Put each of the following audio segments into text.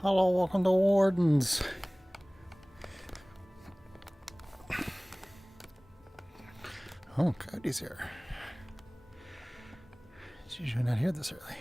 Hello, welcome to Wardens. Oh, Cody's here. He's usually not here this early.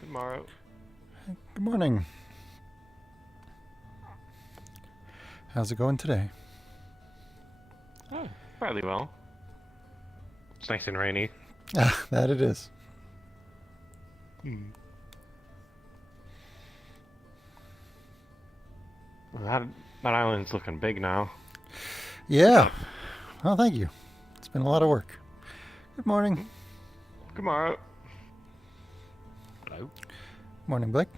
Tomorrow. Good morning. How's it going today? Oh, probably well. It's nice and rainy. Ah, that it is. That island's looking big now. Yeah. Well, thank you. It's been a lot of work. Good morning. Tomorrow. Hello. Morning, Blake.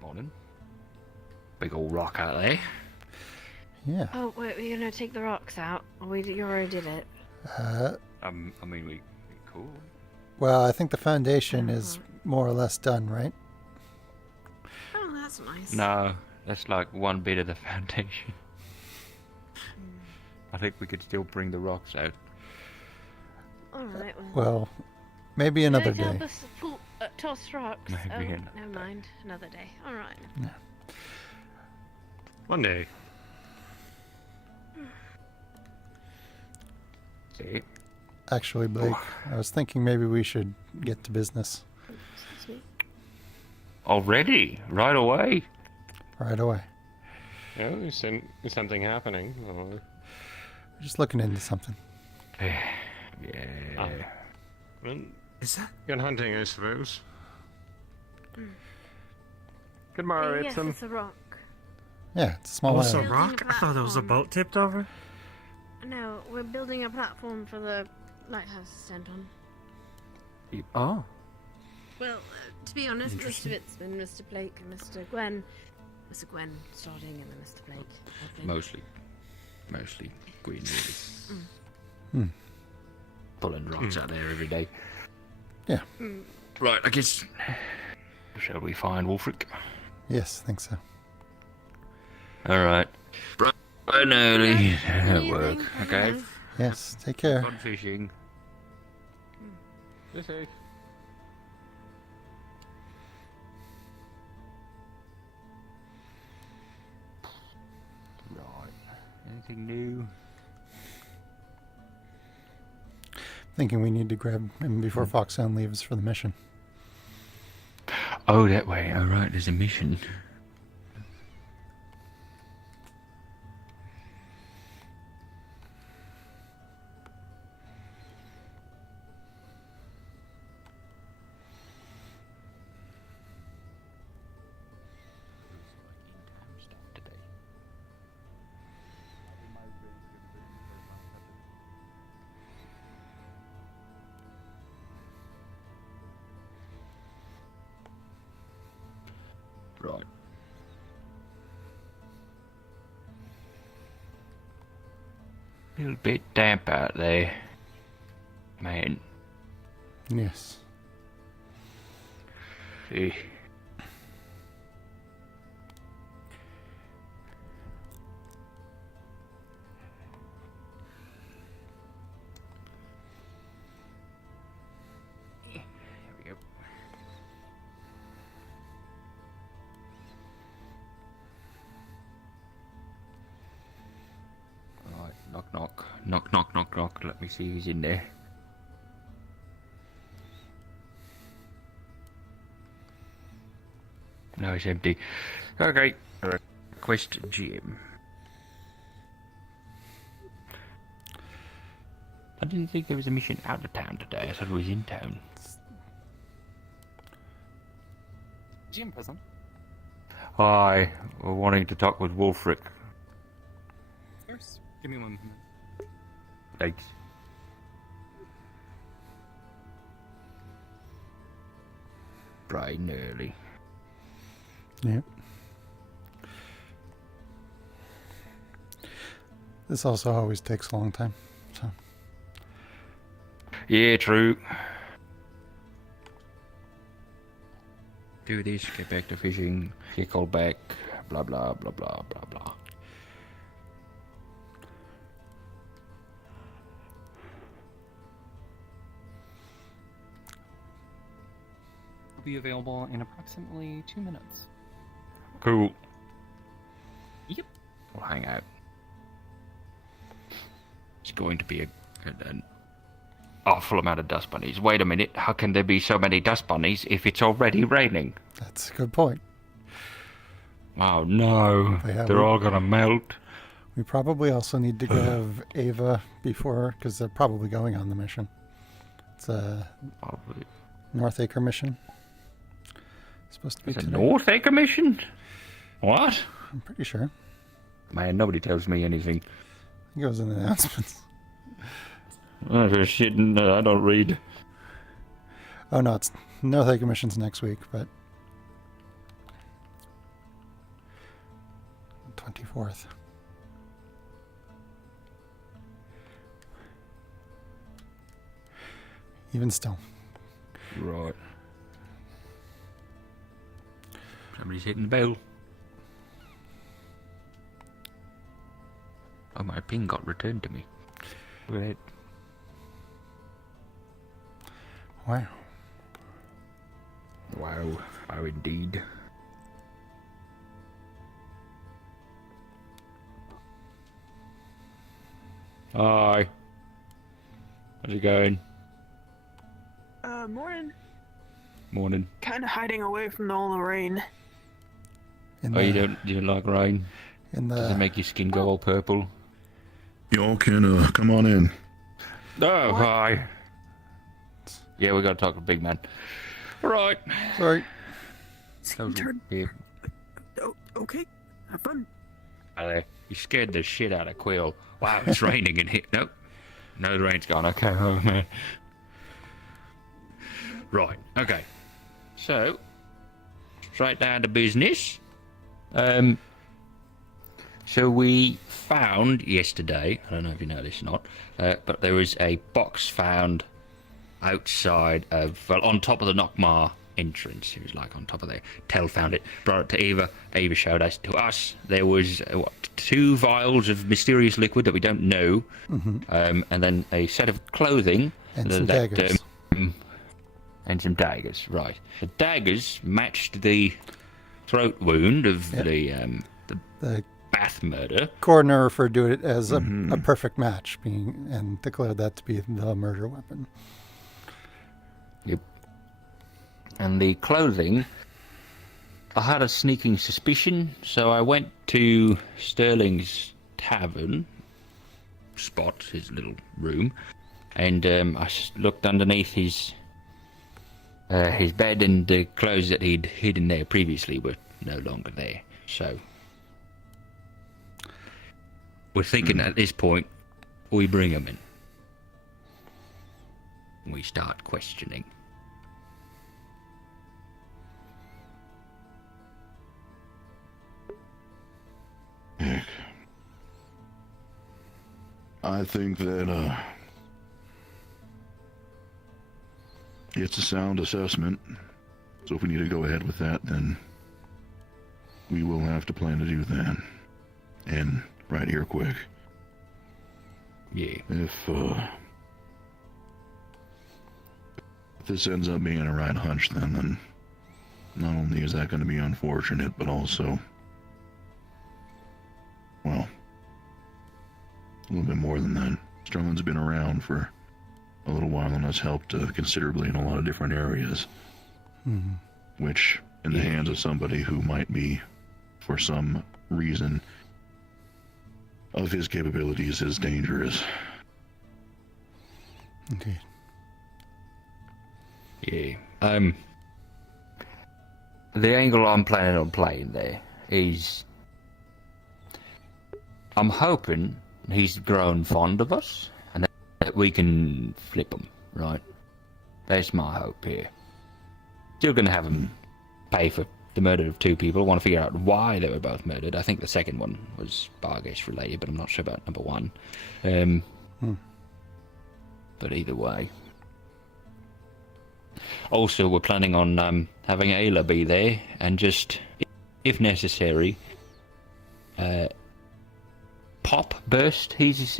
Morning. Big old rock out there. Yeah. Oh, wait, we're gonna take the rocks out? Or you already did it? I mean, we cool. Well, I think the foundation is more or less done, right? Oh, that's nice. No, that's like one bit of the foundation. I think we could still bring the rocks out. Alright, Well, maybe another you help day. us toss rocks? Maybe oh, another never mind. Another day. Alright. One day. See? Actually, Blake, I was thinking maybe we should get to business Excuse me. Already? Right away? right away. Yeah, there's something happening. We're just looking into something. Yeah. Well, Is that? gun hunting, I suppose. Good morrow, Yes, Ipsum. it's a rock. Yeah, it's a small Also island. Building rock? a I thought it was a platform. boat tipped over. No, we're building a platform for the lighthouse to stand on. Oh. Well, to be honest, most of Interesting. it's been Mr. Blake and Mr. Gwyn. Mr. Gwyn starting and then Mr. Blake. I think. Mostly Gwyn, really. Hmm. Pulling rocks out there every day. Yeah. Right, I guess. Shall we find Wolfric? Yes, I think so. Alright. Bright and early at Evening, work. Okay. hello. Yes, take care. Fun fishing. This is. Right. Anything new? Thinking we need to grab him before Foxhound leaves for the mission. Oh, that way. All right. There's a mission. Right. A little bit damp out there. Man. Yes. See. There we go. Right, knock knock. Knock knock knock knock. Let me see who's in there. No, it's empty. Okay. Request GM. I didn't think there was a mission out of town today. I thought it was in town. Jim present. Hi, we're wanting to talk with Wolfric. Of course. Give me 1 minute. Thanks. Bright and early. Yep. This also always takes a long time. So Yeah, true. Do this, get back to fishing, get called back, blah blah blah blah blah blah. Will be available in approximately 2 minutes. Cool. Yep. We'll hang out. It's going to be an awful amount of dust bunnies. Wait a minute, how can there be so many dust bunnies if it's already raining? that's a good point. Oh no, Yeah, they're all gonna melt. We probably also need to grab Ava before, because they're probably going on the mission. It's a Probably. North Acre mission. Supposed to be It's a today. North Acre mission? What? I'm pretty sure. Man, nobody tells me anything. It goes in the announcements. Oh, for shit, no, I don't read. Oh no, it's no thank you missions next week, but 24th. Even still. Right. Somebody's hitting the bell. Oh, my ping got returned to me. Look at that. Wow. Wow. Wow, indeed. Hi. How's it going? Morning. Morning. Kind of hiding away from all the rain. In Oh, the, you don't like rain? in Does it the make your skin go all purple? Y'all can come on in. Oh, What? hi. Yeah, we gotta talk to the big man. Right. sorry. That was Turn. yeah. Oh, okay. Have fun. You scared the shit out of Quill. Wow, it's raining in here. Nope. No, the rain's gone. Okay, oh man. Right, okay. So, straight down to business. So we found yesterday, I don't know if you know this or not, but there was a box found outside of, well, on top of the Nockmar entrance. It was like on top of there. Tell found it, brought it to Eva. Eva showed us to us. There was, 2 vials of mysterious liquid that we don't know, and then a set of clothing. And some that, daggers. and some daggers, right. The daggers matched the throat wound of the The Bath murder. coroner referred to it as a perfect match, and declared that to be the murder weapon. Yep. And the clothing, I had a sneaking suspicion, so I went to Sterling's tavern spot, his little room, and I looked underneath his bed, and the clothes that he'd hidden there previously were no longer there. So we're thinking at this point, we bring him in. We start questioning. I think that it's a sound assessment. So if we need to go ahead with that, then we will have to plan to do that. And right here quick. Yeah. If this ends up being a right hunch, then not only is that going to be unfortunate, but also, well, a little bit more than that. Sterling's been around for a little while and has helped considerably in a lot of different areas, which, in the hands of somebody who might be, for some reason, of his capabilities, is dangerous. Indeed. Yeah. The angle I'm planning on playing there is, I'm hoping he's grown fond of us and that we can flip him, right? That's my hope here. Still gonna have him pay for the murder of 2 people. I want to figure out why they were both murdered. I think the second one was Bargesh related, but I'm not sure about number 1. But either way. Also, we're planning on having Ayla be there and just, if necessary, burst his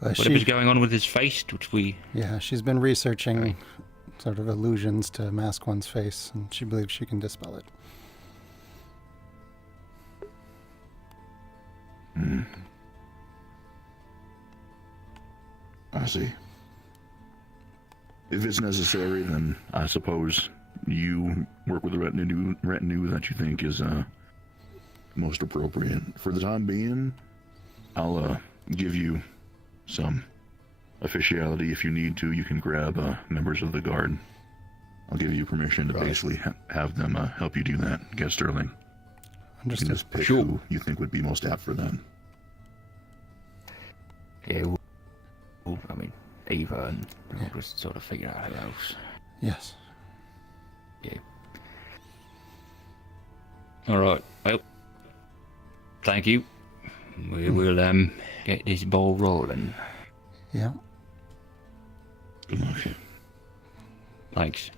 whatever's going on with his face, which we... Yeah, she's been researching sort of illusions to mask one's face, and she believes she can dispel it. I see. If it's necessary, then I suppose you work with the retinue that you think is most appropriate. For the time being, I'll give you some officiality. If you need to, you can grab members of the guard. I'll give you permission to basically have them help you do that. Get Sterling. You can Understood. just pick Sure. who you think would be most apt for them. Yeah, I mean, Eva, and we'll just sort of figure out who else. Yes. Yeah. Alright, well, thank you. We will, get this ball rolling. Yeah. Good luck. Thanks.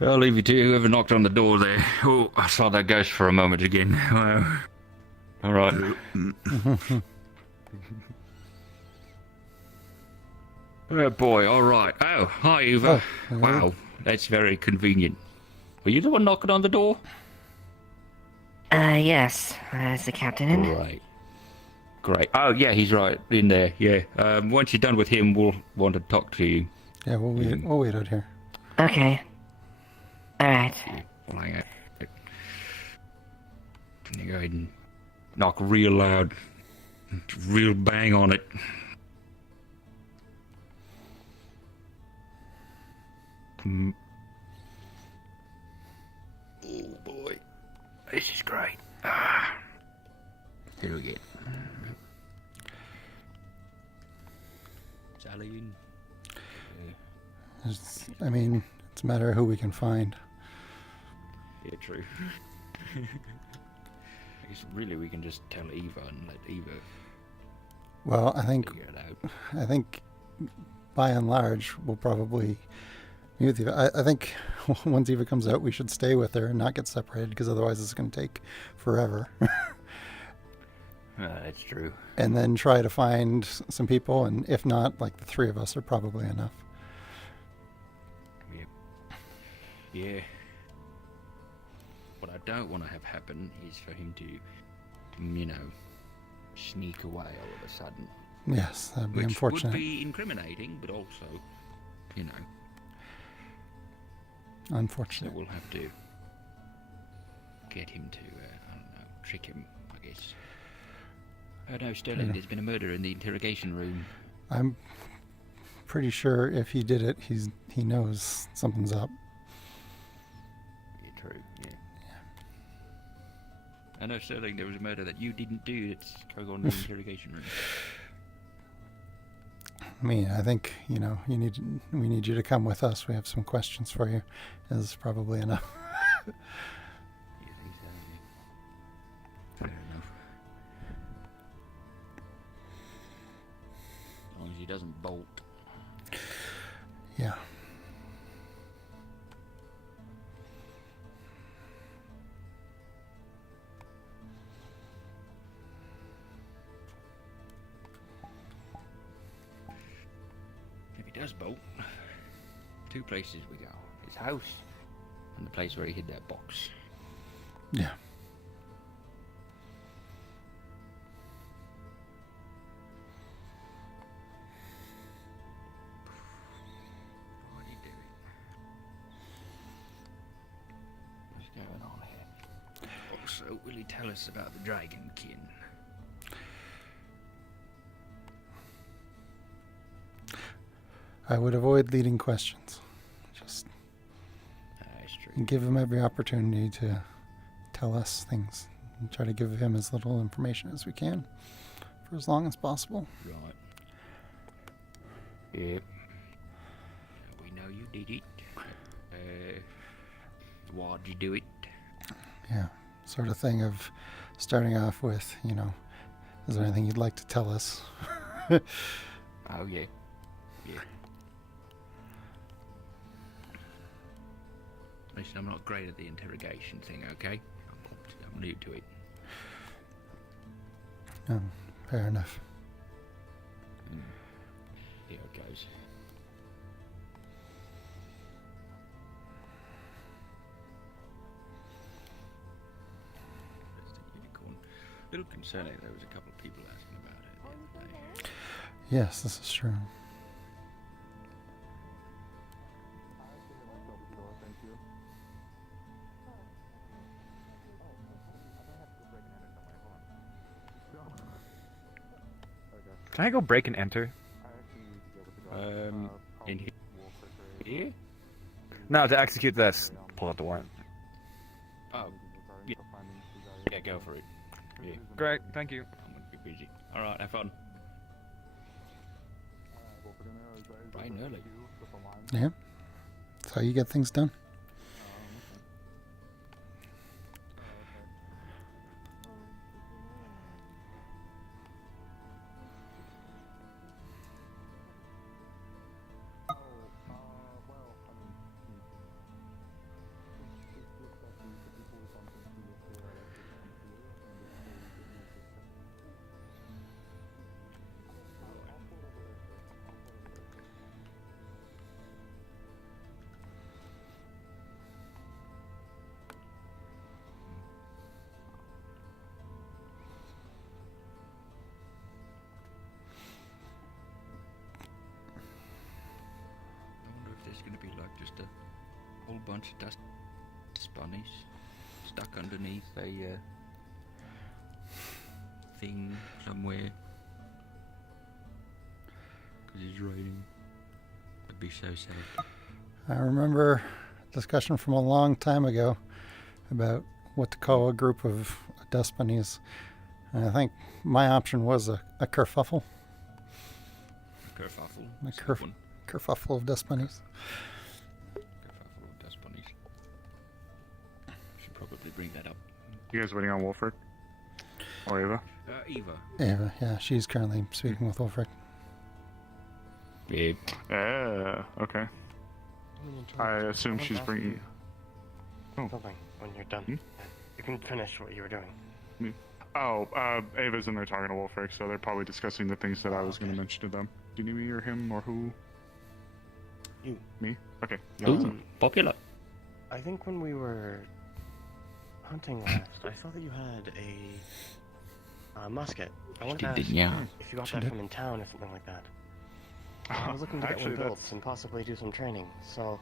I'll leave you to whoever knocked on the door there. Oh, I saw that ghost for a moment again. Wow. Alright. Oh boy, alright. Oh, hi Eva. Oh, hello. Wow, that's very convenient. Were you the one knocking on the door? Yes. Is the captain in? Right. Great. Oh, yeah, he's right in there. Yeah. Once you're done with him, we'll want to talk to you. Yeah, we'll wait out here. Okay. Alright. Well, hang on. You go ahead and knock real loud, real bang on it. Oh boy, this is great. Here we go. Sally in. I mean, it's a matter of who we can find. Yeah, true. I guess really we can just tell Eva and let Eva Well, I think figure it out. by and large we'll probably be with Eva. I think once Eva comes out, we should stay with her and not get separated, because otherwise it's going to take forever. That's true. And then try to find some people, and if not, like the three of us are probably enough. Yep. Yeah. What I don't want to have happen is for him to, you know, sneak away all of a sudden. Yes, that'd be Which unfortunate. would be incriminating, but also, you know, so Unfortunate. we'll have to get him to, I don't know, trick him, I guess. Oh no, Sterling, there's been a murder in the interrogation room. I'm pretty sure if he did it, he knows something's up. Yeah, true, yeah. I know, Sterling, there was a murder that you didn't do that's going on in the interrogation room. I mean, I think, we need you to come with us. We have some questions for you. Is probably enough. You think so? Yeah. Fair enough. As long as he doesn't bolt. Yeah. If he does bolt, two places we go. His house and the place where he hid that box. Yeah. What are you doing? What's going on here? Also, will he tell us about the dragonkin? I would avoid leading questions. Just That's true. give him every opportunity to tell us things. And try to give him as little information as we can for as long as possible. Right. Yep. We know you did it. Why'd you do it? Yeah. Sort of thing of starting off with, is there anything you'd like to tell us? Oh, yeah. Yeah. Listen, I'm not great at the interrogation thing, okay? I'm new to it. Oh, fair enough. Here it goes. That's the unicorn. Little concerning, there was a couple of people asking about it the other day. Yes, this is true. Can I go break and enter? In here? Here? No, to execute this. Pull out the warrant. Oh, yeah. go for it. Yeah, Great, thank you. I'm gonna be busy. Alright, have fun. Bright and early. Yeah. That's how you get things done. I wonder if there's gonna be like just a whole bunch of dust bunnies stuck underneath a thing somewhere. Because it's raining. It'd be so sad. I remember a discussion from a long time ago about what to call a group of dust bunnies. And I think my option was a kerfuffle. Kerfuffle. A That's kerf- good one. Kerfuffle of dust bunnies. Kerfuffle of dust bunnies. Should probably bring that up. You guys waiting on Wolford? Or Ava? Eva. Ava, yeah, she's currently speaking with Ulfric. Yeah. Okay. I assume she's bringing... Oh. Something when you're done. You can finish what you were doing. Oh, Ava's in there talking to Wolfric, so they're probably discussing the things that I was going to mention to them. Do you need me or him or who? You. Me? Okay. Yeah, Ooh, popular. I think when we were hunting last, I saw that you had a musket. I wanted to ask if you got that from in town or something like that. I was looking to get one built and possibly do some training, so...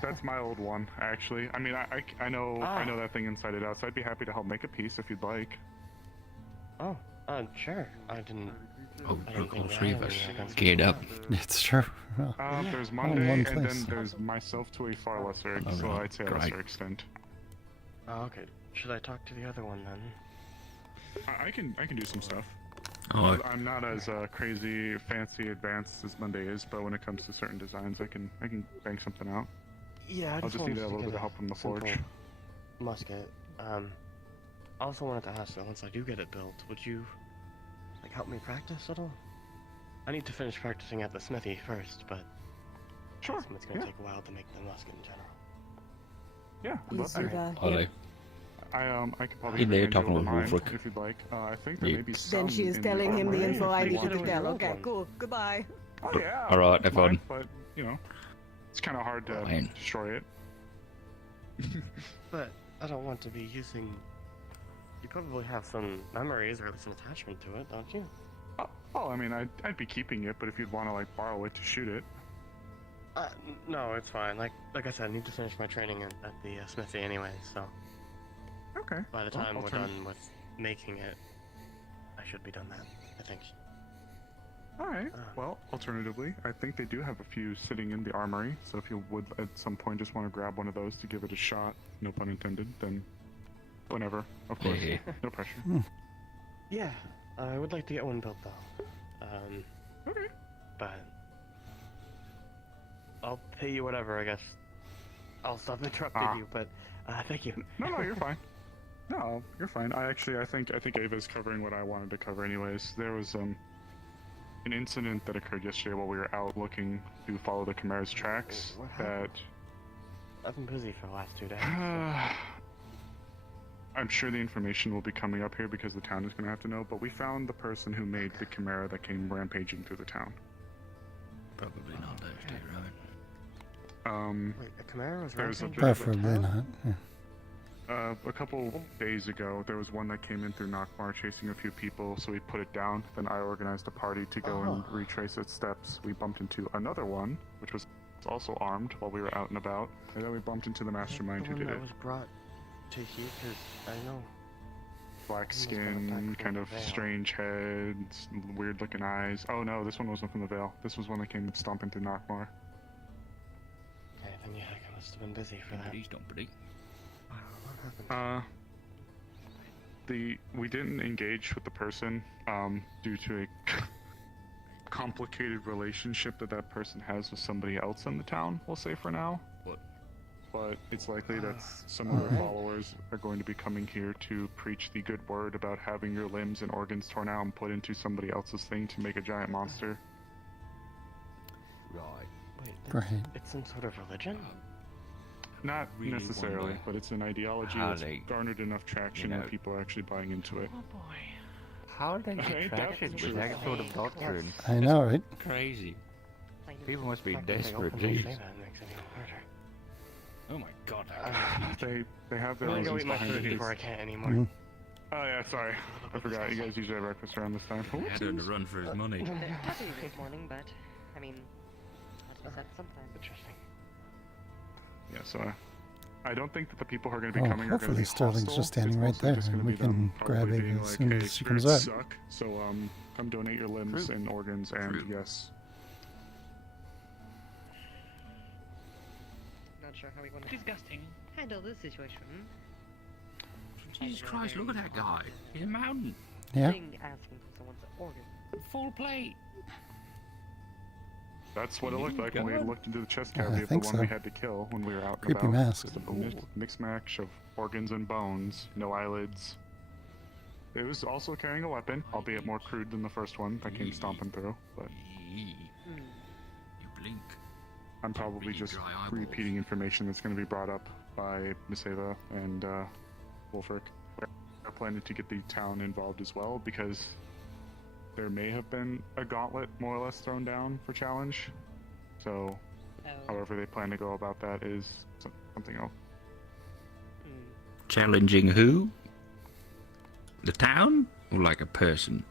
That's my old one, actually. I mean, I know that thing inside and out, so I'd be happy to help make a piece if you'd like. Oh, sure. I didn't... Oh, look, all three of us geared up. It's true. Well, There's all in Monday, one and place. then there's myself to a far lesser, so I'd say a lesser extent. Oh, okay. Should I talk to the other one then? I can do some stuff. Oh, I'm not as crazy, fancy, advanced as Monday is, but when it comes to certain designs, I can bang something out. Yeah, I'll just need a little bit of help from the forge. Musket. I also wanted to ask that once I do get it built, would you like help me practice at all? I need to finish practicing at the smithy first, but sure, it's gonna take a while to make the musket in general. Yeah, I'd love that. Are they? I could probably Hey there, hand you talking over with mine Wolfric. if you'd like. I think there may be some. Then she is in telling him the armory info I if you needed want to tell. one. Okay, cool. Goodbye. Oh yeah. All right, have fun. But you know, it's kind of hard to destroy it. But I don't want to be using... You probably have some memories or at least an attachment to it, don't you? Oh, I mean, I'd be keeping it, but if you'd want to like borrow it to shoot it. No, it's fine. Like I said, I need to finish my training at the smithy anyway, so... Okay. By the time we're done with making it, I should be done that, I think. Alright, well, alternatively, I think they do have a few sitting in the armory, so if you would at some point just want to grab one of those to give it a shot, no pun intended, then whenever, of course, no pressure. Yeah, I would like to get one built though. Okay. But I'll pay you whatever, I guess. I'll stop interrupting you, but thank you. No, you're fine. No, you're fine. I think Ava's covering what I wanted to cover anyways. There was an incident that occurred yesterday while we were out looking to follow the Chimera's tracks that... I've been busy for the last 2 days. I'm sure the information will be coming up here because the town is going to have to know, but we found the person who made the Chimera that came rampaging through the town. Probably not those two, right? Wait, a Chimera was rampaging? Preferably not. Yeah. A couple days ago, there was one that came in through Nockmar chasing a few people, so we put it down. Then I organized a party to go and retrace its steps. We bumped into another one, which was also armed while we were out and about. And then we bumped into the mastermind who did it. Was brought to here, because I know. Black skin, kind of strange heads, weird looking eyes. Oh no, this one wasn't from the Vale. This was one that came stomping through Nockmar. Okay, then yeah, I must have been busy for that. He's not pretty. We didn't engage with the person due to a complicated relationship that person has with somebody else in the town. We'll say for now. What? But it's likely that some of their followers are going to be coming here to preach the good word about having your limbs and organs torn out and put into somebody else's thing to make a giant monster. Right. Wait, Right. it's some sort of religion? Not Really necessarily, wonder but it's an ideology how that's they, garnered enough traction you know- and people are actually buying into it. Oh boy. How did they Okay, get that's traction with true. that sort of doctrine? I know, right? Crazy. People must be The fact that they desperate, openly jeez. say that makes it even harder. Oh my god. They have their I'm gonna go reasons eat my behind food it. before I can't anymore. Mhm. Oh yeah, sorry. I forgot. You guys usually have breakfast around this time. Had on the run for his money. Good morning, but I mean, as we said, sometimes. Interesting. Yeah, so I don't think that the people who are going to be Oh, coming are going to hopefully be Sterling's hostile. just standing It's right mostly there, just and gonna we be them can probably grab it being as like, soon hey, as she comes spirits up. suck, so come donate your limbs and organs, and True. yes. Not sure how we want to Disgusting. handle this situation. Jesus Christ, look at that guy. He's a mountain. Yeah. Being asking for someone's organ. Full plate. That's what it looked like when we God. looked into the chest I cavity of the think one we so. had to kill when we were out and Creepy about. mask. Just a mix match of organs and bones, no eyelids. It was also carrying a weapon, albeit more crude than the first one that came stomping through, but You blink. I'm probably Really just dry eyeballs. repeating information that's going to be brought up by Miss Ava and Wolfric. We're planning to get the town involved as well because there may have been a gauntlet more or less thrown down for challenge. So, however they plan to go about that is something else. Challenging who? The town? Or like a person?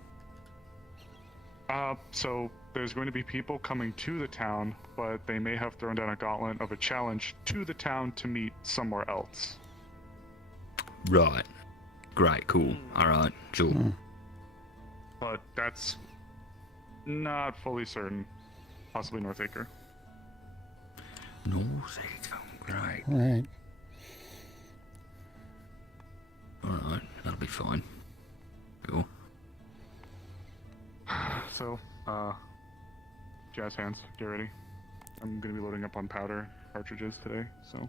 So there's going to be people coming to the town, but they may have thrown down a gauntlet of a challenge to the town to meet somewhere else. Right. Great, cool. Alright, sure. But that's not fully certain. Possibly Northacre. North Acre. Great. Right. Alright, that'll be fine. Cool. So, jazz hands, get ready. I'm gonna be loading up on powder cartridges today, so.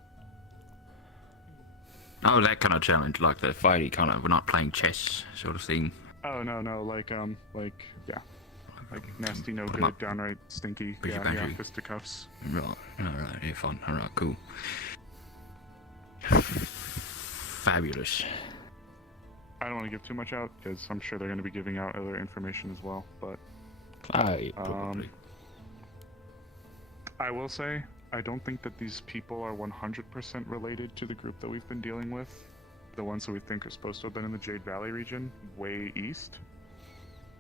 Oh, that kind of challenge, like the fighty kind of, we're not playing chess sort of thing. Oh, no, like, yeah. Like, nasty, no Put 'em good, up. downright stinky. Bushy Yeah, badgy. fisticuffs. Right, alright, yeah, fine. Alright, cool. Fabulous. I don't want to give too much out, because I'm sure they're gonna be giving out other information as well, but. Oh, yeah, probably. I will say, I don't think that these people are 100% related to the group that we've been dealing with. The ones that we think are supposed to have been in the Jade Valley region, way east.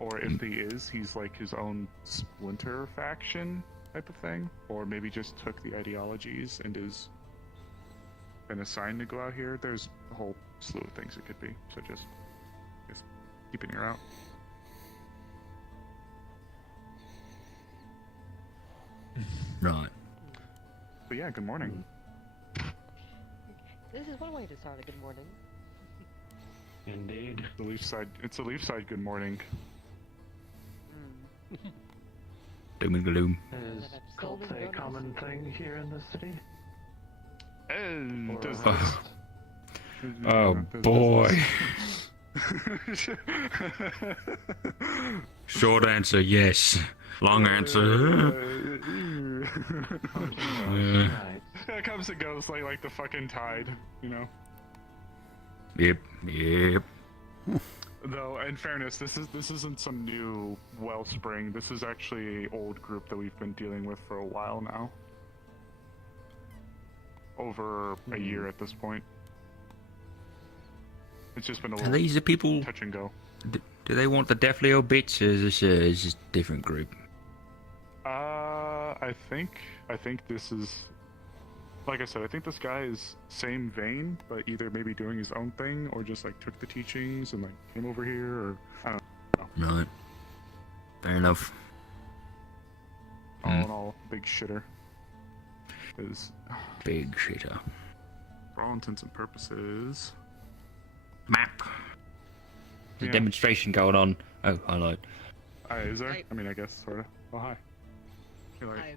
Or if he is, he's like his own splinter faction type of thing. Or maybe just took the ideologies and is been assigned to go out here. There's a whole slew of things it could be. So just keep an ear out. Right. But yeah, good morning. This is one way to start a good morning. Indeed. The Leaf Side, it's a Leaf Side good morning. Doom and gloom. Is cult a common thing here in the city? And does Oh. Oh boy. Short answer, yes. Long answer. It comes and goes like the fucking tide, you know. Yep, yep. Though, in fairness, this isn't some new wellspring. This is actually an old group that we've been dealing with for a while now. Over a year at this point. It's just been a Are little these the people? touch and go. Do they want the Deathly Old bits, or is this a different group? I think this is, like I said, I think this guy is same vein, but either maybe doing his own thing or just like took the teachings and like came over here, or I don't know. Right. Fair enough. All in all, big shitter. Is Big shitter. for all intents and purposes. Map. There's Yeah. a demonstration going on. Oh, hello. Is there? I mean, I guess, sort of. Oh, hi. You're like,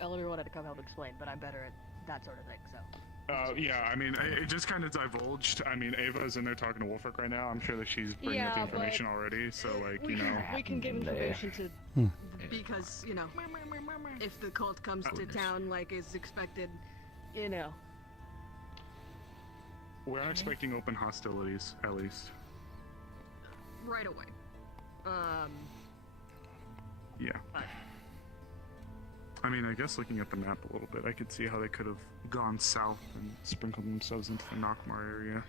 Ellery wanted to come help explain, but I'm better at that sort of thing, so. yeah, I mean, it just kind of divulged. I mean, Ava's in there talking to Wolfric right now. I'm sure that she's bringing up the information already, so, like, you know. We can give information to. Because, you know, if the cult comes to town like is expected, You know. We're not expecting open hostilities, at least. right away. Yeah. I mean, I guess looking at the map a little bit, I could see how they could have gone south and sprinkled themselves into the Nockmar area.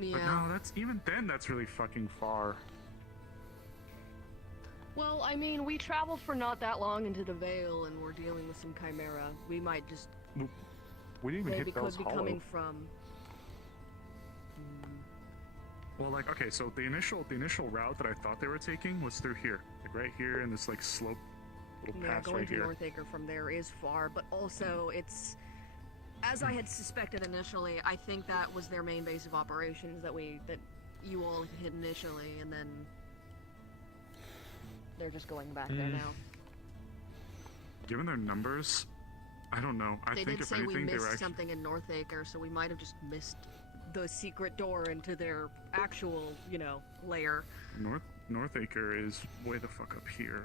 Yeah. But no, that's even then. That's really fucking far. Well, I mean, we traveled for not that long into the Vale, and we're dealing with some chimera. We might just We didn't even maybe hit Bell's could be Hollow. coming from. Well, like, okay, so the initial route that I thought they were taking was through here, like right here in this like slope, little Yeah, path going right to here. Northacre from there is far, but also it's. As I had suspected initially, I think that was their main base of operations that you all hit initially, and then They're just going back there now. Given their numbers, I don't know. I they think did if say we anything, they were missed actually. something in Northacre, so we might have just missed. The secret door into their actual, lair. Northacre is way the fuck up here.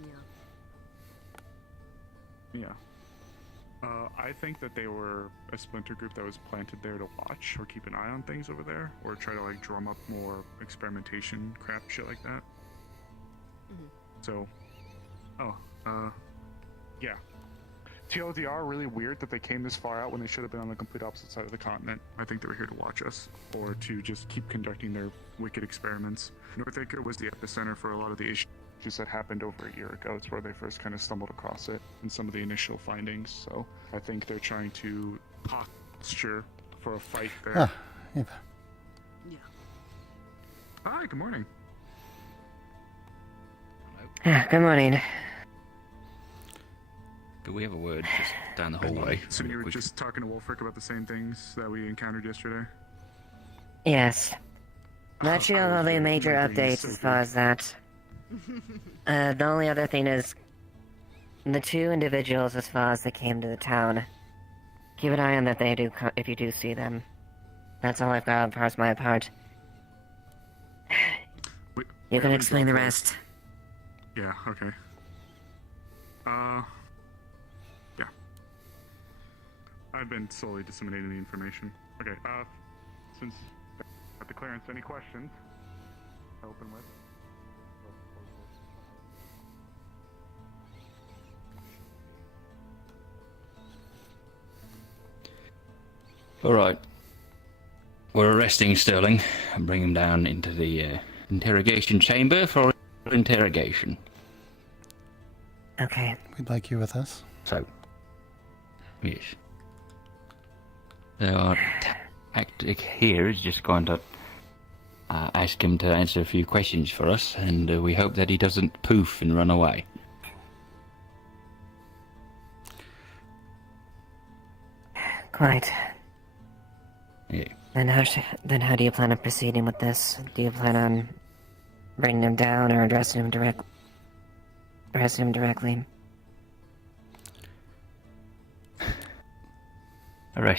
Yeah. Yeah. I think that they were a splinter group that was planted there to watch or keep an eye on things over there, or try to like drum up more experimentation crap, shit like that. So, yeah. TLDR, really weird that they came this far out when they should have been on the complete opposite side of the continent. I think they were here to watch us, or to just keep conducting their wicked experiments. Northacre was the epicenter for a lot of the issues that happened over a year ago. It's where they first kind of stumbled across it and some of the initial findings. So I think they're trying to posture for a fight there. Ah, Eva. Yeah. Hi, good morning. Good morning. Could we have a word just down the hallway? So you were just talking to Wolfric about the same things that we encountered yesterday? Yes. Not sure all the major updates as far as that. The only other thing is the two individuals as far as they came to the town. Keep an eye on that they do if you do see them. That's all I've got as far as my part. You can explain the rest. Yeah, okay. Yeah. I've been slowly disseminating the information. Okay, since at the clearance, any questions? I open with. Alright. We're arresting Sterling and bring him down into the interrogation chamber for interrogation. Okay. We'd like you with us. So, yes. So our tactic here is just going to ask him to answer a few questions for us, and we hope that he doesn't poof and run away. Quite. Yeah. Then how do you plan on proceeding with this? Do you plan on bringing him down or arresting him directly? Arrest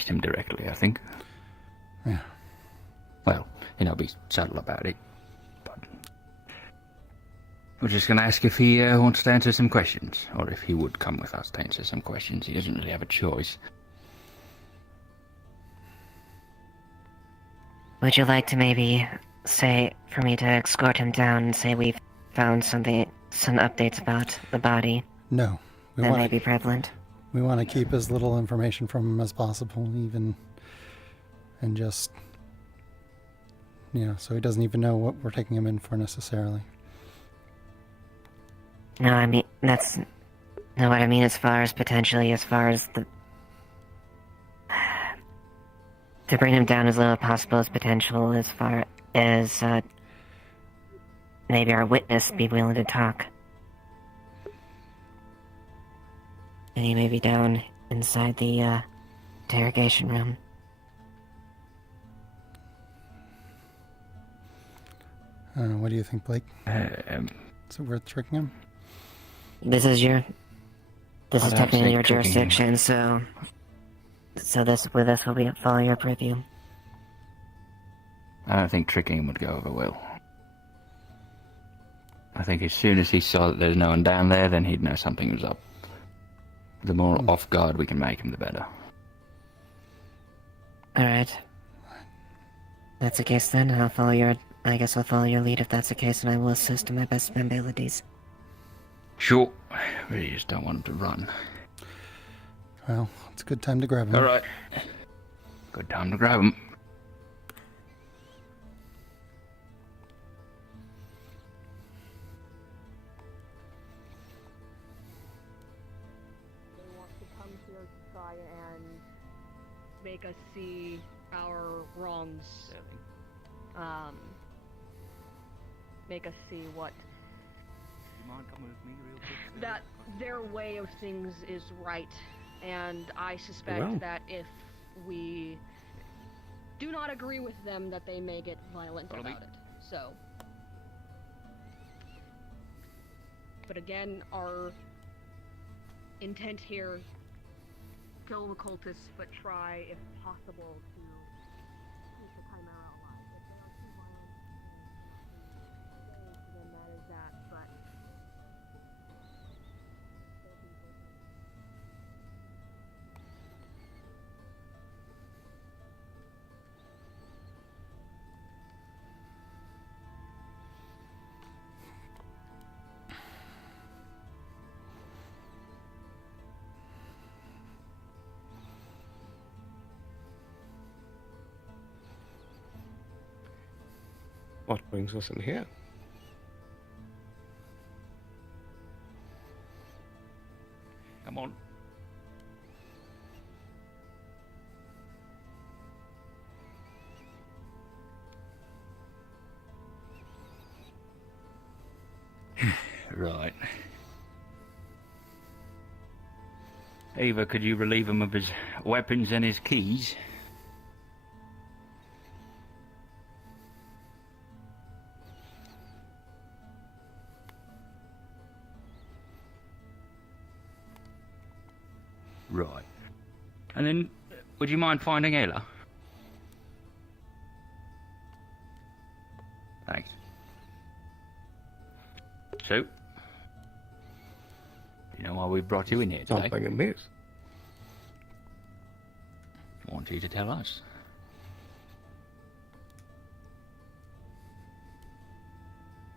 him directly, I think. Yeah. Well, be subtle about it. But we're just going to ask if he wants to answer some questions, or if he would come with us to answer some questions. He doesn't really have a choice. Would you like to maybe say, for me to escort him down and say we've found some updates about the body? No. That may be prevalent. We want to keep as little information from him as possible, and just, so he doesn't even know what we're taking him in for necessarily. No, I mean, that's not what I mean as far as to bring him down as low as possible as potential as far as, maybe our witness be willing to talk. And he may be down inside the, interrogation room. What do you think, Blake? Is it worth tricking him? This is I don't technically think your tricking him- jurisdiction, so this will be follow your purview. I don't think tricking him would go over well. I think as soon as he saw that there's no one down there, then he'd know something was up. The more off guard we can make him, the better. Alright. That's the case then, I guess I'll follow your lead if that's the case, and I will assist to my best of my abilities. Sure. We just don't want him to run. Well, it's a good time to grab him. Alright. Good time to grab him. They want to come here to try and make us see our wrongs. Make us see what You mind coming with me real quick? that their way of things is right, and I suspect Well. that if we do not agree with them, that they may get violent Follow me. about it. So, but again, our intent here: kill the cultists, but try, if possible, to keep the Chimera alive. If they are too violent, then that is that. But What brings us in here? Come on. Right. Ava, could you relieve him of his weapons and his keys? Right. And then, would you mind finding Ella? Thanks. So, you know why we brought you in here today? Something amiss. I want you to tell us.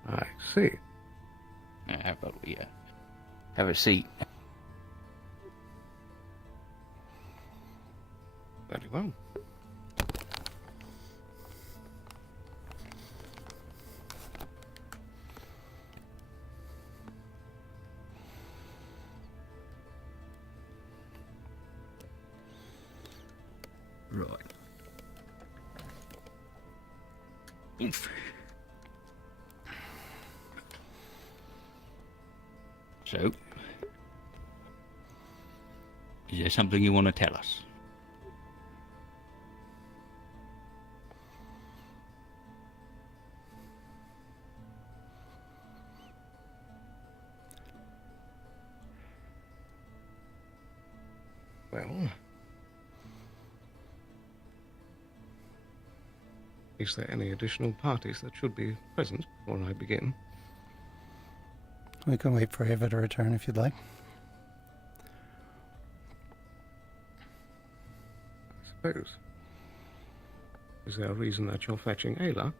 I see. How about we have a seat? Very well. Right. Oof. So, is there something you want to tell us? Well, is there any additional parties that should be present before I begin? We can wait for Ava to return if you'd like. I suppose. Is there a reason that you're fetching Ayla?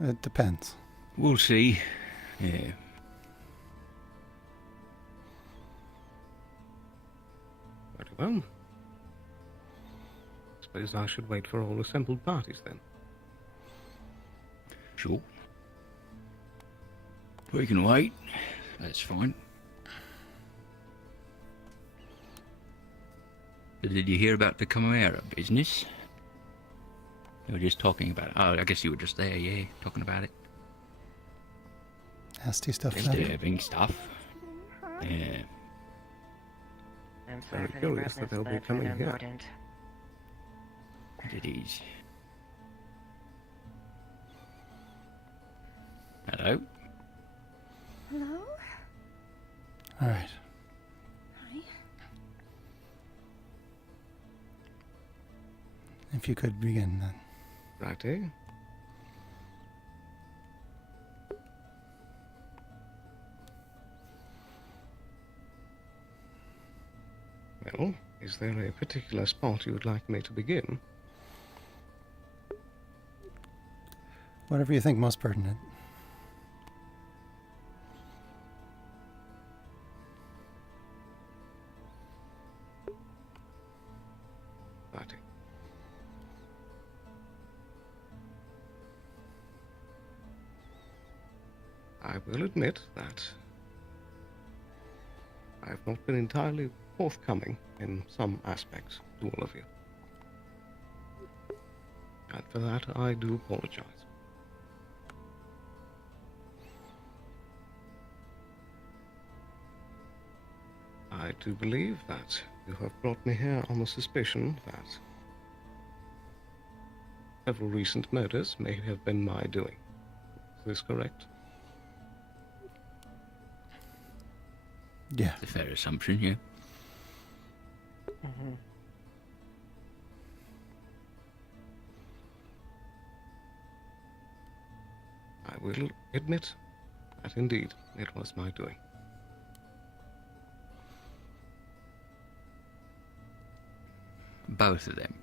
It depends. We'll see. Yeah. Very well. Suppose I should wait for all assembled parties then. Sure. We can wait. That's fine. Did you hear about the Chimera business? We were just talking about it. Oh, I guess you were just there, yeah, talking about it. Nasty stuff. Disturbing stuff. Yeah. I'm Very curious that they'll be coming here. It is. Hello. Hello? All right. Hi. If you could begin then. Righty. Well, is there a particular spot you would like me to begin? Whatever you think most pertinent. Righty. I will admit that I have not been entirely forthcoming in some aspects to all of you. And for that, I do apologize. I do believe that you have brought me here on the suspicion that several recent murders may have been my doing. Is this correct? Yeah. It's a fair assumption, yeah. Mm-hmm. I will admit that indeed it was my doing. Both of them,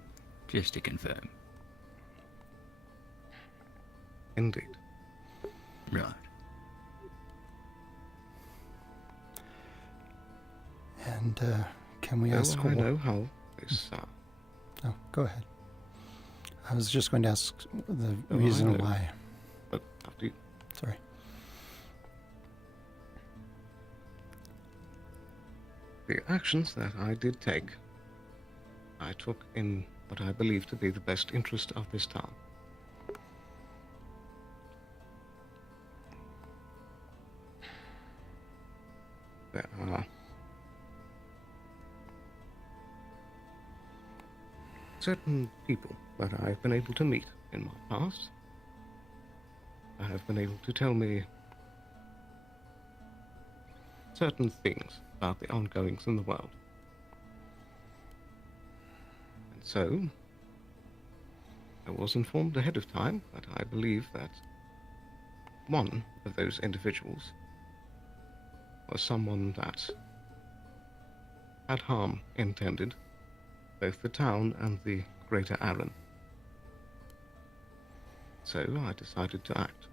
just to confirm. Indeed. Right. And can we Oh, ask? I know how this. Oh, go ahead. I was just going to ask the Oh, I reason know. why. But after you. Sorry. The actions that I did take, I took in what I believe to be the best interest of this town. There are certain people that I've been able to meet in my past that have been able to tell me certain things about the ongoings in the world. And so, I was informed ahead of time that I believe that one of those individuals was someone that had harm intended both the town and the greater Arran. So I decided to act.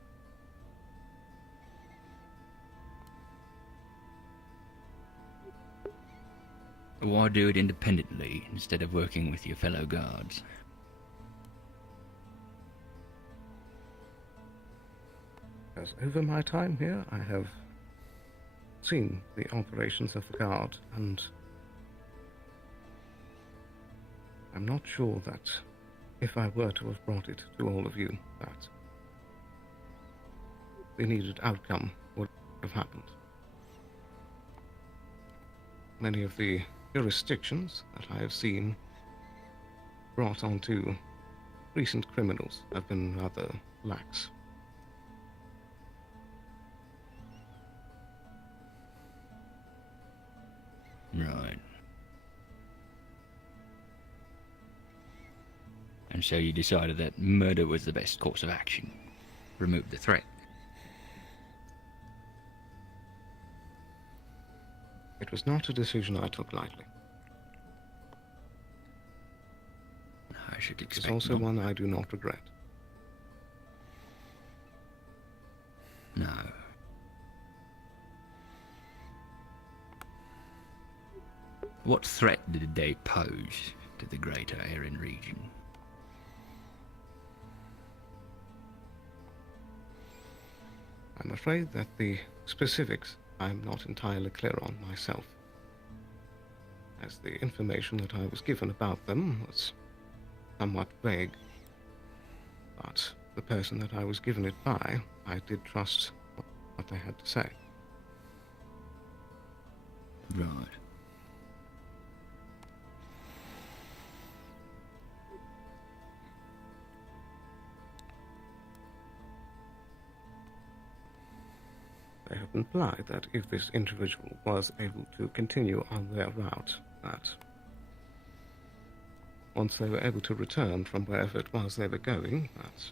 Why do it independently instead of working with your fellow guards? Because over my time here, I have seen the operations of the guard, and I'm not sure that if I were to have brought it to all of you, that the needed outcome would have happened. Many of the jurisdictions that I have seen brought onto recent criminals have been rather lax. Right. And so you decided that murder was the best course of action. Remove the threat. It was not a decision I took lightly. I should It's expect also not. one I do not regret. No. What threat did they pose to the greater Arran region? I'm afraid that the specifics I'm not entirely clear on myself, as the information that I was given about them was somewhat vague. But the person that I was given it by, I did trust what they had to say. Right. implied that if this individual was able to continue on their route, that once they were able to return from wherever it was they were going, that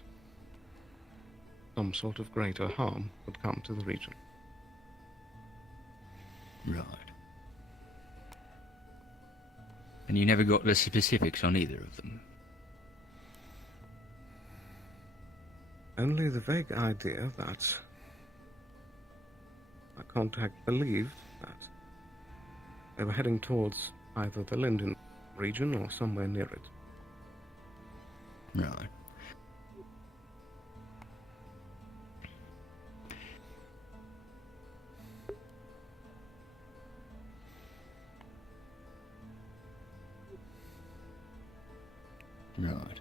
some sort of greater harm would come to the region. Right. And you never got the specifics on either of them? Only the vague idea that my contact believed that they were heading towards either the Linden region or somewhere near it. Right. Right.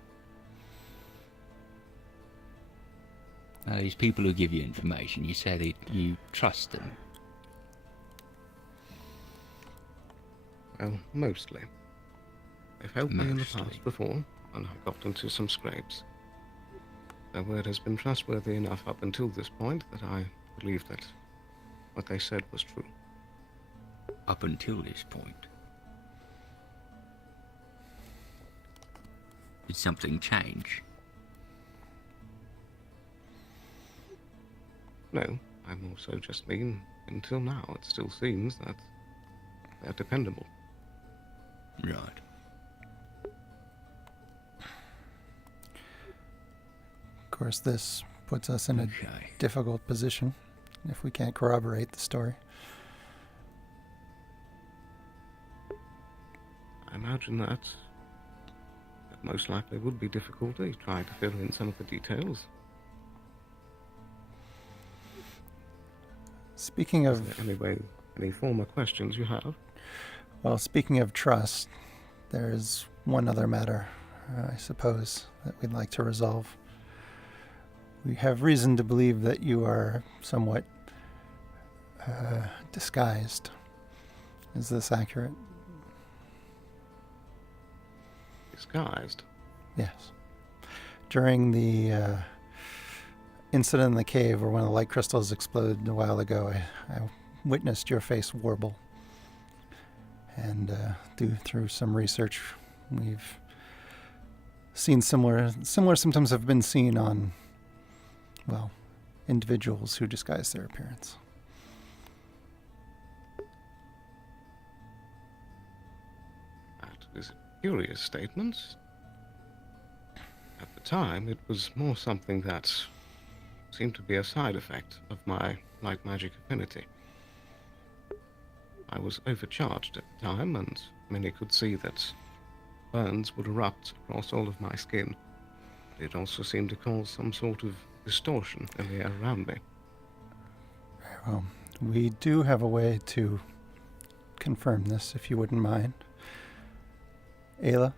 Now, these people who give you information, you say that you trust them. Well, mostly. They've helped me in the past before, and I got into some scrapes. Their word has been trustworthy enough up until this point that I believe that what they said was true. Up until this point? Did something change? No, I'm also just mean, until now it still seems that they're dependable. Right. Of course, this puts us in a difficult position if we can't corroborate the story. I imagine that most likely would be difficulty trying to fill in some of the details. Speaking of... Is there anyway, any former questions you have? Well, speaking of trust, there is one other matter, I suppose, that we'd like to resolve. We have reason to believe that you are somewhat disguised. Is this accurate? Disguised? Yes. During the incident in the cave where one of the light crystals exploded a while ago, I witnessed your face warble. And through some research, we've seen similar symptoms have been seen on, well, individuals who disguise their appearance. That is a curious statement. At the time, it was more something that seemed to be a side effect of my light magic affinity. I was overcharged at the time, and many could see that burns would erupt across all of my skin. It also seemed to cause some sort of distortion in the air around me. Very well. We do have a way to confirm this, if you wouldn't mind. Ayla,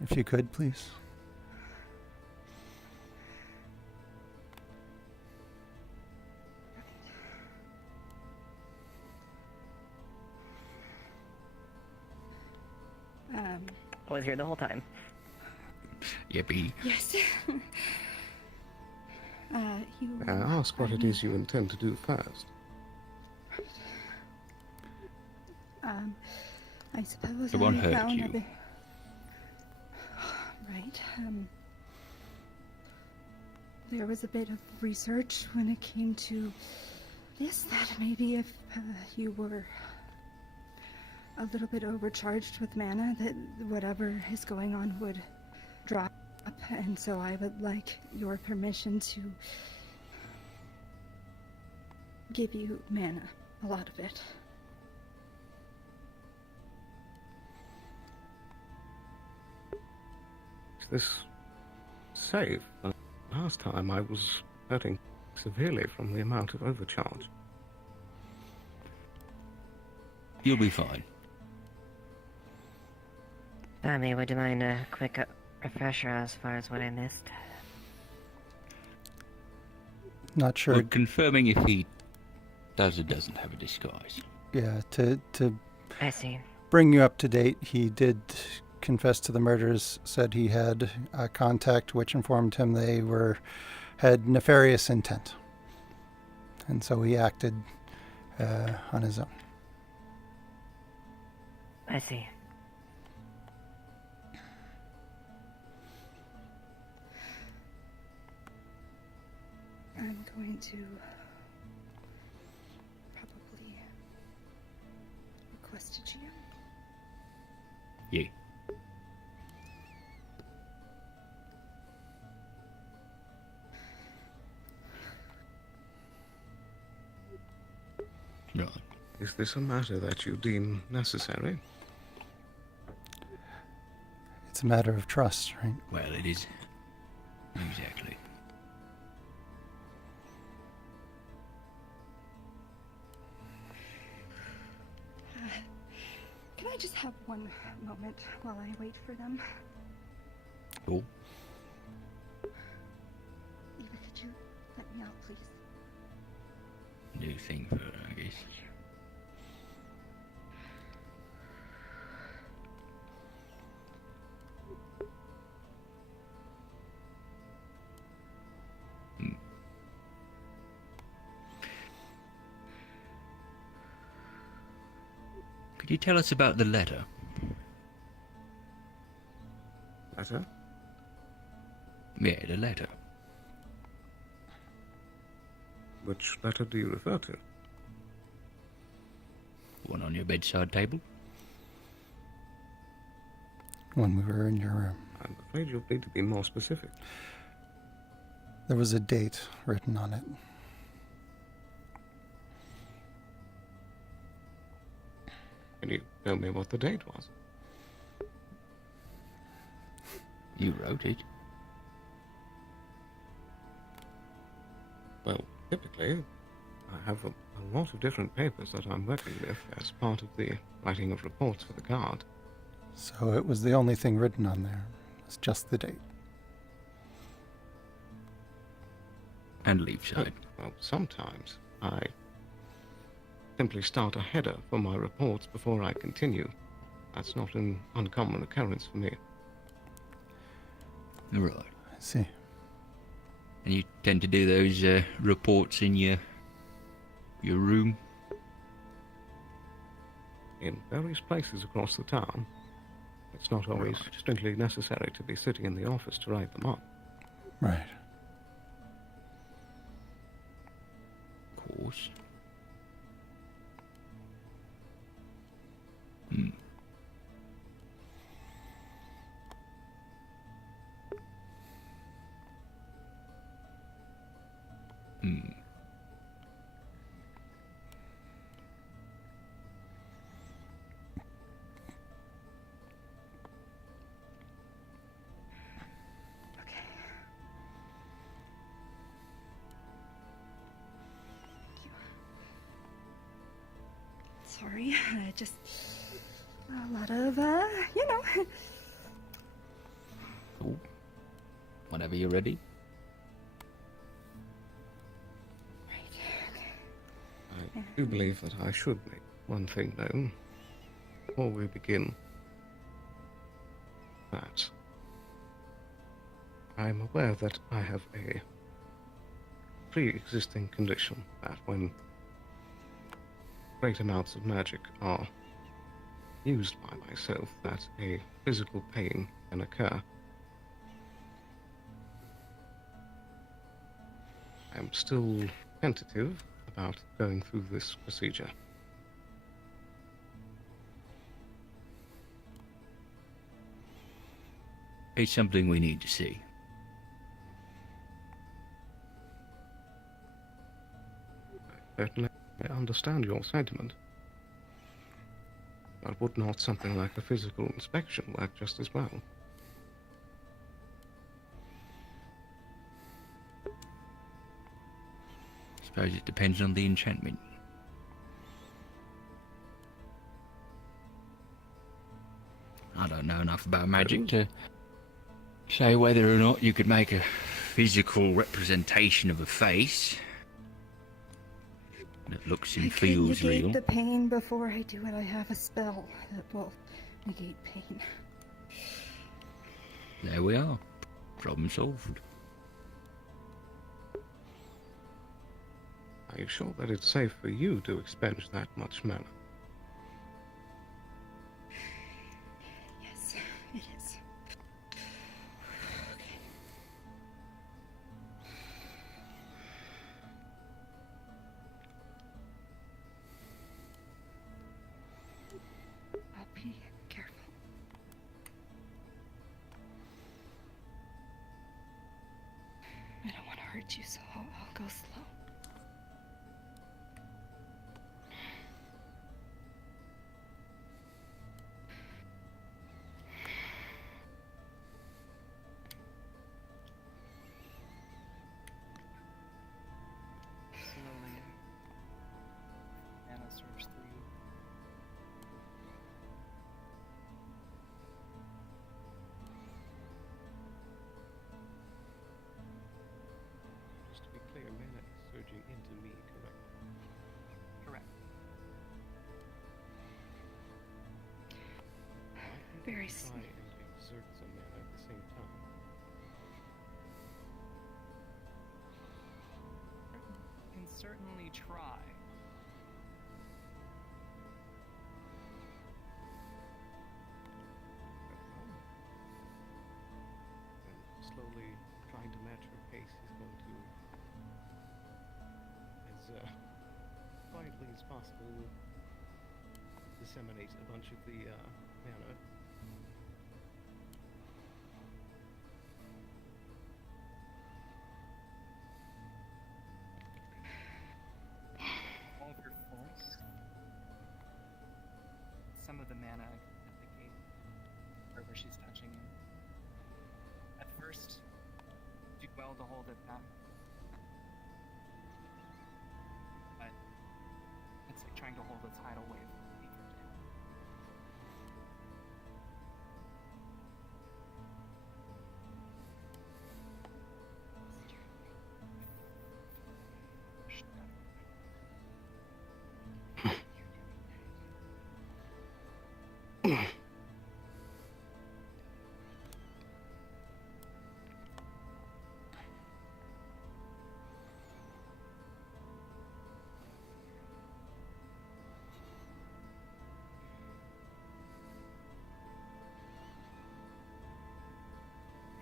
if you could, please. I was here the whole time. Yippee. Yes. May I ask what it is you intend to do first? I suppose It won't I hurt found you. a bit... Right. There was a bit of research when it came to this, that maybe if you were a little bit overcharged with mana, that whatever is going on would drop, and so I would like your permission to give you mana, a lot of it. Is this safe? Last time I was hurting severely from the amount of overcharge. You'll be fine. Tommy, would you mind a quick refresher as far as what I missed? Not sure. We're confirming if he does or doesn't have a disguise. Yeah, to I see. bring you up to date, he did confess to the murders, said he had a contact which informed him they had nefarious intent. and so he acted on his own. I see. I'm going to probably request a GM. Yeah. Right. Is this a matter that you deem necessary? It's a matter of trust, right? Well, it is. Exactly. Can I just have one moment while I wait for them? Cool. Eva, could you let me out, please? New thing for her, I guess. Could you tell us about the letter? Letter? Yeah, the letter. Which letter do you refer to? One on your bedside table? When we were in your room. I'm afraid you'll need to be more specific. There was a date written on it. Can you tell me what the date was? You wrote it. Well, typically, I have a lot of different papers that I'm working with as part of the writing of reports for the guard. So it was the only thing written on there. It's just the date. And leave side. Well, sometimes I simply start a header for my reports before I continue. That's not an uncommon occurrence for me. Right. I see. And you tend to do those reports in your room? In various places across the town. It's not always strictly necessary to be sitting in the office to write them up. Right. Of course. Hmm. Hmm. Sorry, just a lot of, you know. Cool. Whenever you're ready. I do believe that I should make one thing known before we begin. That I am aware that I have a pre-existing condition that when great amounts of magic are used by myself, that a physical pain can occur. I am still tentative about going through this procedure. It's something we need to see. Certainly, I understand your sentiment. But would not something like a physical inspection work just as well? Suppose it depends on the enchantment. I don't know enough about magic to say whether or not you could make a physical representation of a face that looks and feels negate real. the pain before I do it. I have a spell that will negate pain. There we are. Problem solved. I Are you sure that it's safe for you to expend that much mana? Yes, it is. I'll be careful. I don't want to hurt you, so I'll go slow. Slowly, mana surge through you. Just to be clear, mana is surging into me, correct? Correct. Very Try sweet. and exert some mana at the same time. Can certainly try. And slowly trying to match her pace, he's going to, as quietly as possible, disseminate a bunch of the mana. All of your force. Some of the mana at the gate, wherever she's touching you. At first, do well to hold it back. But it's like trying to hold a tidal wave from weaker to him.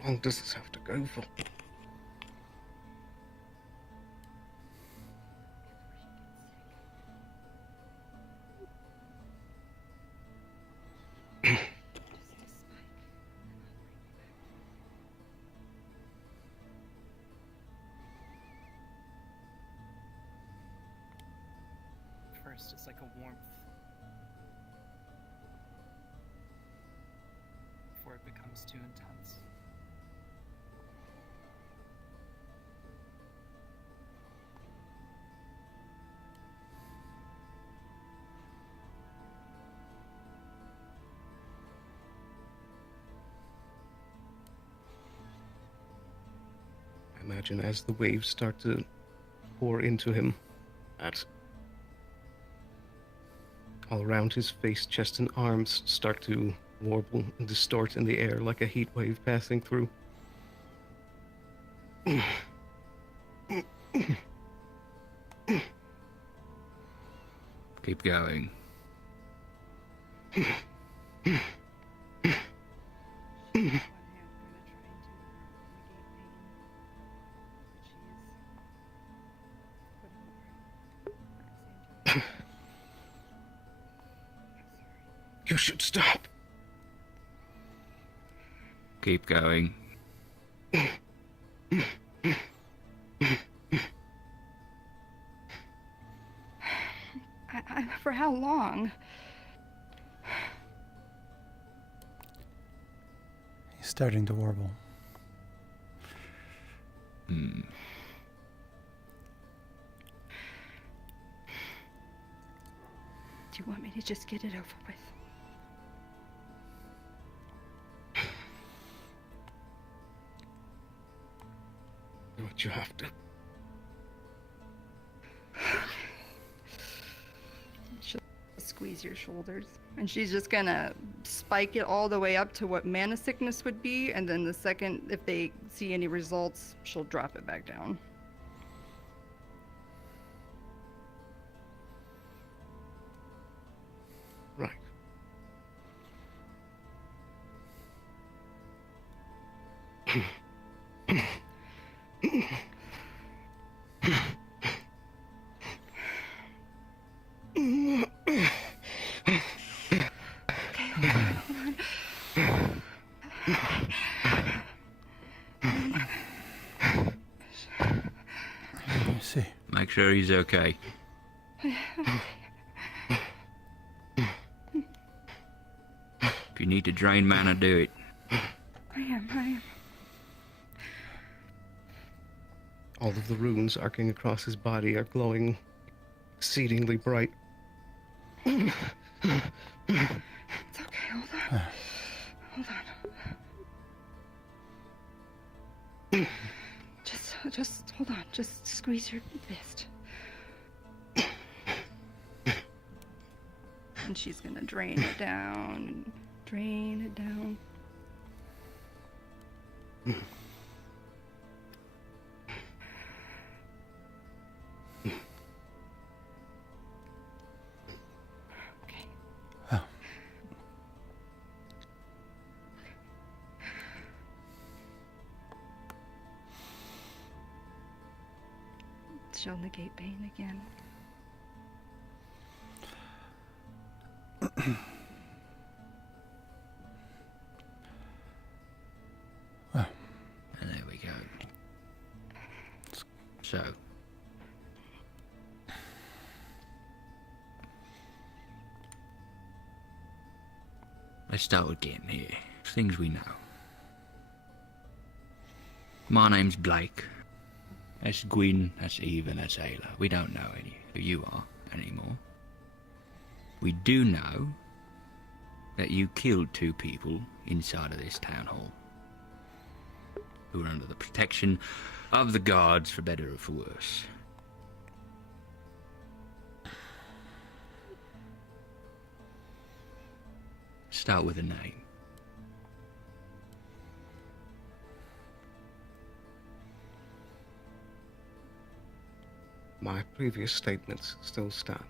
How long does this have to go for? First, it's like a warmth. Before it becomes too intense. I imagine as the waves start to pour into him, that all around his face, chest, and arms start to warble and distort in the air like a heat wave passing through. Keep going. You should stop. Keep going. For how long? He's starting to warble. Hmm. Do you want me to just get it over with? Do what you have to. She'll squeeze your shoulders, and she's just gonna spike it all the way up to what mana sickness would be, and then the second, if they see any results, she'll drop it back down. I see. Make sure he's okay. If you need to drain mana, do it. I am. All of the runes arcing across his body are glowing exceedingly bright. It's okay, hold on. Hold on. Just hold on. Just squeeze your fist. And she's gonna drain it down. Drain it down. Okay. Oh. She'll negate pain again. Well. And there we go. So. Let's start again here. Things we know. My name's Blake. That's Gwyn, that's Eve, and that's Ayla. We don't know who you are anymore. We do know that you killed 2 people inside of this town hall who were under the protection of the guards, for better or for worse. Start with a name. My previous statements still stand.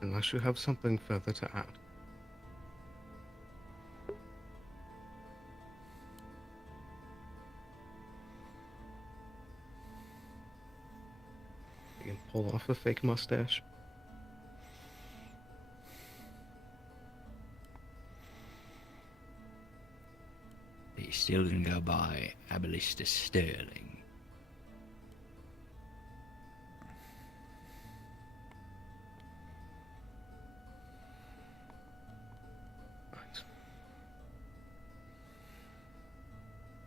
Unless you have something further to add. You can pull off a fake mustache. He's still gonna go by Abalista Sterling. Right.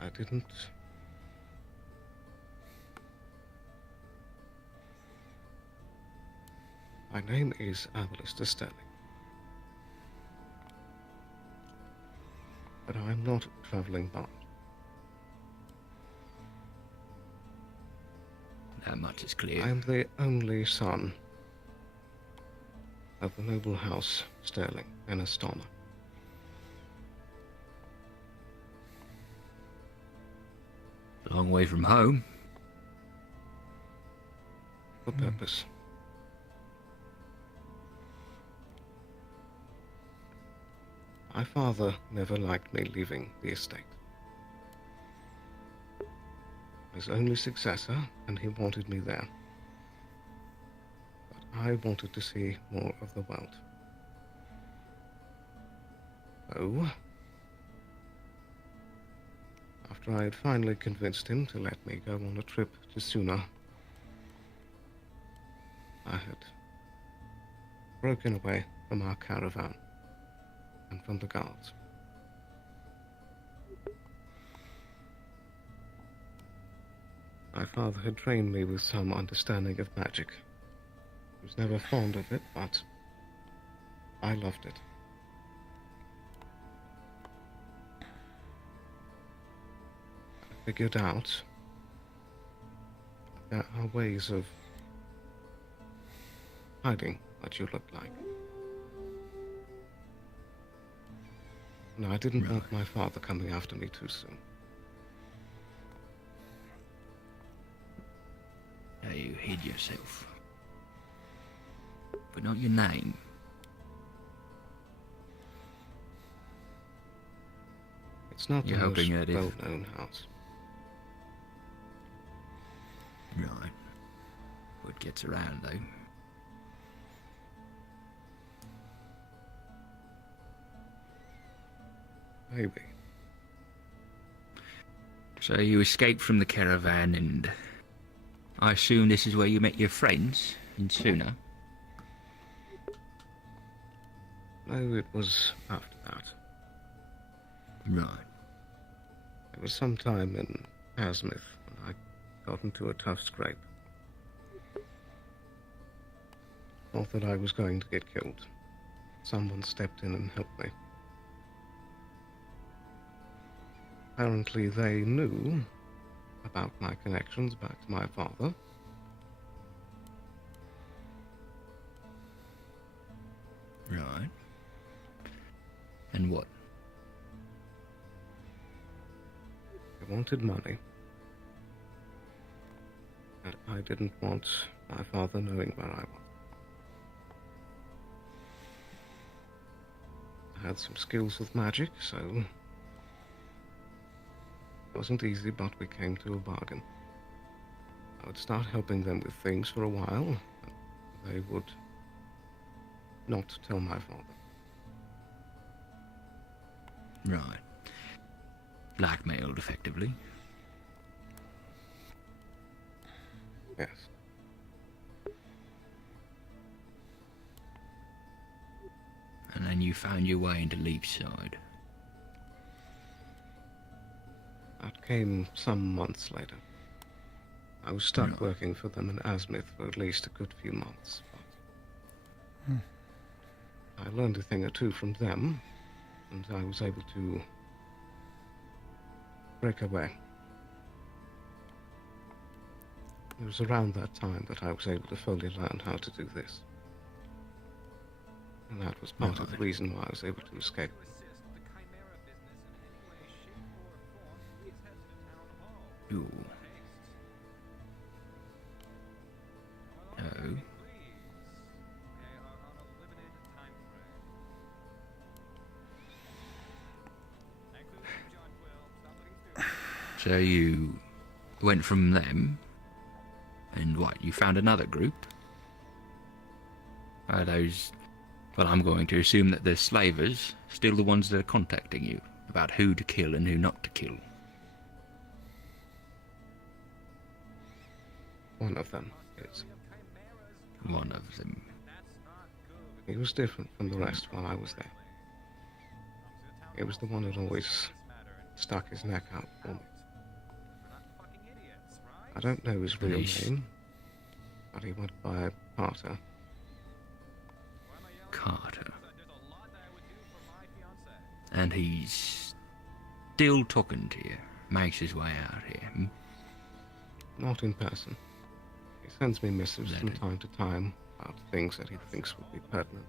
I didn't... My name is Abalista Sterling. But I'm not a traveling bard. That much is clear. I'm the only son of the noble house Sterling and Astana. Long way from home. For purpose. My father never liked me leaving the estate. His only successor, and he wanted me there. But I wanted to see more of the world. So, after I had finally convinced him to let me go on a trip to Suna, I had broken away from our caravan and from the guards. My father had trained me with some understanding of magic. I was never fond of it, but I loved it. I figured out there are ways of hiding what you look like. And I didn't want my father coming after me too soon. Now you hid yourself. But not your name. not You're the most hoping that if... well-known house. Right. Word gets around, though. Maybe. So you escaped from the caravan, and I assume this is where you met your friends in Suna? No, it was after that. Right. It was sometime in Asmith when I got into a tough scrape. Thought that I was going to get killed. Someone stepped in and helped me. Apparently they knew about my connections back to my father. Right. And what? They wanted money. And I didn't want my father knowing where I was. I had some skills with magic, so it wasn't easy, but we came to a bargain. I would start helping them with things for a while. They would not tell my father. Right. Blackmailed, effectively. Yes. And then you found your way into Leapside. That came some months later. I was stuck working for them in Asmith for at least a good few months. But I learned a thing or two from them, and I was able to break away. It was around that time that I was able to fully learn how to do this. And that was part of the reason why I was able to escape. Ooh. Oh. So you went from them, and what, you found another group? Are those... Well, I'm going to assume that the slavers still the ones that are contacting you about who to kill and who not to kill. One of them is. One of them. He was different from the rest while I was there. He was the one that always stuck his neck out for me. I don't know his real name, but he went by Carter. Carter. And he's still talking to you. Makes his way out here. Hmm? Not in person. He sends me missives from time to time about things that he thinks would be pertinent.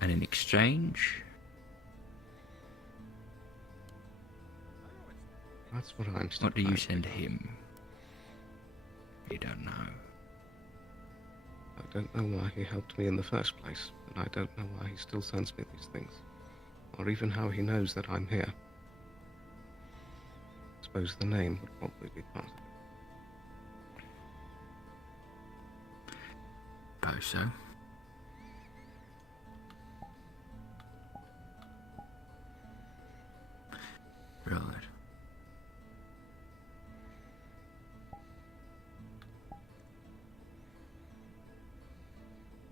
And in exchange? That's what I'm still What do you send him? You don't know. I don't know why he helped me in the first place, and I don't know why he still sends me these things. Or even how he knows that I'm here. I suppose the name would probably be part of it. Suppose so. Right.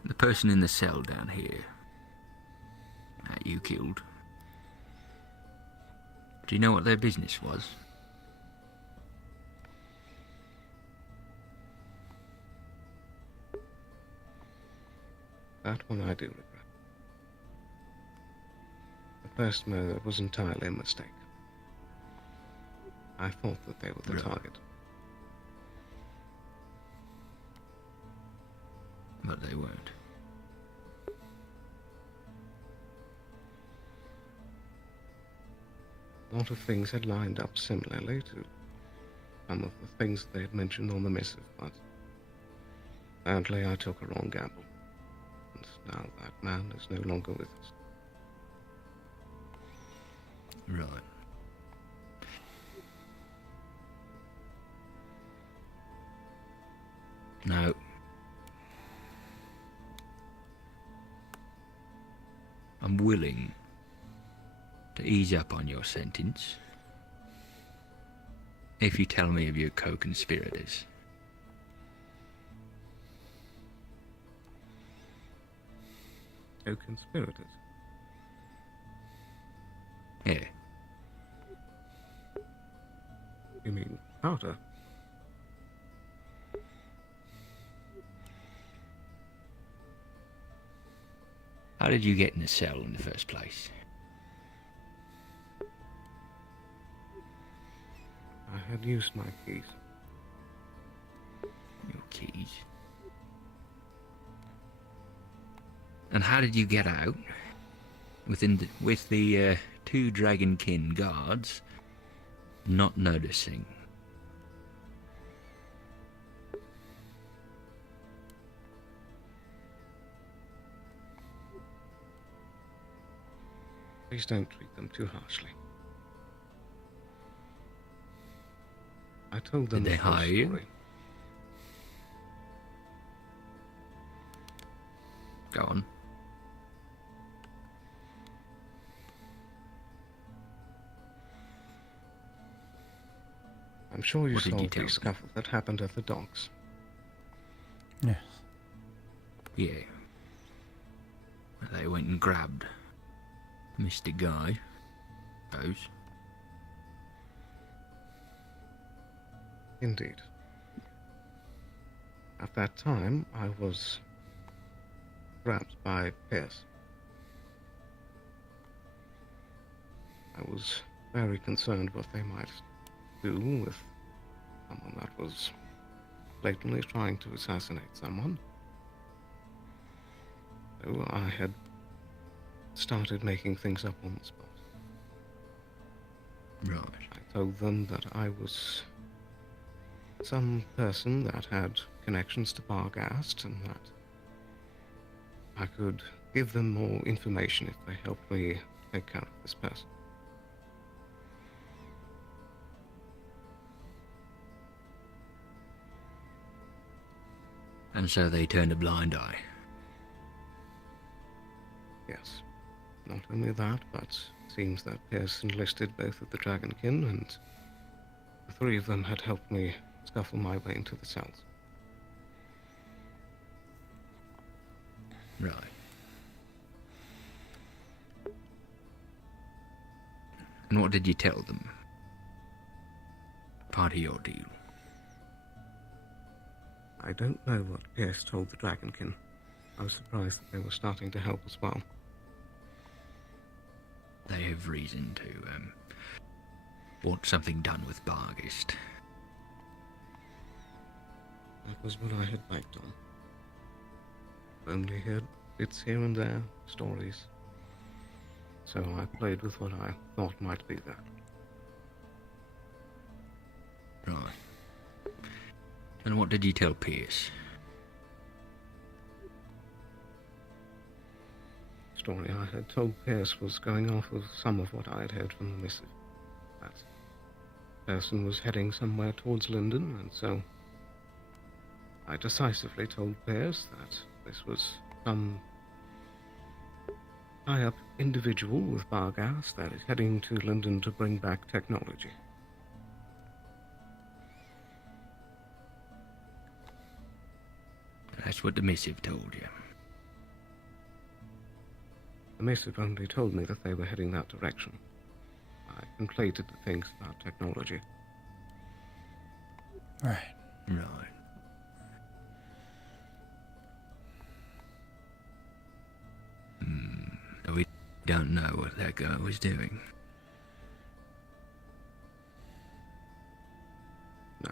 The person in the cell down here that you killed, do you know what their business was? That one I do regret. The first murder was entirely a mistake. I thought that they were the target. But they weren't. A lot of things had lined up similarly to some of the things they had mentioned on the missive, but sadly I took a wrong gamble. And now that man is no longer with us. Right. Now, I'm willing to ease up on your sentence if you tell me of your co-conspirators. Co-conspirators? Yeah. You mean Carter? How did you get in the cell in the first place? I had used my keys. Your keys? And how did you get out? With the two dragonkin guards not noticing? Please don't treat them too harshly. I told them Did they the whole hire you? story. Go on. I'm sure you What did saw you tell the them? scuffle that happened at the docks. Yes. Yeah. They went and grabbed Mr. Guy, suppose. Indeed. At that time, I was grabbed by Pierce. I was very concerned what they might do with someone that was blatantly trying to assassinate someone. So I had started making things up on the spot. Right. I told them that I was some person that had connections to Barghast and that I could give them more information if they helped me take care of this person. And so they turned a blind eye. Yes. Not only that, but it seems that Pierce enlisted both of the Dragonkin, and the three of them had helped me scuffle my way into the cells. Right. And what did you tell them? Part of your deal. I don't know what Pierce told the Dragonkin. I was surprised that they were starting to help as well. They have reason to want something done with Barghast. That was what I had banked on. Only heard bits here and there, stories. So I played with what I thought might be there. Right. And what did you tell Pierce? Story I had told Pierce was going off of some of what I had heard from the missive. That person was heading somewhere towards Linden, and so I decisively told Pierce that this was some high-up individual with Barghast that is heading to Linden to bring back technology. That's what the missive told you. The missive only told me that they were heading that direction. I conflated the things about technology. Right. Right. We don't know what that guy was doing. No.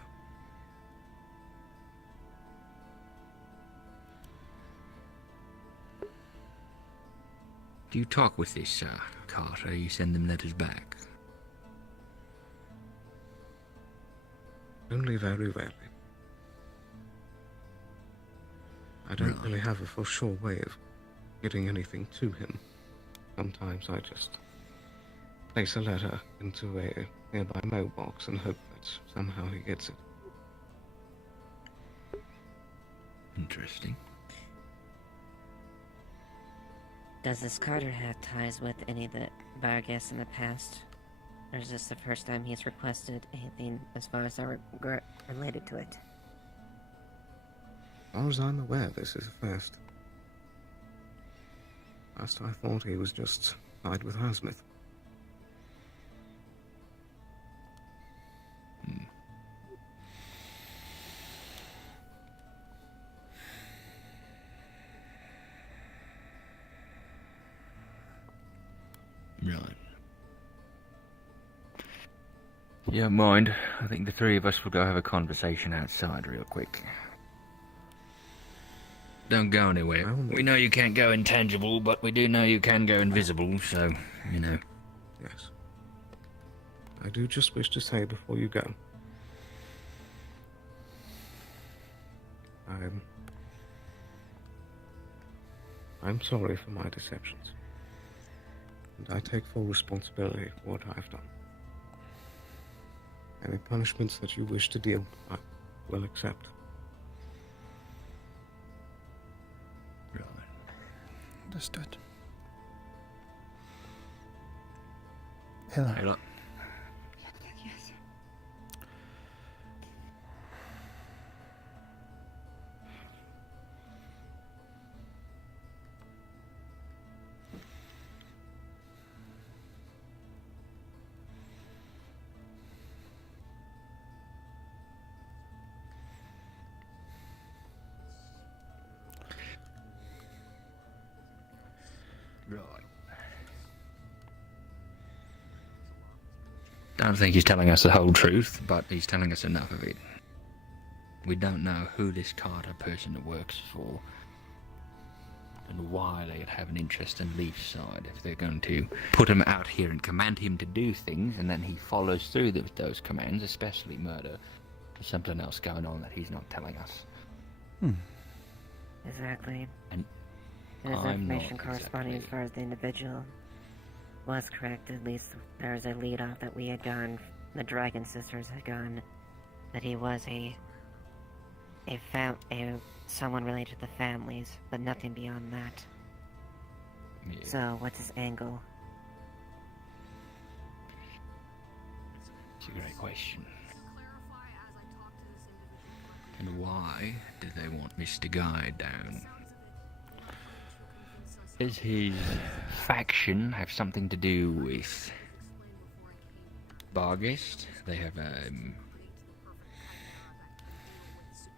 Do you talk with this, Carter? You send them letters back? Only very rarely. I don't really have a for sure way of getting anything to him. Sometimes I just place a letter into a nearby mailbox and hope that somehow he gets it. Interesting. Does this Carter have ties with any of the Vargas in the past? Or is this the first time he's requested anything as far as related to it? As far as I'm aware, this is a first. Last I thought he was just tied with Highsmith. Right. If you don't mind, I think the three of us will go have a conversation outside real quick. Don't go anywhere. We know you can't go intangible, but we do know you can go invisible, so, you know. Yes. I do just wish to say before you go. I'm sorry for my deceptions. And I take full responsibility for what I've done. Any punishments that you wish to deal, I will accept. Right. Understood. Ella. Ella. Yes. Right. Don't think he's telling us the whole truth, but he's telling us enough of it. We don't know who this Carter person works for, and why they'd have an interest in Leaf's side. If they're going to put him out here and command him to do things, and then he follows through with those commands, especially murder, there's something else going on that he's not telling us. Exactly. And his I'm information not corresponding as far as the individual was correct. At least there was a lead off that we had gone, the Dragon Sisters had gone, that he was someone related to the families, but nothing beyond that. Yeah. So what's his angle? It's a great question. And why do they want Mr. Guy down? Does his faction have something to do with Barghest? They have a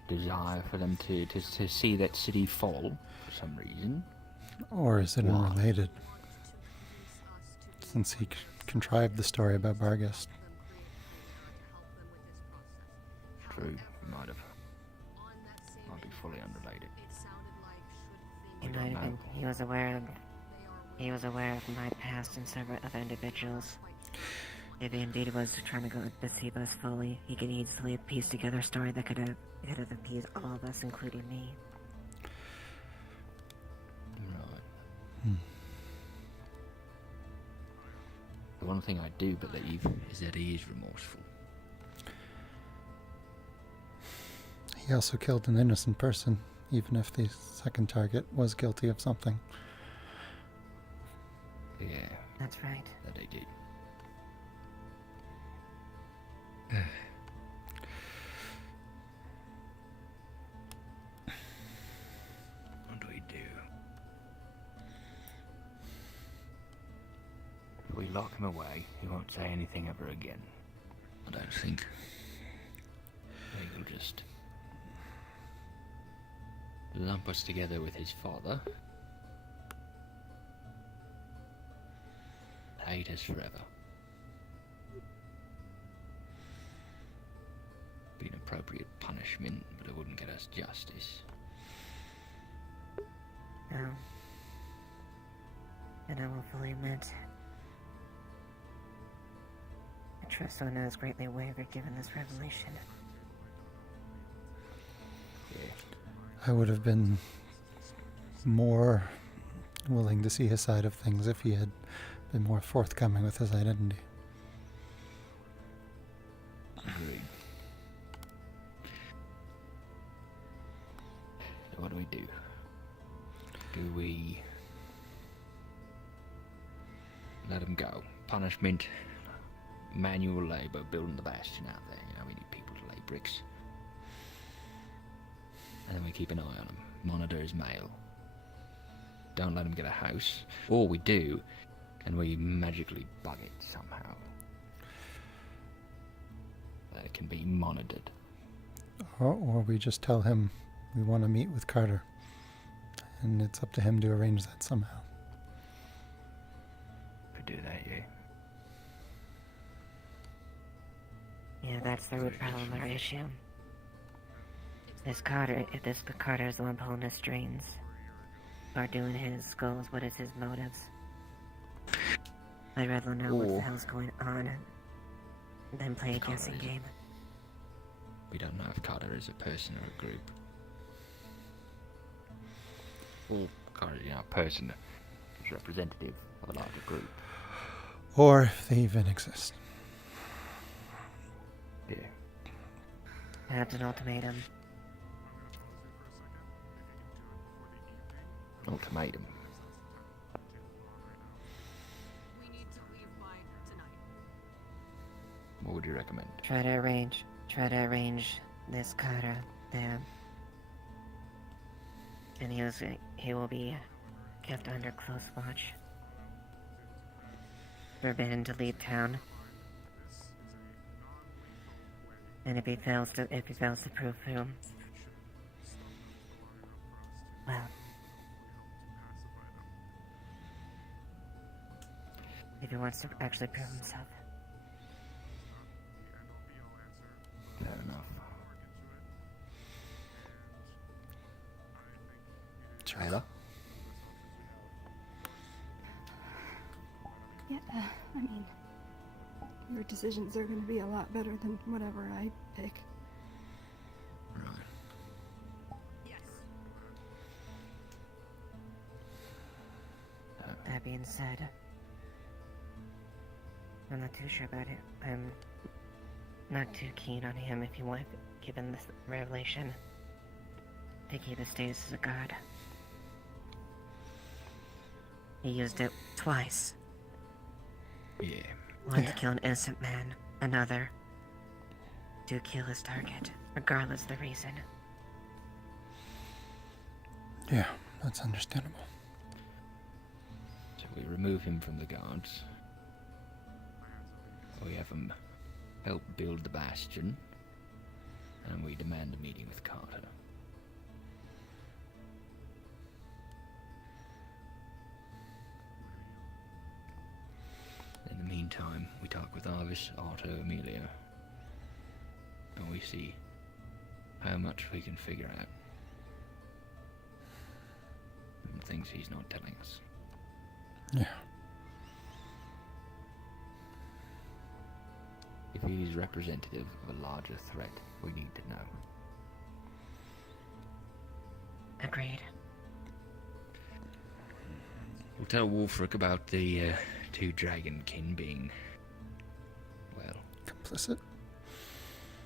desire for them to see that city fall for some reason. Or is it unrelated? Since he contrived the story about Barghest. True, he might have. Might be fully unrelated. He was aware of my past and several other individuals. If he indeed was trying to go deceive us fully, he could easily piece together a story that could have appeased all of us, including me. Right. The one thing I do believe is that he is remorseful. He also killed an innocent person, even if the second target was guilty of something. Yeah. That's right. That they did. What do we do? If we lock him away, he won't say anything ever again. I don't think. He'll just lump us together with his father. Hate us forever. Be an appropriate punishment, but it wouldn't get us justice. No. And I will fully admit, I trust one has greatly wavered given this revelation. I would have been more willing to see his side of things if he had been more forthcoming with his identity. Agreed. So what do we do? Do we let him go? Punishment, manual labour, building the bastion out there. You know, we need people to lay bricks. And then we keep an eye on him, monitor his mail. Don't let him get a house. Or we do, and we magically bug it somehow. That it can be monitored. Or we just tell him we want to meet with Carter. And it's up to him to arrange that somehow. Could do that, yeah. Yeah, that's the root problem, our issue. This Carter, if this Carter is the one pulling the strings, or doing his goals, what is his motives? I'd rather know what the hell's going on than play a guessing game. We don't know if Carter is a person or a group. Or Carter, you know, a person is representative of a larger group. Or if they even exist. Yeah. That's an ultimatum. Ultimatum. We need to leave by tonight. What would you recommend? Try to arrange this Carter there. And he will be kept under close watch. Forbidden to leave town. And if he fails to prove through, well, if he wants to actually prove himself. Fair enough. Trailer? Yeah, I mean, your decisions are going to be a lot better than whatever I pick. Right. Yes. That being said, I'm not too sure about it. I'm not too keen on him if you want, given this revelation, to keep his status as a god. He used it twice. Yeah. One to kill an innocent man, another to kill his target, regardless of the reason. Yeah, that's understandable. So we remove him from the guards. We have him help build the bastion. And we demand a meeting with Carter. In the meantime, we talk with Arvis, Otto, Emilio. And we see how much we can figure out. From things he's not telling us. Yeah. If he is representative of a larger threat, we need to know. Agreed. We'll tell Wolfric about the two dragonkin being, well, complicit.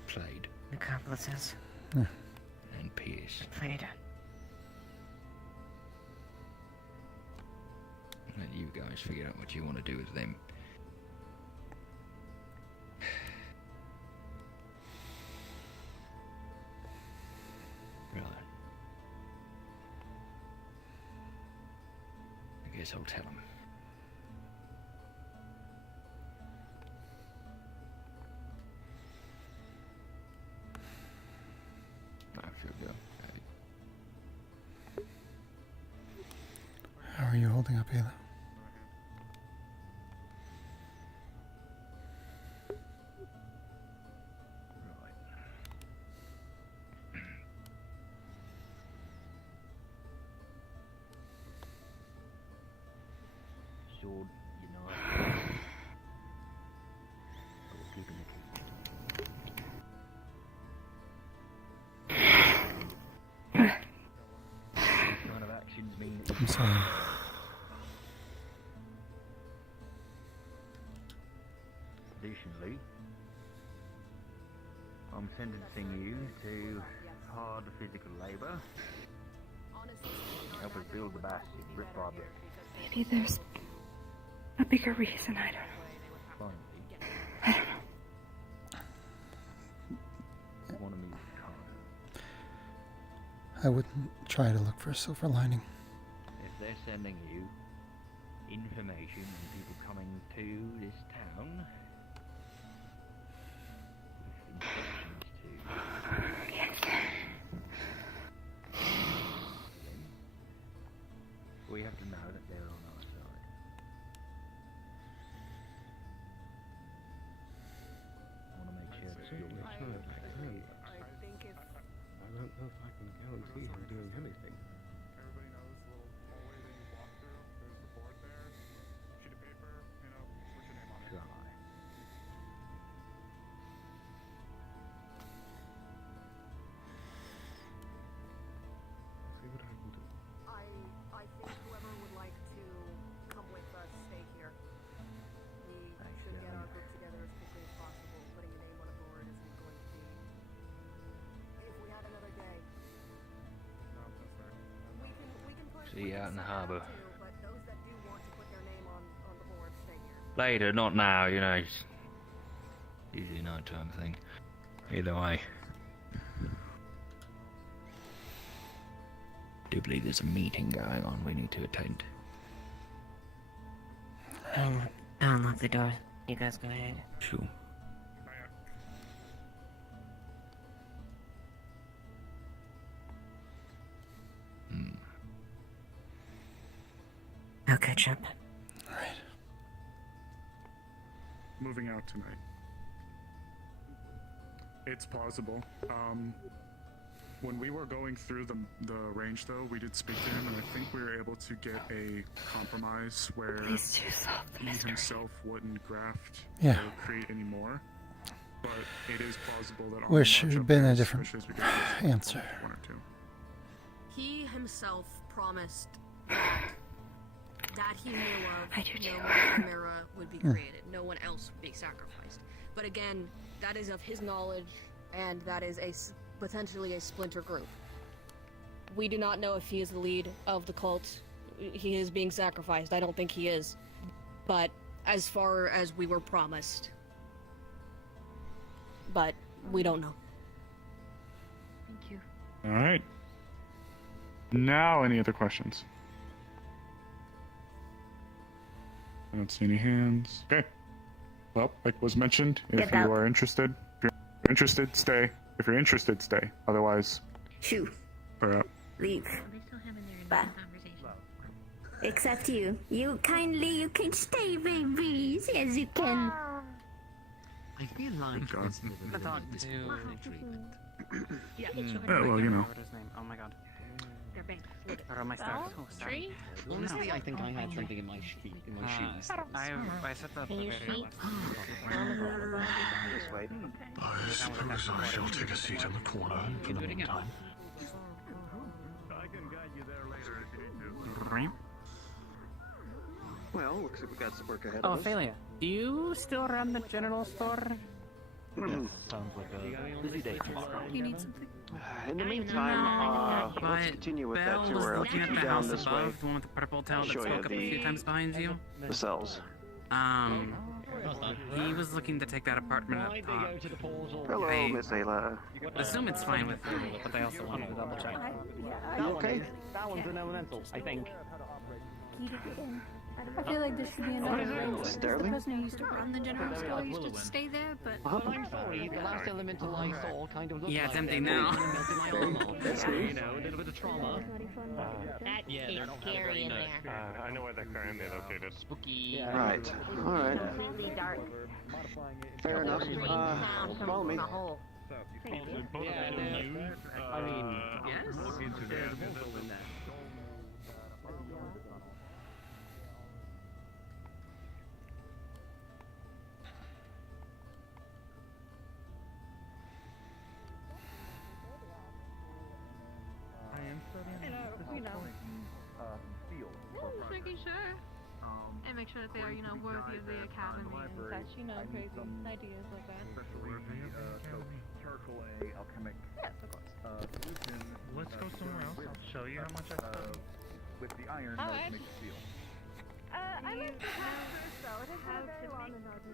Played. Accomplices. Yeah. And Pierce. Played. Let you guys figure out what you want to do with them. Right. I guess I'll tell him. I should go. How are you holding up, Ayla? Sword, unite. Keeping the kind of actions mean I'm sorry. Additionally, I'm sentencing you to hard physical labor. Help us build the bastard brick by brick. Maybe there's a bigger reason, I don't know. I don't know. Want to meet Carter. I wouldn't try to look for a silver lining. If they're sending you information on people coming to this town, with instructions to... Yes. We have to know that they're on our side. I want to make sure that you're I don't know if I can guarantee her doing anything. Everybody knows the little hallway that you walk through. There's the board there, sheet of paper, put your name on it. Try. See what I can do. I think whoever would like to come with us, stay here. We should get our group together as quickly as possible. Putting your name on a board isn't going to be... If we had another day, No, that's fair. we can put... See you out in the harbour. But those that do want to put their name on the board, stay here. Later, not now, you know. It's usually night time thing. Either way. I do believe there's a meeting going on we need to attend. I'll unlock the door. You guys go ahead. Sure. I'll catch up. Alright. Moving out tonight. It's plausible. When we were going through the range, though, we did speak to him, and I think we were able to get a compromise where Please do solve the he mystery. himself wouldn't graft Yeah. or create any more. But it is plausible that on Wish the it march had up been there, a different especially as we get closer, answer. one or two. He himself promised that he knew of I do too. no more chimera would be created. No one else would be sacrificed. But again, that is of his knowledge, and that is potentially a splinter group. We do not know if he is the lead of the cult. He is being sacrificed. I don't think he is. But as far as we were promised. But we don't know. Thank you. All right. Now, any other questions? I don't see any hands. Okay. Well, like was mentioned, if Get you out. are interested, stay. If you're interested, stay. Otherwise, Shoo. we're out. Leave. They still having their Bye. conversation. Except you. You can stay, babies. Yes, you can. I feel like Good God. this is a I thought little to... treatment. Yeah, well, you know. What is his name? Oh my god. they're big. Or am I stuck? Oh, sorry. Honestly, I think I had something in my shoes. I set the Can you elevator sheet? this way. I suppose I shall take a seat in the corner for the meantime. I can guide you there later if you need to. Well, looks like we got some work ahead Oh, of us. Ophelia, do you still run the general store? Sounds like a busy day tomorrow. You need something? In the I don't even meantime, know. let's But continue with that Belle tour. was I'll looking take at you the down house this way. above, the one with the purple tail that Show you spoke up a few the- times behind you. The cells. He was looking to take that apartment up top. Hello, I Miss Ayla. assume it's fine with you, but I also wanted to double check. You okay? That one's an elemental, I think. I feel like there should be another range. The Sterling? person who used to run the general store used to stay there, but I'm sorry, the last elemental I saw kind of looked Yeah, like it's empty that. now. Melted my armor. You know, a little bit of trauma. That is scary in there. I know where that currently located. Spooky. Right. All right. Completely dark. Fair enough. Strange sound coming Follow from me. the hole. I mean, Yes? there's also in that. I am studying You know. field. Just making sure. That makes make sure that they are, you know, worthy of the academy and such, you know, crazy ideas like that. Charcoal alchemic. Yes, of course. Solution. Let's go somewhere else. I'll show you how much I spent. With the iron, Oh, that makes steel. I like the first though. It has been very long enough.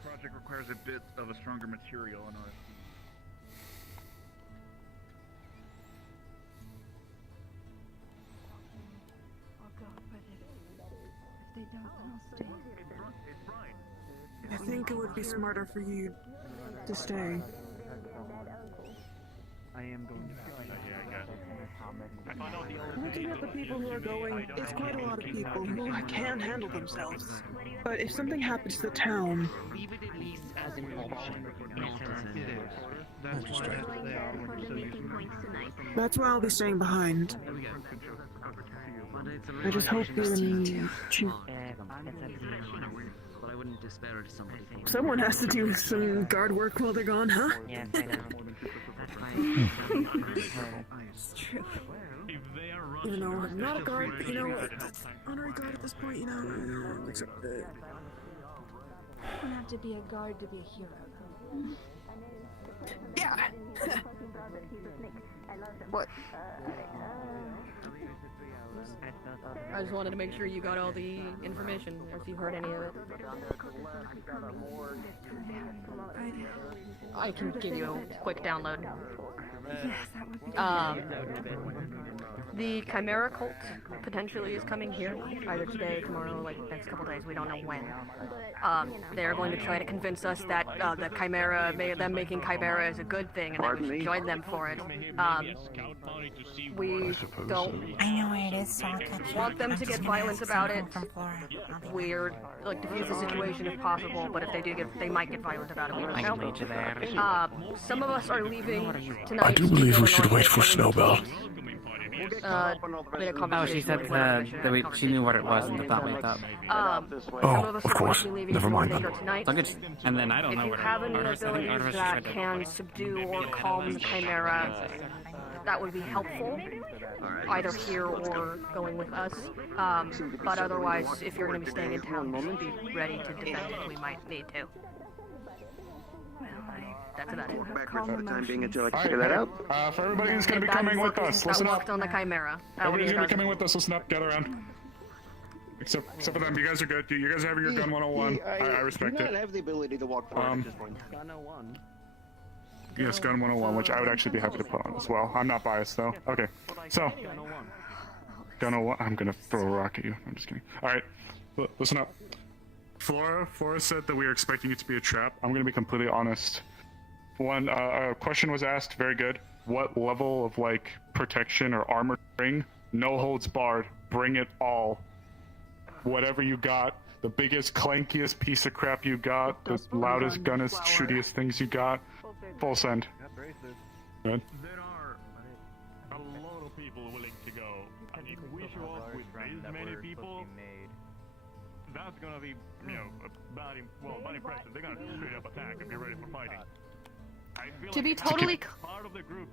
The project requires a bit of a stronger material in order. I'll go, but if they don't, then I'll stay. I think it would be smarter for you to stay. I am going to Looking at the people who are going, it's quite a lot of people who can handle themselves. But if something happens to the town, Leave it at least as an option, not as a that's why I'll be staying behind. I just hope you and But I wouldn't despair to somebody. someone has to do some guard work while they're gone, huh? Yes, I know. It's true. Even though I'm not a guard, but you know what? That's honorary guard at this point, you know. Except that. You don't have to be a guard to be a hero, though. Yeah. What? I just wanted to make sure you got all the information, or if you heard any of it. I can give you a quick download. Yes, that would be The Chimera cult potentially is coming here, either today, tomorrow, like next couple days. We don't know when. They're going to try to convince us that the Chimera, them making Chimera is a good thing, and that we should join them for it. We don't I know where it is, so I'll catch you. want them to get violent about it. We're like defuse the situation if possible, but if they do they might get violent about it. We don't know. Some of us are leaving tonight. I do believe we should wait for Snowbell. Oh, she said that she knew what it was and that made up. Oh, of course. Never mind then. And then I don't know if what you have any abilities that can subdue or calm the Chimera, that would be helpful, either here or going with us. But otherwise, if you're going to be staying in town, be ready to defend if we might need to. That's about it. For the time being until I can figure that out. For everybody who's going to be coming with us, listen up. Left on the Chimera. Everybody's going to be coming with us, listen up, gather around. Except for them, you guys are good. You guys have your gun 101. I respect do not it. have the ability to walk forward at this point. Gun 101. Yes, gun 101, which I would actually be happy to put on as well. I'm not biased though. Okay, so gun 01. I'm gonna throw a rock at you. I'm just kidding. All right, listen up. Flora said that we are expecting it to be a trap. I'm gonna be completely honest. One a question was asked. Very good. What level of like protection or armor bring? No holds barred. Bring it all. Whatever you got. The biggest, clankiest piece of crap you got. The loudest, gunnest, shootiest things you got. Full send. Good. There are that many were people, supposed to be made. that's gonna be, you know, a bad impression. They're gonna straight up attack and be ready for fighting. I feel To like be totally part of the group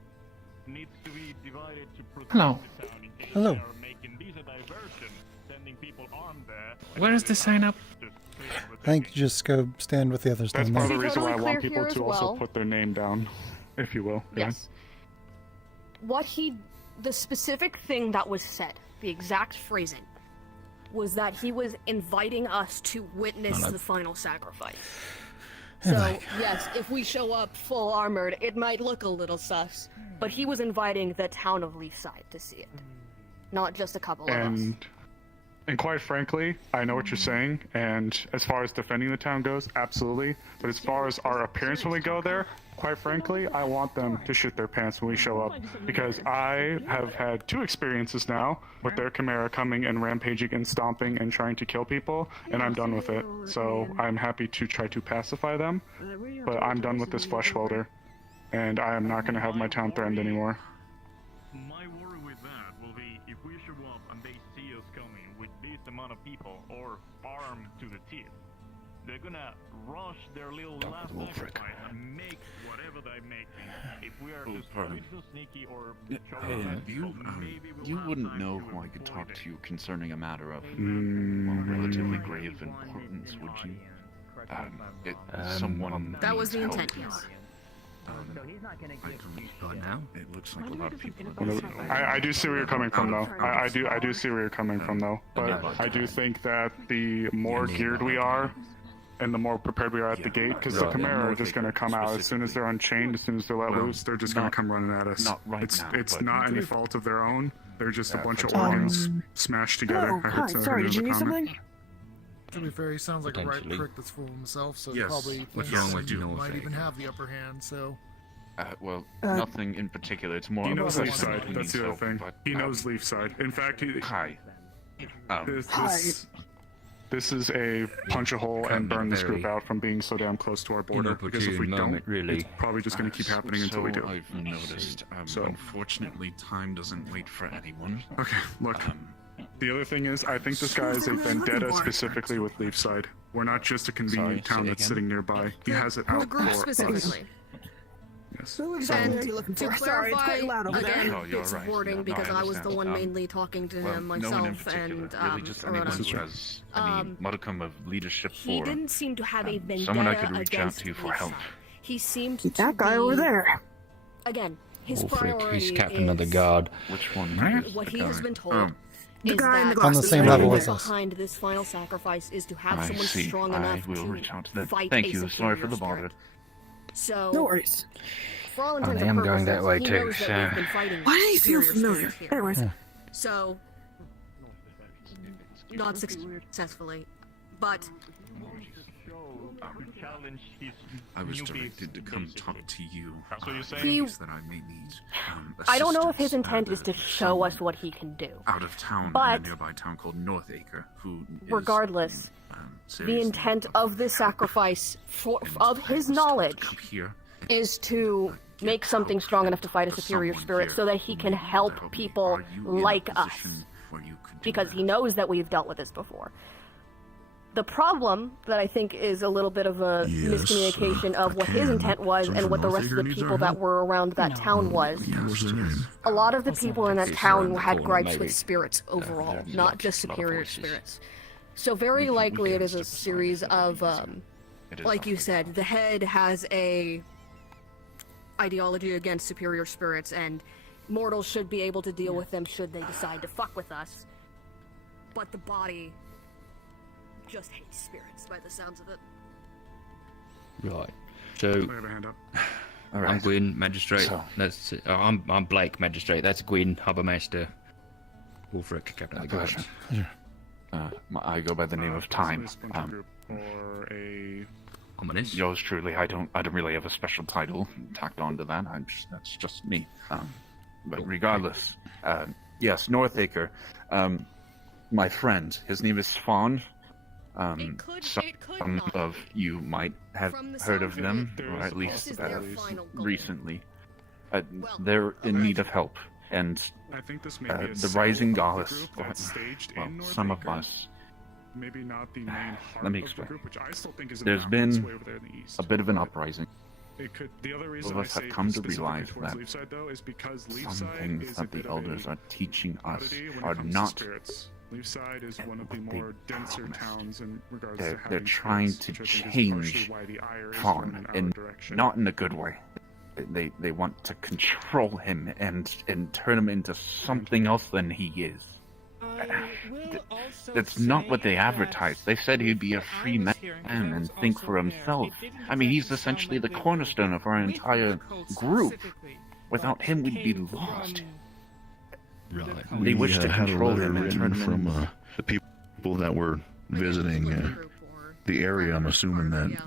needs to be divided to protect Hello. the town in case Hello. they are making these a diversion, sending people armed there. Where is the sign up? I think you just go stand with the others That's down part of there. the reason why I Totally want clear people here to as also well. put their name down, if you will. Yeah. Yes. The specific thing that was said, the exact phrasing, was that he was inviting us to witness the final sacrifice. So, yes, if we show up full armored, it might look a little sus, but he was inviting the town of Leafside to see it. Not just a couple of us. And quite frankly, I know what you're saying, and as far as defending the town goes, absolutely. But as far as our appearance when we go there, quite frankly, I want them to shit their pants when we show up. Because I have had 2 experiences now with their Chimera coming and rampaging and stomping and trying to kill people, and I'm done with it. So I'm happy to try to pacify them, but I'm done with this flesh welder. And I am not going to have my town threatened anymore. My worry with that will be if we show up and they see us coming with this amount of people or armed to the teeth, they're gonna rush their little last sacrifice and make whatever they're making. If we are just pardon. so sneaky or You wouldn't know who I could talk to concerning a matter of relatively grave importance, would you? Someone That was the needs intent, help. yes. Right now, it looks like a lot of people. I do see where you're coming from, though. I do see where you're coming from, though. But I do think that the more geared we are, and the more prepared we are at the gate, because the Chimera are just going to come out as soon as they're unchained, as soon as they're let loose, they're just going to come running at us. Not right now, It's but- not any fault of their own. They're just a bunch of organs smashed together. Oh, I hi, heard sorry, did you need something? To be fair, he sounds like a right Potentially. prick that's full of himself, so Yes. probably What's thinks wrong with he you? might even have the upper hand, so... Nothing in particular. It's more He of a knows personal Leafside. opinion, That's the other so- thing. but, He knows Leafside. In fact, Hi. This is a punch a hole and burn this group out from being so damn close to our border. Because if we don't, really. it's probably just going to keep happening until we do. I've noticed. Unfortunately, time doesn't wait for anyone. Okay, look. The other thing is, I think this guy is a vendetta specifically with Leafside. We're not just a convenient town that's sitting nearby. He has it out group for us. specifically. Yes. Who exactly are you looking To for? Sorry, it's clarify, quite loud over again, there. you're it's right. wording No, because I I was the understand. one mainly talking to him, No one in myself, particular. and Really just anyone Arona. who has any modicum of leadership He for didn't seem to have a vendetta someone I could reach out against to for Leafside. help. He seemed That guy over there. Again, his Oh, frick, priority he's captain of the is- guard. Which one? What he has been told The is guy in the that On the glasses. same the level idea as us. behind this final sacrifice is to have I someone see. strong I enough will to reach out to them. fight Thank a you. Sorry superior for the bother. spirit. So, No worries. for all I intents am and going that purposes, way he too, knows that so- we've been fighting Why do you feel superior familiar? spirits here. Anyways. So, not successfully, but I was directed to come talk to you. That's what you're saying? He- That I may need. I don't know if his assistance intent is to show us what he can do. out of town But- in a nearby town called Northacre, who is, Regardless, the seriously intent of this sacrifice, of his knowledge, here. is to make something strong enough to fight a superior spirit so that he can help people like us. Because he knows that we've dealt with this before. The problem that I think is a little bit of a miscommunication of what his intent was and what the rest of the people that were around that town was. A lot of the people in that town had gripes with spirits overall, not just superior spirits. So very likely it is a series of, like you said, the head has a ideology against superior spirits, and mortals should be able to deal with them should they decide to fuck with us. But the body just hates spirits by the sounds of it. Right. So, I have a hand up. I'm Gwyn, magistrate. That's I'm Blake, magistrate. That's Gwyn, harbourmaster. Wolfric, captain of the guard. I go by the name of Time. Or a Ominous. Yours truly. I don't really have a special title tacked onto that. That's just me. But regardless, yes, Northacre. My friend, his name is Fawn. Some of you might have heard of them, or at least recently. They're in need of help. And I think this may be a the cell Rising of the Goddess, group that's staged well, in some of Northaker. us, Maybe not the main heart let me of the explain. group, which I still think is in There's the mountains been way over there in the east. a bit of an uprising. It could. The other All reason of I us say have come to specifically realize towards that Leafside, though, is because some Leafside things is a that the bit of elders a are teaching us oddity when it are comes not. to spirits. Leafside is one of the what they more denser promised. towns in regards They're, to having they're trying spirits, to which I think is change partially why the ire is Fawn, thrown in our and direction. not in a good way. They want to control him and turn him into something else than he is. That's not what they advertised. They said he'd be a free man and think for himself. I mean, he's essentially the cornerstone of our entire group. Without him, we'd be lost. Right. They wish to had a control letter him and written turn him from into... the people that were visiting the area. I'm assuming that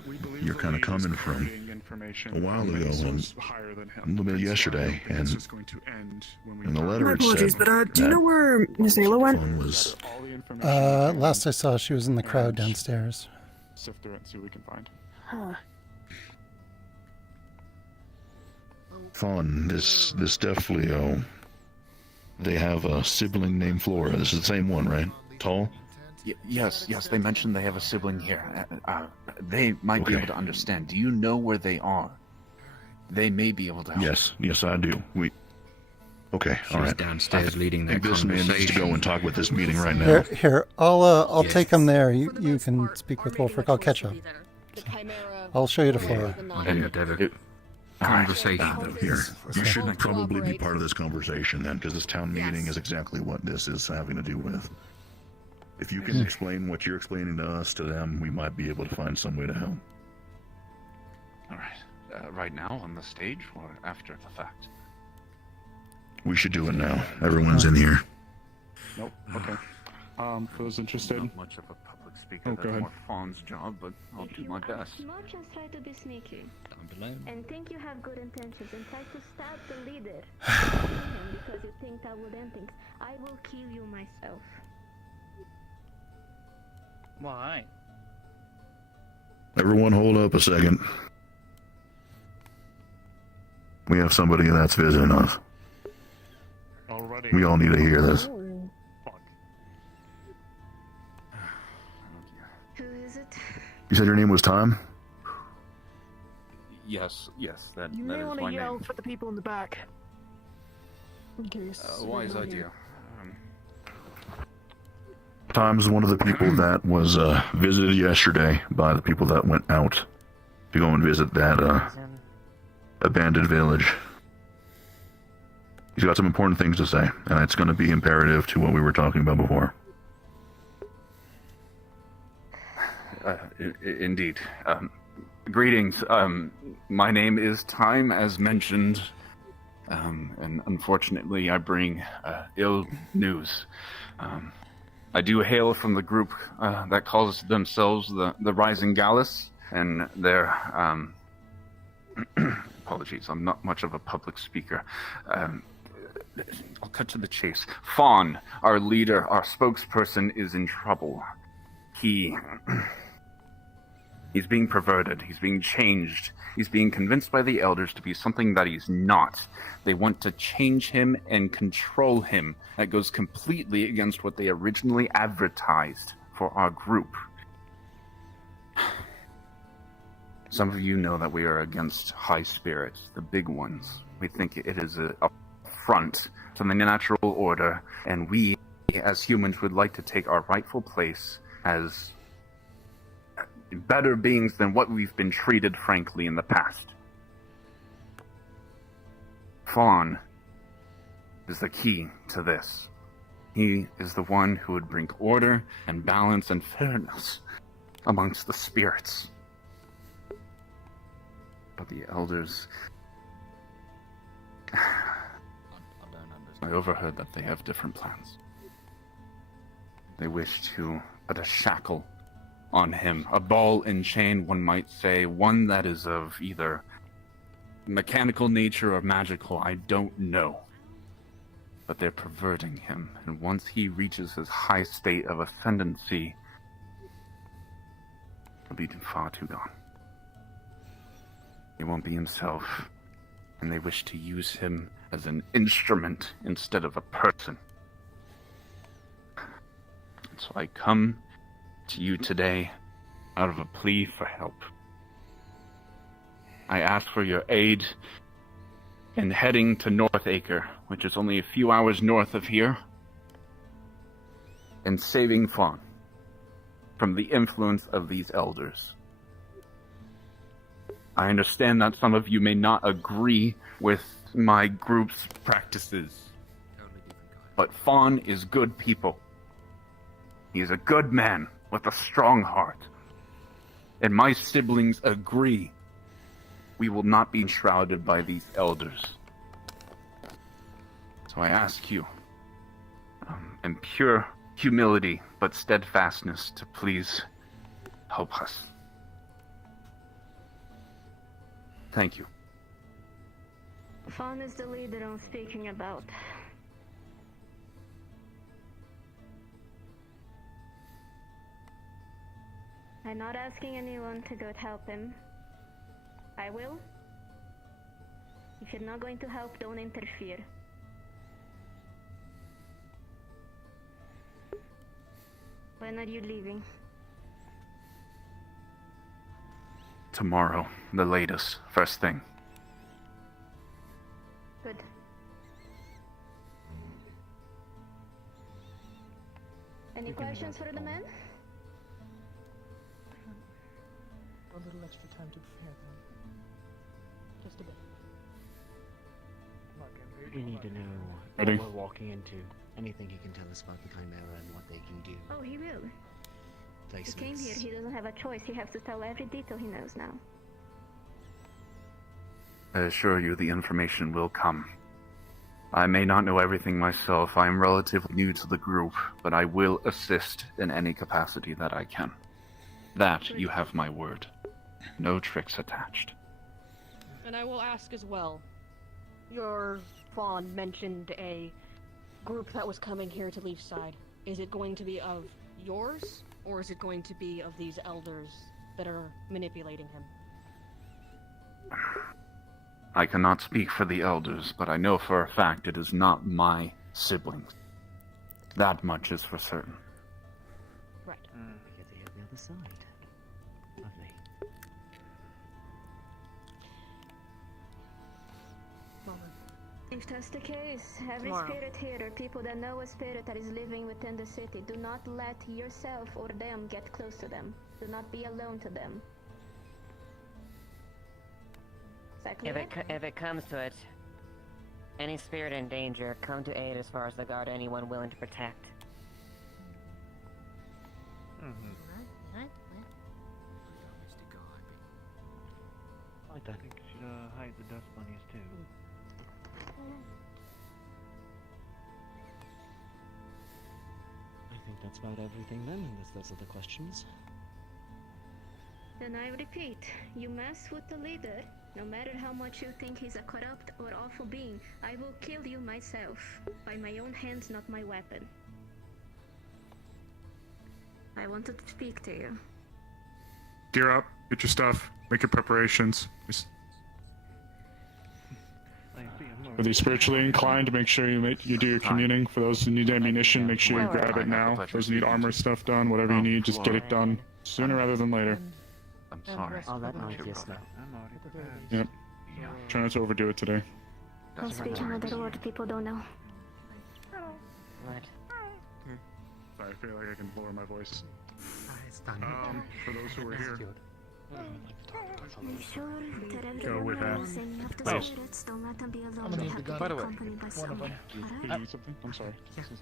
you're kind of coming from a while ago, a little bit yesterday, and the letter My had apologies, said but do you that know where Miss Ayla went? Fawn was Last I saw, she was in the crowd downstairs. Sift through it and see what we can find. Huh. Fawn. This Deaf Leo. They have a sibling named Flora. This is the same one, right? Tall. Yes, they mentioned they have a sibling here. They might be Okay. able to understand. Do you know where they are? They may be able to help. Yes, I do. Okay, all right. downstairs leading I their think this man needs to go and talk with this meeting right now. Here, I'll take him there. You can speak with Wolfric. I'll catch up. I'll show you the floor. Conversation. Here, you should probably be part of this conversation then, because this town meeting is exactly what this is having to do with. If you can explain what you're explaining to us to them, we might be able to find some way to help. All right. Right now on the stage or after the fact? We should do it now. Everyone's in here. Nope. Okay. For those interested. Not much of a public speaker. Oh, That's go ahead. more Fawn's job, but I'll do my best. Smart, just try to be sneaky. And think you have good intentions and try to stab the leader. Because you think that would end things. I will kill you myself. Why? Everyone hold up a second. We have somebody that's visiting us. Already. We all need to hear this. Who is it? You said your name was Tom? Yes, that You that may is want my to yell name. for the people in the back. In case. Wise they're not idea. here. Tom's one of the people that was visited yesterday by the people that went out to go and visit that abandoned village. He's got some important things to say, and it's going to be imperative to what we were talking about before. Indeed. Greetings. My name is Time, as mentioned, and unfortunately I bring ill news. I do hail from the group that calls themselves the Rising Gallus, and their apologies, I'm not much of a public speaker. I'll cut to the chase. Fawn, our leader, our spokesperson, is in trouble. He's being perverted. He's being changed. He's being convinced by the elders to be something that he's not. They want to change him and control him. That goes completely against what they originally advertised for our group. Some of you know that we are against high spirits, the big ones. We think it is a affront to the natural order, and we, as humans, would like to take our rightful place as better beings than what we've been treated, frankly, in the past. Fawn is the key to this. He is the one who would bring order and balance and fairness amongst the spirits. But the elders... I overheard that they have different plans. They wish to put a shackle on him, a ball and chain, one might say, one that is of either mechanical nature or magical, I don't know. But they're perverting him, and once he reaches his high state of ascendancy, he'll be far too gone. He won't be himself, and they wish to use him as an instrument instead of a person. So I come to you today out of a plea for help. I ask for your aid in heading to Northacre, which is only a few hours north of here, and saving Fawn from the influence of these elders. I understand that some of you may not agree with my group's practices, but Fawn is good people. He's a good man with a strong heart. And my siblings agree we will not be shrouded by these elders. So I ask you, in pure humility but steadfastness, to please help us. Thank you. Fawn is the leader I'm speaking about. I'm not asking anyone to go help him. I will. If you're not going to help, don't interfere. When are you leaving? Tomorrow, the latest, first thing. Good. Any questions for the man? A little extra time to prepare them. Just a bit. We need to know Ready? what we're walking into. Anything he can tell us about the Chimera and what they can do. Oh, he will. He came Placements. here, he doesn't have a choice. He has to tell every detail he knows now. I assure you the information will come. I may not know everything myself. I am relatively new to the group, but I will assist in any capacity that I can. That you have my word. No tricks attached. And I will ask as well. Your Fawn mentioned a group that was coming here to Leafside. Is it going to be of yours, or is it going to be of these elders that are manipulating him? I cannot speak for the elders, but I know for a fact it is not my siblings. That much is for certain. Right. We get to hear the other side. Lovely. If that's the case, every Tomorrow. spirit here are people that know a spirit that is living within the city. Do not let yourself or them get close to them. Do not be alone to them. Is that clear? If it comes to it, any spirit in danger, come to aid as far as the guard anyone willing to protect. I think we should hide the dust bunnies too. I think that's about everything then, unless those are the questions. Then I repeat, you mess with the leader, no matter how much you think he's a corrupt or awful being, I will kill you myself. By my own hands, not my weapon. I wanted to speak to you. Gear up, get your stuff, make your preparations. For the spiritually inclined, make sure you do your communing. For those who need ammunition, make sure you grab it now. For those who need armor stuff done, whatever you need, just get it done sooner rather than later. I'm sorry. All that noise, yes, no. Yep. Try not to overdo it today. I'm speaking another word people don't know. Right. Sorry, I feel like I can lower my voice. For those who were here. Make sure that Go everyone with that. knows any of the Nice. spirits don't let them be alone. I'm gonna They need have the to gun. be accompanied by someone. Did you need something? I'm sorry.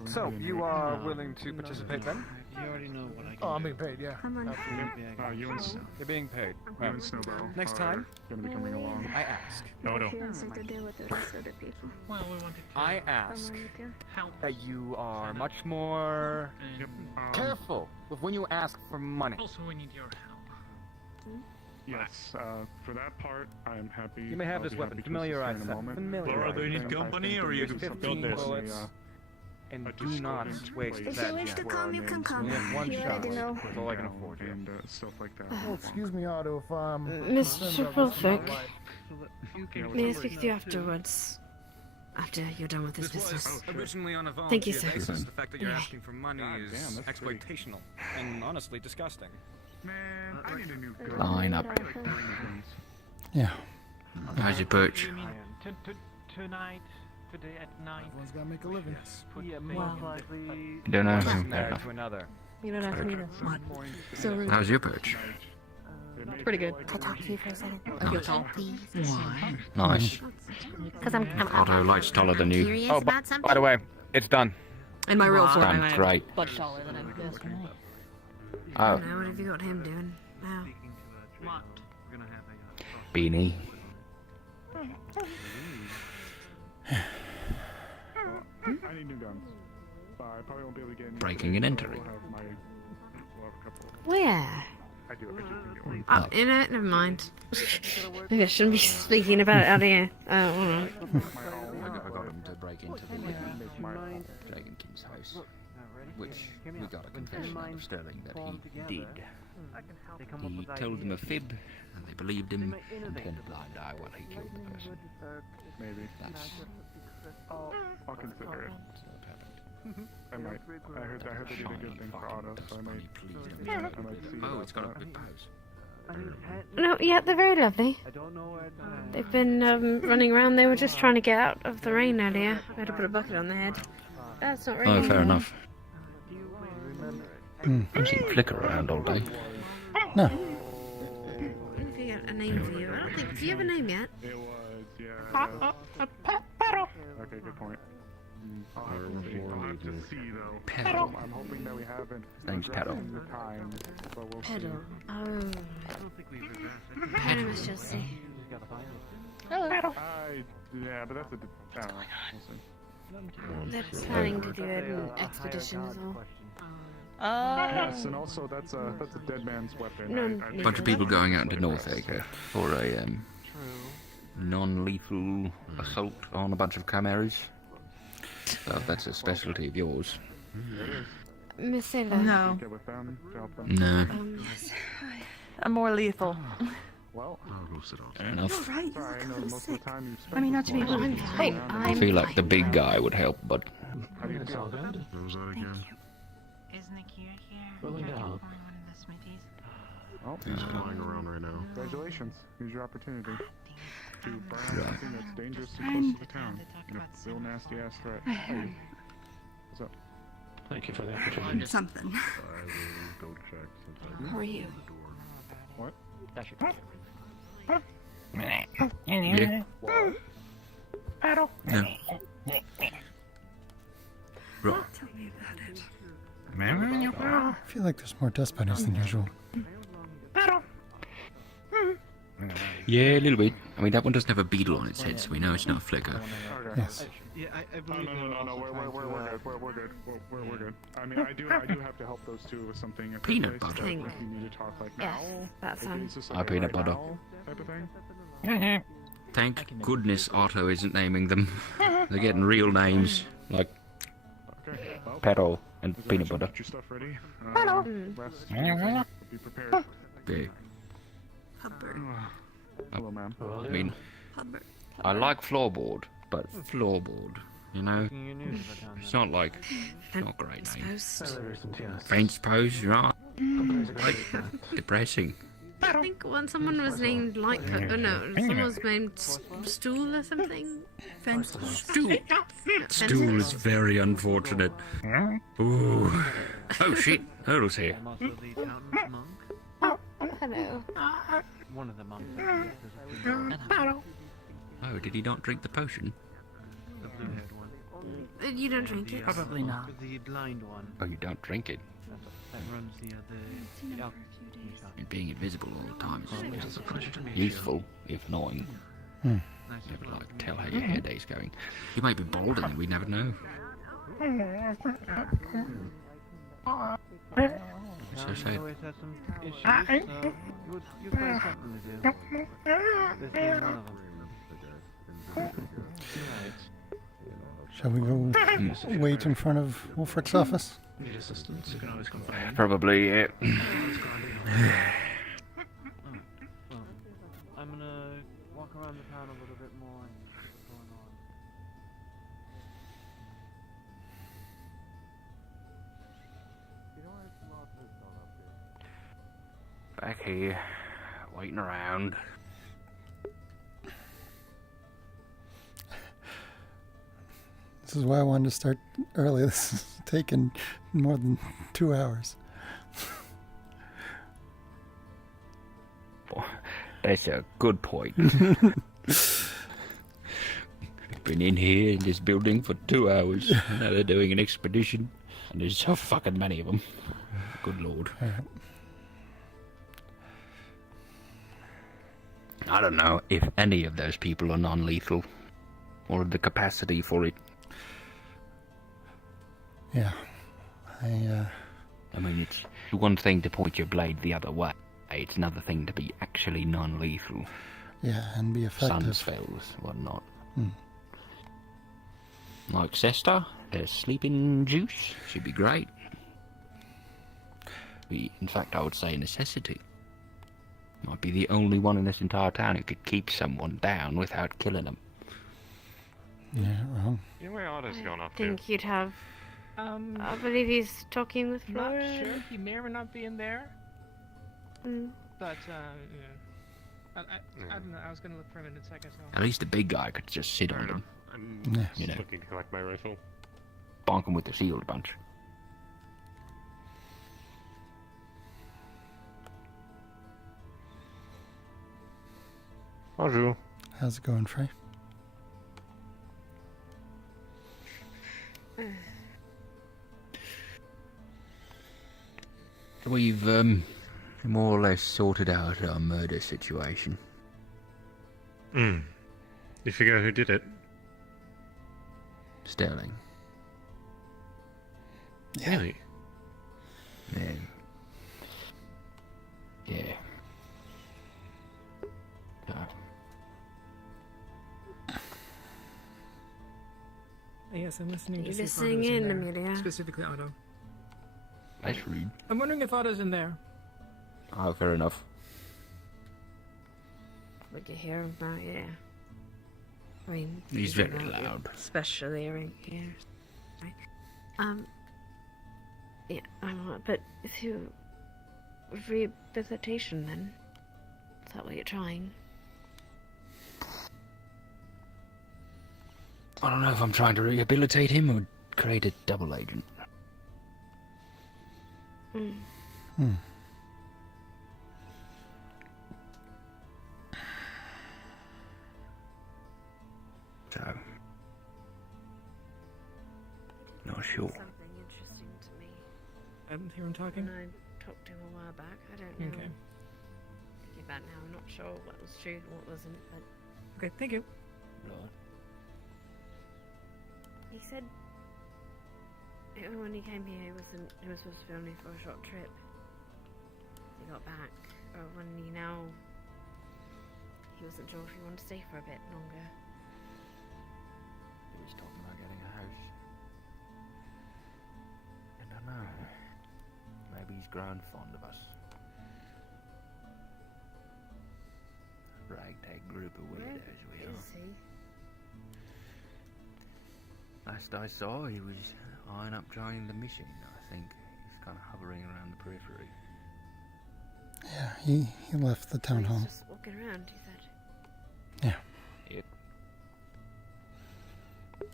So, you are willing to participate then? You already know what I can Oh, I'm being paid, yeah. Come on. You and You're being paid. you and Snowbell Next are time, gonna be coming along. I ask. No. Nothing to do with the rest of the people. Well, we wanted to I ask Come on, you. that you are much more careful with when you ask for money. Also, we need your help. Yes, for that part, I am happy. You may have I'll this be weapon. happy to Familiarize assist in a yourself. moment. Familiarize Laura, do you need yourself. company, I or think you there is 15 something bullets. in And a do not discordant waste place that If you wish to jet. come, you can come. You have one You shot. already know. That's all I can afford. And stuff like that. Oh, excuse me, Otto, if I'm... Mr. Perfect, Yeah, may I speak to you afterwards? after you're done with this business. Originally on a Thank you, volunteer sir. basis, the fact that you're Anyway. asking for money is exploitational and honestly disgusting. Man, I need a new gun. Line up. Yeah. How's your perch? Tonight, today at night. Everyone's gotta make a living. Yeah, Don't know. Fair enough. You don't have to meet us. So rude. How's your perch? Pretty good. Can I talk to you for a second? Nice. Please. Why? Nice. Because I'm Otto light's taller than you. curious Oh, about something. by the way, it's done. In my real form, Done. I'm Great. much taller than I'm yesterday. Oh, Now, what have you got him doing? Wow. What? beanie. I need new guns. I probably won't be able to get any. Breaking and entering. We'll have a couple. Where? I do can get one. Oh, you know, never mind. Maybe I shouldn't be speaking about it out here. Oh, alright. I got him to break into the Dragon King's house, which we got a confession out of Sterling that he did. He told them a fib, and they believed him, and turned a blind eye while he killed the person. Maybe. That's I'll consider it. what happened. I might. I heard they did a good thing for Otto, so I might see. Oh, it's got a good pose. No, yeah, they're very lovely. They've been running around. They were just trying to get out of the rain earlier. I had to put a bucket on their head. That's not raining. Oh, fair anymore. enough. I've seen Flicker around all day. No. I don't know if you got a name for you. I don't think. Do you have a name yet? It was, yeah. Okay, good point. I'll have to see though. Pedal. I'm hoping that we haven't. Name's Pedal. The time, but we'll Pedal. see. Oh. My name is Chelsea. Hello. Yeah, but that's a. I don't know. We'll see. They're planning to do an expedition as well. Yes, and also that's a dead man's weapon. No, A bunch of people going out into Northaker for a non-lethal assault on a bunch of chimeras. So if that's a specialty of yours. Miss Sailor. No. Get with them to help them. No. Yes. I'm more lethal. Well, I'll go sit outside. Fair enough. Right, sorry, I know most of the time you spend. I mean, not to be with rude. Morgan. Hey, I feel like the big guy would help, but How do you feel? What was that again? Isn't Akira here? Really You're not. one of the smithies. Oh, He's flying around right now. congratulations. Here's your opportunity to burn out Right. something that's dangerously close to the town. In a real nasty ass threat. Hey, what's up? Thank you for the opportunity. Something. I will go check since I How are you? What? yeah. Battle. No. Right. Tell me about it. I feel like there's more dust bunnies than usual. Yeah, a little bit. I mean, that one doesn't have a beetle on its head, so we know it's not a flicker. Okay. Yes. Yeah, I No, believe no, we're good. We're good. We're good. I mean, I do have to help those two with something. At Peanut this place, butter. so if you need to talk like Yes, now, that like, sounds. is this I okay peanut right butter. now type of thing. Thank goodness Otto isn't naming them. They're getting real names, like Okay. Well, Pedal and as long peanut as you butter. get your stuff ready. Mm. Rest. Be prepared. Yeah. Hubbard. Hello, ma'am. I mean, Hubbard. I like floorboard, but floorboard, you know? It's not like, it's not a great name. Post. Fence post, right? Like, depressing. I think when someone was named Lightfoot, or no, someone was named Stool or something. Fence. Stool. Stool is very unfortunate. Ooh. Oh shit, Hurdle's here. I'm also the accountant's monk. Hello. One of the monks. Oh, did he not drink the potion? The blue-haired one. You don't drink it. Probably not. The blind one. Oh, you don't drink it. That runs the alcohol shop. And being invisible all the time is useful, if annoying. Hmm. Never like tell how your hair day's going. You might be bald and we never know. So sad. Always has some issues, so you find something to do. This being one of them. Shall we go wait in front of Wolfrick's office? Need assistance? You can always come find me. Probably, yeah. I'm gonna walk around the town a little bit more and see what's going on. Back here, waiting around. This is why I wanted to start early. This is taking more than 2 hours. That's a good point. Been in here in this building for 2 hours. Now they're doing an expedition, and there's so fucking many of them. Good lord. I don't know if any of those people are non-lethal, or the capacity for it. Yeah. I mean, it's one thing to point your blade the other way. It's another thing to be actually non-lethal. Yeah, and be effective. Sun spells, whatnot. Hmm. Like Cesta, a sleeping juice should be great. In fact, I would say a necessity. Might be the only one in this entire town who could keep someone down without killing them. Yeah, well. You know where Otto's gone up I think you'd have. I believe he's talking with Not Flora. sure. He may or may not be in there. Mm. But, I don't know. I was going to look for him in a second. So. At least the big guy could just sit on them. I'm Yeah. You know, looking to collect my rifle. bonk them with the shield a bunch. Bonjour. How's it going, Frey? We've, more or less sorted out our murder situation. You figure out who did it? Sterling. Really? Yeah. Yeah. Yes, I'm listening to You're see if listening Otto's in, there. Amelia. Specifically Otto. That's rude. I'm wondering if Otto's in there. Oh, fair enough. We could hear him now, yeah. I mean, He's you very know, loud. Special hearing here. Right. Yeah, but through rehabilitation then? Is that what you're trying? I don't know if I'm trying to rehabilitate him or create a double agent. Hmm. So, not sure. Something interesting to me. I didn't hear him talking. When I talked to him a while back, I don't know. Okay. Thinking about now, I'm not sure what was true and what wasn't, but Okay, thank you. Lord. he said when he came here, he was supposed to be only for a short trip. He got back, or when he wasn't sure if he wanted to stay for a bit longer. He was talking about getting a house. I don't know. Maybe he's grown fond of us. Ragtag group of weirdos we are. Is he? Last I saw, he was eyeing up joining the mission. I think he's kind of hovering around the periphery. Yeah, he left the town hall. He's just walking around, he said. Yeah. Yep. We'll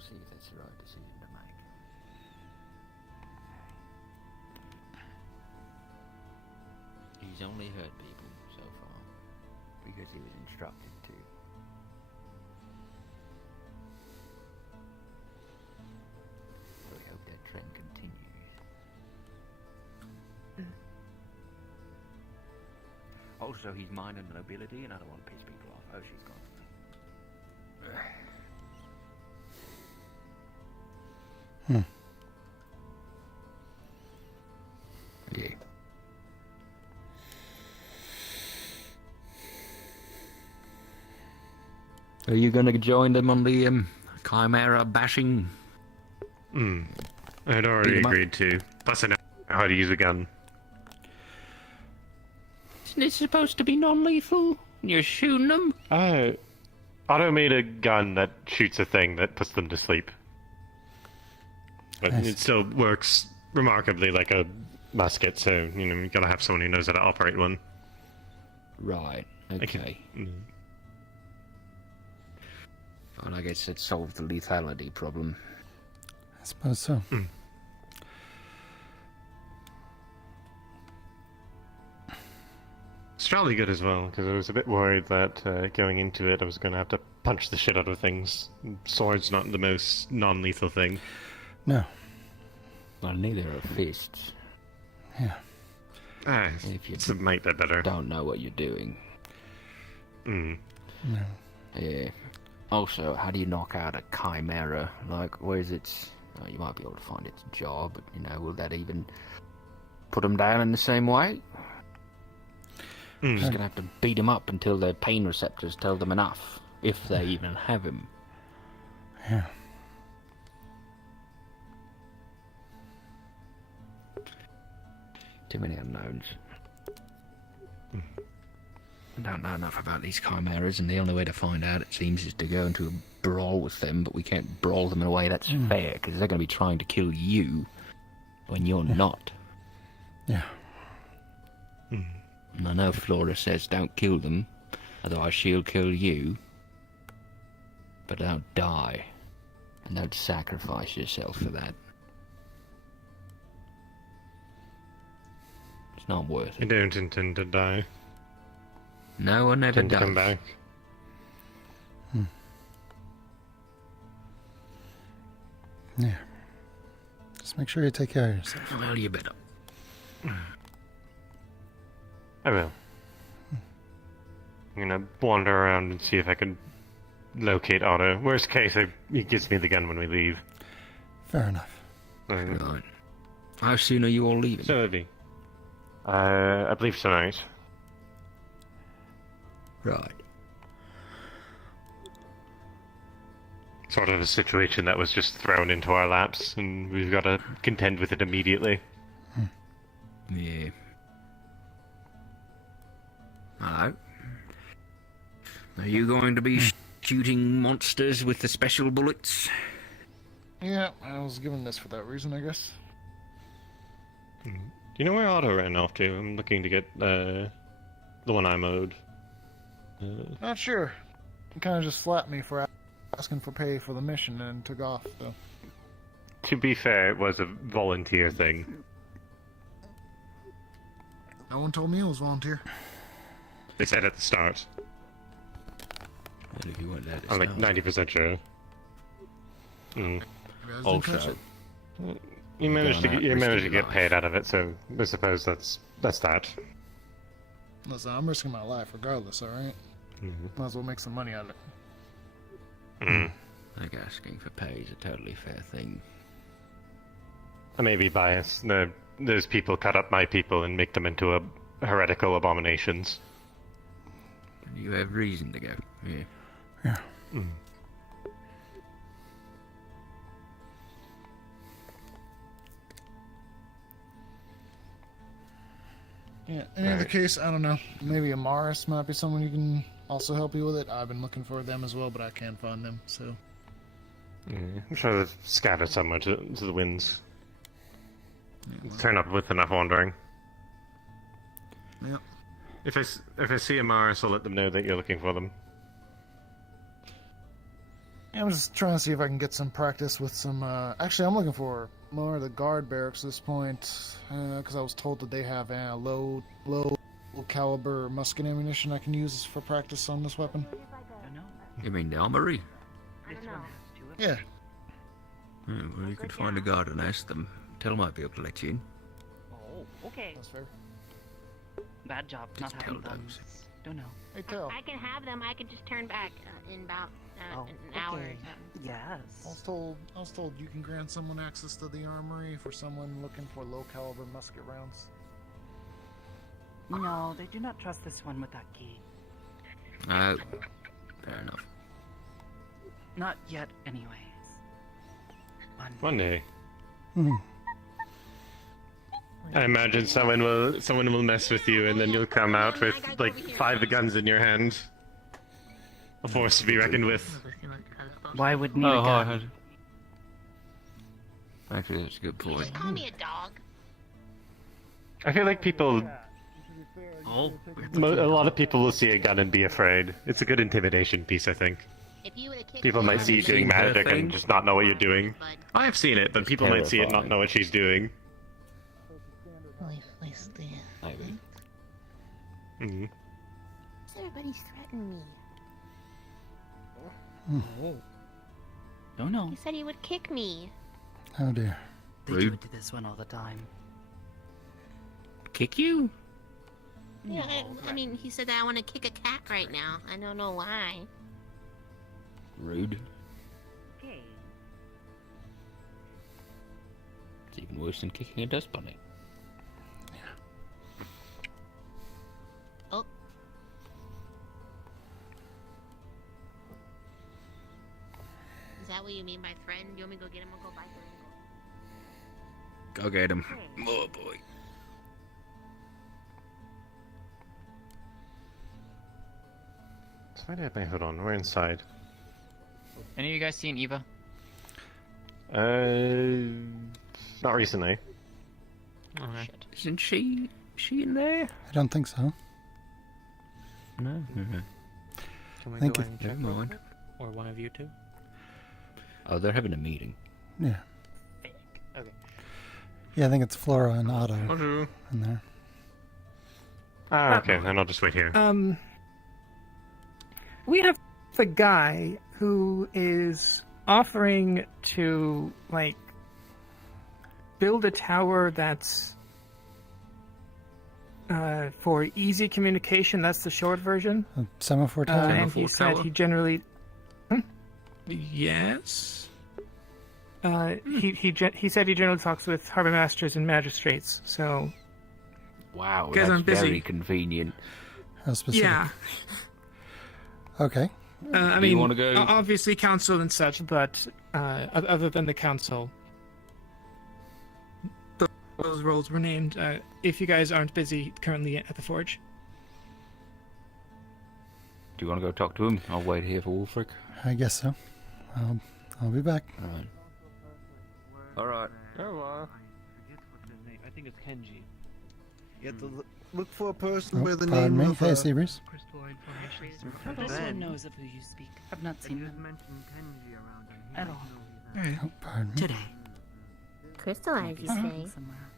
see if that's the right decision to make. He's only hurt people so far because he was instructed to. So we hope that trend continues. Also, he's minor nobility, and I don't want to piss people off. Oh, she's gone. Yeah. Are you going to join them on the Chimera bashing? I had already agreed to. Plus, I know how to use a gun. Isn't it supposed to be non-lethal? You're shooting them? Otto made a gun that shoots a thing that puts them to sleep. But Nice. it still works remarkably like a musket, so you gotta have someone who knows how to operate one. Right. Okay. Well, I guess it solved the lethality problem. I suppose so. It's jolly good as well, because I was a bit worried that going into it I was going to have to punch the shit out of things. Sword's not the most non-lethal thing. No. Well, neither are fists. Yeah. If you It's a might bit better. don't know what you're doing. Mm. No. Yeah. Also, how do you knock out a chimera? Like, where's its... Oh, you might be able to find its jaw, but, will that even put them down in the same way? Just gonna have to beat them up until their pain receptors tell them enough, if they even have them. Yeah. Too many unknowns. I don't know enough about these chimeras, and the only way to find out, it seems, is to go into a brawl with them, but we can't brawl them in a way that's fair, because they're going to be trying to kill you when you're not. Yeah. And I know Flora says don't kill them, otherwise she'll kill you. But don't die. And don't sacrifice yourself for that. It's not worth I it. don't intend to die. No one ever Intend to does. come back. Yeah. Just make sure you take care of yourself. Well, you better. I will. I'm gonna wander around and see if I can locate Otto. Worst case, he gives me the gun when we leave. Fair enough. Right. How soon are you all leaving? So, Libby. I believe tonight. Right. Sort of a situation that was just thrown into our laps, and we've got to contend with it immediately. Yeah. Hello. Are you going to be shooting monsters with the special bullets? Yeah, I was given this for that reason, I guess. Do you know where Otto ran off to? I'm looking to get the one I mowed. Not sure. He kind of just slapped me for asking for pay for the mission and took off, though. To be fair, it was a volunteer thing. No one told me it was volunteer. They said at the start. And if you weren't there, I'm like 90% sure. Also, You managed to get paid out of it, so I suppose that's that. Listen, I'm risking my life regardless, alright? Might as well make some money out of it. I think asking for pay is a totally fair thing. I may be biased. Those people cut up my people and make them into heretical abominations. You have reason to go. Yeah. Yeah. Yeah, in either case, I don't know. Maybe Amaris might be someone who can also help you with it. I've been looking for them as well, but I can't find them, so... I'm sure they've scattered somewhere to the winds. Turn up with enough wandering. Yep. If I see Amaris, I'll let them know that you're looking for them. Yeah, I'm just trying to see if I can get some practice with some, actually, I'm looking for more of the guard barracks at this point, because I was told that they have low caliber musket ammunition I can use for practice on this weapon. You mean the armory? Yeah. Well, you could find a guard and ask them. Tell might be able to let you in. Oh, okay. That's fair. Bad job. Just not tell having thumbs. those. Don't know. Hey, tell. I can have them. I can just turn back in about an hour or something. Yes. I was told you can grant someone access to the armory for someone looking for low caliber musket rounds. No, they do not trust this one with that key. Oh, fair enough. Not yet, anyways. One day. I imagine someone will mess with you, and then you'll come out with like 5 guns in your hand. A force to be reckoned with. Why would need a gun? Actually, that's a good point. Call me a dog. I feel like people. Oh, A lot of people will see a gun and be afraid. It's a good intimidation piece, I think. People might see you doing magic and just not know what you're doing. I have seen it, but people might see it and not know what she's doing. Maybe. Mm-hmm. Everybody's threatening me. Oh no. He said he would kick me. Oh dear. They do it to this one all the time. Kick you? Yeah, I mean, he said that I want to kick a cat right now. I don't know why. Rude. It's even worse than kicking a dust bunny. Oh. Is that what you mean by friend? You want me to go get him or go back there? Go get him. Oh boy. Why did I have my hood on? We're inside. Any of you guys seen Eva? Not recently. Okay. Isn't she in there? I don't think so. No. Can we Thank go you. and check Never mind. Or one of you two? Oh, they're having a meeting. Yeah. Okay. Yeah, I think it's Flora and Otto Bonjour. in there. Ah, okay, then I'll just wait here. We have the guy who is offering to, like, build a tower that's for easy communication. That's the short version. A semaphore tower. And he said he generally. Yes. He said he generally talks with harbor masters and magistrates. So. Wow, Guys, that's I'm busy. very convenient. How specific? Yeah. Okay. I Do mean, you wanna go? obviously council and such, but other than the council, those roles were named. If you guys aren't busy currently at the forge. Do you want to go talk to him? I'll wait here for Wolfric. I guess so. I'll be back. Alright. Alright. I think it's Kenji. You have to look for a person with the Pardon name me. of Hey, Seabreeze. How does one knows of who you speak? I've not seen them at all. Oh, pardon me. Today. Crystallize, you Maybe say? somewhere.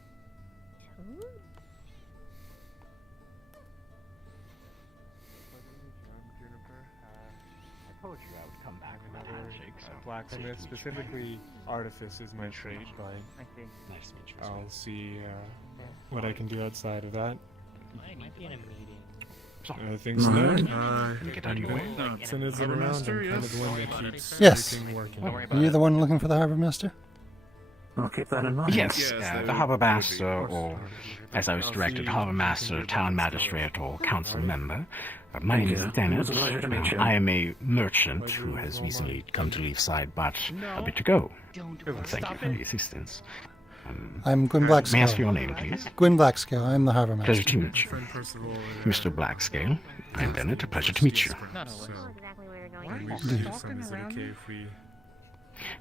I told you I would come back with a handshake, so blacksmith, specifically artifice is my trade, but Nice to meet you. I'll see what I can do outside of that. I might be in a meeting. Things no. Get out of your way. As soon as I'm around, I'm kind of the one that keeps Yes. everything working. Are you the one looking for the harbor master? I'll keep that in mind. Yes, the harbour master, or as I was directed, harbour master, town magistrate, or council member. My name is Dennis. I am a merchant who has recently come to leave side, but a bit to go. Thank you for the assistance. I'm Gwyn May I ask Blackscale. your name, please? Gwyn Blackscale. I'm the harbor master. Pleasure to meet you. Mr. Blackscale. I'm Bennett. A pleasure to meet you.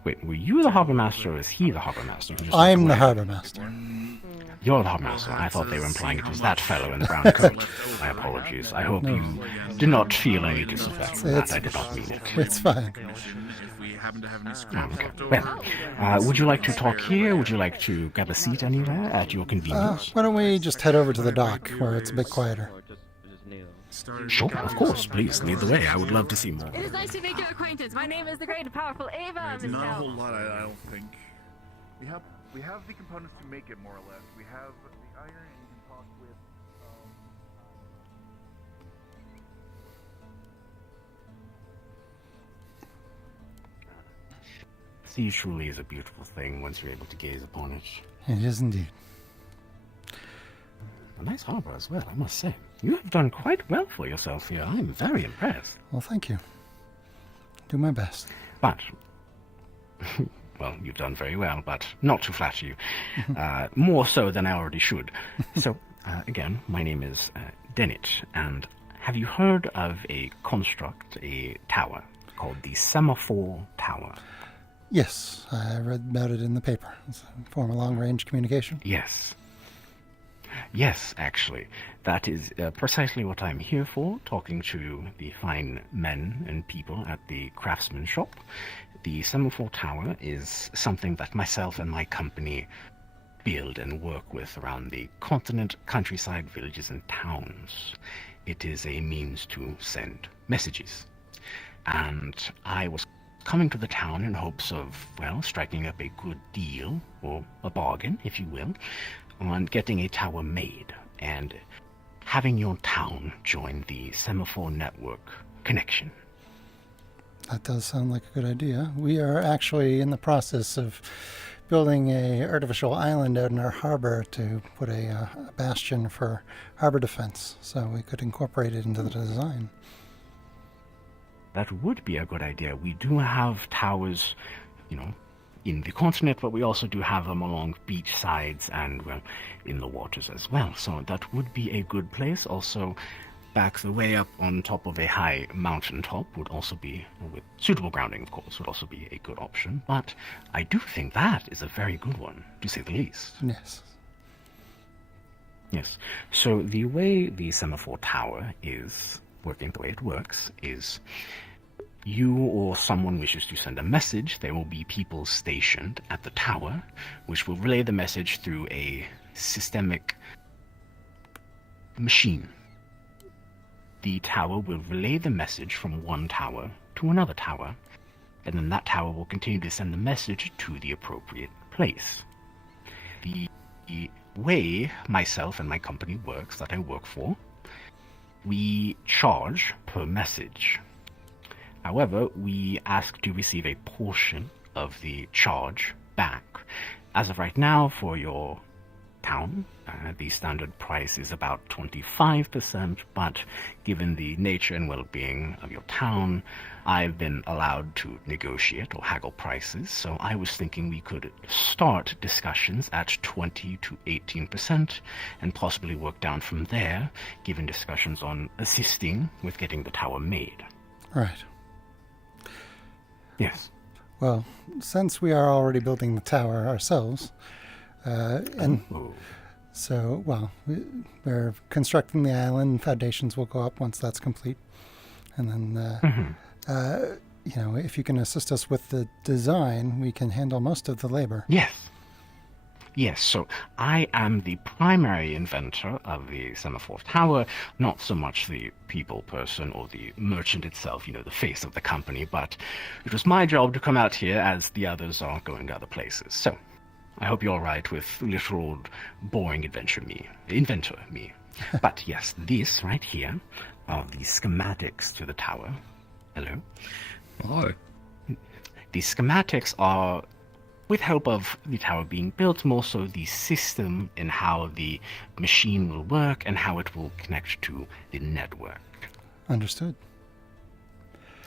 Wait, were you the harbour master, or is he the harbour master? who just I'm walked the away? harbor master. You're the harbour master. I thought they were implying it was that fellow in the brown coat. My apologies. I hope you did not feel any disrespect for that. I did not mean it. It's fine. Okay. Well, would you like to talk here? Would you like to grab a seat anywhere at your convenience? Why don't we just head over to the dock where it's a bit quieter? Sure, of course. Please lead the way. I would love to see more. It is nice to make your acquaintance. My name is the great and powerful Ava. Miss Not a Bell. whole lot, I don't think. We have the components to make it more or less. We have the iron, and you can talk with. Sea truly is a beautiful thing once you're able to gaze upon it. It is indeed. A nice harbour as well, I must say. You have done quite well for yourself here. I'm very impressed. Well, thank you. Do my best. But, well, you've done very well, but not to flatter you. More so than I already should. So, again, my name is Dennett, and have you heard of a construct, a tower, called the Semaphore Tower? Yes, I read about it in the paper. It's a form of long-range communication. Yes. Yes, actually. That is precisely what I'm here for, talking to the fine men and people at the craftsman shop. The Semaphore Tower is something that myself and my company build and work with around the continent, countryside, villages, and towns. It is a means to send messages. And I was coming to the town in hopes of, well, striking up a good deal, or a bargain, if you will, on getting a tower made, and having your town join the Semaphore Network connection. That does sound like a good idea. We are actually in the process of building a artificial island out in our harbor to put a bastion for harbor defense, so we could incorporate it into the design. That would be a good idea. We do have towers, in the continent, but we also do have them along beach sides and, well, in the waters as well. So that would be a good place. Also, back the way up on top of a high mountaintop would also be, with suitable grounding, of course, would also be a good option. But I do think that is a very good one, to say the least. Yes. Yes. So the way the Semaphore Tower is working, the way it works, is you or someone wishes to send a message, there will be people stationed at the tower, which will relay the message through a systemic machine. The tower will relay the message from one tower to another tower, and then that tower will continue to send the message to the appropriate place. The way myself and my company works, that I work for, we charge per message. However, we ask to receive a portion of the charge back. As of right now, for your town, the standard price is about 25%, but given the nature and well-being of your town, I've been allowed to negotiate or haggle prices, so I was thinking we could start discussions at 20 to 18% and possibly work down from there, given discussions on assisting with getting the tower made. Right. Yes. Well, since we are already building the tower ourselves, we're constructing the island. Foundations will go up once that's complete, and then, if you can assist us with the design, we can handle most of the labor. Yes, so I am the primary inventor of the Semaphore Tower, not so much the people person or the merchant itself, the face of the company, but it was my job to come out here as the others are going to other places. So, I hope you're all right with little old boring inventor me. But yes, this right here are the schematics to the tower. Hello? Oh. The schematics are, with help of the tower being built, more so the system and how the machine will work and how it will connect to the network. Understood.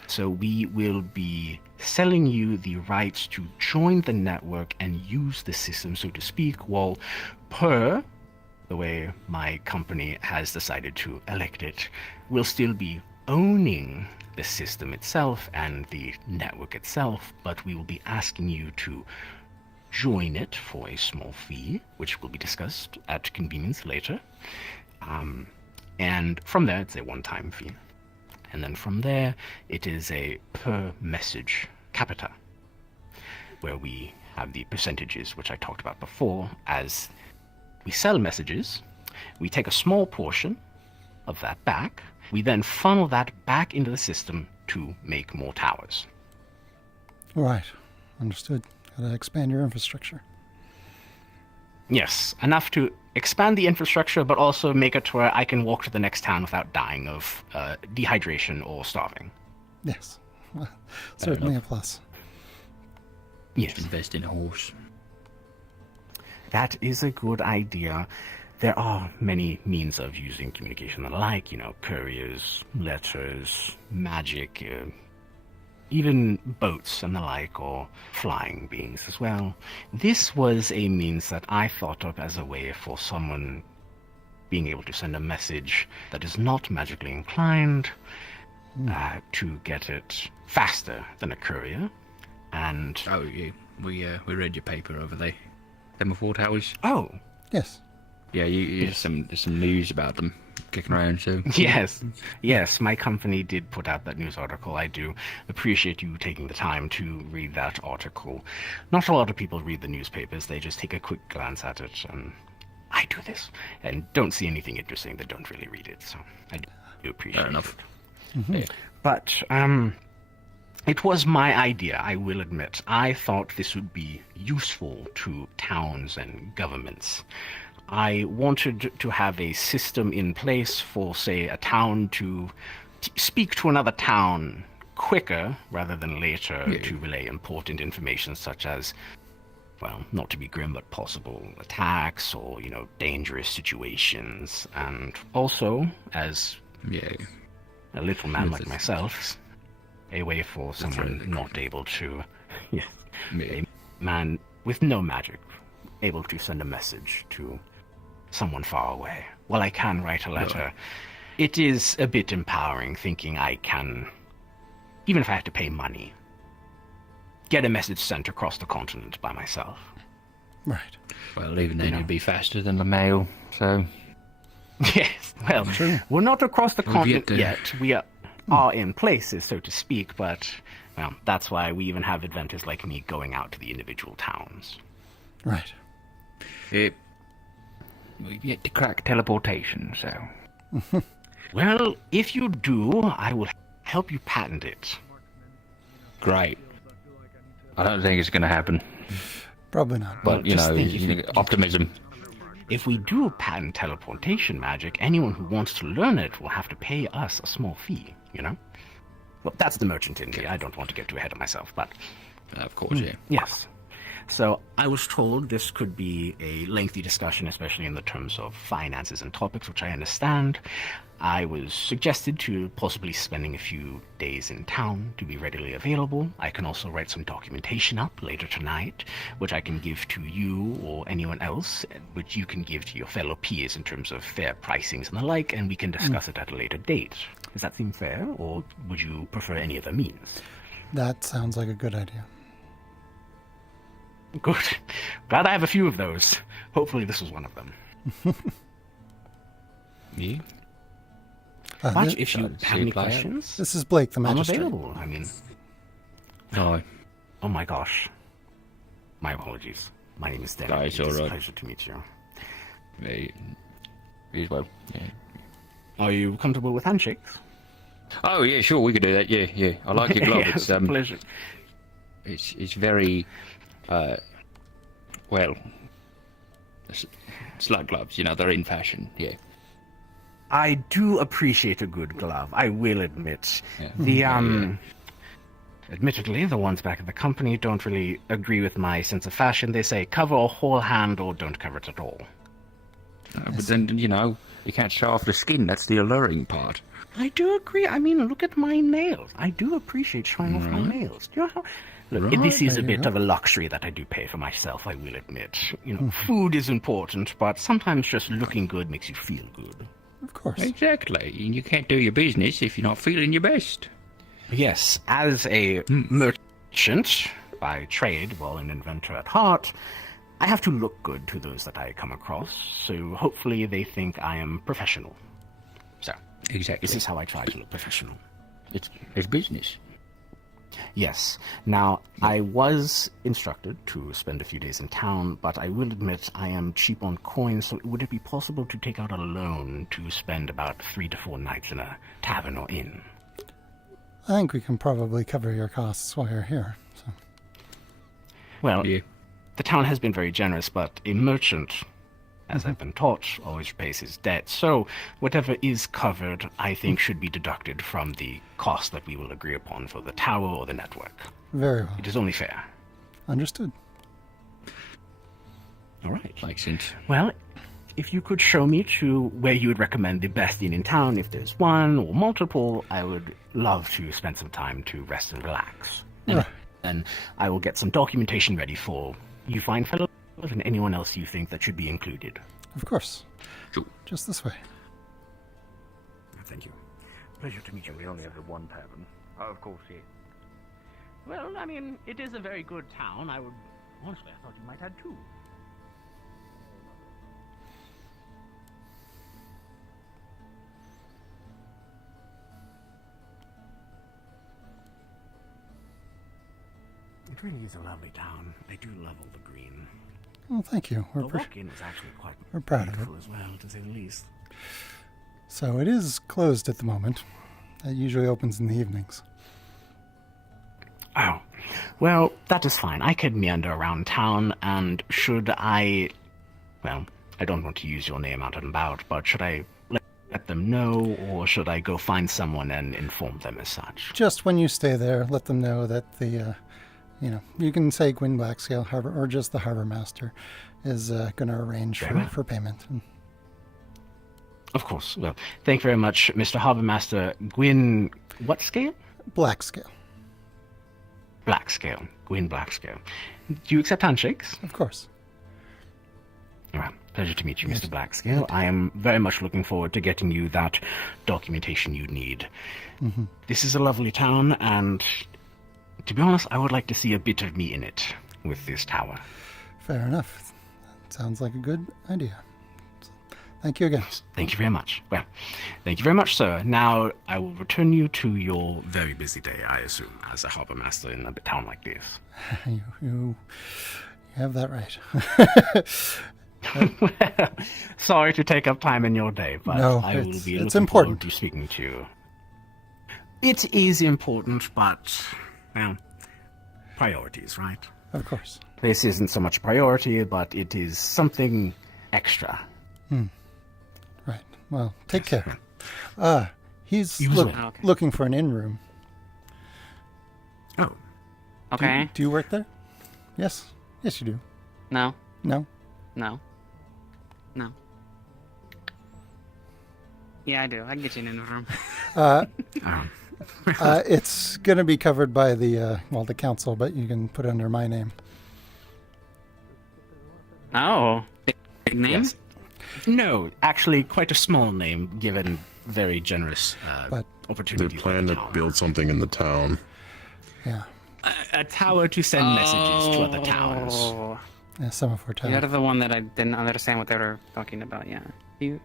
So we will be selling you the rights to join the network and use the system, so to speak, while per the way my company has decided to elect it, we'll still be owning the system itself and the network itself, but we will be asking you to join it for a small fee, which will be discussed at convenience later. And from there, it's a one-time fee. And then from there, it is a per-message capita, where we have the percentages, which I talked about before. As we sell messages, we take a small portion of that back. We then funnel that back into the system to make more towers. Right. Understood. Gotta expand your infrastructure. Yes, enough to expand the infrastructure, but also make it to where I can walk to the next town without dying of dehydration or starving. Yes. Well, certainly a plus. Yes. Invest in a horse. That is a good idea. There are many means of using communication and the like, couriers, letters, magic, even boats and the like, or flying beings as well. This was a means that I thought of as a way for someone being able to send a message that is not magically inclined to get it faster than a courier, and Oh, yeah. We read your paper over there. Semaphore Towers. oh, Yes. Yeah, there's some news about them kicking around. So yes, my company did put out that news article. I do appreciate you taking the time to read that article. Not a lot of people read the newspapers; they just take a quick glance at it. I do this and don't see anything interesting. They don't really read it, so I do appreciate Fair enough. it. Mm-hmm. But it was my idea, I will admit. I thought this would be useful to towns and governments. I wanted to have a system in place for, say, a town to speak to another town quicker rather than later to relay important information such as, well, not to be grim, but possible attacks or, dangerous situations. And also, as a little man like myself, a way for someone not able to, a man with no magic, able to send a message to someone far away. While I can write a letter, it is a bit empowering thinking I can, even if I have to pay money, get a message sent across the continent by myself. Right. Well, even then it'd be faster than the mail, so... Yes, well, we're not across the continent yet. We are in places, so to speak, but, well, that's why we even have adventurers like me going out to the individual towns. Right. We've yet to crack teleportation, so... Well, if you do, I will help you patent it. Great. I don't think it's going to happen. Probably not. But, optimism. If we do patent teleportation magic, anyone who wants to learn it will have to pay us a small fee, Well, that's the merchant in me. I don't want to get too ahead of myself, but... Of course, yeah. Yes. So I was told this could be a lengthy discussion, especially in the terms of finances and topics, which I understand. I was suggested to possibly spending a few days in town to be readily available. I can also write some documentation up later tonight, which I can give to you or anyone else, which you can give to your fellow peers in terms of fair pricings and the like, and we can discuss it at a later date. Does that seem fair, or would you prefer any other means? That sounds like a good idea. Good. Glad I have a few of those. Hopefully this was one of them. Yeah. But if you have any questions... This is Blake, the magistrate. I'm available, I mean... Hi. Oh my gosh. My apologies. My name is Dennis. No, it's a alright. pleasure to meet you. Me as well, yeah. Are you comfortable with handshakes? Oh, yeah, sure, we could do that, yeah. I like your glove. Yes, It's a pleasure. It's very... well, it's like gloves, they're in fashion, yeah. I do appreciate a good glove, I will admit. Yeah. Admittedly, the ones back at the company don't really agree with my sense of fashion. They say cover a whole hand or don't cover it at all. But then, you can't show off the skin, that's the alluring part. I do agree. I mean, look at my nails. I do appreciate showing off my nails. Do you know how... Look, this is a bit of a luxury that I do pay for myself, I will admit. Food is important, but sometimes just looking good makes you feel good. Of course. Exactly. And you can't do your business if you're not feeling your best. Yes, as a merchant by trade, while an inventor at heart, I have to look good to those that I come across, so hopefully they think I am professional. So, exactly. This is how I try to look professional. It's business. Yes. Now, I was instructed to spend a few days in town, but I will admit I am cheap on coins, so would it be possible to take out a loan to spend about 3 to 4 nights in a tavern or inn? I think we can probably cover your costs while you're here. So. Well, the town has been very generous, but a merchant, as I've been taught, always pays his debt. So whatever is covered, I think, should be deducted from the cost that we will agree upon for the tower or the network. Very well. It is only fair. Understood. All right. Makes sense. Well, if you could show me to where you would recommend the best inn in town, if there's one or multiple, I would love to spend some time to rest and relax. And I will get some documentation ready for you fine fellows and anyone else you think that should be included. Of course. Sure. Just this way. Thank you. Pleasure to meet you. We only have the one tavern. Oh, of course, yeah. Well, I mean, it is a very good town. Honestly, I thought you might add two. It really is a lovely town. I do love all the green. Well, thank you. The walk-in was actually quite we're proud of it. beautiful as well, to say the least. So it is closed at the moment. It usually opens in the evenings. Oh, well, that is fine. I could meander around town, and should I... Well, I don't want to use your name out and about, but should I let them know, or should I go find someone and inform them as such? Just when you stay there, let them know that the, you can say Gwyn Blackscale Harbor, or just the Harbor Master is going to arrange for payment. Of course. Well, thank you very much, Mr. Harbor Master. Gwyn... What scale? Blackscale. Blackscale. Gwyn Blackscale. Do you accept handshakes? Of course. Well, pleasure to meet you, Mr. Blackscale. I am very much looking forward to getting you that documentation you need. Mm-hmm. This is a lovely town, and to be honest, I would like to see a bit of me in it with this tower. Fair enough. Sounds like a good idea. Thank you again. Thank you very much. Well, thank you very much, sir. Now, I will return you to your very busy day, I assume, as a harbor master in a town like this. You have that right. Sorry to take up time in your day, but no, I will be it's looking important. forward to speaking to you. It is important, but, well, priorities, right? Of course. This isn't so much a priority, but it is something extra. Right. Well, take care. He's looking for an inn room. Oh. Okay. Do you work there? Yes. Yes, you do. No. No? No. No. Yeah, I do. I can get you in the room. It's going to be covered by the council, but you can put it under my name. Oh. Big name? Yes. No, actually quite a small name, given very generous opportunities. They plan to build something in the town. Yeah. A tower to send messages to other towns. Yeah, semaphore tower. You're the one that I didn't understand what they were talking about, yeah. What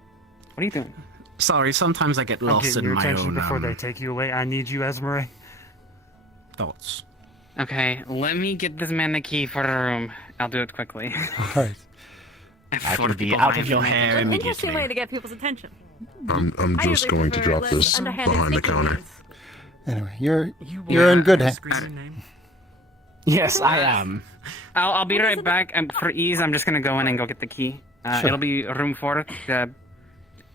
are you doing? Sorry, sometimes I get lost in your my attention own before they take you away. I need you, Esmeralda. thoughts. Okay, let me get this man the key for the room. I'll do it quickly. All right. I can be out of your hair An immediately. interesting way to get people's attention. I'm just going to drop this behind the counter. Anyway, you're in good hands. Yes, I am. I'll be right back. For ease, I'm just gonna go in and go get the key. Sure. It'll be room 4.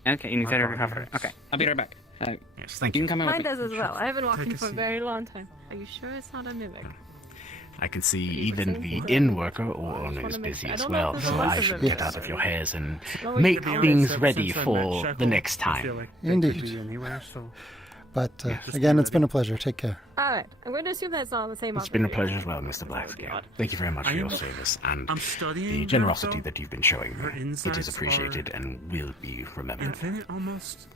Okay, you need to recover it. Okay, I'll be right back. Yes, thank you. you. Can come in Mine with me. does as well. I haven't walked Take in a for a seat. very long time. Are you sure it's not a mimic? I can see even the inn worker or owner is busy as well, so I should get out of your hairs and make things ready for the next time. Indeed. But again, it's been a pleasure. Take care. All right. I'm going to assume that's not on the same It's been a office. pleasure as well, Mr. Blackscale. Thank you very much for your service and the generosity that you've been showing me. It is appreciated and will be remembered. Infinite almost.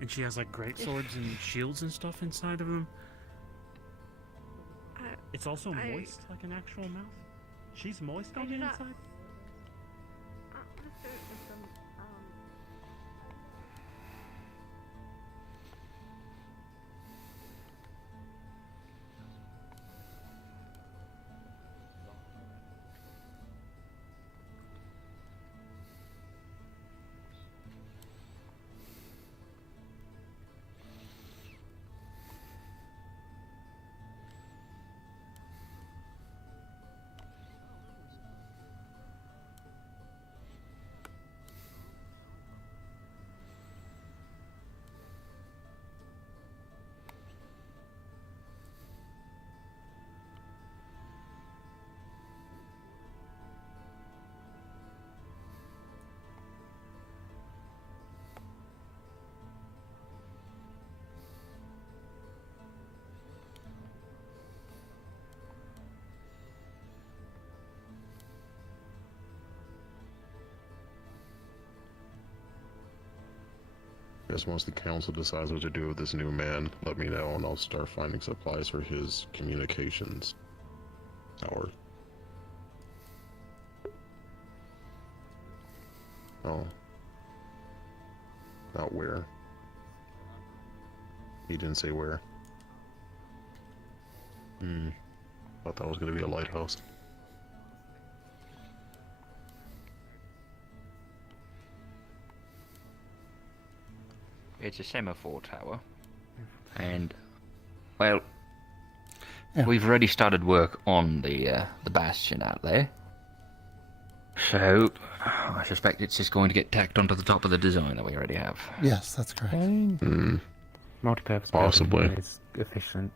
And she has like great swords and shields and stuff inside of them. It's also moist, like an actual mouth. She's moist on the inside. guess once the council decides what to do with this new man, let me know and I'll start finding supplies for his communications tower. Oh. Not where. He didn't say where. Thought that was gonna be a lighthouse. It's a semaphore tower. And, well, we've already started work on the bastion out there. So, I suspect it's just going to get tacked onto the top of the design that we already have. Yes, that's correct. Multi-purpose Possibly. building is efficient.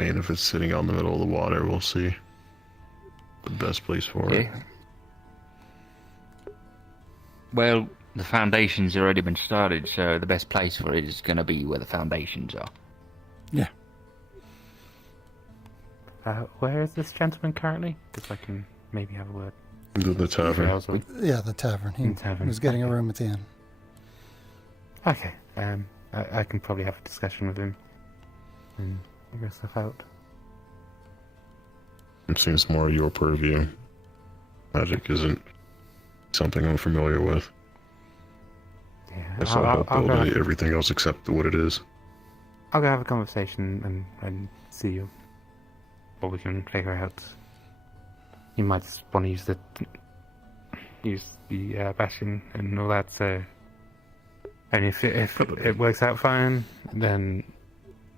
And if it's sitting out in the middle of the water, we'll see. The best place for it. Well, the foundation's already been started, so the best place for it is going to be where the foundations are. Yeah. Where is this gentleman currently? Because I can maybe have a word. The tavern. Yeah, the tavern. He was getting a room at the inn. Okay. I can probably have a discussion with him and figure stuff out. It seems more your purview. Magic isn't something I'm familiar with. Yeah, Guess I'll help build everything else except what it is. I'll go have a conversation and see what we can figure out. You might just want to use the bastion and all that. So, and if it works out fine, then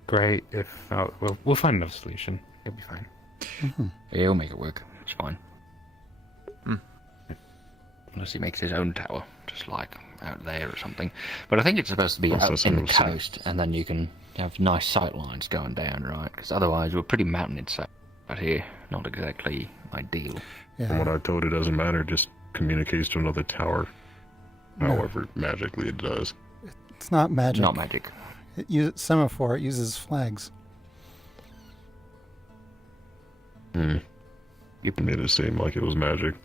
great. If not, we'll find another solution. It'll be fine. Yeah, he'll make it work. It's fine. Unless he makes his own tower, just like out there or something. But I think it's supposed to be out in the coast, and then you can have nice sight lines going down, right? Because otherwise we're pretty mountainous out here. Not exactly ideal. Yeah. From what I told, it doesn't matter. Just communicates to another tower. However, magically it does. It's not magic. Not magic. It uses semaphore. It uses flags. You made it seem like it was magic.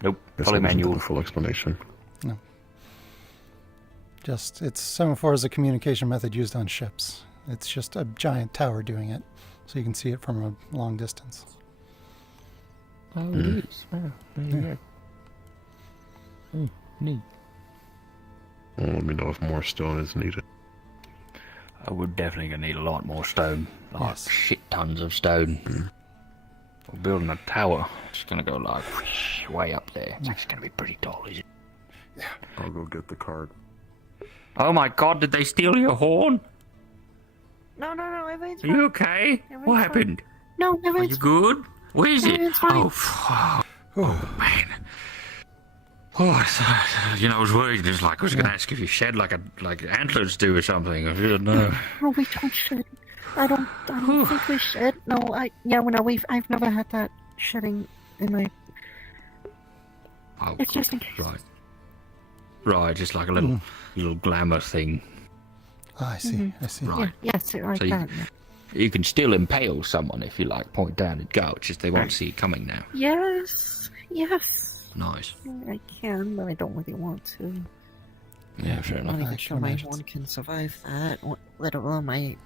Nope. Fully manual. The full explanation. No. Just, it's semaphore is a communication method used on ships. It's just a giant tower doing it, so you can see it from a long distance. Oh, it is. Wow. There you go. Neat. Well, let me know if more stone is needed. We're definitely going to need a lot more stone. Like shit tons of stone. We're building a tower. It's going to go like way up there. It's actually going to be pretty tall, is it? Yeah. I'll go get the card. Oh my god, did they steal your horn? No, everything's Are you okay? What happened? No, Are you good? Where is it? Everything's fine. Oh, man. Oh, I was worried. It was like I was going to ask if you shed like antlers do or something. I didn't know. No, we don't shed. I don't think we shed. No, I've never had that shedding in my. Oh, it's just in case. Right, just like a little glamour thing. Oh, I see. I see. Right. Yeah, yes, like So that. You can still impale someone if you like point down and go. It's just they won't see it coming now. Yes. Nice. I can, but I don't really want to. Yeah, fair I'm enough. not even sure my horn can survive that, let alone my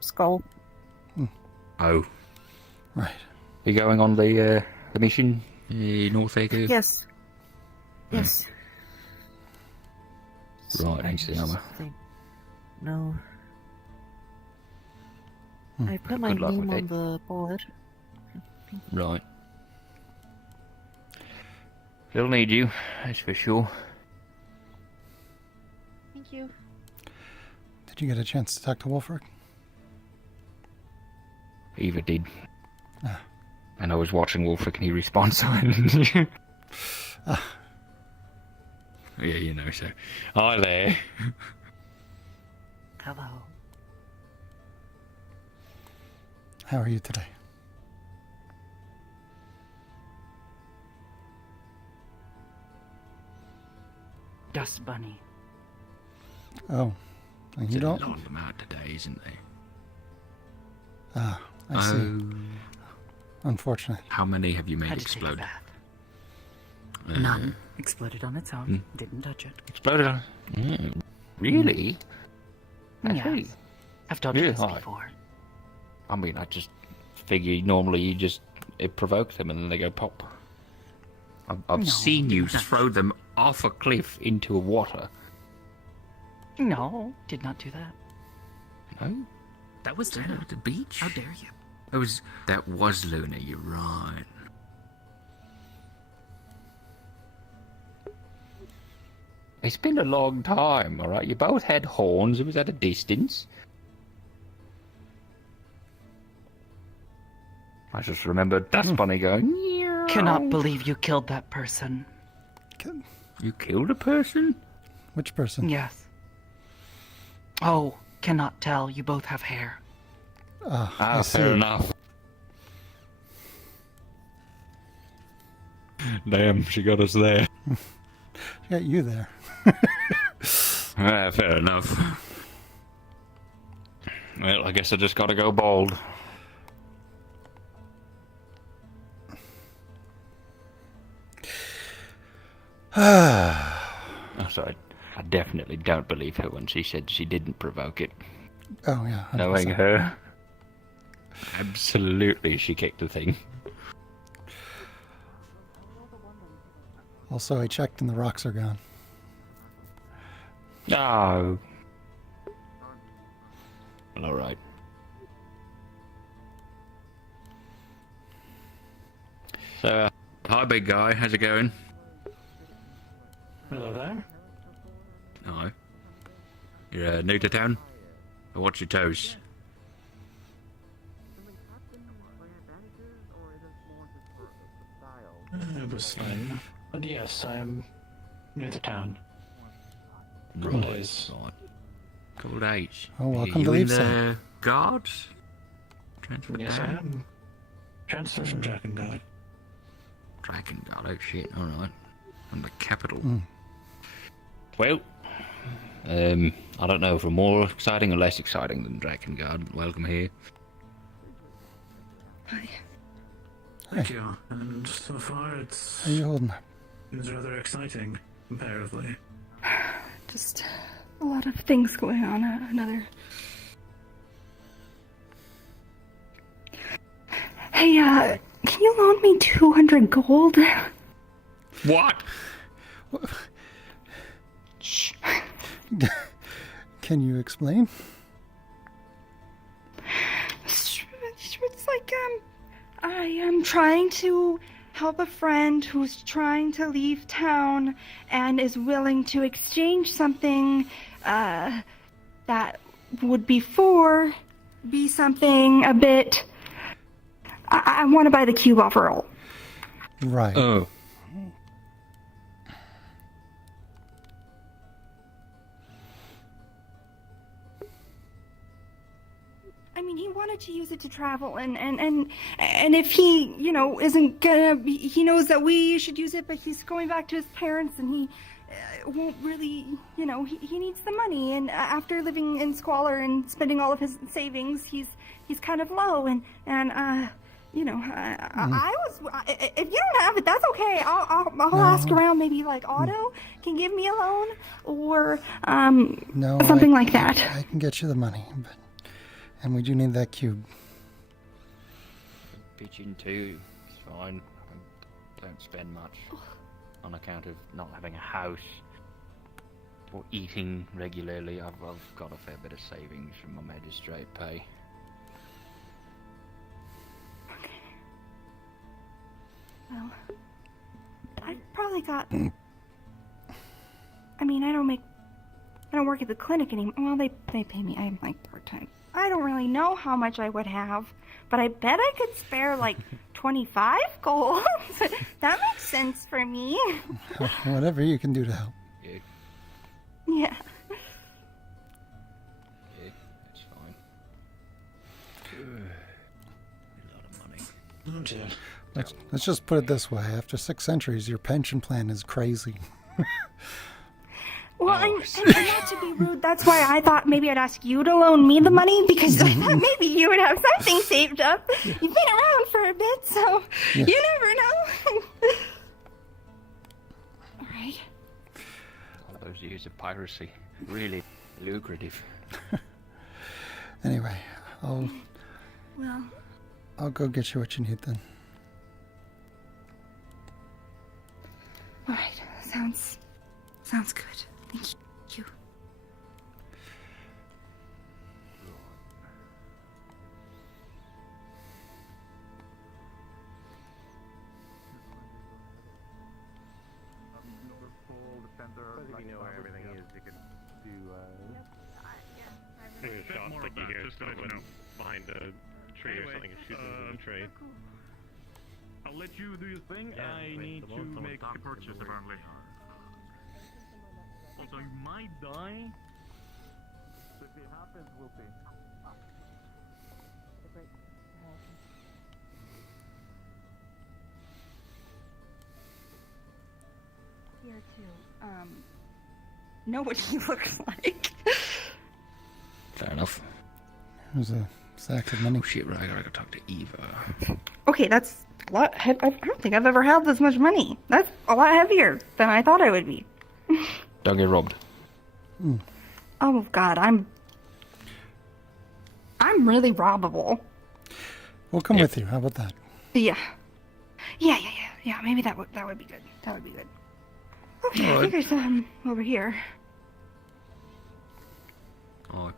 skull. Oh. Right. You going on the mission in North Acre? Yes. Yes. Right, thanks to the armor. No. I put my Good luck name with on it. the board. Right. They'll need you, that's for sure. Thank you. Did you get a chance to talk to Wolfric? Eva did. Ah. And I was watching Wolfric and he responds silently. Yeah, so. Hi there. Hello. How are you today? Dust bunny. Oh. And you don't? There's a lot of them out today, isn't there? Ah, I see. Unfortunate. How many have you made explode? None. Exploded on its own. Didn't touch it. Exploded on. Mm, really? That's Yes. really, I've dodged really this high. before. I mean, I just figure normally it provokes them and then they go pop. I've No, seen you didn't. throw them off a cliff into a water. No, did not do that. No? That was Luna. The beach? How dare you? That was Luna, you're right. It's been a long time, alright? You both had horns, it was at a distance. I just remembered Dust Bunny going, meow. Cannot believe you killed that person. You killed a person? Which person? Yes. Oh, cannot tell. You both have hair. I see. Fair enough. Damn, she got us there. She got you there. Fair enough. Well, I guess I just gotta go bald. So I definitely don't believe her when she said she didn't provoke it. Oh, yeah. 100%. Knowing her, absolutely she kicked the thing. Also, I checked and the rocks are gone. No. Well, alright. So, hi big guy, how's it going? Hello there. Hi. You're new to town? Or watch your toes? It was fine. But yes, I am near the town. Right, Couple days. right. Couple days. Oh, welcome you to in Leafside. the guards? Transferred Yes, I down? am. Transfer from Drakengard. Drakengard, oh shit, alright. And the capital. Mm. Well, I don't know if we're more exciting or less exciting than Drakengard. Welcome here. Hi. Thank you. And so far, How you holding up? it's rather exciting, comparatively. Just a lot of things going on. Another. Hey, can you loan me 200 gold? What? Shh. Can you explain? It's like, I am trying to help a friend who's trying to leave town and is willing to exchange something, that would be something a bit... I want to buy the cube off Earl. Right. Oh. I mean, he wanted to use it to travel, and if he, isn't gonna be, he knows that we should use it, but he's going back to his parents, and he won't really, he needs the money, and after living in squalor and spending all of his savings, he's kind of low, and I was, if you don't have it, that's okay. I'll ask around. Maybe like Otto can give me a loan, or No, something like that. I can get you the money, and we do need that cube. Pitch in too. It's fine. I don't spend much on account of not having a house or eating regularly. I've got a fair bit of savings from my magistrate pay. Well, I probably got. I mean, I don't work at the clinic anymore. Well, they pay me. I'm like part-time. I don't really know how much I would have, but I bet I could spare like 25 gold. That makes sense for me. Whatever you can do to help. Yeah. Yeah, that's fine. A lot of money. Oh dear. Let's just put it this way. After 6 centuries, your pension plan is crazy. Well, and not to be rude, that's why I thought maybe I'd ask you to loan me the money, because I thought maybe you would have something saved up. You've been around for a bit, so Yeah. you never know. years of piracy. Really lucrative. Anyway, I'll Well, go get you what you need then. all right. Sounds good. Thank you. If you know where everything is, you can do. Maybe a shot like you hear someone behind a tree or something and shoot them in the tree. I'll let you do your thing. Yeah, I need to make a purchase apparently. Also, you might die. So if it happens, we'll see. Here too. Know what he looks like. Fair enough. There's a sack of money. Oh shit, right, I gotta talk to Eva. Okay, that's a lot. I don't think I've ever held this much money. That's a lot heavier than I thought it would be. Don't get robbed. Oh God, I'm really robbable. We'll come with you. How about that? Yeah. Maybe that would be good. That would be good. Okay, I think there's over here. Oh.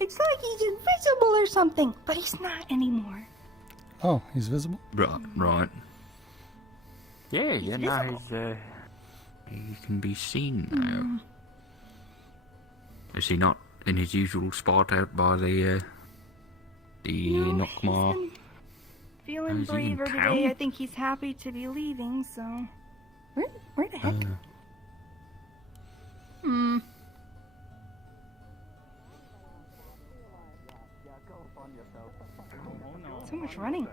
It's like he's invisible or something, but he's not anymore. Oh, he's visible? Right. Yeah, He's now visible. he can be seen now. Is he not in his usual spot out by the Nockmar? Feeling Is he in braver town? today. I think he's happy to be leaving. So, where the heck? So much running.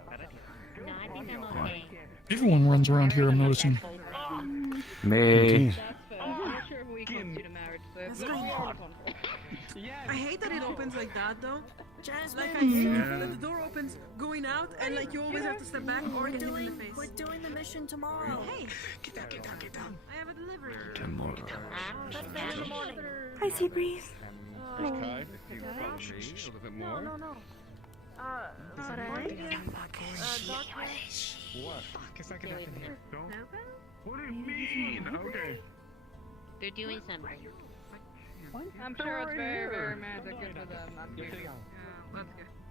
Everyone runs around here, I'm noticing. Me. I hate that it opens like that though. Like I hate that the door opens going out and like you always have to step back or get hit in the face. We're doing the mission tomorrow. Hey, Get down. I have a delivery. Tomorrow. In the morning. Hi, Seabreeze. Okay, if you follow me a little bit more. No. What? Fuck is that gonna happen here? What do you mean? Okay. They're doing something. I'm sure it's very, very magic to them. Not me.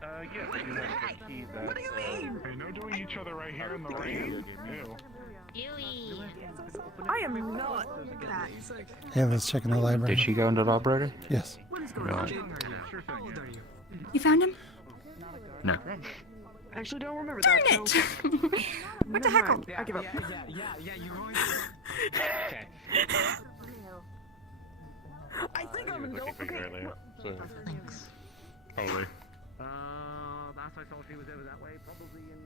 Yes, you have the key that. What do you mean? There's no doing each other right here in the rain. Ew. I am not that. Yeah, let's check in the library. Did she go into the library? Yes. What is going on? Right. How old are you? You found him? No. I actually don't remember Darn that. it! So. What the heck? I give up. Yeah, you're right. Okay. I think I'm an Looking for you earlier. So. Thanks. Probably. Last I saw she was over that way, probably in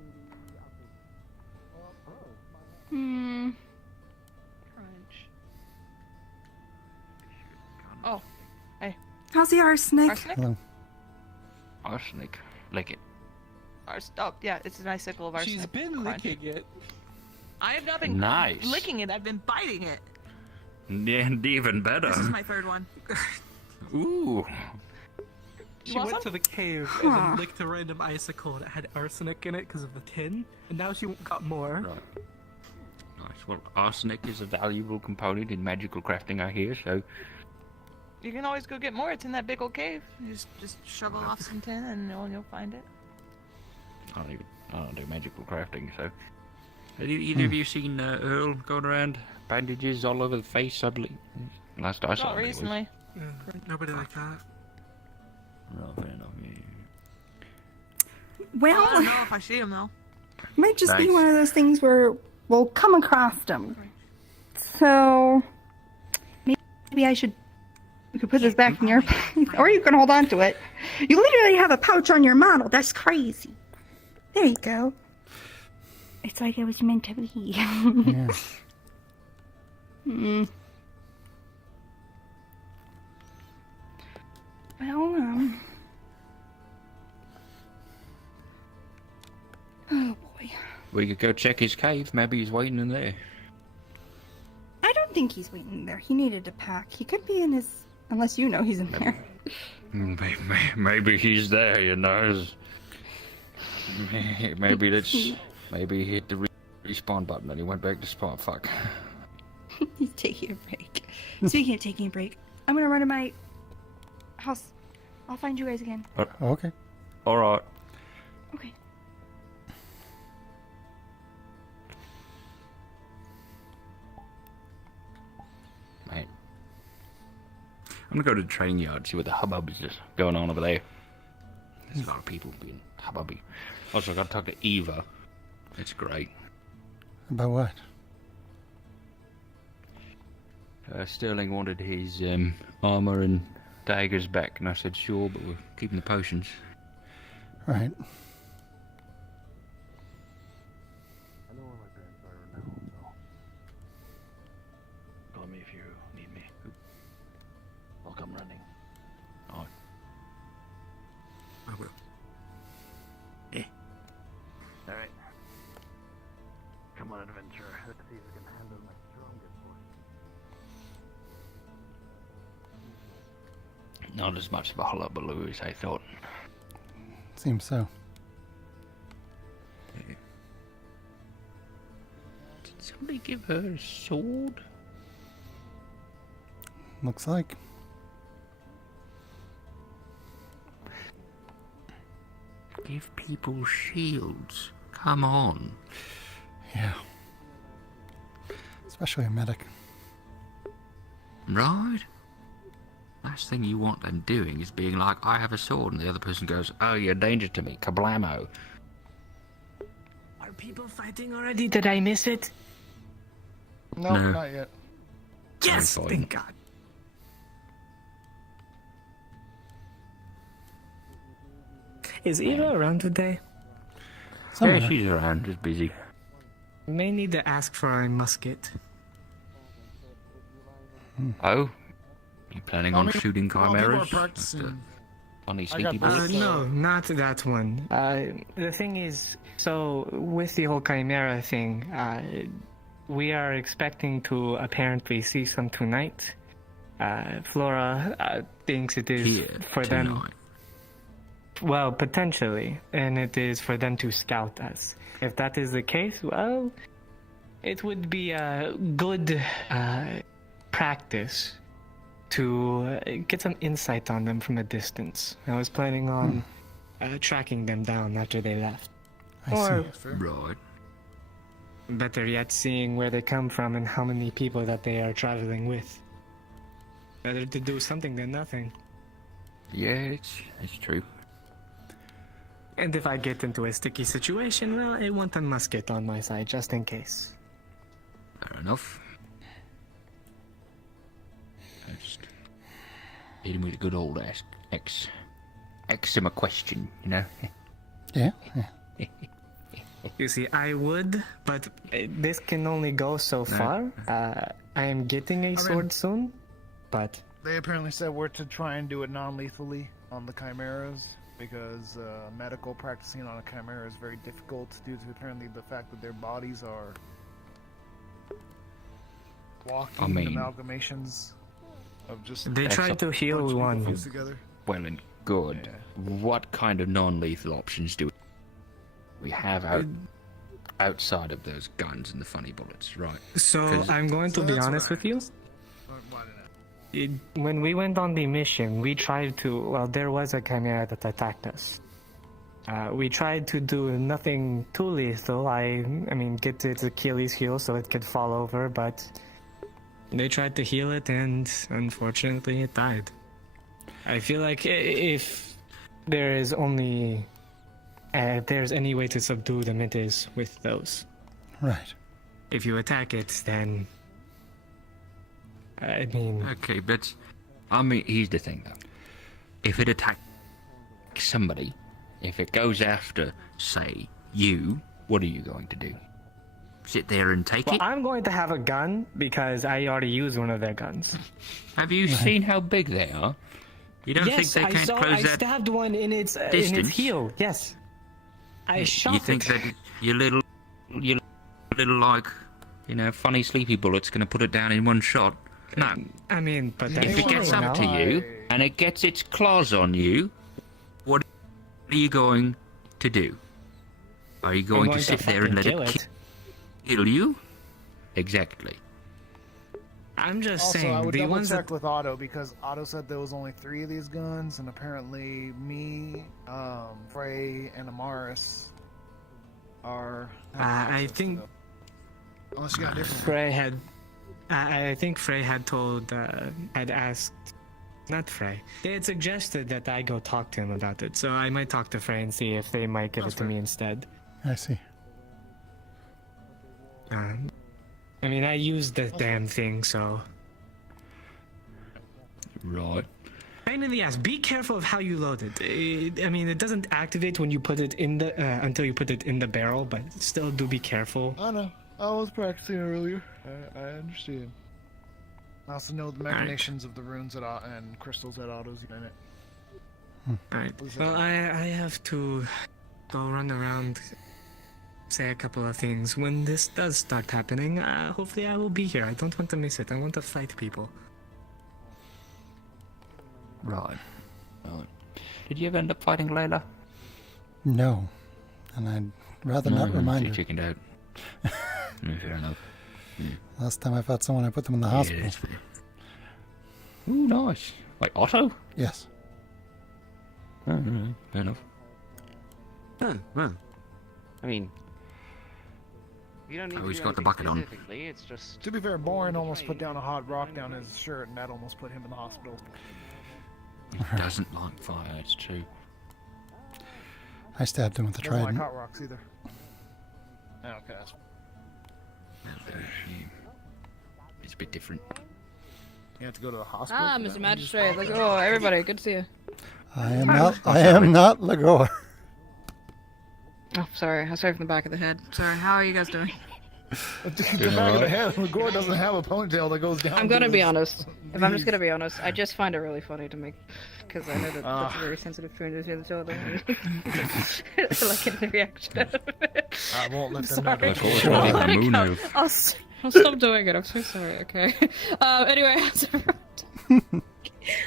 the... Crunch. Oh, hey. How's the arsenic? Hello. Arsenic. Lick it. Oh, yeah, it's an icicle of arsenic. She's been Crunch. licking it. I have not been Nice. licking it, I've been biting it. Yeah, and even better. This is my third one. Ooh. She want went some? to the cave and then licked a random icicle that had arsenic in it because of the tin, and now she got more. Right. Nice. Well, arsenic is a valuable component in magical crafting, I hear, so... You can always go get more, it's in that big old cave. You just shovel off some tin and you'll find it. I don't do magical crafting, so... Have either of you seen Earl going around? Bandages all over the face suddenly? Last I saw Not him, anyways. recently. Nobody like that. No, fair enough, yeah. Well, I don't know if I see him though. might just be Nice. one of those things where we'll come across them. So maybe I should. You could put this back in your, or you can hold on to it. You literally have a pouch on your model. That's crazy. There you go. It's like it was meant to be. Yeah. Well, oh boy. We could go check his cave. Maybe he's waiting in there. don't think he's waiting there. He needed to pack. He could be in his... Unless you know he's in there. Maybe he's there, you know. Maybe he hit the respawn button and he went back to spawn. Fuck. He's taking a break. Speaking of taking a break, I'm gonna run to my house. I'll find you guys again. Okay. All right. Okay. Mate. I'm gonna go to the train yard, see what the hubbub is going on over there. There's a lot of people being hubbubby. Also, I gotta talk to Eva. It's great. About what? Sterling wanted his armor and daggers back, and I said sure, but we're keeping the potions. Right. I know where my parents are now, so call me if you need me. I'll come running. Oh. I will. Alright. Come on, adventurer. Let's see if we can handle my strongest force. Not as much of a hullabaloo as I thought. Seems so. Did somebody give her a sword? Looks like. Give people shields. Come on. Yeah. Especially a medic. Right? Last thing you want them doing is being like, I have a sword, and the other person goes, oh, you're a danger to me. Kablamo. Are people fighting already? Did I miss it? No, No. not yet. Yes, Fine. thank God. Is Eva around today? Yeah, she's around, just busy. May need to ask for a musket. Oh? You planning on shooting While people are chimeras? practicing, Funny I got sleepy bullets? No, not that one. The thing is, so with the whole chimera thing, we are expecting to apparently see some tonight. Flora thinks it is Here, for them. tonight. Well, potentially, and it is for them to scout us. If that is the case, well, it would be a good practice to get some insight on them from a distance. I was planning on tracking them down after they left. I see. Right. Better yet, seeing where they come from and how many people that they are traveling with. Better to do something than nothing. Yeah, it's true. And if I get into a sticky situation, well, I want a musket on my side, just in case. Fair enough. I just hit him with a good old ask him a question, you know? Yeah. You see, I would, but this can only go so far. I am getting a sword soon, but... They apparently said we're to try and do it non-lethally on the chimeras, because medical practicing on a chimera is very difficult due to apparently the fact that their bodies are walking amalgamations of just... They tried to heal one. Together. Well and good. Yeah. What kind of non-lethal options do we have outside of those guns and the funny bullets, right? So I'm going to be honest with you. When we went on the mission, we tried to... Well, there was a chimera that attacked us. We tried to do nothing too lethal. I mean, get its Achilles heel so it could fall over, but... They tried to heal it, and unfortunately it died. I feel like if there is only... if there's any way to subdue them, it is with those. Right. If you attack it, then... I mean... Okay, but... I mean, here's the thing, though. If it attacks somebody, if it goes after, say, you, what are you going to do? Sit there and take it? I'm going to have a gun, because I already used one of their guns. Have you seen how big they are? You don't think they can't close I that stabbed one in its heel, yes. I shot You think it. that your little like, funny sleepy bullet's going to put it down in one shot. No. I mean, but If it gets up to you and it gets its claws on you, what are you going to do? Are you going to sit there and let it kill you? Exactly. I'm just also, saying, I would the double ones check with Otto because Otto said there was only 3 of these guns, and apparently me, Frey, and Amaris are. I think. Unless you got different. Frey had. I think Frey had told. Had asked. Not Frey. They had suggested that I go talk to him about it, so I might talk to Frey and see if they might give it to me instead. I see. I mean, I used the damn thing, so. Right. Pain in the ass. Be careful of how you load it. I mean, it doesn't activate when you put it in the until you put it in the barrel, but still do be careful. I know. I was practicing earlier. I understand. I also know the machinations of the runes and crystals that Otto's in it. Alright. Well, I have to go run around, say a couple of things. When this does start happening, hopefully I will be here. I don't want to miss it. I want to fight people. Right. Did you ever end up fighting Layla? No. And I'd rather not remind her. She chickened out. Fair enough. Last time I fought someone, I put them in the hospital. That's fair. Ooh, nice. Like Otto? Yes. Fair enough. Well, I mean, you don't need to he's do got the anything bucket on. specifically, it's just... To be fair, Borin almost put down a hot rock down his shirt, and that almost put him in the hospital. He doesn't like fire, it's true. I stabbed him with a Doesn't like trident. hot rocks either. Okay, that's... It's a bit different. You have to go to the hospital. Ah, Mr. Magistrate. Like, oh, everybody, good to see you. I am not Lagor. Oh, sorry. I started from the back of the head. Sorry. How are you guys doing? The back of the head, Lagor doesn't have a ponytail that goes down. I'm gonna to be his honest. If I'm just knees. gonna be honest, I just find it really funny to make, because I know that that's a very sensitive between each other. Like in the reaction. I won't let them Sorry. know. I'll stop doing it. I'm so sorry. Okay. Anyway,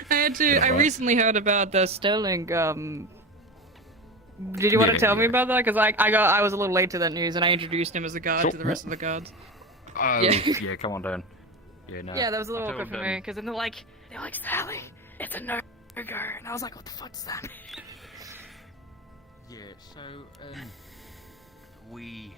I recently heard about the Sterling. Did you want to tell me about that? Because I was a little late to that news, and I introduced him as a guard to the rest of the guards. Oh, yeah, come on down. Yeah, no. Yeah, that was a little I awkward told for me, because then they're like, Sally, it's a no-go, and I was like, what the fuck does that mean? Yeah, so, we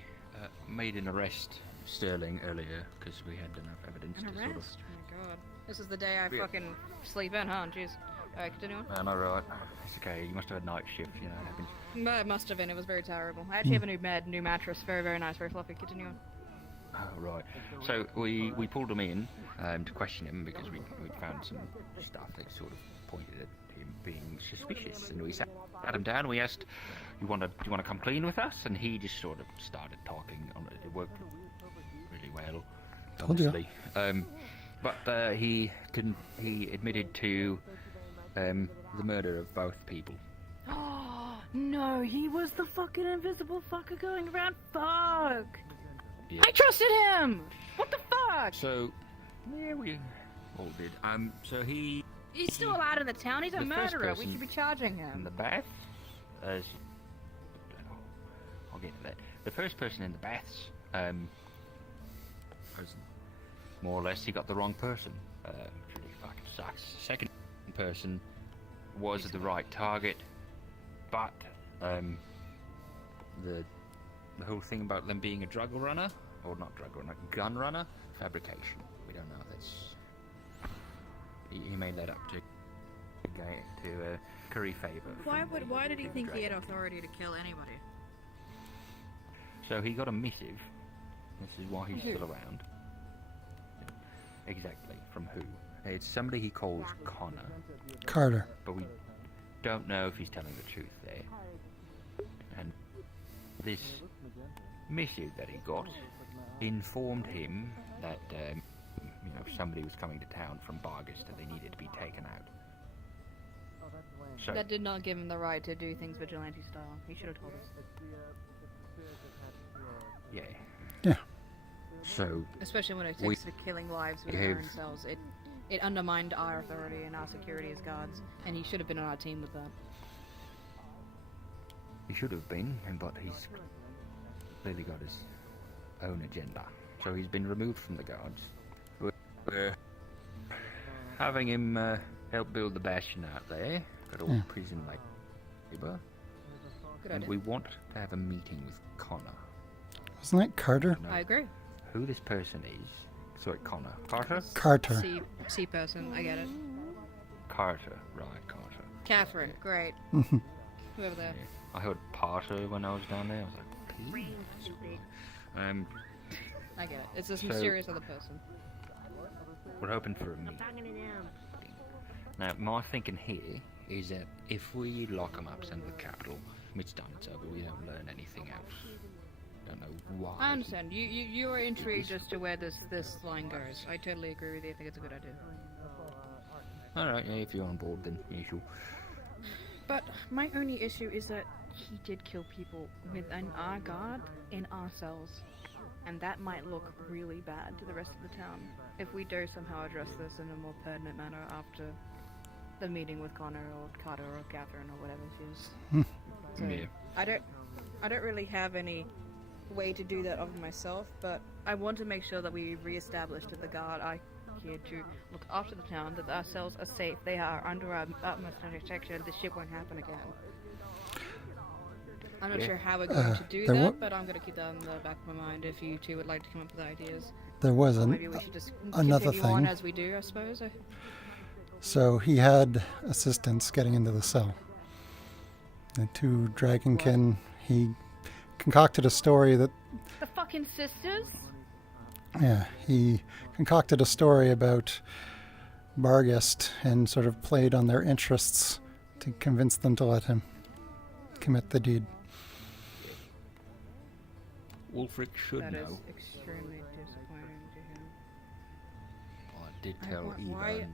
made an arrest of Sterling earlier, because we had enough evidence An to arrest? sort of... Oh my god. This is the day I Yeah. fucking sleep in, huh? Jeez. Alright, continue on. I know, right. It's okay, you must have had night shift, you know, it happens. It must have been, it was very terrible. I actually have a new mattress, very, very nice, very fluffy. Continue on. Oh, right. So we pulled him in to question him because we found some stuff that sort of pointed at him being suspicious, and we sat him down and we asked, do you want to come clean with us? And he just sort of started talking on it. It worked really well, Told ya. honestly. But he admitted to the murder of both people. Oh, no, he was the fucking invisible fucker going around. Fuck! Yeah. I trusted him! What the fuck? So, yeah, we all did. So He's still allowed in the town. He's a The first murderer. We person should be charging him. in the bath, as I'll get to that. The first person in the baths, was more or less he got the wrong person. Which really fucking sucks. Second person was the right target, but the whole thing about them being a drug runner, or not drug runner, gun runner, fabrication. We don't know. That's he made that up to curry favor. Why did he think he had authority to kill anybody? So he got a missive. This is why he's still around. Exactly. From who? It's somebody he calls Connor. Carter. But we don't know if he's telling the truth there. And this missive that he got informed him that somebody was coming to town from Bargus and they needed to be taken out. So That did not give him the right to do things vigilante style. He should have told us. yeah. Yeah. So Especially when it we takes to killing lives within gave- our own cells. It undermined our authority and our security as guards, and he should have been on our team with that. He should have been, but he's clearly got his own agenda. So he's been removed from the guards. We're having him help build the bastion out there. Got all Yeah. prison labor. Good And idea. we want to have a meeting with Connor. Wasn't that Carter? I agree. Who this person is. Sorry, Connor. Carter? Carter. C person, I get it. Carter, right, Carter. Catherine, great. Mhm. Whoever there. I heard Potter when I was down there. I was like, I get it. It's a So- mysterious other person. we're hoping for a meeting. Now, my thinking here is that if we lock him up, send him to the capital, it's done, it's over, we don't learn anything else. Don't know why. I understand. You are intrigued as to where this line goes. I totally agree with you. I think it's a good idea. Alright, yeah, if you're on board, then yeah, sure. But my only issue is that he did kill people within our guard in our cells. And that might look really bad to the rest of the town if we do somehow address this in a more pertinent manner after the meeting with Connor or Carter or Catherine or whatever she is. So Yeah. I don't really have any way to do that of myself, but I want to make sure that we re-establish that the guard are here to look after the town, that our cells are safe, they are under our utmost protection, this shit won't happen again. I'm not sure how we're going to do there that, but I'm going to keep that in the back of my mind if you two would like to come up with ideas. There was Or maybe we should just another continue on thing. as we do, I suppose. So he had assistants getting into the cell. The two Dragonkin, he concocted a story that, The fucking sisters? yeah, he concocted a story about Barghest and sort of played on their interests to convince them to let him commit the deed. Wulfric should That is know. extremely disappointing to him. I did tell Eva, Why- and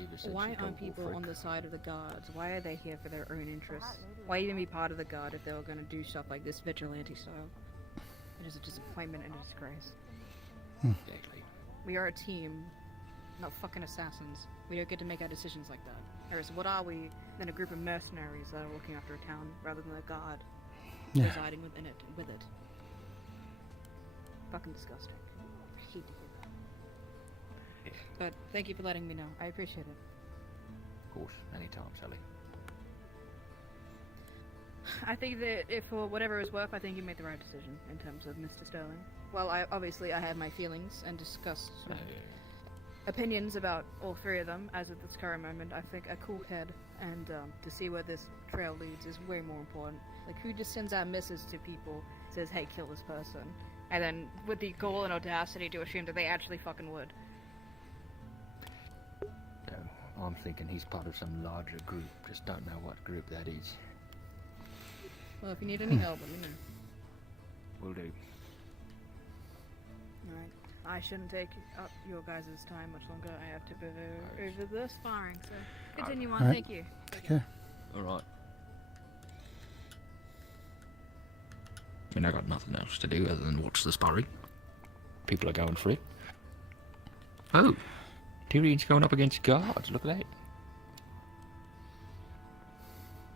Eva said Why she told aren't people Wulfric. on the side of the guards? Why are they here for their own interests? Why even be part of the guard if they were going to do stuff like this vigilante style? It is a disappointment and a disgrace. Exactly. We are a team, not fucking assassins. We don't get to make our decisions like that. Whereas what are we than a group of mercenaries that are looking after a town rather than a guard Yeah. residing within it with it? Fucking disgusting. I hate to hear that. But thank you for letting me know. I appreciate it. Of course, anytime, Sally. I think that if for whatever it's worth, I think you made the right decision in terms of Mr. Sterling. Well, I have my feelings and discussed opinions about all three of them as of this current moment. I think a cool head and to see where this trail leads is way more important. Like, who just sends out missives to people, says, hey, kill this person, and then with the goal and audacity to assume that they actually fucking would. So, I'm thinking he's part of some larger group, just don't know what group that is. Well, if you need any help, let me know. Will do. Alright. I shouldn't take up your guys' time much longer. I have to go over the sparring, so continue on. Alright. Thank you. Take care. Alright. I mean, I got nothing else to do other than watch the sparring. People are going for it. Oh! Tyrion's going up against guards, look at that.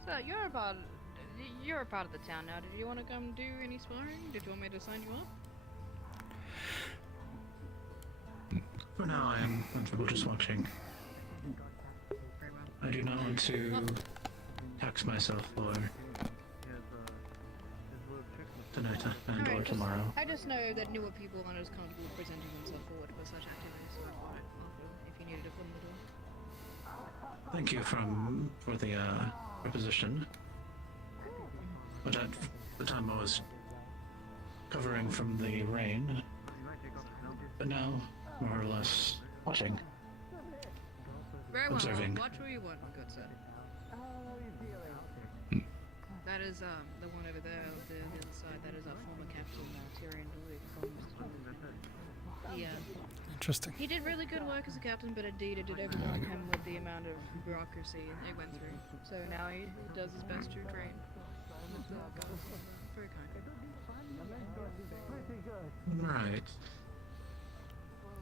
So you're a part of the town now. Did you want to come do any sparring? Did you want me to sign you up? For now, I am comfortable just watching. I do not want to tax myself for tonight and or Alright, tomorrow. I just know that newer people aren't as comfortable presenting themselves forward for such activities, so I thought I'd offer if you needed a foot in the door. Thank you for the proposition. But at the time I was covering from the rain. But now, more or less, watching. Very well. Observing. Watch where you want, my good sir. That is the one over there, the other side. That is our former captain, Tyrion Doyle. Yeah. Interesting. He did really good work as a captain, but indeed it did overwhelm him with the amount of bureaucracy they went through. So now he does his best to train. Very kind. Right.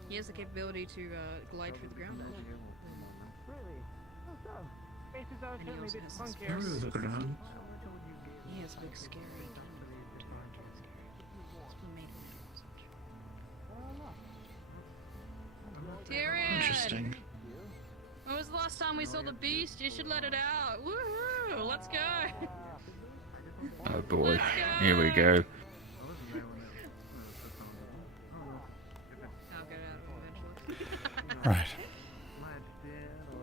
He has the capability to glide through the ground. And he also has this Through the ground. He has big scary. Tyrion! Interesting. When was the last time we saw the beast? You should let it out. Woohoo! Let's go! Oh boy, here we go. I'll get out of it eventually. Right.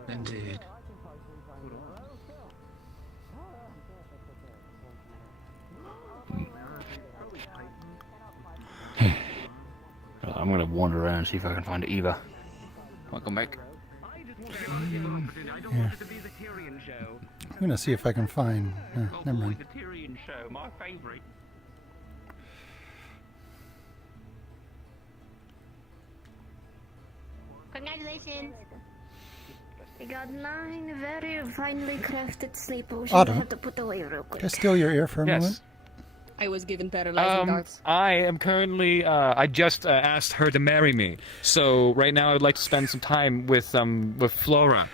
Indeed. I'm gonna wander around and see if I can find Eva. Might come back. Yeah. I'm gonna see if I can find. Never mind. The Tyrion show, my favourite. Congratulations. I got 9 very finely crafted sleep potions Autumn. I have to put away real quick. Can I steal your ear for a moment? I was given paralyzing darts. I am currently. I just asked her to marry me, so right now I'd like to spend some time with Flora.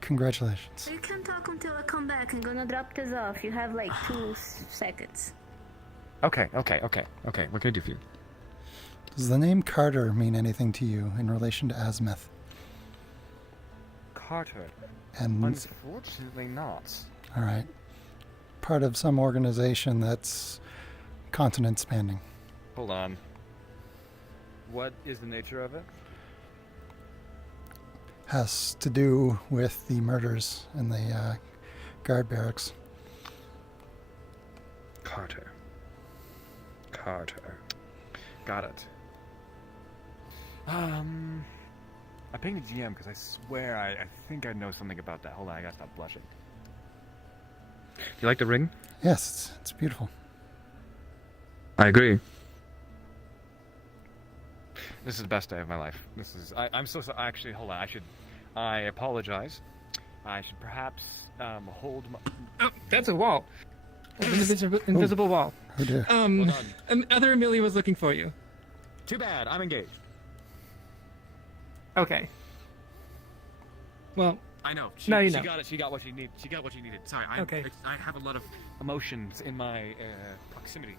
Congratulations. You can talk until I come back. I'm gonna drop this off. You have like 2 seconds. Okay. What can I do for you? Does the name Carter mean anything to you in relation to Azmith? Carter. And Unfortunately not. all right, part of some organization that's continent spanning. Hold on. What is the nature of it? Has to do with the murders in the guard barracks. Carter. Got it. I pinged the GM because I swear I think I know something about that. Hold on, I gotta stop blushing. You like the ring? Yes, it's beautiful. I agree. This is the best day of my life. I'm so sorry. Actually, hold on. I apologize. I should perhaps hold my. Oh, that's a wall. That's an invisible wall. Oh dear. Hold on. Other Amelia was looking for you. Too bad. I'm engaged. Okay. Well. I know. Now you she know. got it. She got what she needed. She got what she needed. Sorry. Okay. I have a lot of emotions in my proximity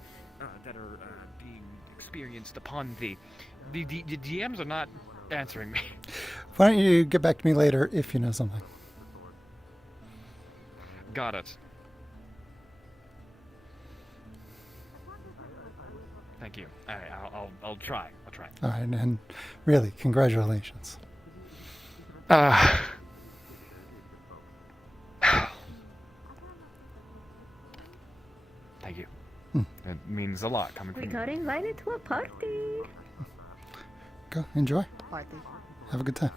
that are being experienced upon thee. The DMs are not answering me. Why don't you get back to me later if you know something? Got it. Thank you. I'll try. All right, and really, congratulations. Thank you. Hmm. It means a lot coming We from got you. invited to a party. Go enjoy. Party. Have a good time.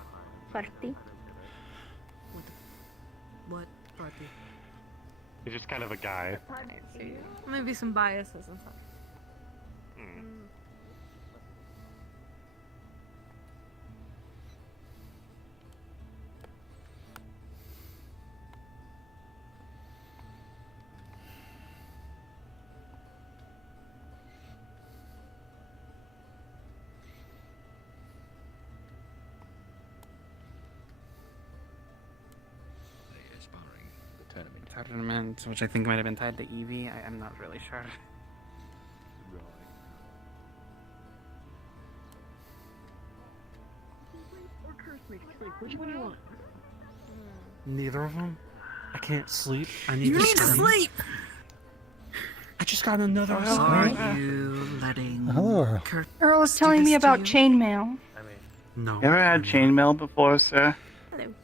Party. What party? He's just kind of a guy. Maybe some biases and stuff. Tournament, which I think might have been tied to Evie. I'm not really sure. Which one do you want? Neither of them. I can't sleep. I need You to need to sleep! I just got another Are assignment. you letting Hello. Kurt Earl was telling me about chainmail. No. You ever had chainmail before, sir?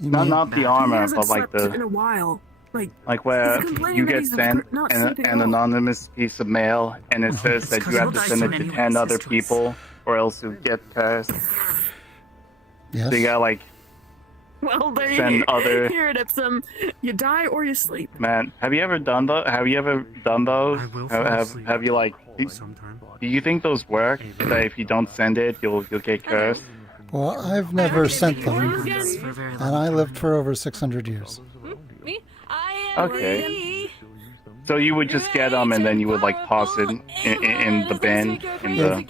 You Not the He armor, hasn't but like slept in the a while. Like where he's complaining you that get he's sent not an sleeping at all. anonymous piece of mail, and it says that you have to send it to 10 other people, or else you get cursed. Yes. So you gotta like, Well, there send you other- hear it, Ipsum. You die or you sleep. man, have you ever done those? Have you ever done those? Have you like? Do you think those work? That if you don't send it, you'll get cursed? Well, I've never sent them, and I lived for over 600 years. Me? I Okay. So you would just get them and then you would like toss it in the bin, in the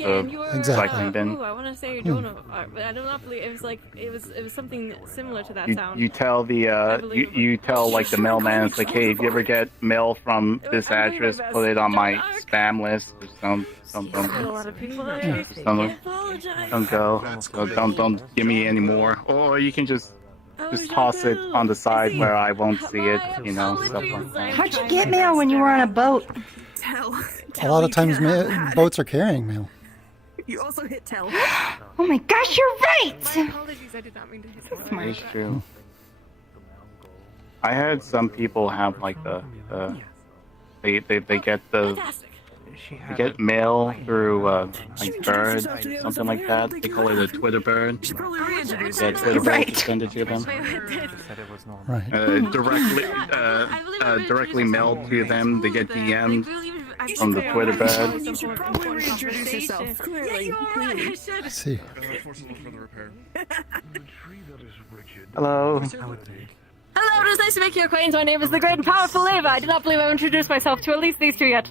recycling bin. Ooh, I want to say you're doing but I do not believe it was like it was something similar to that sound. You tell the you tell like the mailman, it's like, hey, if you ever get mail from this address, put it on my spam list or something. A lot of people Don't go. Don't give me any more. Or you can just toss it on the side where I won't see it, you know, stuff like that. How'd you get mail when you were on a boat? A lot of times boats are carrying mail. You also hit tell. Oh my gosh, you're right! My apologies, I did not mean to hit that. It's true. I heard some people have like they get they get mail through like bird, something like that. They call it a Twitter bird. Yeah, Twitter bird to send it to them. Right. Directly mailed to them. They get DM'd from the Twitter bird. You should probably reintroduce yourself. Clearly. I see. Hello. Hello, it is nice to make your acquaintance. My name is the Great and Powerful Ava. I do not believe I've introduced myself to at least these two yet.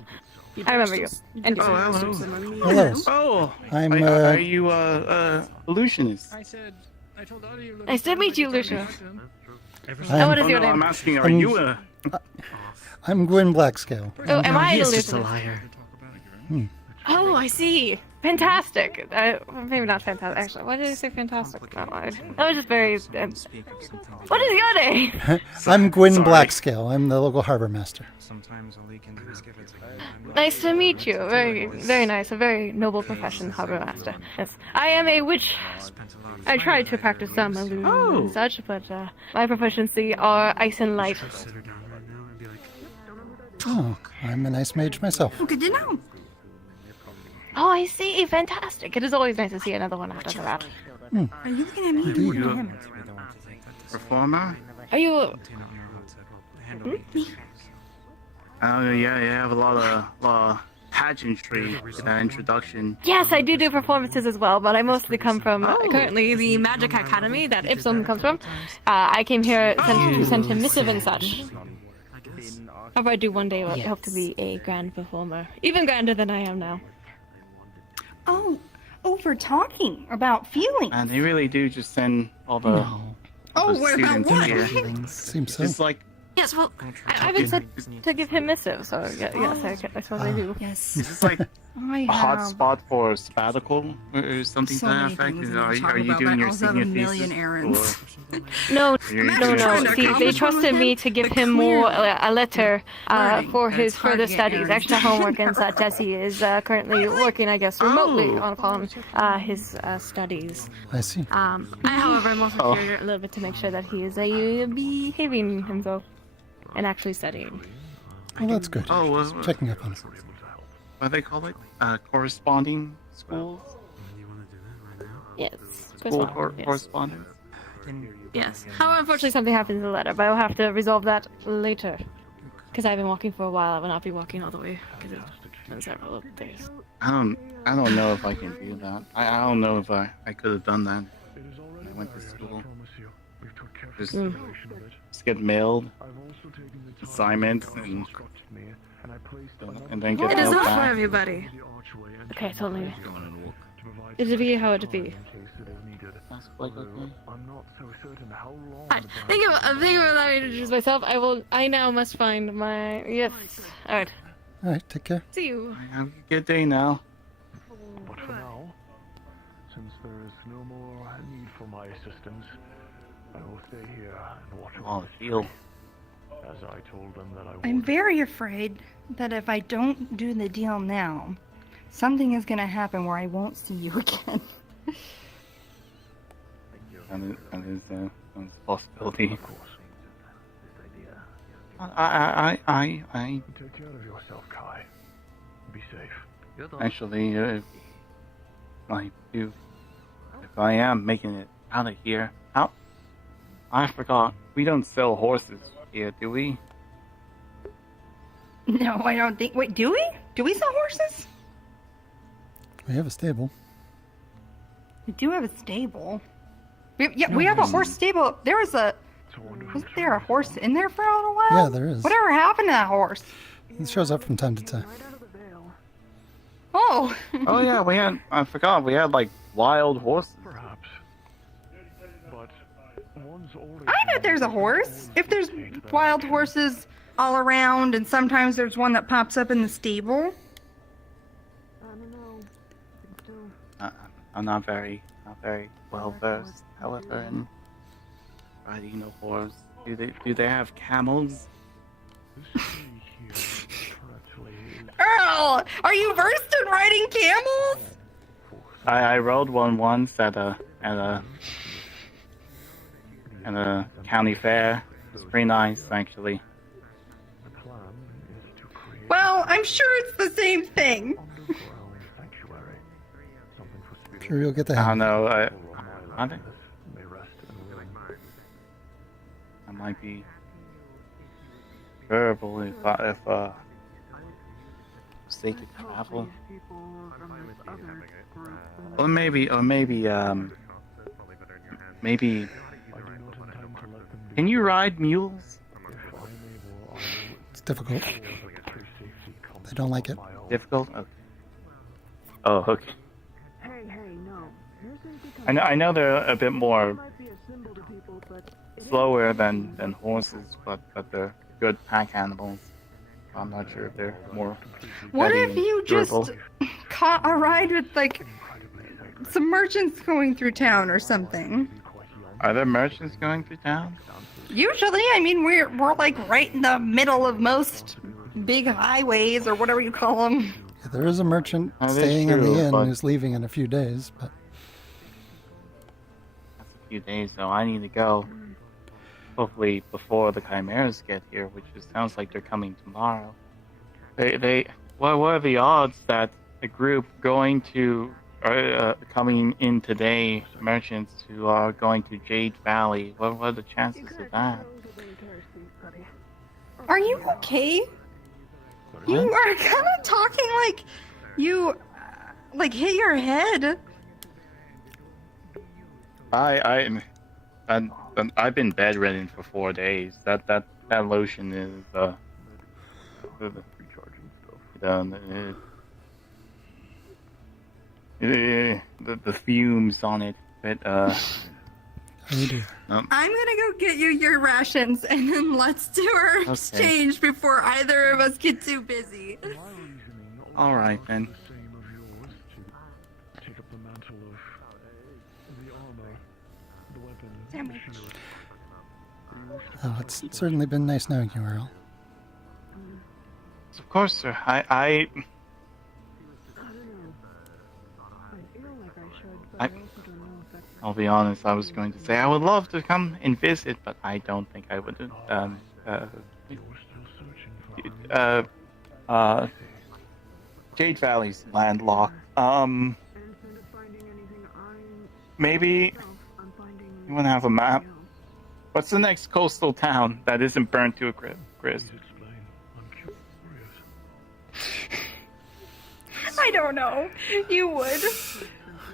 I remember you. And you. Hello. Hello. Oh, I'm. Are you illusionist? I told all of you. Nice to meet you, Lucia. I'm, What is your name? I'm asking, are you a? I'm Gwyn Blackscale. Oh, am I an He's just a illusionist? liar. Oh, I see. Fantastic. Maybe not fantastic. Actually, why did I say fantastic? No, that was just very. What is your name? I'm Gwyn Blackscale. I'm the local harbor master. Nice to meet you. Very, very nice. A very noble profession, harbor master. Yes, I am a witch. I tried to practice some illusion and such, but my proficiency are ice and light. Oh, I'm an ice mage myself. Good to know. Oh, I see. Fantastic. It is always nice to see another one after that. Are you looking at me? Indeed. Or looking at him? Performer? Are you? Oh yeah, you have a lot of pageantry in that introduction. Yes, I do performances as well, but I mostly come from currently the Magic Academy that Ipsum comes from. I came here to send him missive and such. However, I do one day hope to be a grand performer, even grander than I am now. Oh, we're talking about feelings. And they really do just send all the, Oh, the what about students what? here. Seems so. It's like Yes, well, I've been said to give him missive, so yes, I suppose I do. Yes. Is this like I a hot have spot for sabbatical or something so to that many effect? things Are to talk you about, doing but I your also have a senior million thesis? errands. No, You're no. trying to See, they accomplish trusted with me him, to give but him more clearly a letter learning for that his it's hard further to get studies, errands extra done. homework and such, as he is currently working, I guess, remotely upon his studies. I see. I, however, am also here a little bit to make sure that he is behaving himself and actually studying. Well, that's good. Oh, Checking up on it. what do they call it? Corresponding schools? Yes. School Yes. correspondence? Yes. However, unfortunately, something happened in the letter, but I'll have to resolve that later. Because I've been walking for a while, I will not be walking all the way. Because it's been several days. I don't know if I can do that. I don't know if I could have done that when I went to school. Just get mailed assignments and then get It is mailed not for back. everybody. Okay, totally. It'll be how it be. Right. Thank you for allowing me to introduce myself. I now must find my... Yes. Alright. All right, take care. See you. Have a good day now. But for now, since there is no more need for my assistance, I will stay here and watch Oh, feel. as I told them that I would. I'm very afraid that if I don't do the deal now, something is going to happen where I won't see you again. That is a possibility. I Take care of yourself, Kai. Be safe. actually, if I am making it out of here, I forgot. We don't sell horses here, do we? No, I don't think... Wait, do we? Do we sell horses? We have a stable. We do have a stable. We have a horse stable. Wasn't there a horse in there for a little while? Yeah, there is. Whatever happened to that horse? It shows up from time to time. Oh. Oh yeah, I forgot, we had like wild horses. Perhaps. But one's already I bet there's a horse. If there's wild horses all around, and sometimes there's one that pops up in the stable. I'm not very well versed, however, in riding a horse. Do they have camels? Earl, are you versed in riding camels? I rode one once at a county fair. It was pretty nice, actually. Well, I'm sure it's the same thing. Sure, you'll get the I hang. don't know. I think I might be terrible if they could travel. Or maybe. Can you ride mules? It's difficult. They don't like it. Difficult? Okay. Oh, okay. I know they're a bit more slower than horses, but they're good pack animals. I'm not sure if they're more. What steady if and you durable. just caught a ride with like some merchants going through town or something? Are there merchants going through town? Usually, I mean, we're like right in the middle of most big highways or whatever you call them. Yeah, there is a merchant That is staying in true, the inn but- who's leaving in a few days, but A few days, so I need to go. Hopefully before the chimeras get here, which it sounds like they're coming tomorrow. What are the odds that a group going to coming in today, merchants who are going to Jade Valley? What are the chances of that? Are you okay? You are kind of talking like you like hit your head. I've been bedridden for 4 days. That lotion is the fumes on it. But oh dear. I'm gonna go get you your rations, and then let's do our Okay. exchange before either of us get too busy. all right then. Take up the mantle of the armor, the weapon, Sandwich. the shield. Oh, it's certainly been nice knowing you, Earl. Of course, sir. I I'll be honest. I was going to say I would love to come and visit, but I don't think I would. Jade Valley's landlocked. Maybe you want to have a map. What's the next coastal town that isn't burnt to a crisp? I don't know. You would.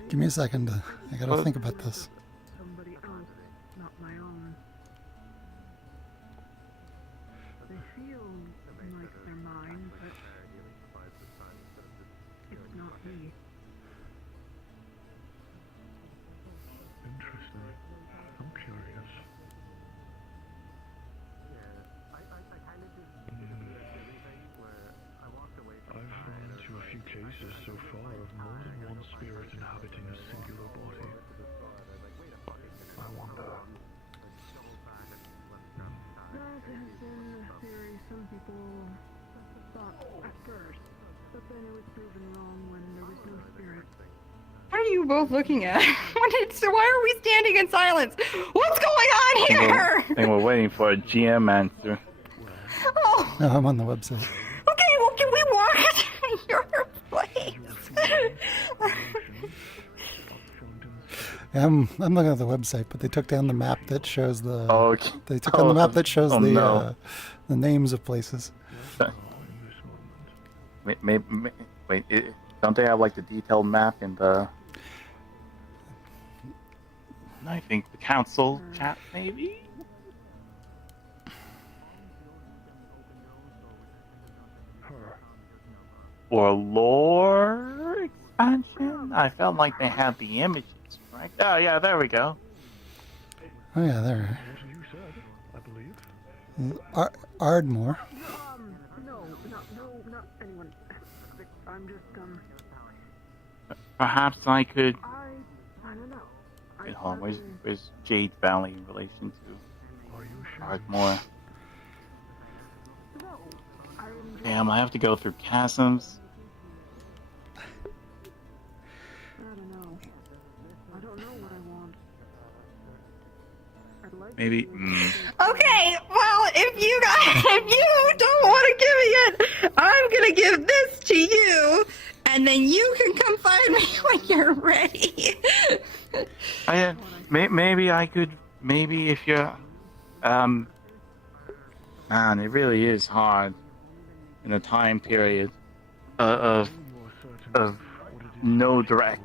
Give me a second. I gotta think about this. Interesting. I'm curious. I've run into a few cases so far of more than one spirit inhabiting a singular body. I wonder. That has been a theory some people thought at first, but then it was proven wrong when there was no spirit. What are you both looking at? So why are we standing in silence? What's going on here? I think we're waiting for a GM answer. Oh, No, I'm on the website. okay. Well, can we walk to your place? Yeah, I'm looking at the website, but they took down the map that shows the. Oh, okay. They took down the map that shows no. The names of places. Wait, don't they have like the detailed map in the? I think the council chat maybe. or lore expansion. I felt like they had the images, right? Oh yeah, there we go. Oh yeah, there. You said, I believe. Ardmore. No, not anyone. I'm just, Perhaps I could. I don't know. Wait, hold on, where's Jade Valley in relation to Ardmore? Damn, I have to go through chasms. I don't know. I don't know what I want. I'd like Maybe. Okay, well, if you don't want to give me it, I'm gonna give this to you, and then you can come find me when you're ready. Maybe I could. Maybe if you're. Man, it really is hard in a time period of no direct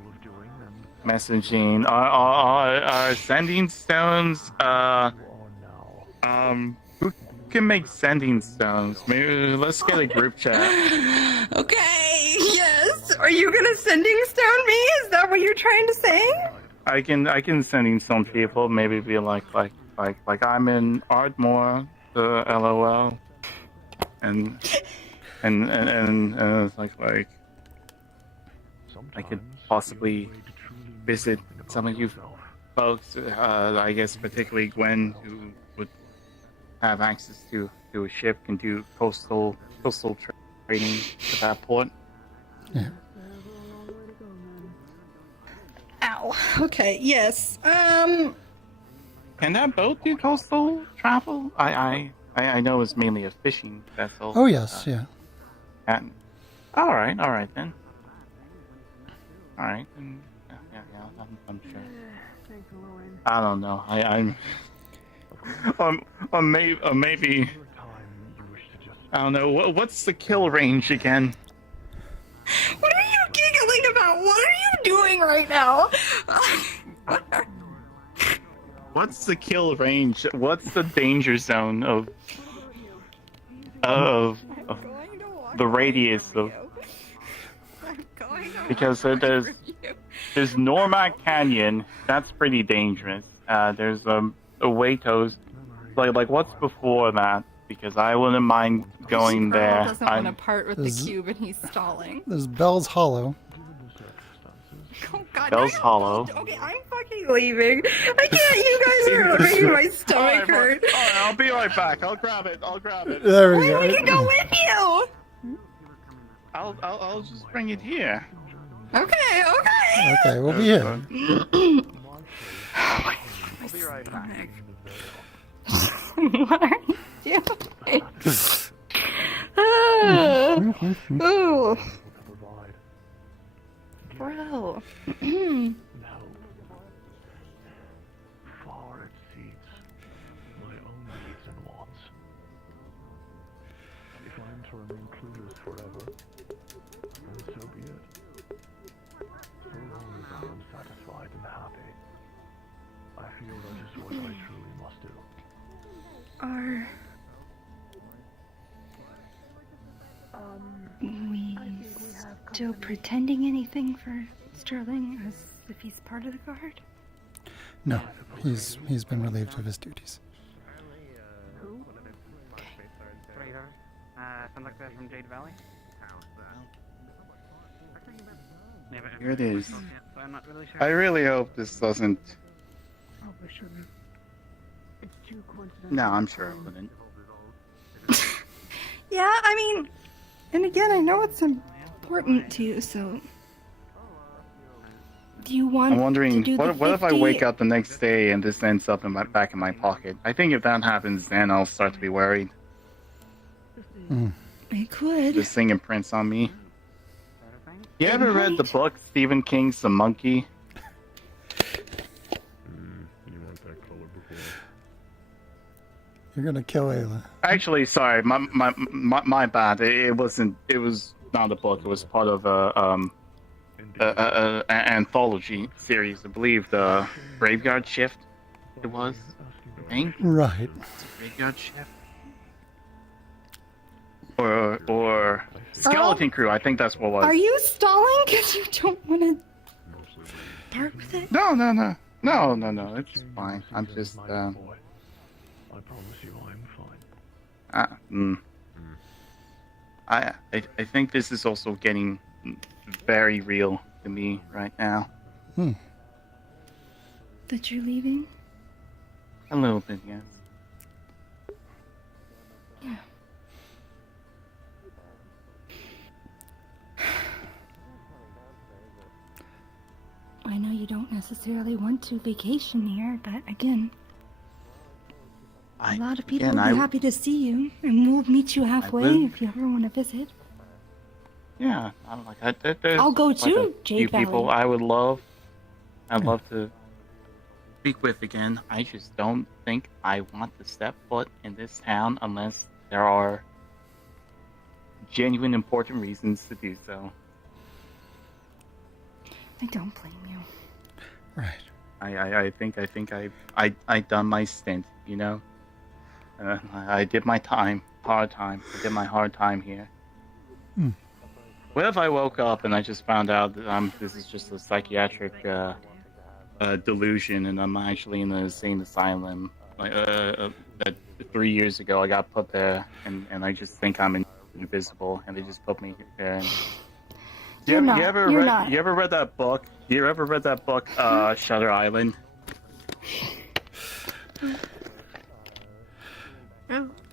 messaging. Are sending stones? Who can make sending stones? Maybe let's get a group chat. Okay, yes. Are you gonna sending stone me? Is that what you're trying to say? I can sending some people. Maybe be like I'm in Ardmore, LOL, and it's like I could possibly visit some of you folks. I guess particularly Gwyn, who would have access to a ship and do coastal trading at that port. Yeah. Ow. Okay. Yes. Can that boat do coastal travel? I know it's mainly a fishing vessel. Oh yes, yeah. All right then. All right. Yeah, I'm sure. I don't know. Maybe. I don't know. What's the kill range again? What are you giggling about? What are you doing right now? What's the kill range? What's the danger zone of the radius of? Because there's Normac Canyon. That's pretty dangerous. There's Owatos. Like what's before that? Because I wouldn't mind going there. Doesn't want to part with the cube, and he's stalling. There's Bell's Hollow. Oh God! Bell's Hollow. Okay, I'm fucking leaving. I can't. You guys are making my stomach hurt. Alright, I'll be right back. I'll grab it. There we go. We can go with you. I'll just bring it here. Okay. Okay, we'll be here. I'll be right back. What are you doing? Ooh. Bro. Far exceeds my own needs and wants. If I am to remain clueless forever, then so be it. So long as I am satisfied and happy, I feel that is what I truly must do. Are we still pretending anything for Sterling as if he's part of the guard? No, he's been relieved of his duties. Conductor from Jade Valley. Here it is. So I'm not really sure. I really hope this doesn't. Probably shouldn't. It's too coincidental. No, I'm sure it wouldn't. Yeah, I mean, and again, I know it's important to you, so. Do you want I'm wondering, to do what if I wake up the next day and this ends up in back in my pocket? I think if that happens, then I'll start to be worried. It could. This thing imprints on me. You ever read the book Stephen King's The Monkey? You weren't that color before. You're gonna kill Ayla. Actually, sorry, my bad. It wasn't. It was not a book. It was part of an anthology series. I believe the Graveyard Shift. It was. I think. Right. Graveyard Shift. Or Skeleton crew, I think that's what it was. Are you stalling because you don't want to part with it? No, it's fine. I'm just, I promise you I'm fine. I think this is also getting very real to me right now. That you're leaving? A little bit, yes. Yeah. I know you don't necessarily want to vacation here, but again, a lot of people would be happy to see you, and we'll meet you halfway if you ever want to visit. Yeah, I don't like that. I'll go too, a few Jade Valley. people I'd love to speak with again. I just don't think I want to step foot in this town unless there are genuine important reasons to do so. I don't blame you. Right. I think I done my stint, you know. I did my hard time. I did my hard time here. What if I woke up and I just found out that this is just a psychiatric delusion, and I'm actually in the insane asylum? That 3 years ago I got put there, and I just think I'm invisible, and they just put me there. And... You ever read that book? You ever read that book, Shutter Island?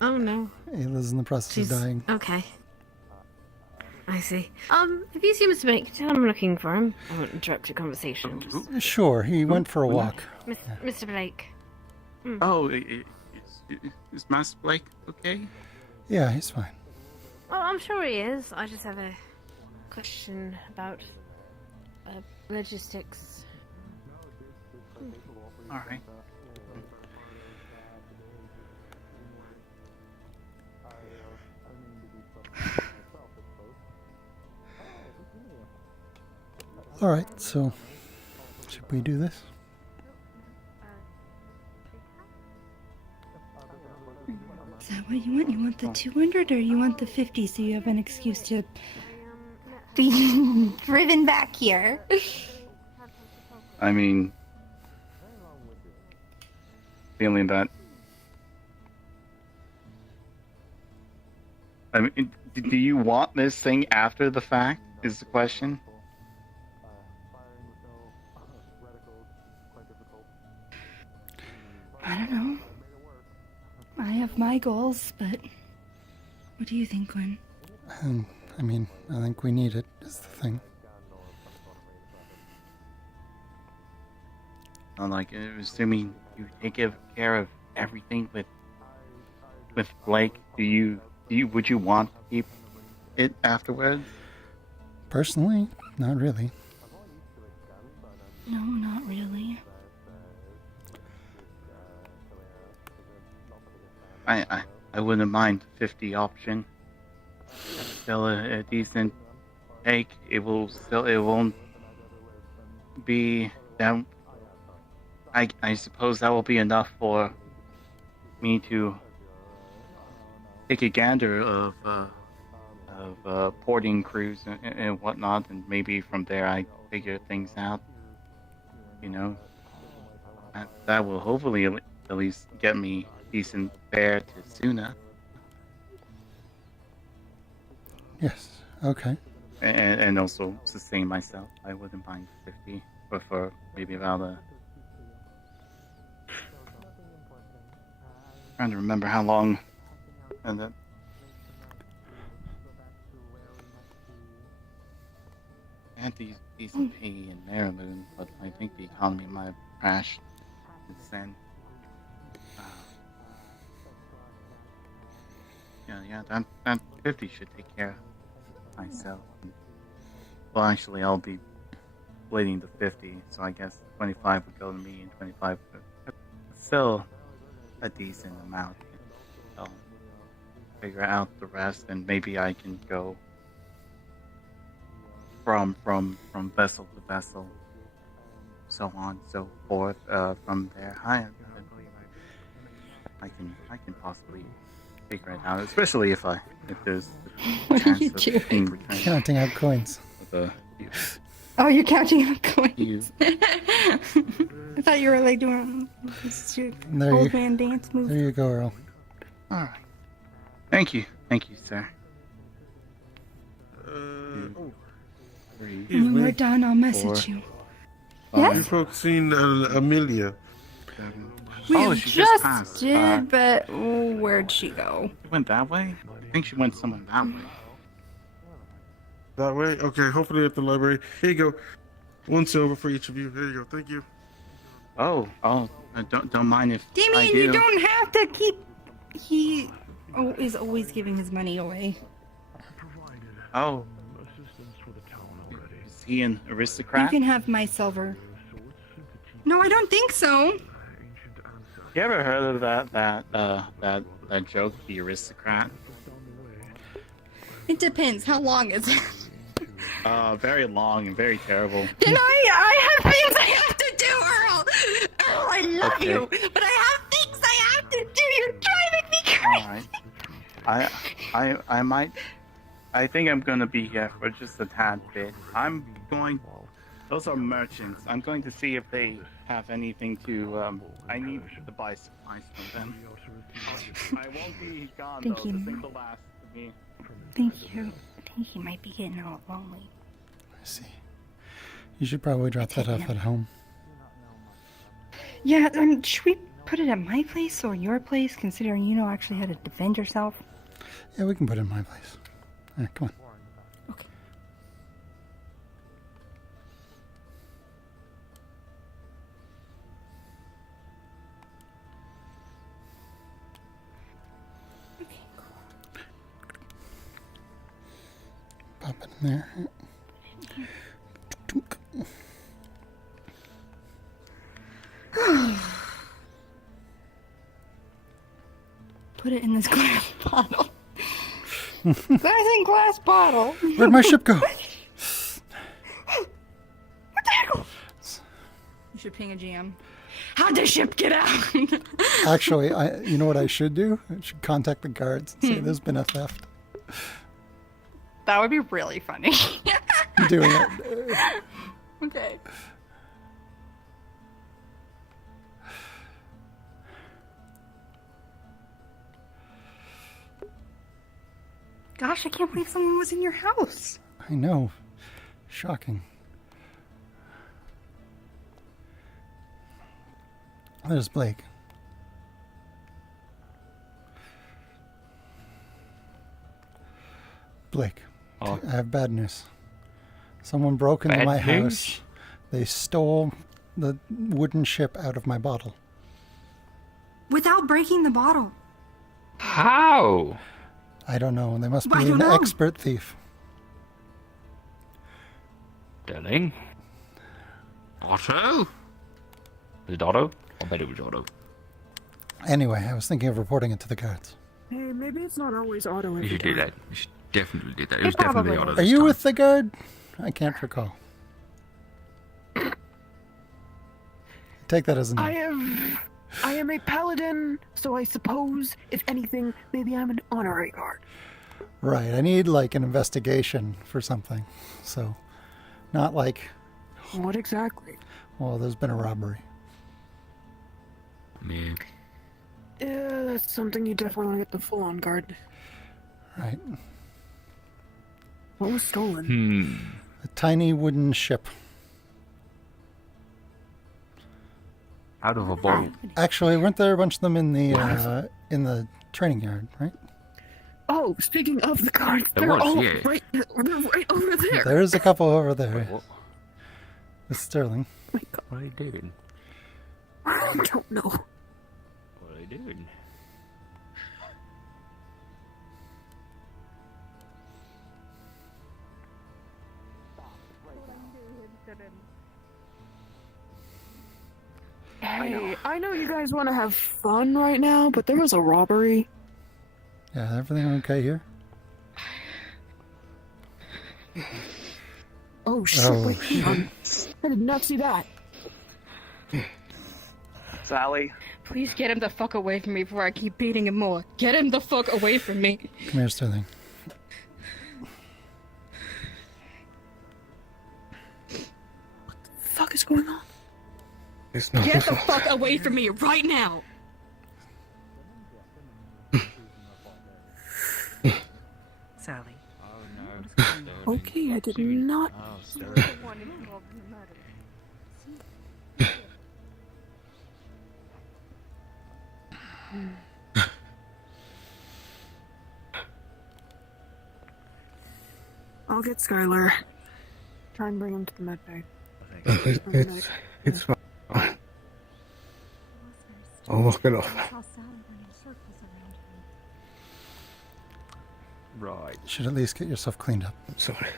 Oh no. Ayla's in the process of dying. Okay. I see. If you see Mr. Blake, tell him I'm looking for him. I won't interrupt your conversation. Sure, he went for a walk. Mr. Blake. Oh, is Master Blake okay? Yeah, he's fine. Oh, I'm sure he is. I just have a question about logistics. All right. All right, so should we do this? Is that what you want? You want the 200 or you want the 50 so you have an excuse to be driven back here? I mean, feeling that. I mean, do you want this thing after the fact? Is the question. I don't know. I have my goals, but what do you think, Gwyn? I mean, I think we need it, is the thing. Like, assuming you take care of everything with Blake, would you want to keep it afterwards? Personally, not really. No, not really. I wouldn't mind the 50 option. Still a decent take. It won't be that. I suppose that will be enough for me to take a gander of porting crews and whatnot, and maybe from there I figure things out. You know, that will hopefully at least get me decent fare to Suna. Yes. Okay. And also sustain myself. I wouldn't mind 50, but for maybe about trying to remember how long, and then. I had decent pay in Maryland, but I think the economy might have crashed since then. Yeah, that 50 should take care of myself. Well, actually, I'll be splitting the 50, so I guess 25 would go to me and 25 would... Still a decent amount. I'll figure out the rest, and maybe I can go from vessel to vessel, so on and so forth. From there, I can possibly take right now, especially if there's a chance you of doing? being returned. Counting out coins. Oh, you're counting out coins. You. I thought you were like doing this There old you- man dance move. There you go, Earl. All right. Thank you, sir. When we're done, I'll message you. Yes? You folks seen Amelia? We Oh, she just passed. did, but where'd she go? She went that way? I think she went somewhere that way. That way? Okay, hopefully at the library. Here you go. 1 silver for each of you. There you go. Thank you. Oh, don't mind if I Damien, do. you don't have to keep. He is always giving his money away. Oh. Is he an You aristocrat? can have my silver. No, I don't think so. You ever heard of that joke, the aristocrat? It depends. How long is it? Very long and very terrible. Can I have things I have to do, Earl. Earl, I love Okay. you, but I have things I have to do. You're driving me crazy. Alright. I think I'm gonna be here for just a tad bit. Those are merchants. I'm going to see if they have anything to, I need to buy supplies from them. I won't be gone Thank though. you. This ain't the last of me. Thank you. I think he might be getting all lonely. I see. You should probably drop that off at home. Yeah, should we put it at my place or your place, considering you know actually how to defend yourself? Yeah, we can put it in my place. All right, come on. Okay. Pop it in there. Put it in this glass bottle. Glass and glass bottle. Where'd my ship go? What the heck? You should ping a GM. How'd the ship get out? Actually, you know what I should do? I should contact the guards and say there's been a theft. That would be really funny. I'm doing it. Okay. Gosh, I can't believe someone was in your house. I know. Shocking. There's Blake. Blake, Oh. I have bad news. Someone broke into Bad my news? house. They stole the wooden ship out of my bottle. Without breaking the bottle. How? I don't know. They must I be don't an know. expert thief. Darling? Otto? Was it Otto? I bet it was Otto. Anyway, I was thinking of reporting it to the guards. Hey, maybe it's not always auto You every should do day. that. You should definitely do that. It It was definitely probably Otto is. Are this you time. with the guard? I can't recall. Take that as a no. I am a paladin, so I suppose, if anything, maybe I'm an honorary guard. Right, I need like an investigation for something. So, not like, What exactly? well, there's been a robbery. Yeah. Yeah, that's something you definitely want to get the full-on guard. Right. What was stolen? A tiny wooden ship. Out of a bottle. Actually, weren't there a bunch of them in the training yard, right? Oh, speaking of the guards, There they're was, all yeah. right over there. There's a couple over there. With Sterling. What are you doing? I don't know. What are you doing? Hey, I know you guys want to have fun right now, but there was a robbery. Yeah, everything okay here? Oh shit! Oh, wait, hang on. I did not see that. Sally. Please get him the fuck away from me before I keep beating him more. Get him the fuck away from me. Come here, Sterling. What the fuck is going on? It's not. Get the fuck away from me right now. Sally. Oh no. Okay, I did not. Oh, Sterling. I'll get Skylar. Try and bring him to the med bay. It's fine. I'll walk it off. Right. Should at least get yourself cleaned up. I'm sorry.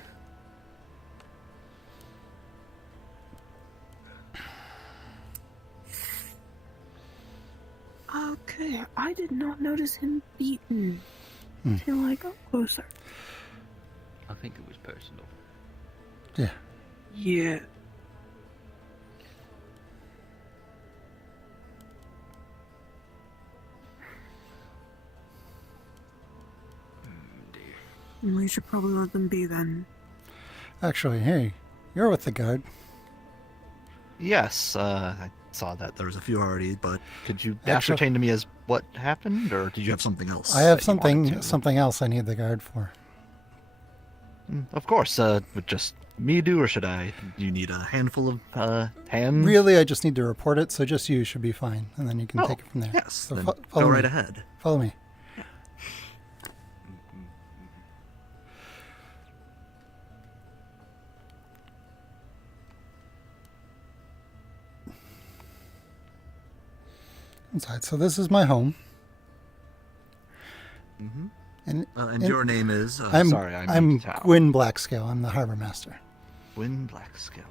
Okay, I did not notice him beaten Hmm. until I got closer. I think it was personal. Yeah. Yeah. We should probably let them be then. Actually, hey, you're with the guard. Yes, I saw that there was a few already, but could you Actually- ascertain to me as what happened, or did you have something else? I have that you wanted to? something else I need the guard for. Of course, would just me do, or should I? Do you need a handful of hands? Really, I just need to report it, so just you should be fine, and then you can Oh, take it from there. yes, So then follow go me. right ahead. Follow me. Inside. So this is my home. Mm-hmm. And your name is? I'm sorry, I'm I'm town. Gwyn Blackscale. I'm the harbor master. Gwyn Blackscale.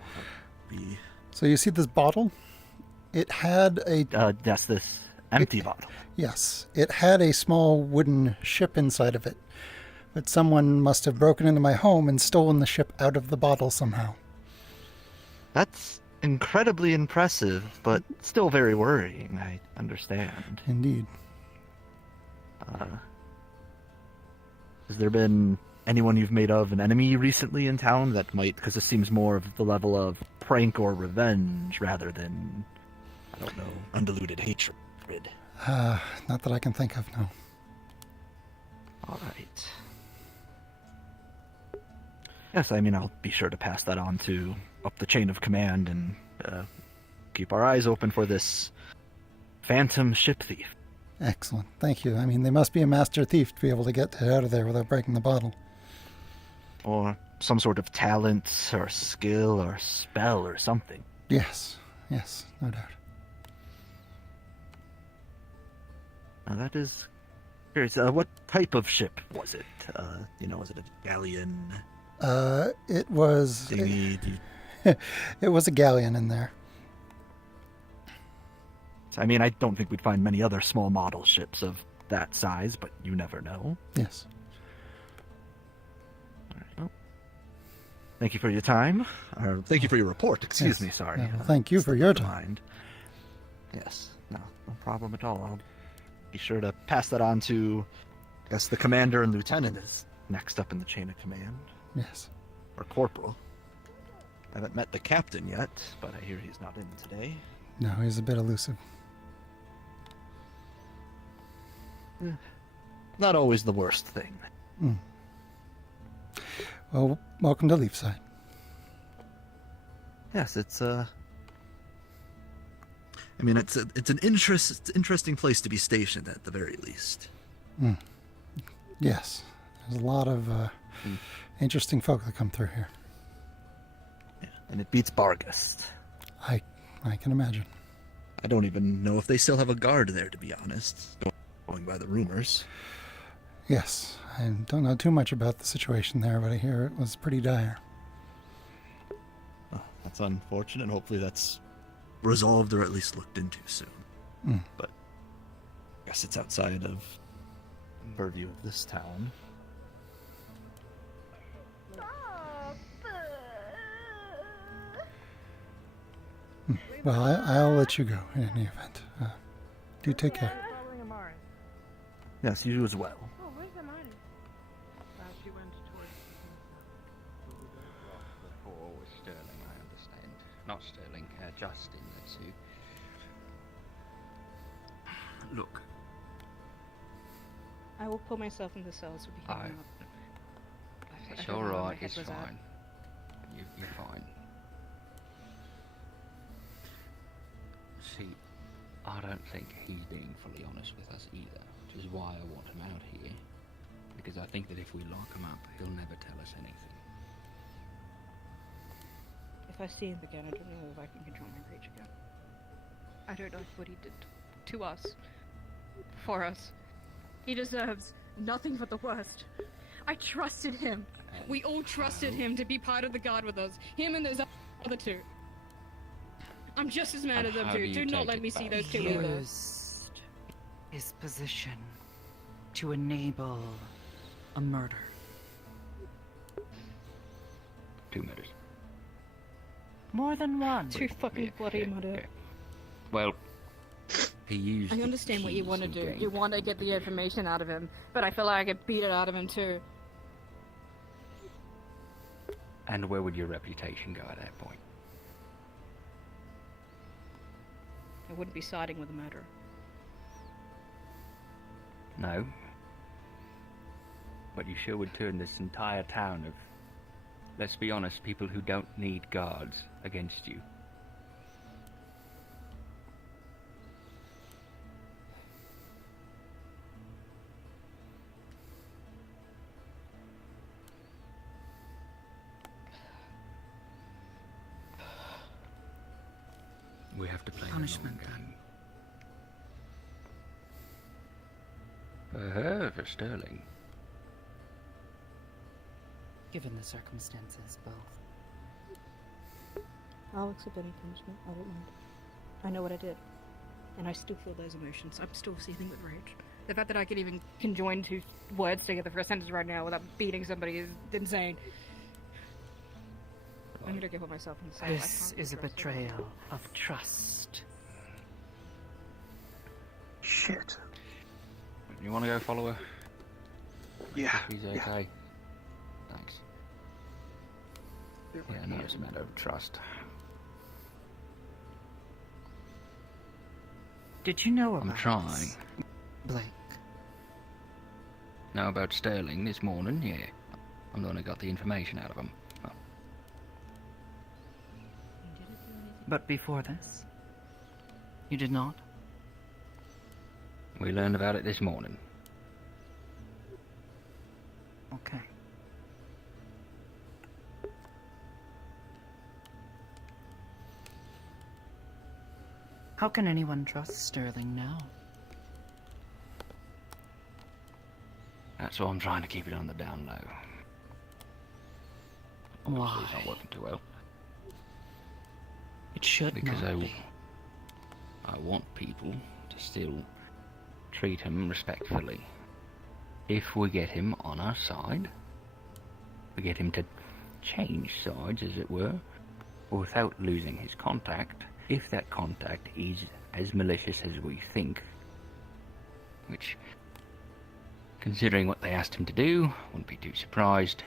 The So you see this bottle? It had a that's this empty bottle. Yes, it had a small wooden ship inside of it, but someone must have broken into my home and stolen the ship out of the bottle somehow. That's incredibly impressive, but still very worrying. I understand. Indeed. Has there been anyone you've made of an enemy recently in town that might, because this seems more of the level of prank or revenge rather than, I don't know, undiluted hatred? Not that I can think of, no. All right. Yes, I mean, I'll be sure to pass that on to up the chain of command and keep our eyes open for this phantom ship thief. Excellent, thank you. I mean, they must be a master thief to be able to get it out of there without breaking the bottle. Or some sort of talent or skill or spell or something. Yes, no doubt. Now that is curious. What type of ship was it? Was it a galleon? It was... Dinghy? It was a galleon in there. I mean, I don't think we'd find many other small model ships of that size, but you never know. Yes. All right, well, thank you for your time. Or thank you for your report. Excuse me, sorry. Yeah, well, thank you for your time. Mind. Yes, no problem at all. I'll be sure to pass that on to, I guess the commander and lieutenant is next up in the chain of command. Yes. Or corporal. I haven't met the captain yet, but I hear he's not in today. No, he's a bit elusive. Not always the worst thing. Mm. Well, welcome to Leafside. Yes, it's I mean, it's an interesting place to be stationed at the very least. Mm. Yes, there's a lot of interesting folk that come through here. Yeah, and it beats Bargast. I can imagine. I don't even know if they still have a guard there, to be honest. Going by the rumors. Yes, I don't know too much about the situation there, but I hear it was pretty dire. Oh, that's unfortunate. Hopefully that's resolved or at least looked into soon. Mm. But I guess it's outside of purview of this town. Well, I'll let you go in any event. Do take care. Yes, you as well. Oh, where's Amari? She went towards Before with Sterling, I understand. Not Sterling, Justin, that's who. Look, I will pull myself into cells with the healing up. it's I don't know where my alright, head it's was at. fine. You're fine. See, I don't think he's being fully honest with us either, which is why I want him out here. Because I think that if we lock him up, he'll never tell us anything. If I see him again, I don't know if I can control my rage again. I don't know what he did to us. For us. He deserves nothing but the worst. I trusted him. We all trusted him to be part of the guard with us. Him and those other two. I'm just as mad as them two. Do not let me see those two either. Used his position to enable a murder. 2 murders. More than one. Too fucking bloody murder. Well, he used. I understand what you want to do. You want to get the information out of him, but I feel like I could beat it out of him too. And where would your reputation go at that point? I wouldn't be siding with the murderer. No. But you sure would turn this entire town of, let's be honest, people who don't need guards against you. We have to play Punishment. the long game. For her, for Sterling. Given the circumstances, both. I'll accept any punishment. I don't mind. I know what I did. And I still feel those emotions. I'm still seething with rage. The fact that I could even conjoin two words together for a sentence right now without beating somebody is insane. I'm gonna give myself in the cell. This is a betrayal of trust. Shit. You want to go follow her? Yeah. If he's okay. Thanks. Yeah, no, it's a matter of trust. Did you know about I'm trying. this, Blake? Know about Sterling this morning? Yeah. I'm the one who got the information out of him. Well, But before this? You did not? we learned about it this morning. Okay. How can anyone trust Sterling now? That's why I'm trying to keep it on the down low. Why? It's not working too well. It should Because not be. I want people to still treat him respectfully. If we get him on our side, we get him to change sides, as it were, without losing his contact, if that contact is as malicious as we think, which, considering what they asked him to do, wouldn't be too surprised,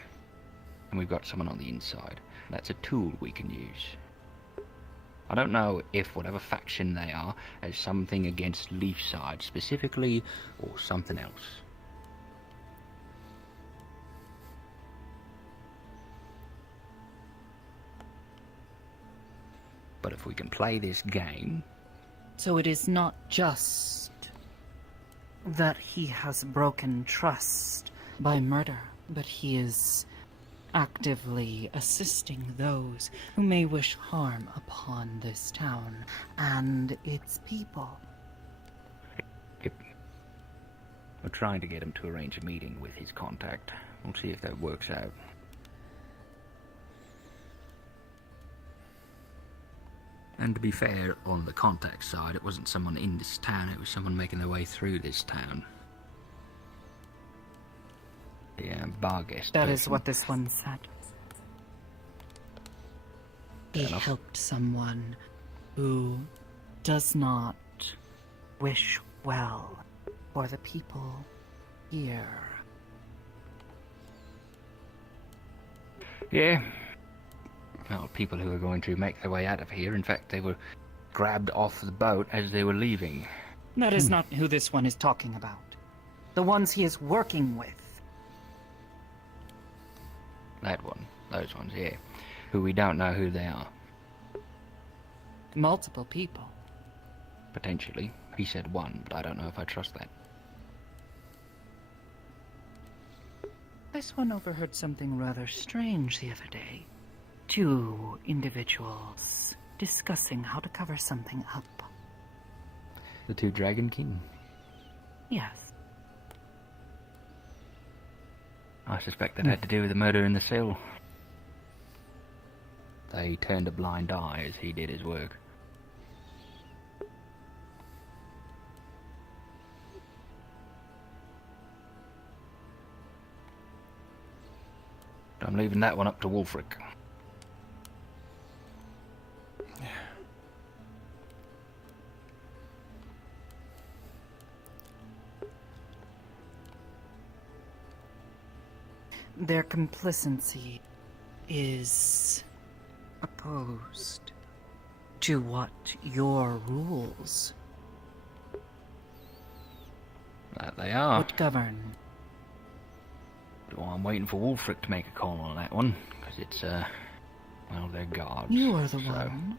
and we've got someone on the inside. That's a tool we can use. I don't know if whatever faction they are has something against Leafside specifically, or something else. But if we can play this game... So it is not just that he has broken trust by murder, but he is actively assisting those who may wish harm upon this town and its people. We're trying to get him to arrange a meeting with his contact. We'll see if that works out. And to be fair, on the contact side, it wasn't someone in this town, it was someone making their way through this town. Yeah, bar guest. That is what this one said. He enough. helped someone who does not wish well for the people here. Yeah. Well, people who are going to make their way out of here. In fact, they were grabbed off the boat as they were leaving. That is not who this one is talking about. The ones he is working with. That one. Those ones, yeah. Who we don't know who they are. Multiple people. Potentially. He said one, but I don't know if I trust that. This one overheard something rather strange the other day. Two individuals discussing how to cover something up. The two Dragon King. Yes. I suspect that had to do with the murder in the cell. They turned a blind eye as he did his work. I'm leaving that one up to Wulfric. Their complacency is opposed to what your rules That they are. would govern. Well, I'm waiting for Wulfric to make a call on that one, because it's, well, they're gods. You are the so. one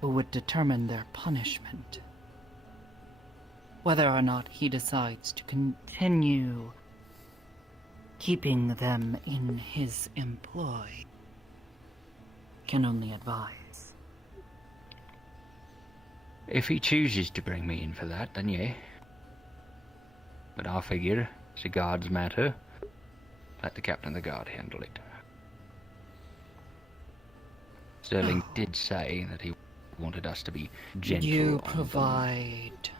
who would determine their punishment. Whether or not he decides to continue keeping them in his employ can only advise. If he chooses to bring me in for that, then yeah. But I figure it's a guard's matter. Let the captain of the guard handle it. Sterling did say that he wanted us to be gentle. You on them. provide.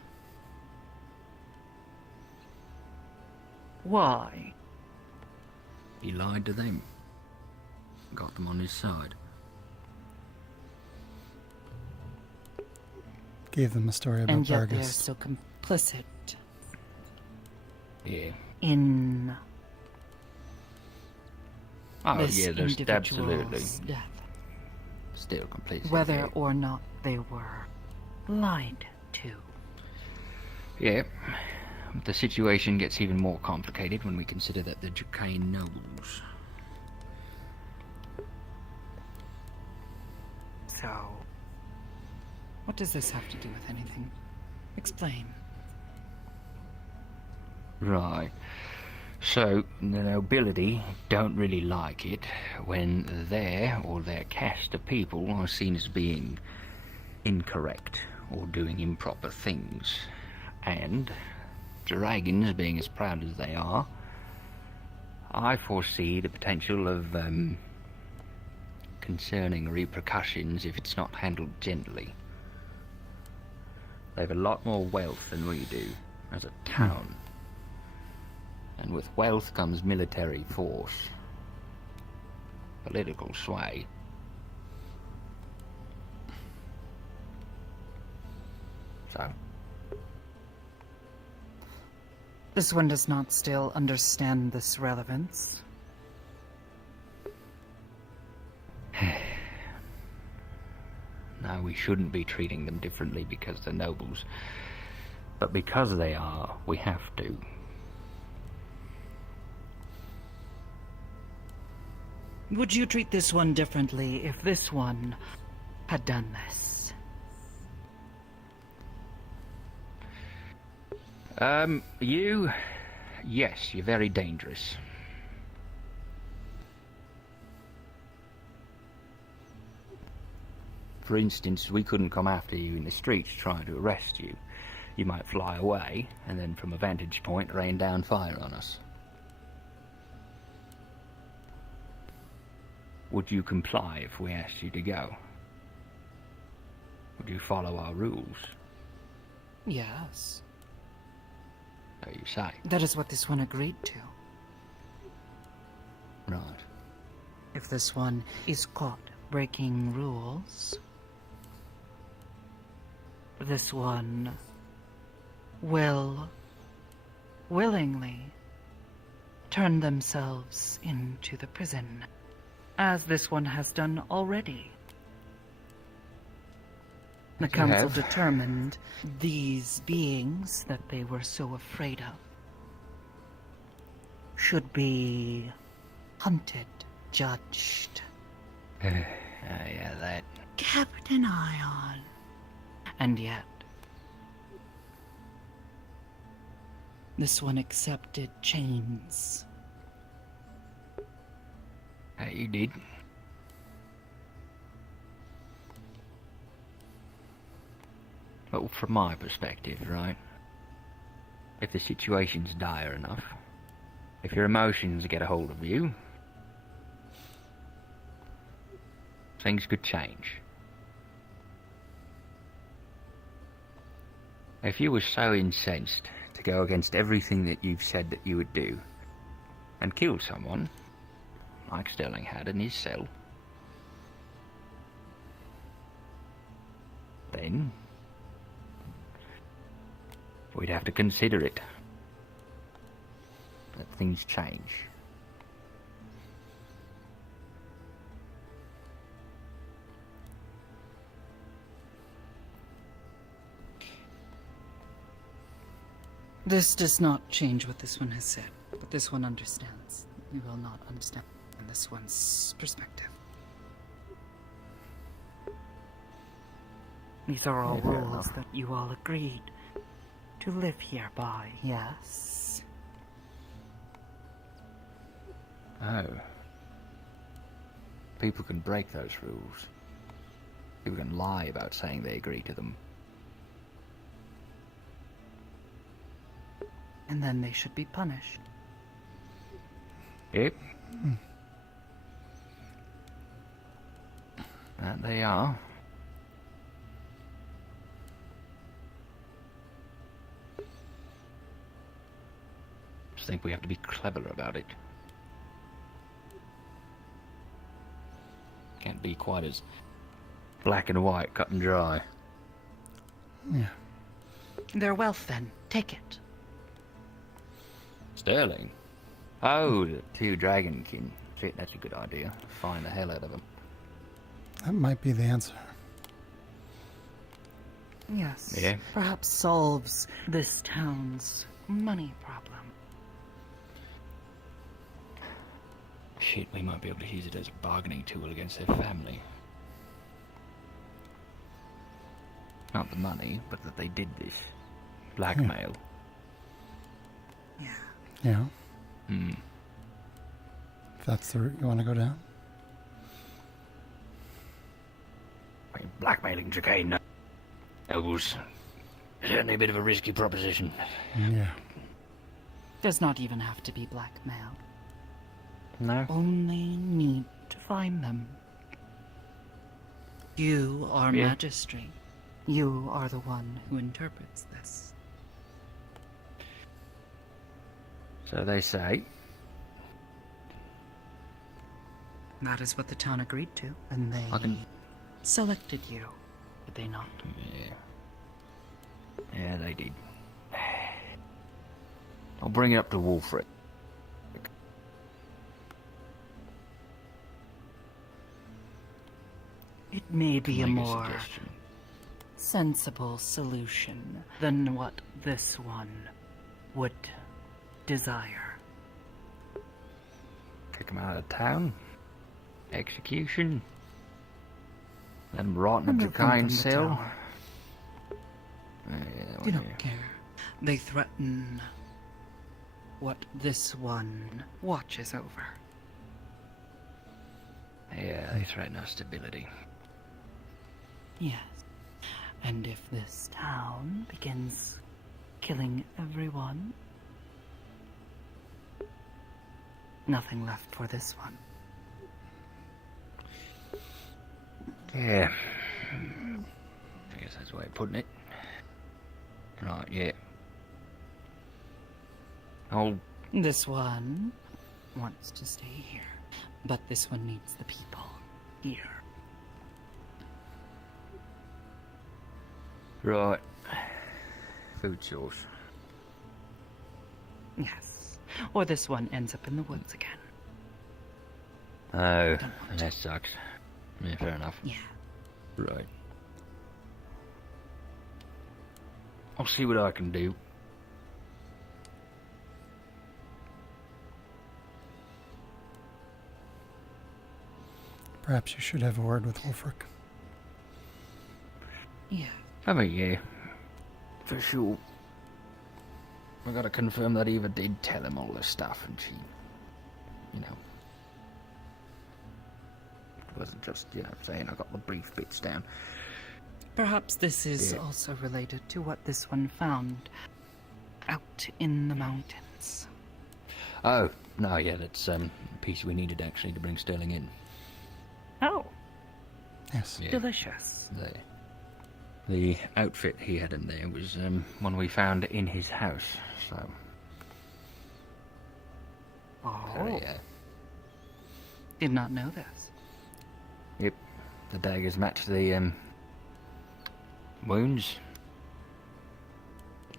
Why? He lied to them. Got them on his side. Gave them a story about And yet Vargas. they're so complicit Yeah. in Oh this yeah, there's absolutely individual's death. still completely. Whether or not they were lied to. Yeah. The situation gets even more complicated when we consider that the Dracane nobles. So, what does this have to do with anything? Explain. Right. So, the nobility don't really like it when their or their caste of people are seen as being incorrect or doing improper things. And dragons, being as proud as they are, I foresee the potential of concerning repercussions if it's not handled gently. They have a lot more wealth than we do as a town. And with wealth comes military force, political sway. So, This one does not still understand this relevance. now we shouldn't be treating them differently because they're nobles. But because they are, we have to. Would you treat this one differently if this one had done this? Yes, you're very dangerous. For instance, we couldn't come after you in the streets trying to arrest you. You might fly away, and then from a vantage point rain down fire on us. Would you comply if we asked you to go? Would you follow our rules? Yes. So you say. That is what this one agreed to. Right. If this one is caught breaking rules, this one will willingly turn themselves into the prison, as this one has done already. The You council have? determined these beings that they were so afraid of should be hunted, judged. Yeah, that. Kept an eye on. And yet, this one accepted chains. You did. Well, from my perspective, right? If the situation's dire enough, if your emotions get a hold of you, things could change. If you were so incensed to go against everything that you've said that you would do, and kill someone, like Sterling had in his cell, then we'd have to consider it. That things change. This does not change what this one has said, but this one understands. You will not understand in this one's perspective. These are all Fair rules enough. that you all agreed to live here by, yes? Oh. People can break those rules. People can lie about saying they agree to them. And then they should be punished. Yep. That they are. Just think we have to be clever about it. Can't be quite as black and white, cut and dry. Yeah. Their wealth, then. Take it. Sterling? Oh, the two dragonkin. Shit, that's a good idea. Find the hell out of them. That might be the answer. Yes. Yeah. Perhaps solves this town's money problem. Shit, we might be able to use it as a bargaining tool against their family. Not the money, but that they did this. Blackmail. Yeah. Hmm. If that's the route you want to go down. Blackmailing Dracane nobles. Certainly a bit of a risky proposition. Yeah. Does not even have to be blackmail. No. Only need to find them. You are Yeah. magistrate. You are the one who interprets this. So they say. That is what the town agreed to, and they I can- selected you, did they not? Yeah. Yeah, they did. I'll bring it up to Wolfred. It may be a Make a more suggestion. sensible solution than what this one would desire. Kick them out of town. Execution. Let them rot in a Remove them from Dracane the cell. tower. Yeah, that They one don't here. care. They threaten what this one watches over. Yeah, they threaten our stability. Yes. And if this town begins killing everyone, nothing left for this one. Yeah. I guess that's the way of putting it. Right, yeah. Oh, This one wants to stay here, but this one needs the people here. Right. Food source. Yes. Or this one ends up in the woods again. Oh, that sucks. Yeah, fair enough. Yeah. Right. I'll see what I can do. Perhaps you should have a word with Wolfric. Yeah. I mean, yeah. For sure. I gotta confirm that Eva did tell him all this stuff and she, you know, it wasn't just, you know, saying I got the brief bits down. Perhaps this is also related to what this one found out in the mountains. Oh, no, yeah, that's a piece we needed actually to bring Sterling in. Oh. Yes. Yeah. Delicious. The outfit he had in there was one we found in his house, so... Oh. Did not know this. Yep, the daggers match the wounds.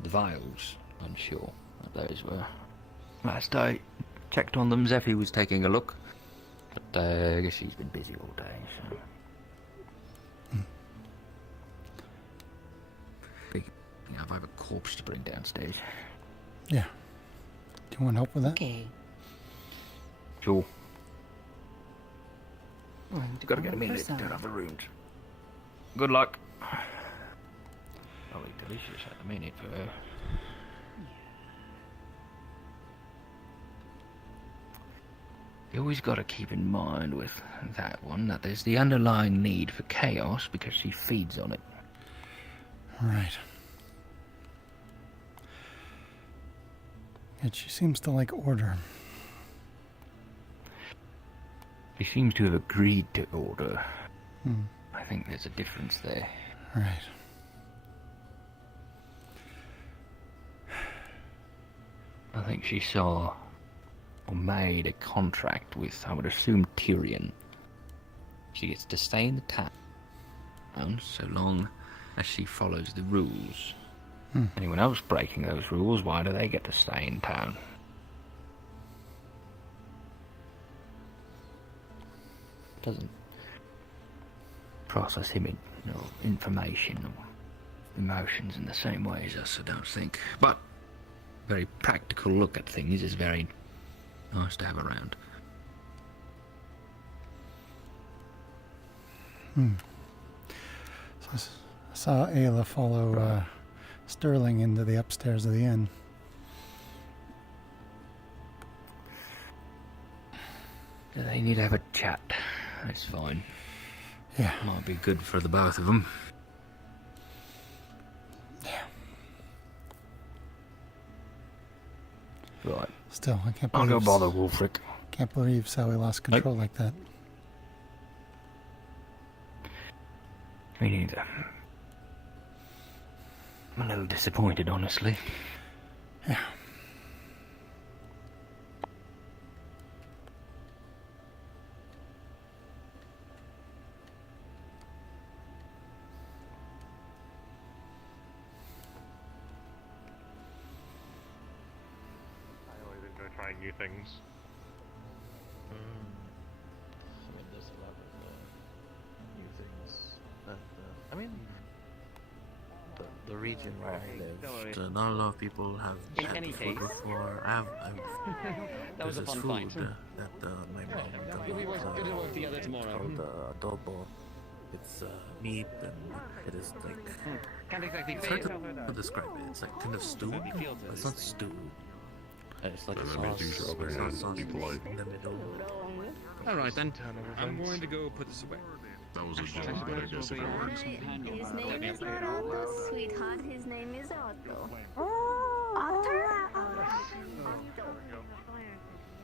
The vials, I'm sure that those were. Last I checked on them, Zeffie was taking a look, but I guess she's been busy all day, so... If I have a corpse to bring downstairs. Yeah. Do you want help with that? Okay. Sure. Gotta get a minute to turn off the rooms. Good luck. Probably delicious at the minute for her. You always got to keep in mind with that one that there's the underlying need for chaos because she feeds on it. Right. Yet she seems to like order. She seems to have agreed to order. Hmm. I think there's a difference there. Right. I think she saw or made a contract with, I would assume, Tyrion. She gets to stay in the town so long as she follows the rules. Anyone else breaking those rules, why do they get to stay in town? Doesn't process information or emotions in the same way as us, I don't think. But very practical look at things is very nice to have around. So I saw Ayla follow Sterling into the upstairs of the inn. They need to have a chat. That's fine. Yeah. Might be good for the both of them. Yeah. Right. Still, I can't I'll believe... go bother Wolfric. Can't believe Sally lost control like that. Me neither. I'm a little disappointed, honestly. Yeah. I always enjoy trying new things. I mean, there's a lot of new things that, I mean, the region where I lived, not a lot of people have had food before. That was a fun food fight. that my mom got. We work together tomorrow. It's called adobo. It's meat and it is like... Can't exactly It's hard to describe it. It's like kind of stew. It's not stew. It's like a That means you should sauce. up your hand and be polite. In the middle. Alright then, I'm going to go put this away. That was a joke, but I guess if it works. His name is not Otto, sweetheart. His name is Otto. Otto?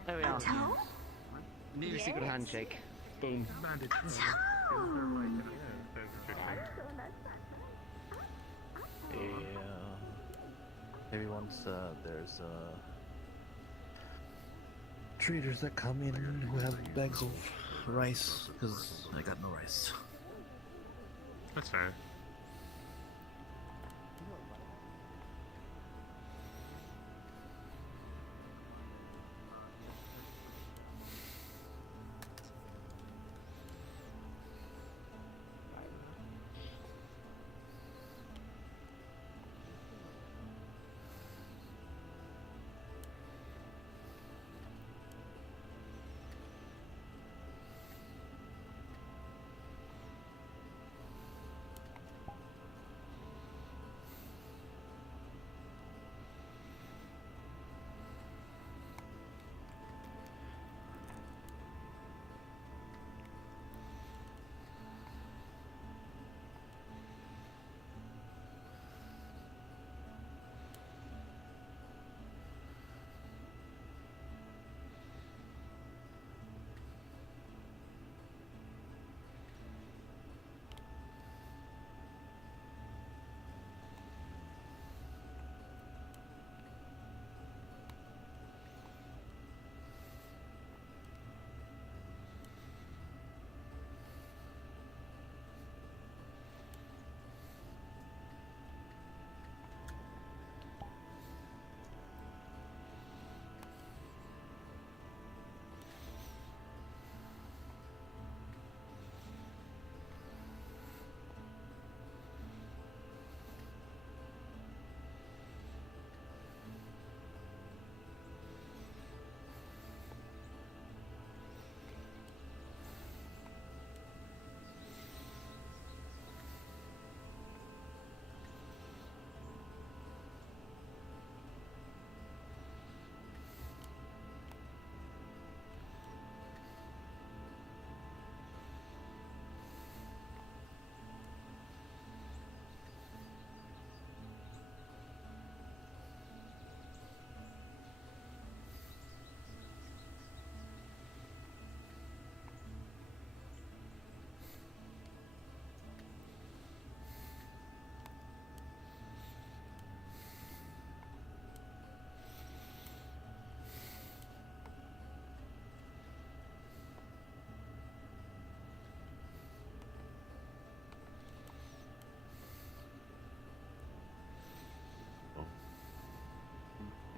There we are. Otto? New secret handshake. Boom. Maybe once there's traders that come in who have bags of rice, because I got no rice. That's fair.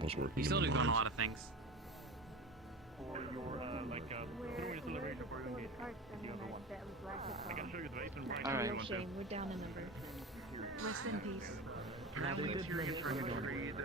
was working. You still in do the a mines. lot of things. Or your delivery to Burgundy is the other one. I can show you the basement right now if you want to. Shame, we're down a number. Rest in peace. Apparently, Tyrion tried to trade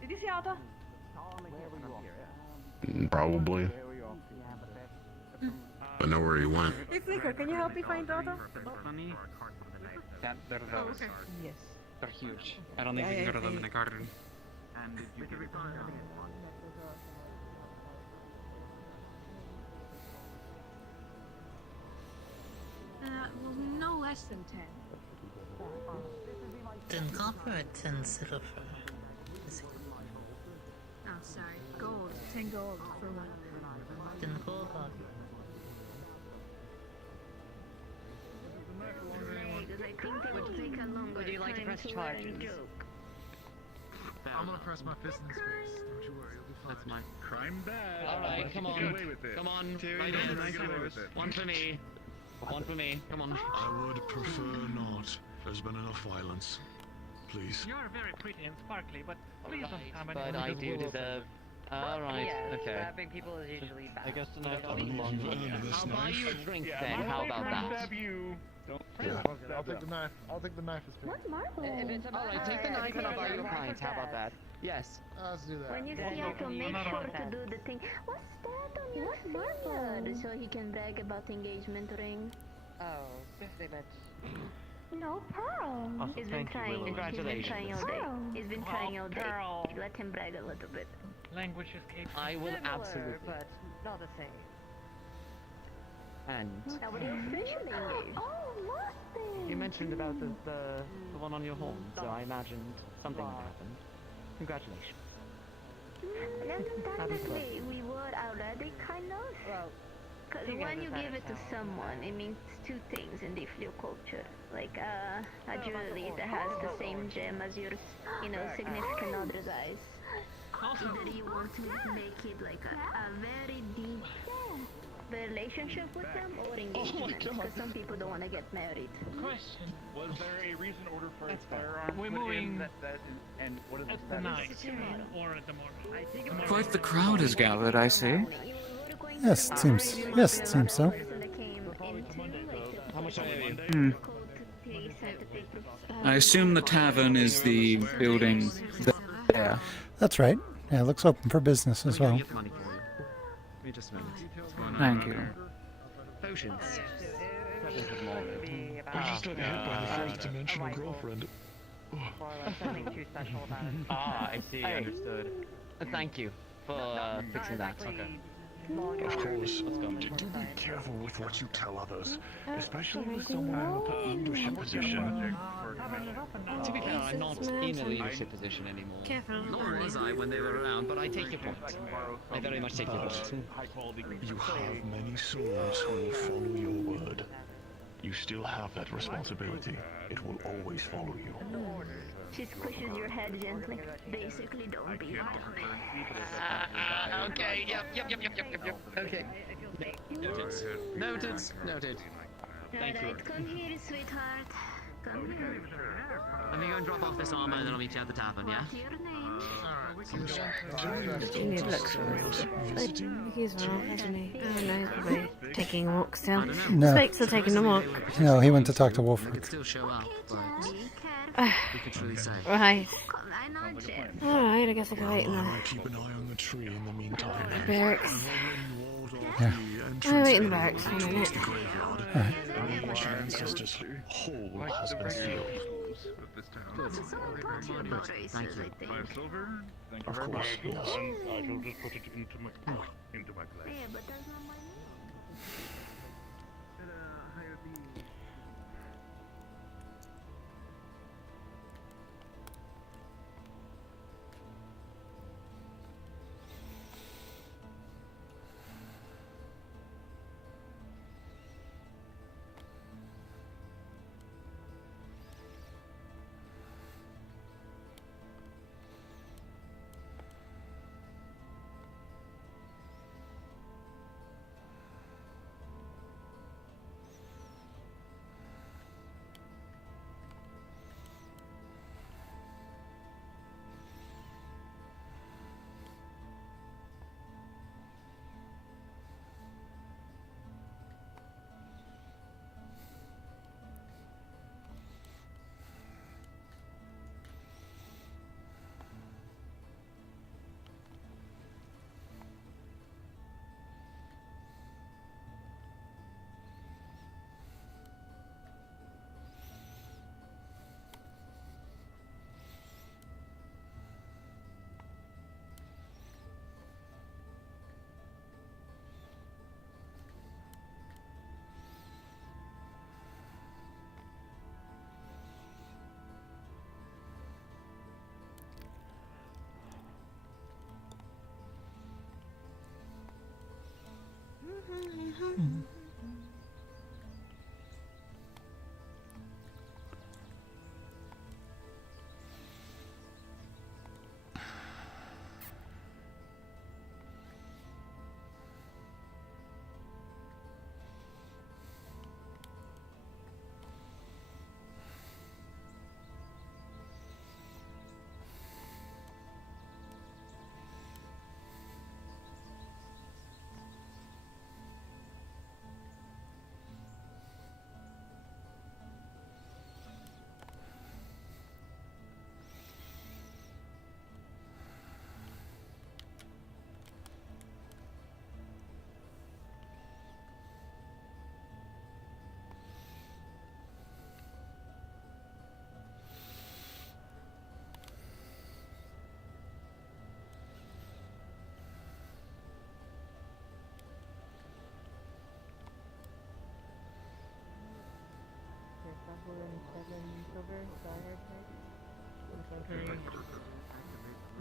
Did you see Otto? Probably. I know where he went. Hey, Flicker, can you help me find Otto? Funny. That they're Oh, those. okay. Yes. They're huge. I don't think we can go to them in the garden. and if you get Well, no less than 10. 10 copper or 10 silver? Oh, sorry. Gold. 10 gold for one. 10 gold? Would you like to press charges? I'm gonna press my fist in his face. Don't you worry, you'll be fine. That's mine. Crime bad. Alright, come on. Come on. Right in. One for me. One for me. Come on. I would prefer not. There's been enough violence. Please. You're very pretty and sparkly, but please don't come But I do deserve. Alright, okay. Stabbing people is usually bad. I guess the knife You've earned this I'll buy you a knife. drink then. How about that? Yeah, I'll take the knife. I'll take the knife as well. What marble? Alright, take the knife and I'll buy you a pint. How about that? Yes. Let's do that. When you see Otto, make sure to do the thing. What's that on your finger? So he can brag about the engagement ring. Oh, birthday bitch. No, Pearl. Also, He's been thank you, trying. Willow. He's been Congratulations. trying all day. He's been trying all day. Pearl. Let him brag a little bit. Language is capable. I will Similar, absolutely. but not the same. And Now, what are you officially engaged? Oh, Mustang. you mentioned about the one on your horn, so I imagined something would happen. Congratulations. Understandably, we were already kind of. Well, Because you when guys you decided give it to to. someone, it means two things in the Flu culture. Like a jewelry that has the same gem as your, significant other's eyes. Either you want to make it like a very deep relationship with them or engagement. Because some people don't want to get married. Question. Was there a recent order for a firearm We're put moving in and what is at the the status? night or at the morning. Quite the crowd has gathered, I see. Yes, it seems so. How much are you? I assume the tavern is the building there. That's right. Yeah, it looks open for business as well. Get the money for you. Give me just a minute. Thank you. Potions. We just got hit by the fourth dimensional girlfriend. Something too special about it. Ah, I see. Understood. Thank you for fixing that. Okay. Of course, do be careful with what you tell others, especially with someone in a leadership position. To be fair, I'm not in a leadership position anymore. Careful. Nor was I when they were around, but I take your point. I very much take your point. You have many souls who will follow your word. You still have that responsibility. It will always follow you. She squishes your head gently. Basically, don't be a dummy. Okay, yep. Okay. Noted. Thank you. Alright, come here, sweetheart. Come here. Let me go and drop off this armor and then I'll meet you at the tavern, yeah? You need looks for this. He's well, hasn't he? Oh no, probably taking a walk still. No. Snake's still taking a walk. No, he went to talk to We Wolford. could still show up, but we could truly say. Right. Alright, I guess I can wait in the Keep an eye on the tree in the meantime. barracks. Yeah. I'll wait in the barracks for a minute. Your ancestors' hole has been sealed. items of this town. Good. Someone taught you about races, Thank you. I think. 5 silver. Thank you Of very course, much. yes. And I shall just put it into my glass. Yeah, but that's not my name.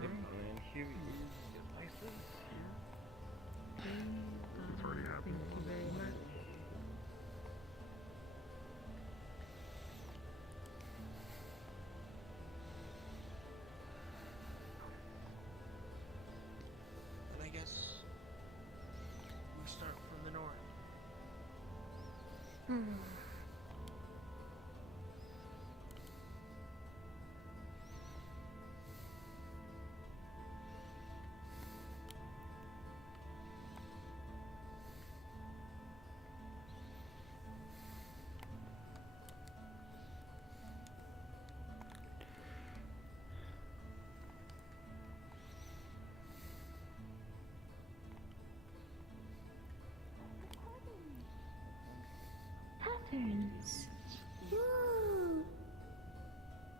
And here is your license. It's already happened. Thank you very much. And I guess we start from the north. Patterns. Woo!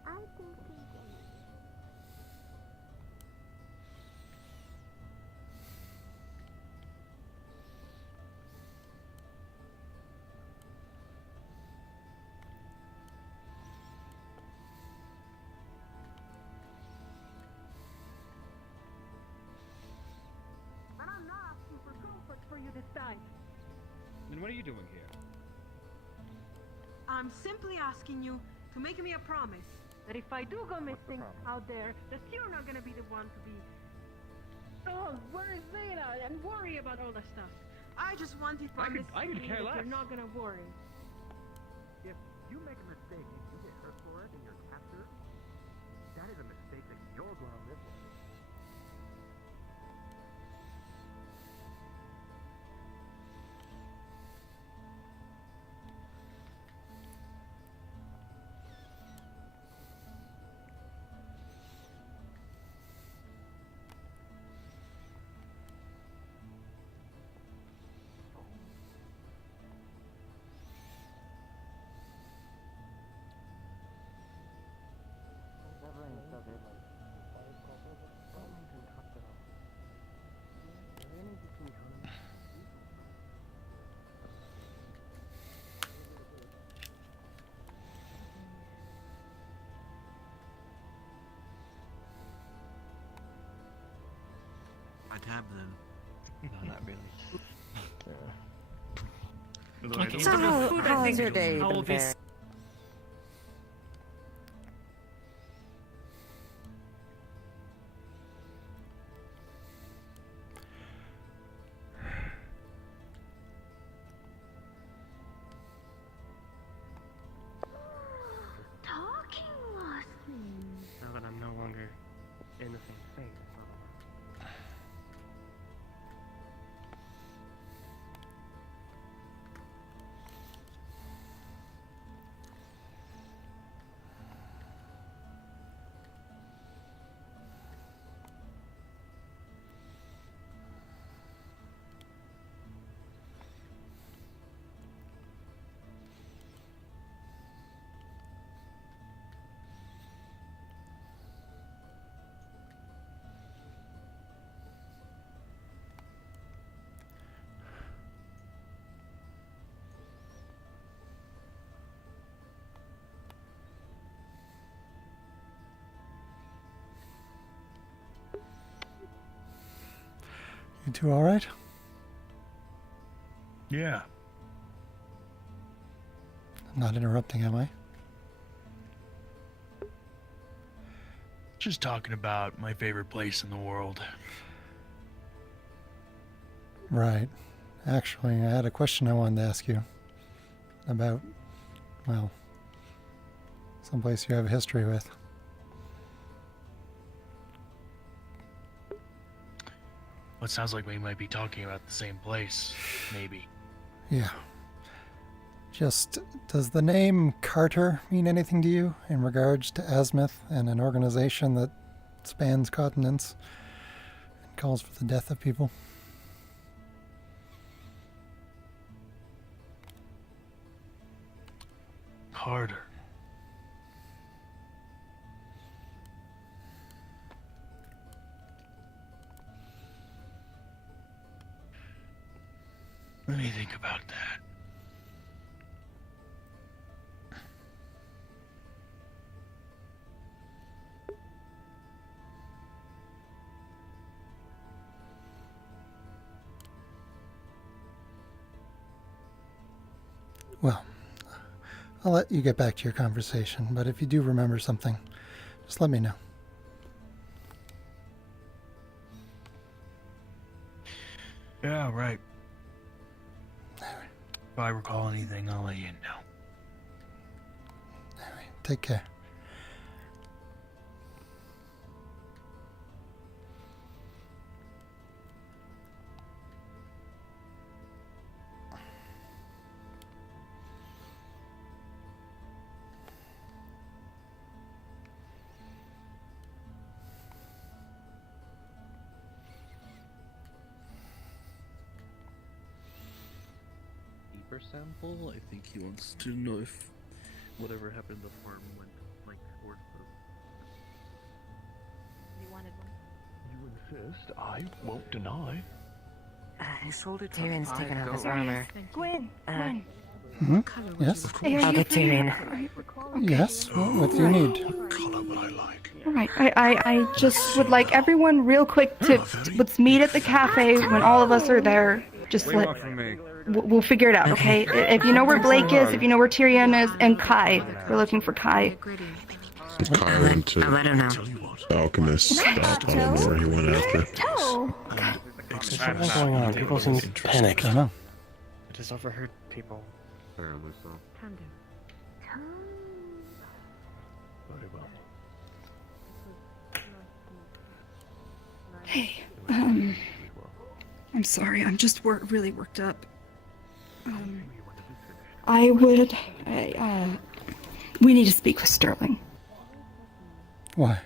I think And I'm not asking for comfort for you this time. And what are you doing here? I'm simply asking you to make me a promise that if I do go missing out there, that you're not gonna be the one to be. Oh, where is Zena? And worry about all that stuff. I just want you to I could understand care that less. you're not gonna worry. If you make a mistake and you get hurt for it and you're captured, that is a mistake that you're gonna live with. cab then. No, not really. So how has your day I will been be faring? Talking lost me. now that I'm no longer in the same space. You two all right? Yeah. I'm not interrupting, am I? Just talking about my favorite place in the world. Right. Actually, I had a question I wanted to ask you about, well, someplace you have a history with. Well, it sounds like we might be talking about the same place, maybe. Yeah. Just, does the name Carter mean anything to you in regards to Azimuth and an organization that spans continents and calls for the death of people? Carter. Let me think about that. Well, I'll let you get back to your conversation, but if you do remember something, just let me know. Yeah, right. If I recall anything, I'll let you know. Take care. Sample. I think he wants to know if whatever happened to the farm went like towards the. You wanted one. You insist, I won't deny. His shoulder Tyrion's taken off his armor. Gwyn, Hmm? Yes? I'll get Tyrion. Yes? What do you need? Alright, I just would like everyone real quick to let's meet at the cafe when all of us are there. Just Way let off from me. we'll figure it out, okay? If you know where Blake is, if you know where Tyrion is, and Kai. We're looking for Kai. Kai went to I'll let him know. the alchemist spot. I don't know where he went after. There's something going on. People seem panicked. I don't know. I just overheard people. Apparently so. Very well. Hey, I'm sorry, I'm just really worked up. We need to speak with Sterling. Why?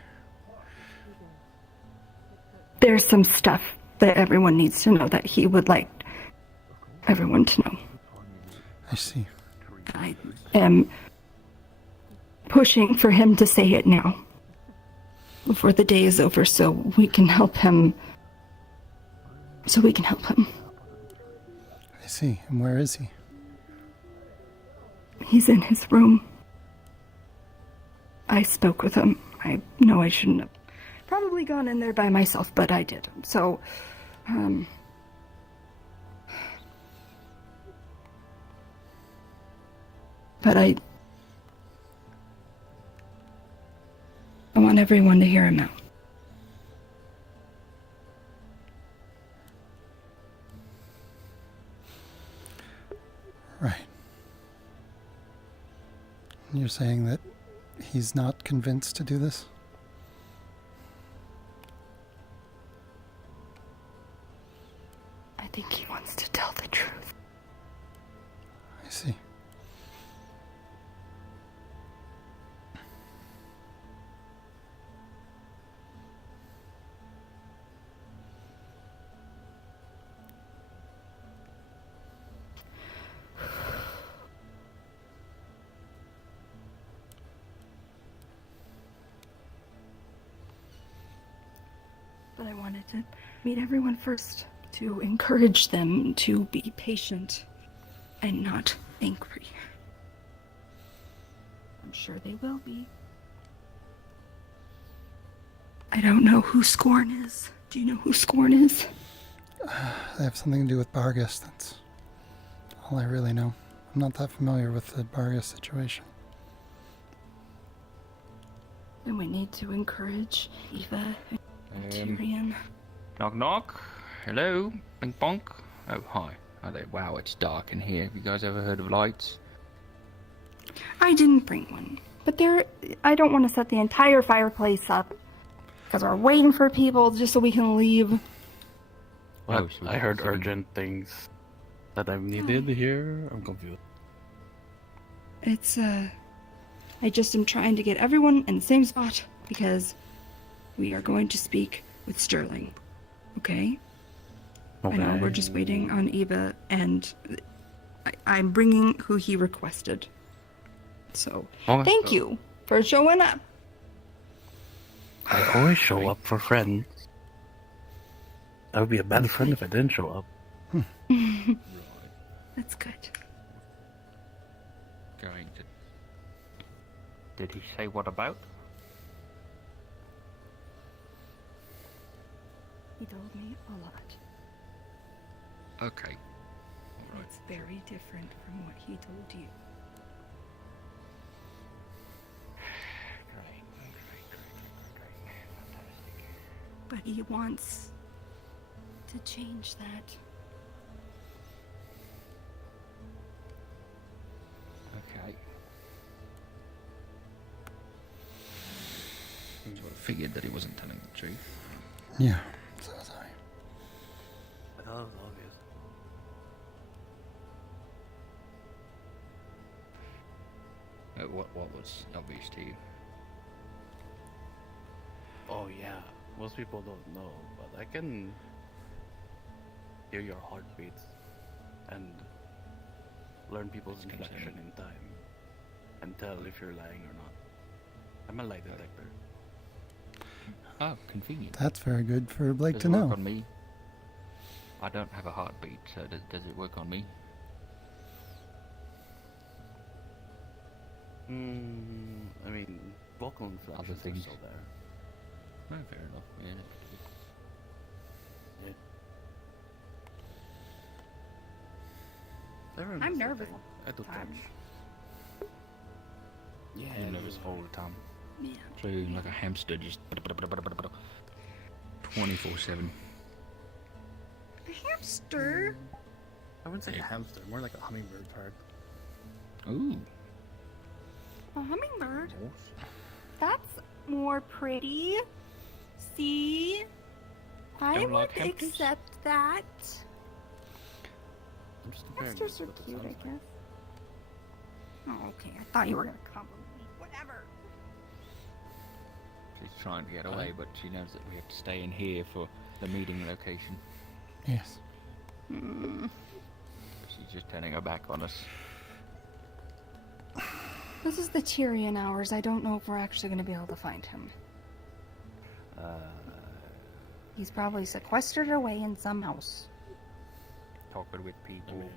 There's some stuff that everyone needs to know that he would like everyone to know. I see. I am pushing for him to say it now, before the day is over, so we can help him. I see. And where is he? He's in his room. I spoke with him. I know I shouldn't have probably gone in there by myself, but I did. So But I want everyone to hear him out. Right. You're saying that he's not convinced to do this? I think he wants to tell the truth. I see. But I wanted to meet everyone first to encourage them to be patient and not angry. I'm sure they will be. I don't know who Scorn is. Do you know who Scorn is? They have something to do with Bargus. That's all I really know. I'm not that familiar with the Bargus situation. And we need to encourage Eva and Tyrion. Knock knock. Hello. Bing bonk. Oh, hi. Hi there. Wow, it's dark in here. Have you guys ever heard of lights? I didn't bring one. But I don't want to set the entire fireplace up. Because we're waiting for people just so we can leave. Well, I heard urgent things that I've needed here. I'm confused. It's, I just am trying to get everyone in the same spot. Because we are going to speak with Sterling. Okay? I know we're just waiting on Eva, and I'm bringing who he requested. So, thank you for showing up. I always show up for friends. I would be a bad friend if I didn't show up. That's good. Going to... Did he say what about? He told me a lot. Okay. It's very different from what he told you. Great. Fantastic. But he wants to change that. Okay. So I figured that he wasn't telling the truth. Yeah, so was I. That was obvious. What was obvious to you? Oh yeah, most people don't know, but I can hear your heartbeats and learn people's inflection in time and tell if you're lying or not. I'm a lie detector. Oh, convenient. That's very good for Blake Does to it work know. on me? I don't have a heartbeat, so does it work on me? I mean, vocal inflections are still there. No, fair enough. Yeah. I'm nervous. I do touch. Yeah, you're nervous all the time. Yeah. So you're like a hamster, just 24/7. A hamster? I wouldn't say a hamster, more like a hummingbird part. Ooh. A hummingbird? That's more pretty. See? I Don't would like hamsters? accept that. I'm just comparing Hamsters it are with the cute, I sunlight. guess. Oh, okay. I thought you were gonna compliment me. Whatever. She's trying to get away, but she knows that we have to stay in here for the meeting location. Yes. She's just turning her back on us. This is the Tyrion hours. I don't know if we're actually gonna be able to find him. He's probably sequestered away in some house. Talking with people.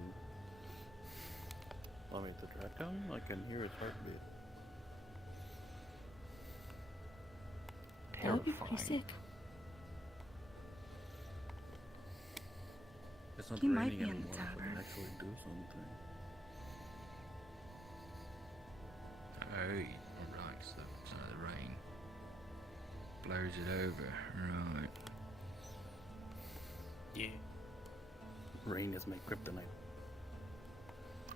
Want me to track him? I can hear his heartbeat. That would be pretty sick. It's not He might raining be in anymore. the We can tavern. actually do something. Oh, right, so the rain blows it over. Right. Yeah. Rain is my kryptonite.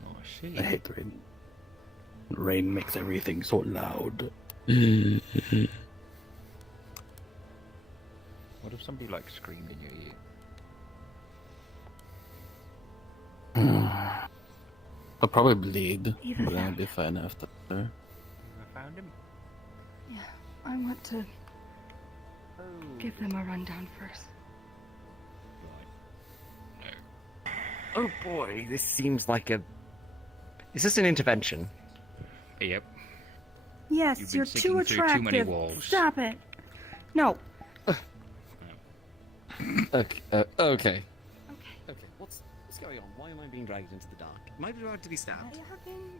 Oh, I see. I hate rain. Rain makes everything so loud. What if somebody like screamed in your ear? I'll probably bleed, Either but I'll that. be fine after. I found him. Yeah, I want to give them a rundown first. Oh boy, this seems like a. Is this an intervention? Yep. Yes, You've been you're sticking too through attractive. too many walls. Stop it. No. Okay. Okay. What's going on? Why am I being dragged into the dark? Am I about to be stabbed?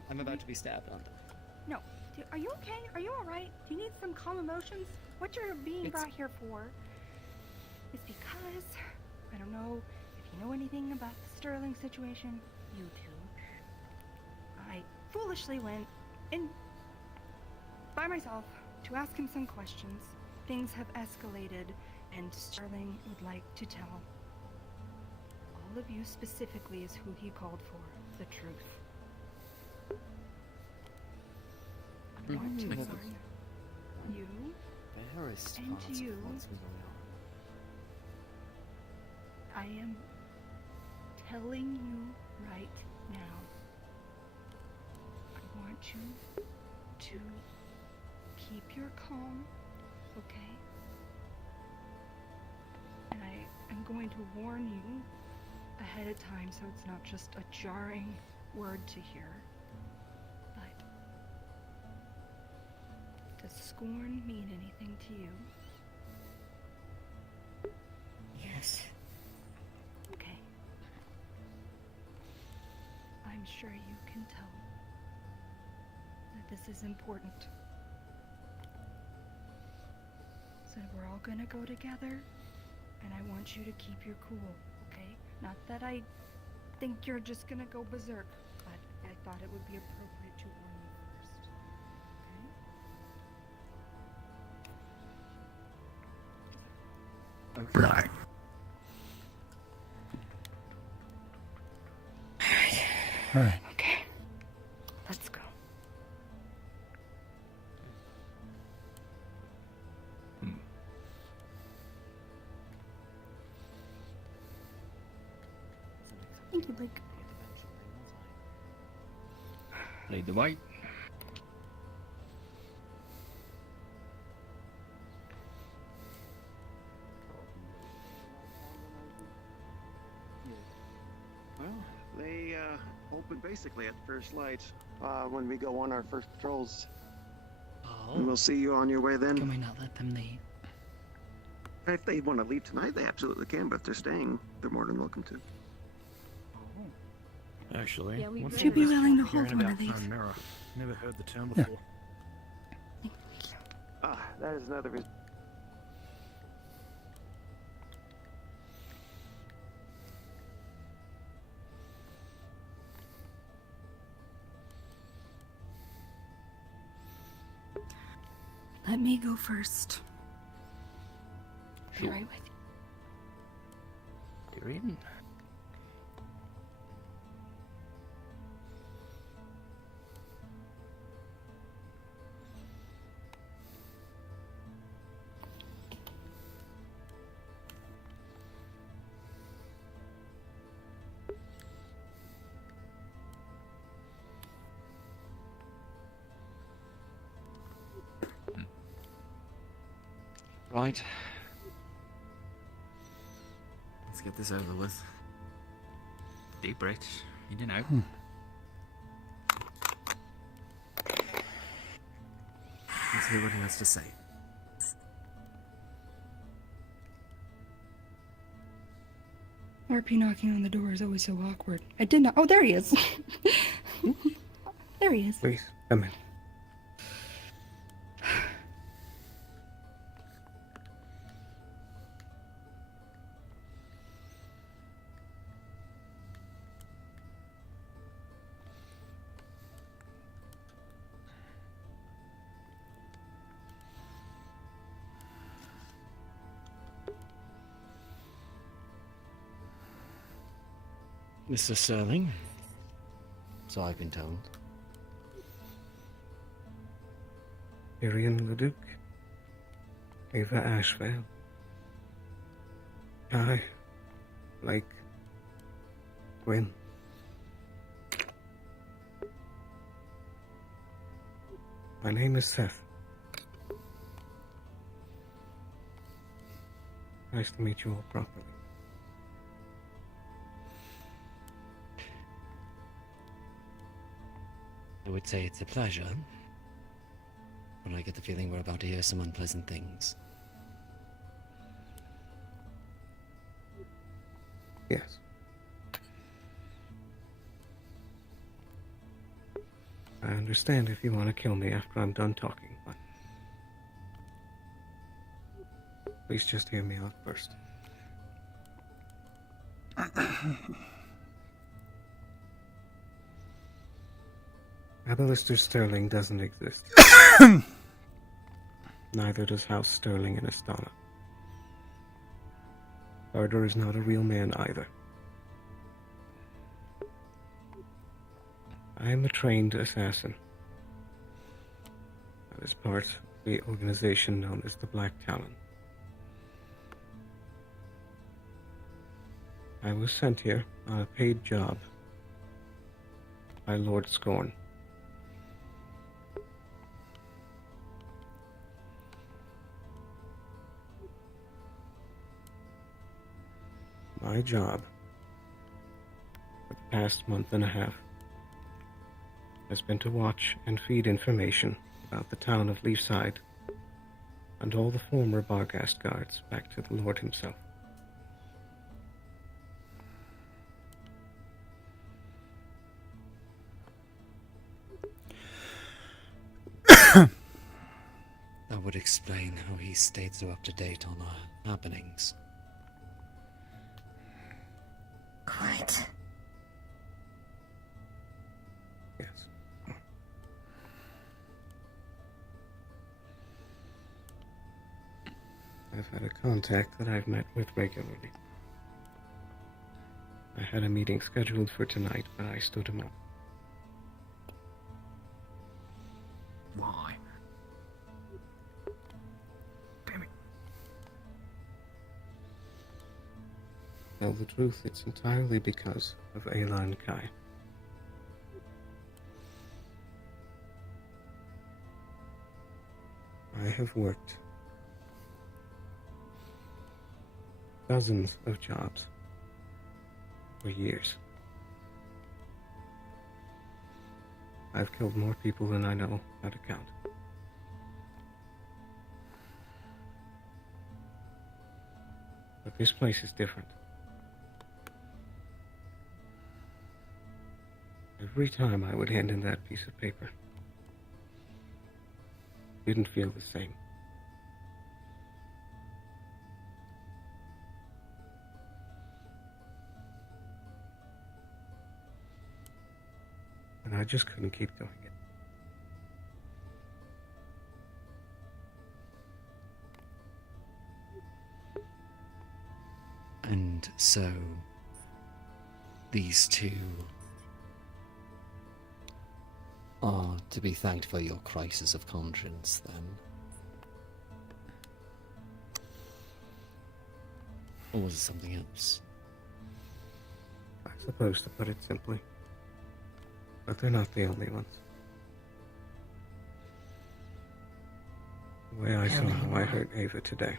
I'm about to be stabbed, aren't I? No. Are you okay? Are you alright? Do you need some calm emotions? What you're being brought here for is because, I don't know if you know anything about the Sterling situation. You do. I foolishly went in by myself to ask him some questions. Things have escalated, and Sterling would like to tell all of you specifically is who he called for the truth. I want to warn you Barest and parts you. of what's been going on. I am telling you right now. I want you to keep your calm, okay? And I am going to warn you ahead of time so it's not just a jarring word to hear. But does scorn mean anything to you? Yes. Okay. I'm sure you can tell that this is important. So we're all gonna go together, and I want you to keep your cool, okay? Not that I think you're just gonna go berserk, but I thought it would be appropriate to warn you first. Okay. Right. All right. Okay. Let's go. Thank you, Blake. Lead the way. Well, they open basically at first light when we go on our first patrols. And we'll see you on your way then. Can we not let them leave? If they want to leave tonight, they absolutely can, but if they're staying, they're more than welcome to. Actually, Yeah, we what's Would you be this willing to hearing hold one about of these? Chimera? Never heard the term Yeah. before. That is another reason. Let me go first. Be Sure. right with you. Tyrion? Right. Let's get this over with. Deep breaths. You don't know. Let's hear what he has to say. RP knocking on the door is always so awkward. I did not. Oh, there he is. There he is. Please, come in. Mr. Sterling. So I've been told. Tyrion Leduc, Ava Ashvale, Kai, Blake, Gwyn. My name is Seth. Nice to meet you all properly. I would say it's a pleasure, but I get the feeling we're about to hear some unpleasant things. Yes. I understand if you want to kill me after I'm done talking, but please just hear me out first. Abalister Sterling doesn't exist. Neither does House Sterling in Astana. Carter is not a real man either. I am a trained assassin. That is part of the organization known as the Black Talon. I was sent here on a paid job by Lord Scorn. My job for the past month and a half has been to watch and feed information about the town of Leafside and all the former Barghast guards back to the Lord himself. That would explain how he stayed so up to date on our happenings. Quite. Yes. I've had a contact that I've met with regularly. I had a meeting scheduled for tonight, but I stood him up. Why? Tell the truth, it's entirely because of Ayla and Kai. I have worked dozens of jobs for years. I've killed more people than I know how to count. But this place is different. Every time I would hand in that piece of paper, it didn't feel the same. And I just couldn't keep doing it. And so, these two are to be thanked for your crisis of conscience, then. Or was it something else? I suppose to put it simply. But they're not the only ones. The way I saw how I hurt Ava today.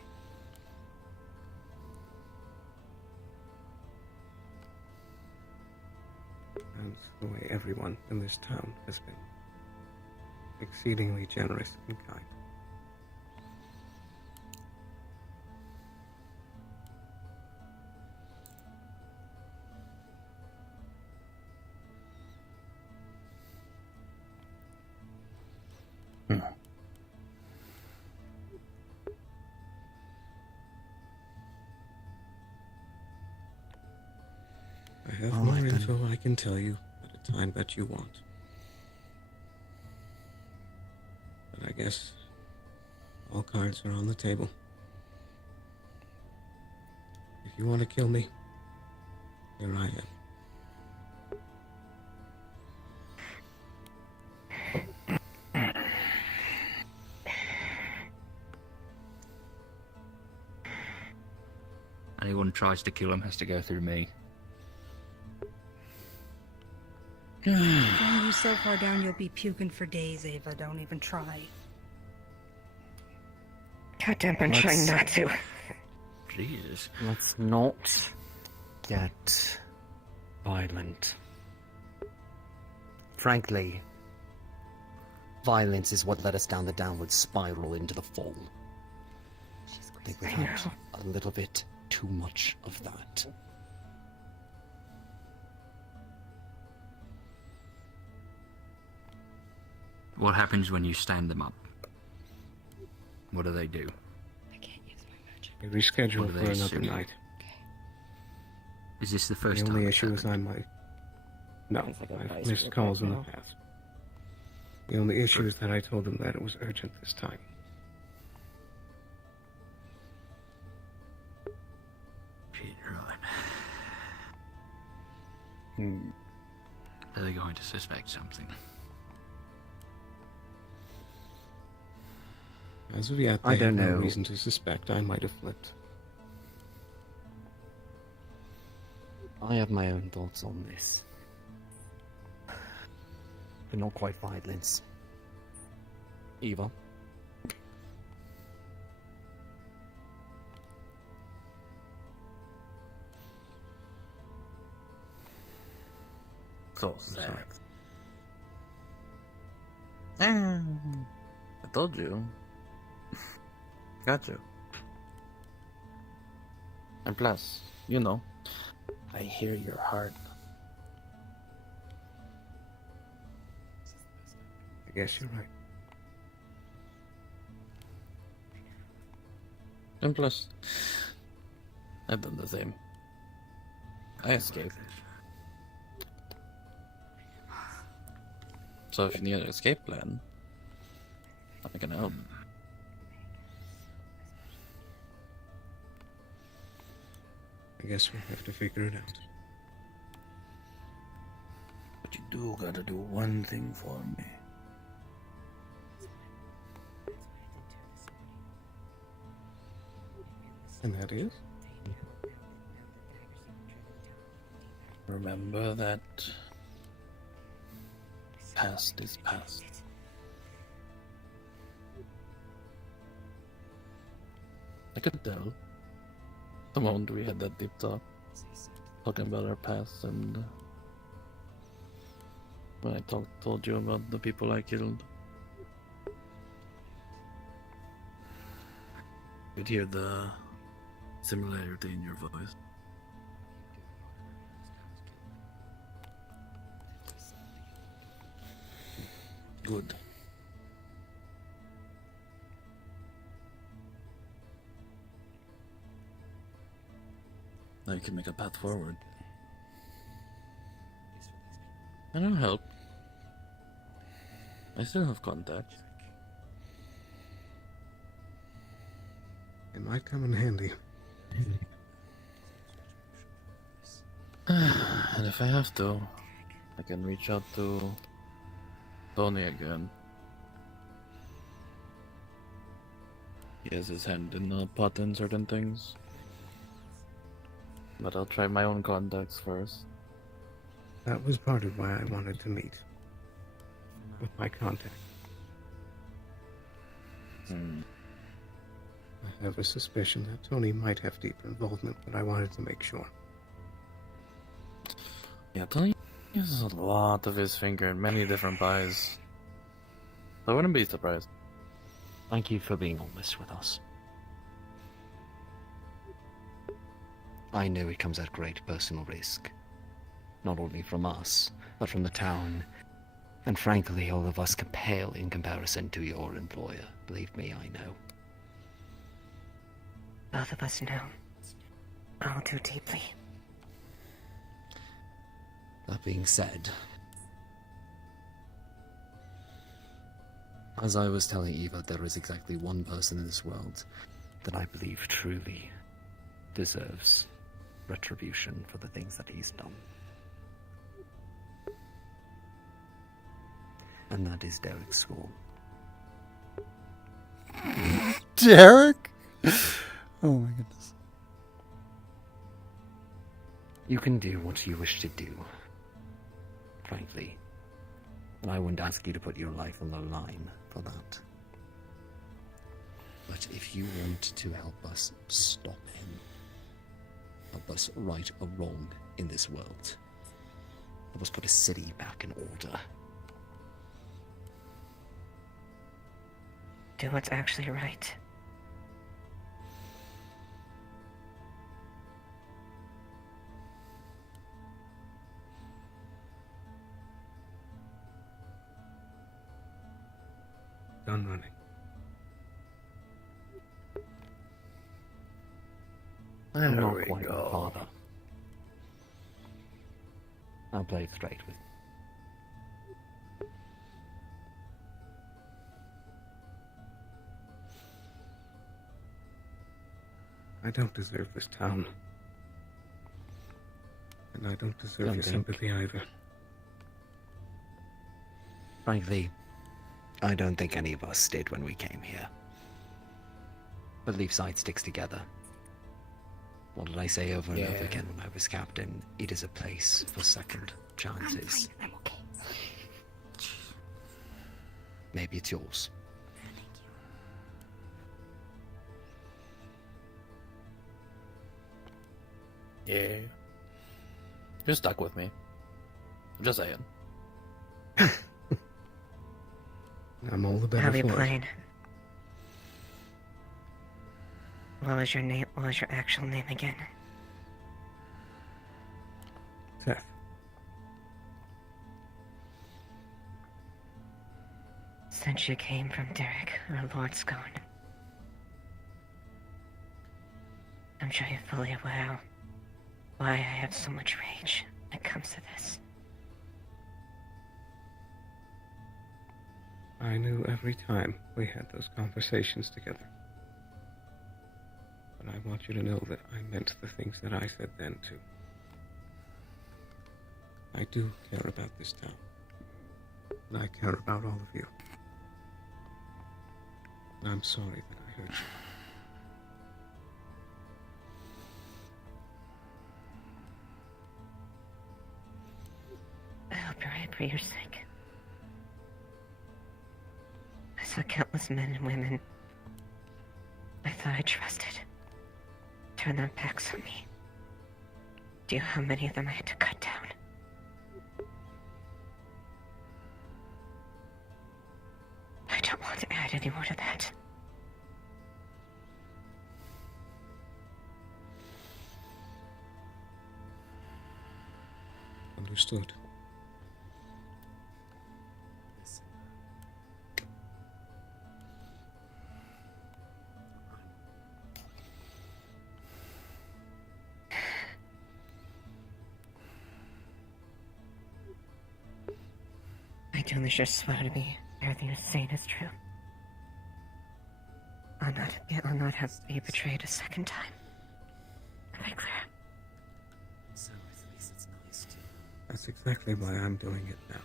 And the way everyone in this town has been exceedingly generous and kind. I have more info I can tell you at a time that you want. But I guess all cards are on the table. If you want to kill me, here I am. Anyone tries to kill him has to go through me. When you're so far down, you'll be puking for days, Ava. Don't even try. Goddamn, I'm trying not to. Jesus. Let's not get violent. Frankly, violence is what led us down the downward spiral into the fall. I think we had a little bit too much of that. What happens when you stand them up? What do they do? We reschedule What do for they another assume? night. Is this the first The time? only it's issue is happened? I might. No, It's like a I've vice missed grip calls right in the now. past. The only issue is that I told them that it was urgent this time. Right. Hmm. Are they going to suspect something? As of yet, I they have don't no know. reason to suspect I might have flipped. I have my own thoughts on this. But not quite violence. Eva? So sad. I told you. Got you. And plus, you know, I hear your heart. I guess you're right. And plus, I've done the same. I escaped. So if you need an escape plan, I can help. I guess we'll have to figure it out. But you do gotta do one thing for me. And that is? Remember that past is past. I could tell the moment we had that deep talk, talking about our past, and when I told you about the people I killed. You could hear the similarity in your voice. Good. Now you can make a path forward. And I'll help. I still have contact. It might come in handy. And if I have to, I can reach out to Tony again. He has his hand in the pot in certain things. But I'll try my own contacts first. That was part of why I wanted to meet with my contact. I have a suspicion that Tony might have deep involvement, but I wanted to make sure. Yeah, Tony uses a lot of his finger in many different pies. I wouldn't be surprised. Thank you for being honest with us. I know it comes at great personal risk. Not only from us, but from the town. And frankly, all of us can pale in comparison to your employer. Believe me, I know. Both of us know. All too deeply. That being said, as I was telling Eva, there is exactly one person in this world that I believe truly deserves retribution for the things that he's done. And that is Derek Scorn. Derek? Oh my goodness. You can do what you wish to do, frankly. And I wouldn't ask you to put your life on the line for that. But if you want to help us stop him, help us right a wrong in this world, help us put a city back in order. Do what's actually right. Done running. I'm There not we quite go. my father. I'll play it straight with you. I don't deserve this town. And I don't deserve Don't your think. sympathy either. Frankly, I don't think any of us did when we came here. But Leaf Side sticks together. What did I say over and over Yeah. again when I was captain? It is a place for second chances. I'm okay. Maybe it's yours. Yeah. You're stuck with me. I'm just saying. I'm all the better How are you for it. playing? What was your name? What was your actual name again? Seth. Since you came from Derek, our Lord Scone, I'm sure you're fully aware why I have so much rage when it comes to this. I knew every time we had those conversations together. But I want you to know that I meant the things that I said then, too. I do care about this town. And I care about all of you. And I'm sorry that I hurt you. I hope you're right for your sake. I saw countless men and women I thought I trusted turn their backs on me. Do you know how many of them I had to cut down? I don't want to add any more to that. Understood. I do this just swear to me everything you're saying is true. I'll not have to be betrayed a second time. Am I clear? So at least it's nice to... That's exactly why I'm doing it now.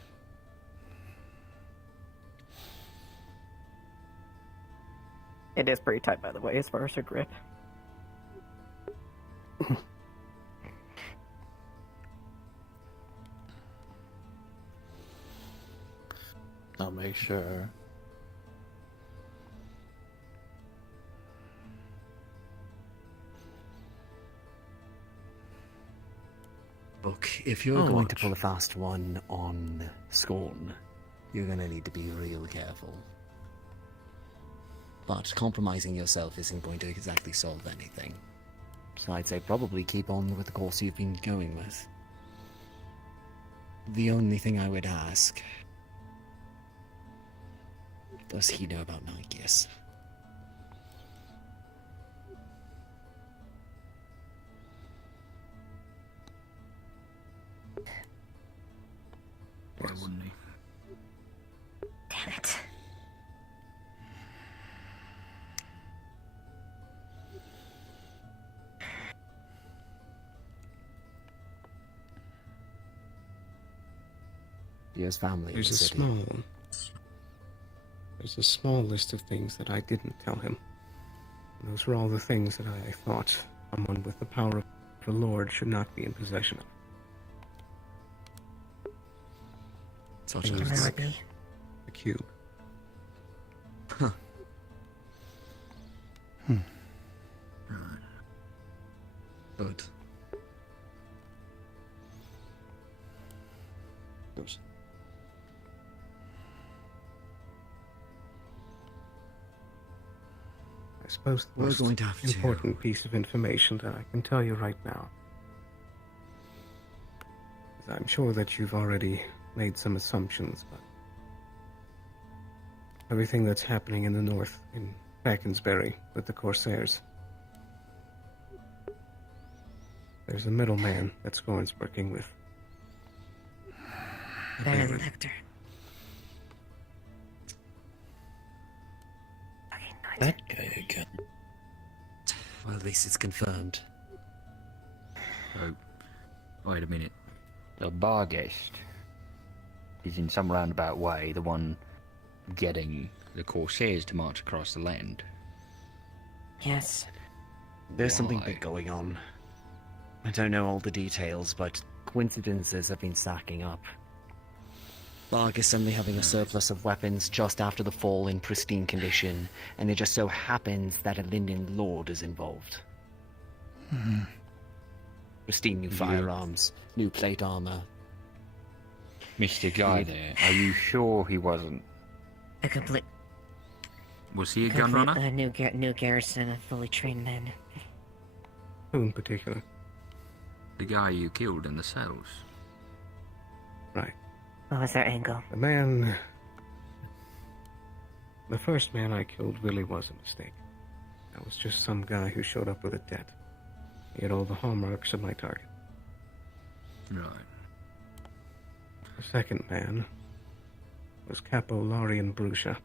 It is pretty tight, by the way, as far as her grip. I'll make sure. Look, if you're going to pull a fast one on Scorn, you're gonna need to be real careful. But compromising yourself isn't going to exactly solve anything. So I'd say probably keep on with the course you've been going with. The only thing I would ask... Does he know about Nikeus? Why wouldn't he? Damn it. He has family in There's the a city. There's a small list of things that I didn't tell him. And those were all the things that I thought someone with the power of the Lord should not be in possession of. Such Things as like the cube. Huh. Good. Good. I suppose the We're most going to have to- important piece of information that I can tell you right now is I'm sure that you've already made some assumptions, but everything that's happening in the north, in Backensbury, with the Corsairs, there's a middleman that Scorn's working with. Baron Hector. That guy again. Well, at least it's confirmed. Oh, wait a minute. The Barghest is in some roundabout way the one getting the Corsairs to march across the land. Yes. There's something big going on. I don't know all the details, but coincidences have been stacking up. Barg is suddenly having a surplus of weapons just after the fall in pristine condition, and it just so happens that a Linden Lord is involved. Pristine new firearms, new plate armor. Mr. Guy there, are you sure he wasn't? A complete. Was he a complete, gun runner? New garrison of fully trained men. Who in particular? The guy you killed in the cells. Right. What was their angle? The first man I killed really was a mistake. That was just some guy who showed up with a debt. He had all the hallmarks of my target. Right. The second man was Capo Larian Bruscia.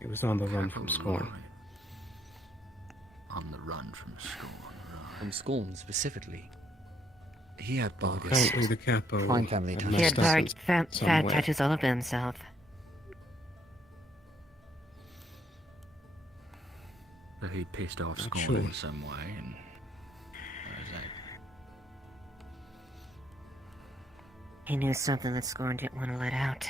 He was on the run from Scorn. On the run from Scorn. From Scorn, specifically. He had Bargus. Apparently the Capo Crime family had ties. He had messed up fat somewhere. tattoos all over himself. So he pissed off Not Scorn sure. in some way, and that was that. He knew something that Scorn didn't want to let out.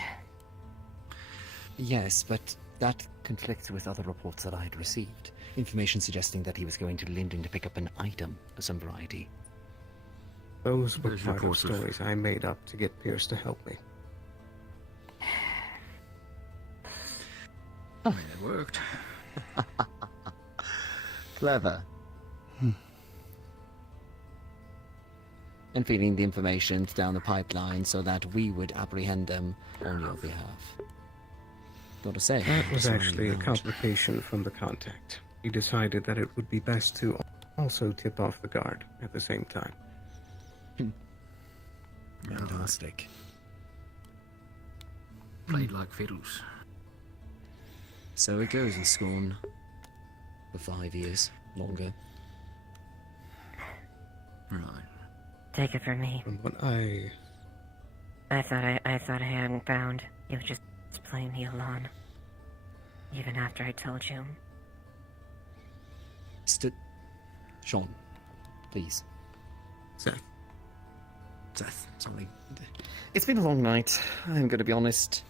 Yes, but that conflicts with other reports that I had received. Information suggesting that he was going to Linden to pick up an item of some variety. Those were Those part of reports of- stories I made up to get Pierce to help me. I mean, it worked. Clever. And feeding the information down the pipeline so that we would apprehend them on your behalf. Gotta say, That was it's actually a really complication from the contact. He decided that it would be best to also tip off the guard at the same time. fantastic. Played like fiddles. So it goes with Scorn. For 5 years. Longer. Right. Take it from me. From what I thought I hadn't found. You were just playing me along. Even after I told you. Sean, please. Seth, something. It's been a long night. I'm gonna be honest.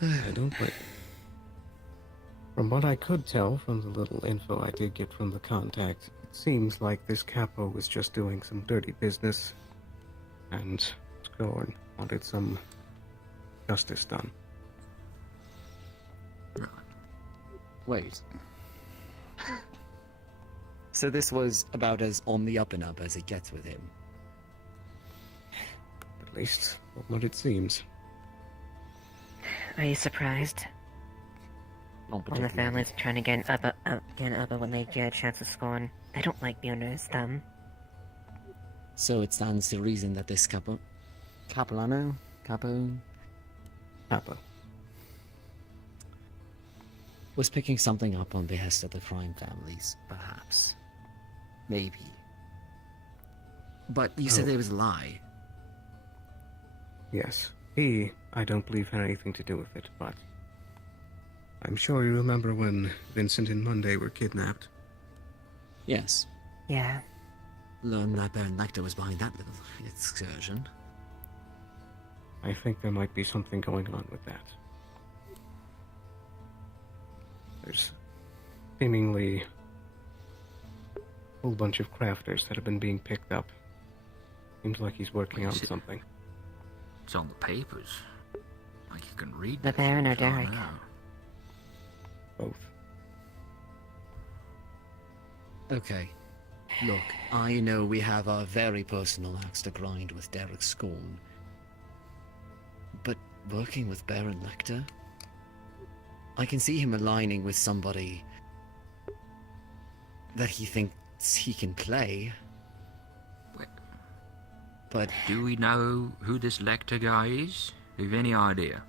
I don't blame. From what I could tell from the little info I did get from the contact, it seems like this capo was just doing some dirty business, and Scorn wanted some justice done. Wait. So this was about as on the up and up as it gets with him. At least, from what it seems. Are you surprised? Not When the particularly. family's trying to get up when they get a chance of Scorn. They don't like being under his thumb. So it stands to reason that this Capo was picking something up on behest of the crime families, perhaps. Maybe. But you said Oh. there was a lie. Yes, I don't believe had anything to do with it, but I'm sure you remember when Vincent and Monday were kidnapped. Yes. Yeah. Learn that Baron Lecter was behind that little excursion. I think there might be something going on with that. There's seemingly a whole bunch of crafters that have been being picked up. Seems like he's working on something. It's on the papers. Like you can read The this. Baron or I don't Derek? know. Both. Okay. Look, I know we have our very personal axe to grind with Derek Scorn. But working with Baron Lecter? I can see him aligning with somebody that he thinks he can play. But do we know who this Lecter guy is? Do you have any idea?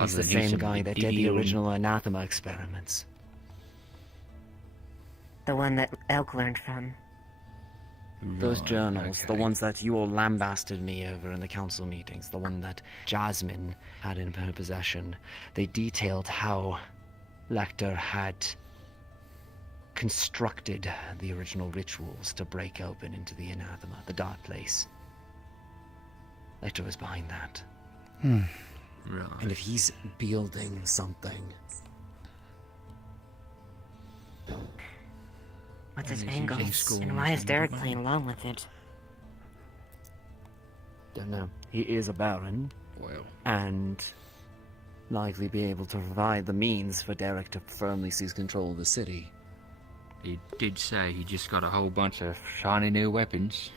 He's the same guy that did the original anathema experiments. The one that Elk learned from. Those journals, the ones that you all lambasted me over in the council meetings, the one that Jasmine had in her possession, they detailed how Lecter had constructed the original rituals to break open into the anathema, the dark place. Lecter was behind that. Right. And if he's building something... What's his And angle? he's using And why is Scorn Derek for playing money. along with it? Don't know. He is a baron. Well. And likely be able to provide the means for Derek to firmly seize control of the city. He did say he just got a whole bunch of shiny new weapons.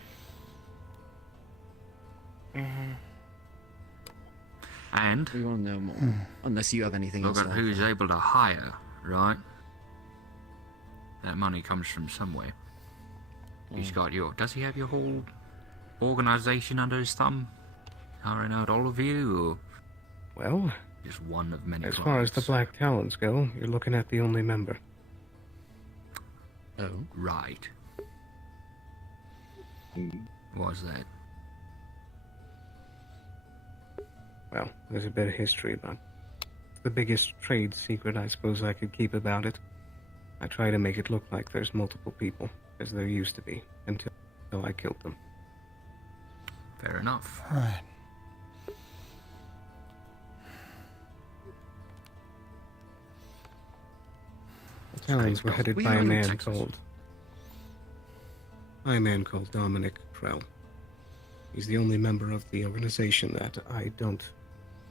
And we want to know more. Unless you have anything look else at to who's offer. able to hire, right? That money comes from somewhere. He's got your. Does he have your whole organization under his thumb? Hiring out all of you, or Well, just one of many? as far as the Black Talons go, you're looking at the only member. Oh, right. What's that? Well, there's a bit of history, but it's the biggest trade secret I suppose I could keep about it. I try to make it look like there's multiple people, as there used to be, until I killed them. Fair enough. Right. The Talons were headed by a man called Dominic Krell. He's the only member of the organization that I don't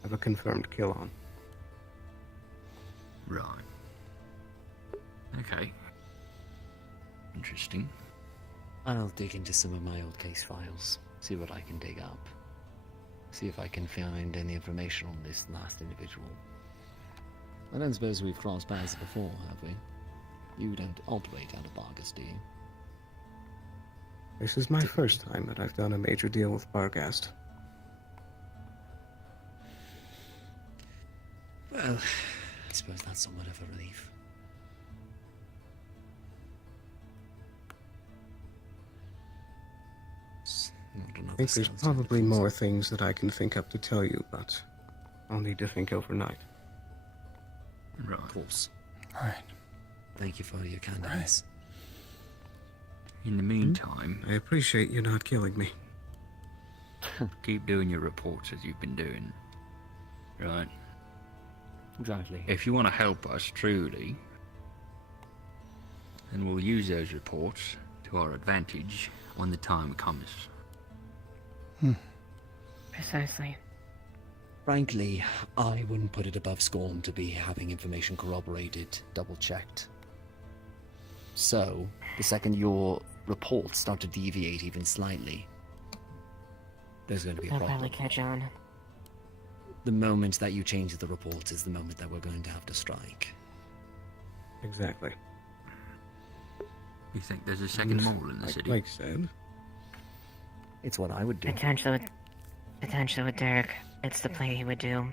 have a confirmed kill on. Right. Okay. Interesting. I'll dig into some of my old case files, see what I can dig up. See if I can find any information on this last individual. I don't suppose we've crossed paths before, have we? You don't operate out of Bargas, do you? This is my first time that I've done a major deal with Bargast. Well, I suppose that's somewhat of a relief. I think there's probably more things that I can think up to tell you, but I'll need to think overnight. Right. Of course. Right. Thank you for your candidness. In the meantime, I appreciate you not killing me. keep doing your reports as you've been doing. Right. Exactly. If you want to help us truly, then we'll use those reports to our advantage when the time comes. Precisely. Frankly, I wouldn't put it above Scorn to be having information corroborated, double-checked. So, the second your reports start to deviate even slightly, there's going to be a I'll problem. probably catch on. The moment that you change the reports is the moment that we're going to have to strike. Exactly. You think there's a second mall in the like city? Blake said. It's what I would do. Potentially with Derek, it's the play he would do.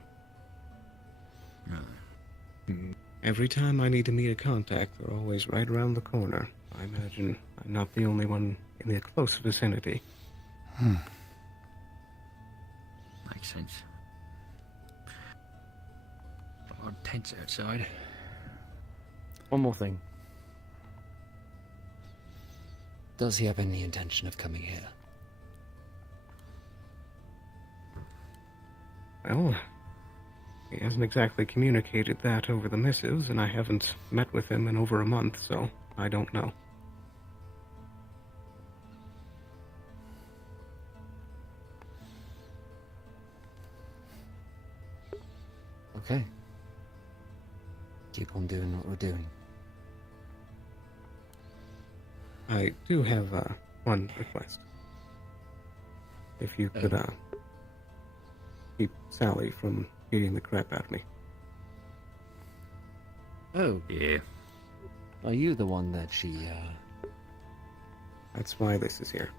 Every time I need to meet a contact, they're always right around the corner. I imagine I'm not the only one in the close vicinity. Makes sense. A lot of tents outside. One more thing. Does he have any intention of coming here? Well, he hasn't exactly communicated that over the missives, and I haven't met with him in over a month, so I don't know. Okay. Keep on doing what we're doing. I do have one request. If you could keep Sally from beating the crap out of me. Oh. Yeah. Are you the one that she, That's why this is here.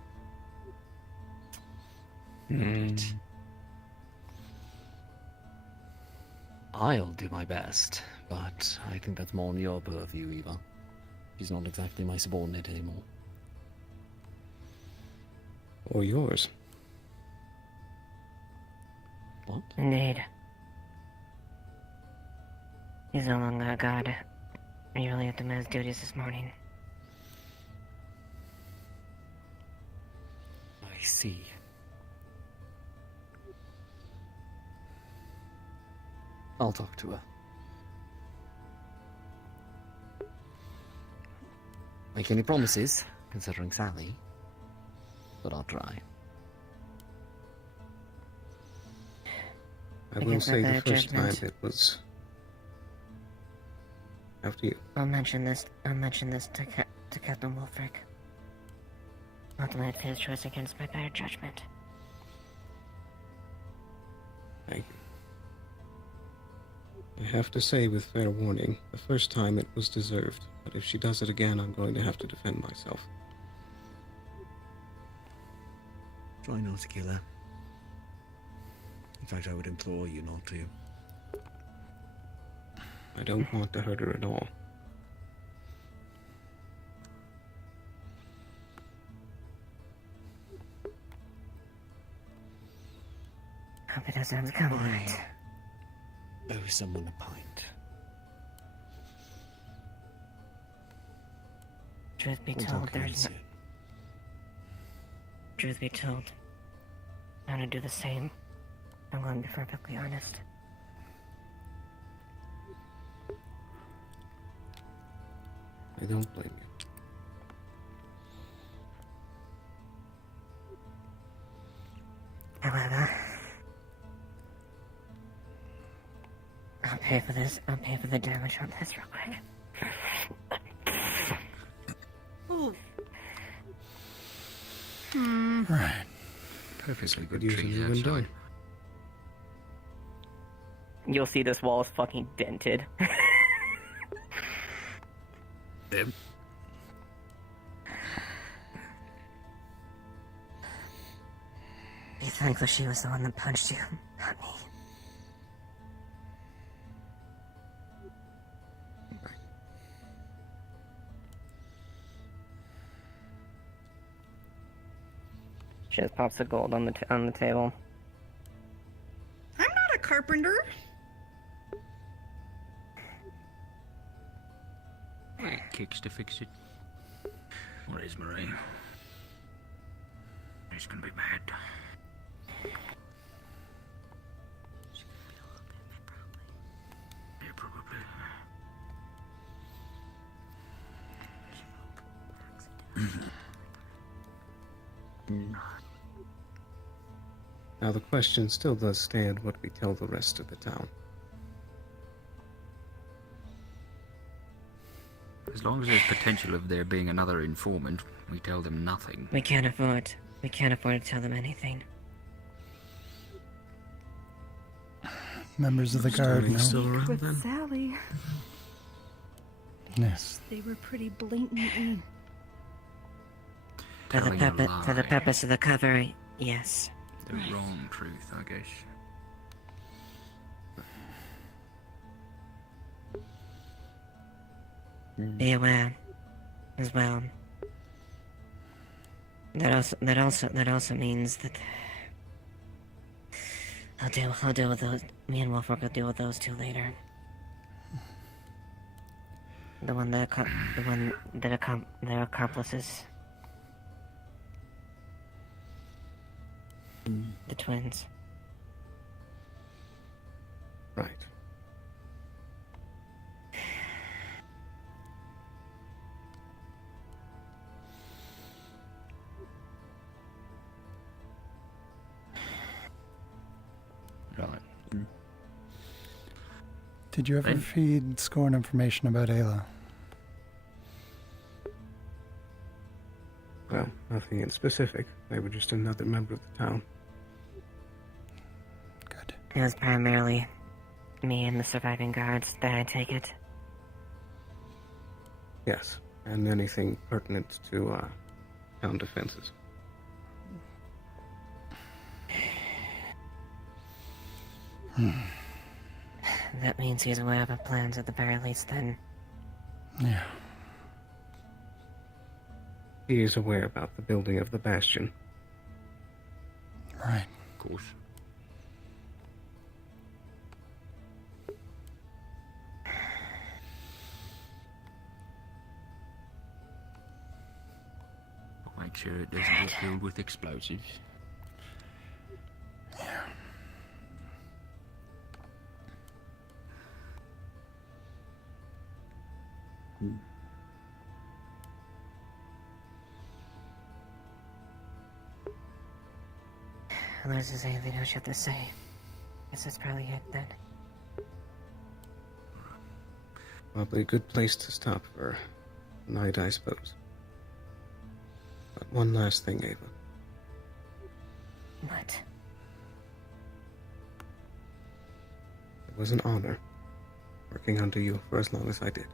I'll do my best, but I think that's more on your purview, Eva. She's not exactly my subordinate anymore. Or yours. What? Indeed. He's no longer a god. He relieved him of his duties this morning. I see. I'll talk to her. Make any promises, considering Sally, but I'll try. I will say the first time it was... After you. I'll mention this to Captain Wolfric. Ultimately, his choice against my better judgment. Thank you. I have to say with fair warning, the first time it was deserved, but if she does it again, I'm going to have to defend myself. Try not to kill her. In fact, I would implore you not to. I don't want to hurt her at all. Hope it doesn't have to come on it. Owe someone a pint. Truth be We'll told, talk there's nice no... Truth be told, I'm gonna do the same. I'm going to be perfectly honest. I don't blame you. However, I'll pay for this. I'll pay for the damage on this real quick. Ooh. Right. Perfectly good Could use a trees new outside. window. You'll see this wall is fucking dented. Them. Be thankful she was the one that punched you, not me. She just pops the gold on the table. I'm not a carpenter. Kicks to fix it. What is Marie? She's gonna be mad. Yeah, probably. Now the question still does stand what we tell the rest of the town. As long as there's potential of there being another informant, we tell them nothing. We can't afford to tell them anything. Members of the guard know. Still around With then? Sally, Yes. they were pretty blatantly. For the Telling a purpose of the cover, yes. The wrong truth, I guess. Be aware, as well. That also means that I'll deal with those. Me and Wolfrock will deal with those two later. They're accomplices. The twins. Right. Right. Did you ever Right. feed Scorn information about Ayla? Well, nothing in specific. They were just another member of the town. It was primarily me and the surviving guards that I take it. Yes, and anything pertinent to town defenses. That means he's aware of our plans at the very least then. Yeah. He is aware about the building of the bastion. Right. Of course. Make sure it doesn't get filled with explosives. Unless there's anything else you have to say. Guess that's probably it then. Probably a good place to stop for the night, I suppose. But one last thing, Ava. What? It was an honor working under you for as long as I did.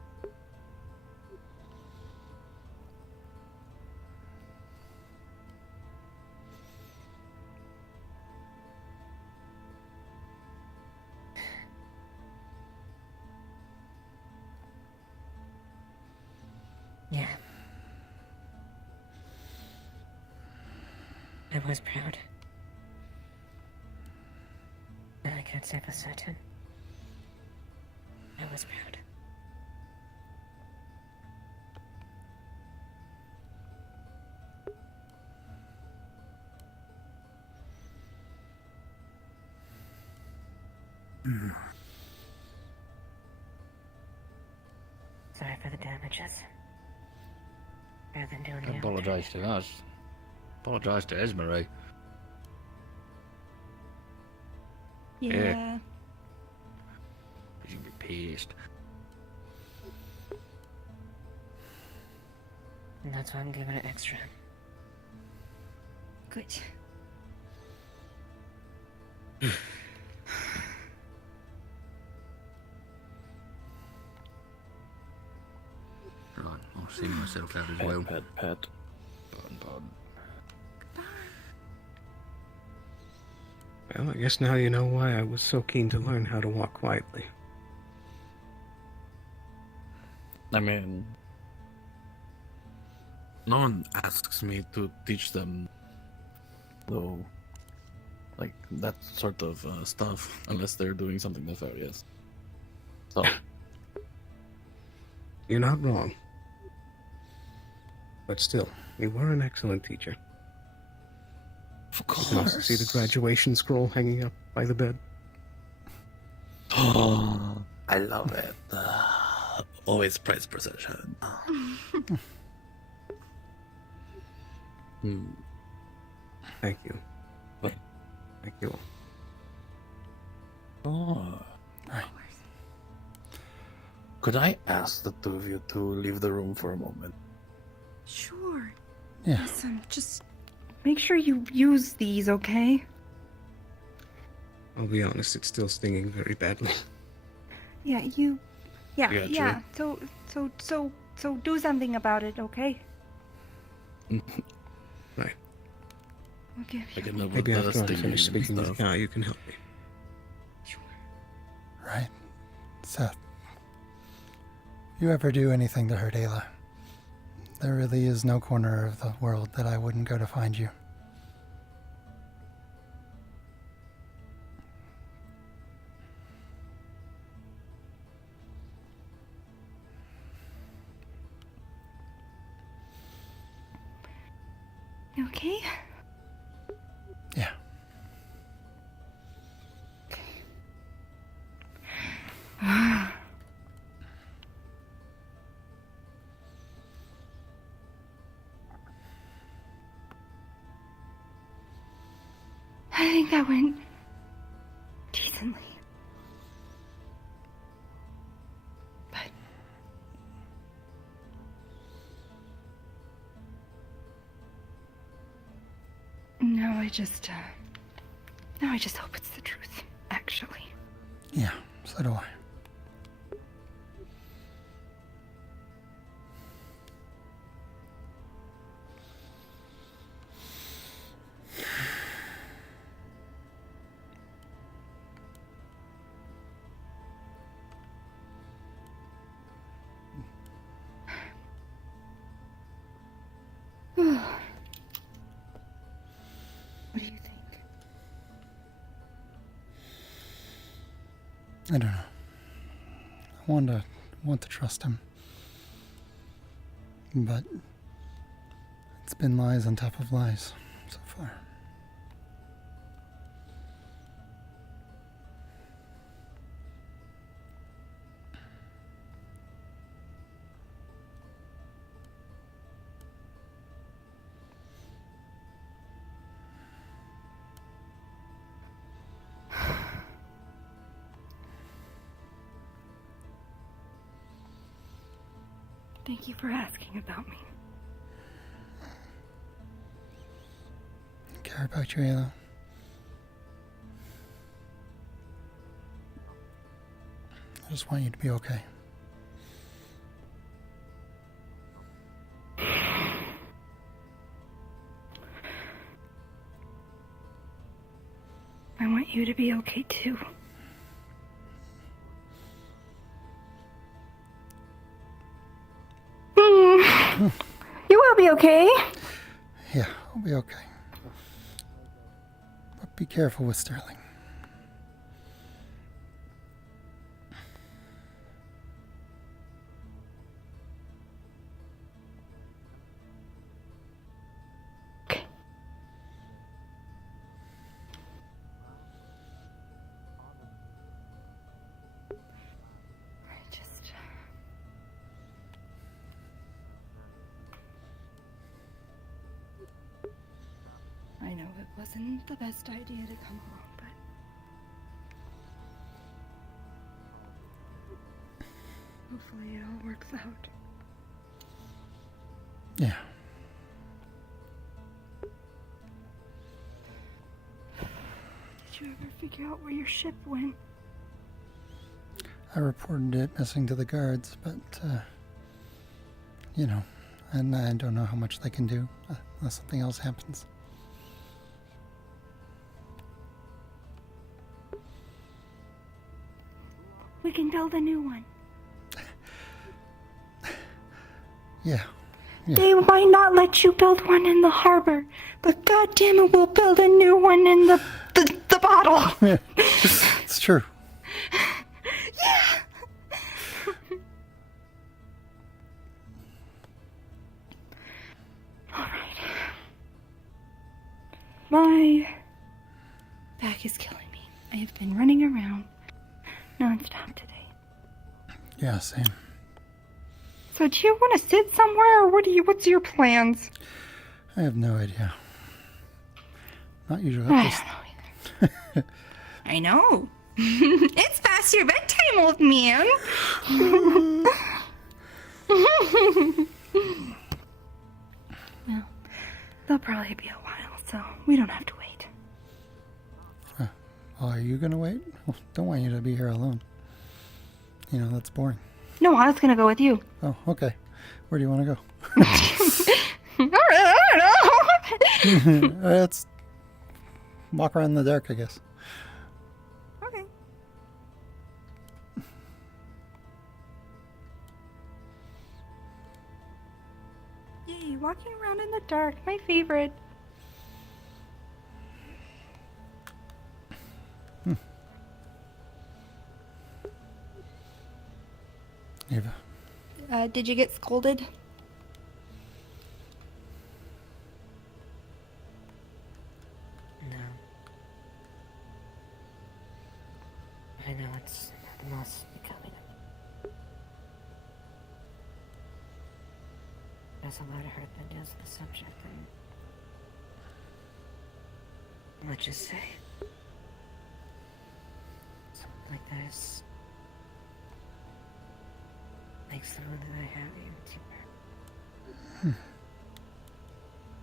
Yeah. I was proud. And I can't say for certain. I was proud. Sorry for the damages. Rather than doing damage. Apologise to us. Apologise to Esmeralda. Yeah. She'll be pissed. And that's why I'm giving it extra. Good. Right, I'll see myself out as well. Pet. Pardon. Well, I guess now you know why I was so keen to learn how to walk quietly. I mean, no one asks me to teach them, though, like that sort of stuff, unless they're doing something nefarious. So, You're not wrong. But still, you were an excellent teacher. of You can also see the graduation scroll hanging up by the bed. Oh, I love it. Always prize possession. Thank you. What? Thank you Oh. all. Right. Could I ask the two of you to leave the room for a moment? Sure. Yeah. Listen, just make sure you use these, okay? I'll be honest, it's still stinging very badly. Yeah, you. Yeah, Gotcha. yeah. So do something about it, okay? Right. Okay. I can live with Maybe the after I stinging finish speaking and with stuff. Guy, you can help me. Right. Seth. If you ever do anything to hurt Ayla, there really is no corner of the world that I wouldn't go to find you. You okay? Yeah. I think that went decently. But now I just hope it's the truth, actually. Yeah, so do I. What do you think? I don't know. I want to trust him. But it's been lies on top of lies so far. Thank you for asking about me. I care about you, Ayla. I just want you to be okay. I want you to be okay too. You will be okay. Yeah, I'll be okay. But be careful with Sterling. I know it wasn't the best idea to come along, but hopefully it all works out. Yeah. Did you ever figure out where your ship went? I reported it missing to the guards, but, you know, and I don't know how much they can do unless something else happens. We can build a new one. Yeah. They might not let you build one in the harbor, but goddamn it, we'll build a new one in the bottle. It's true. Yeah. All right. My back is killing me. I have been running around nonstop today. Yeah, same. So do you want to sit somewhere, or what's your plans? I have no idea. Not usually I up this. don't know either. I know. It's past your bedtime, old man. Well, they'll probably be a while, so we don't have to wait. Well, are you gonna wait? Well, don't want you to be here alone. You know, that's boring. No, I was gonna go with you. Oh, okay. Where do you want to go? I don't know. Let's walk around in the dark, I guess. Okay. Yay, walking around in the dark, my favorite. Ava. Did you get scolded? No. I know it's almost becoming there's a lot of hurt that deals with the subject, and let's just say, something like this makes the one that I have even deeper.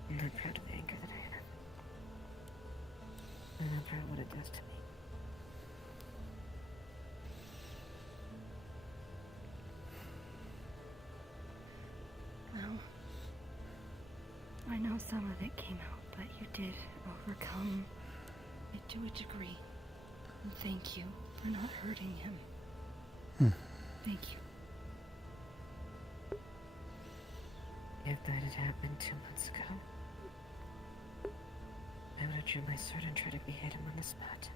I'm not proud of the anger that I have. I'm not proud of what it does to me. Well, I know some of it came out, but you did overcome it to a degree. And thank you for not hurting him. Thank you. If that had happened 2 months ago, I would have drew my sword and tried to behead him on the spot.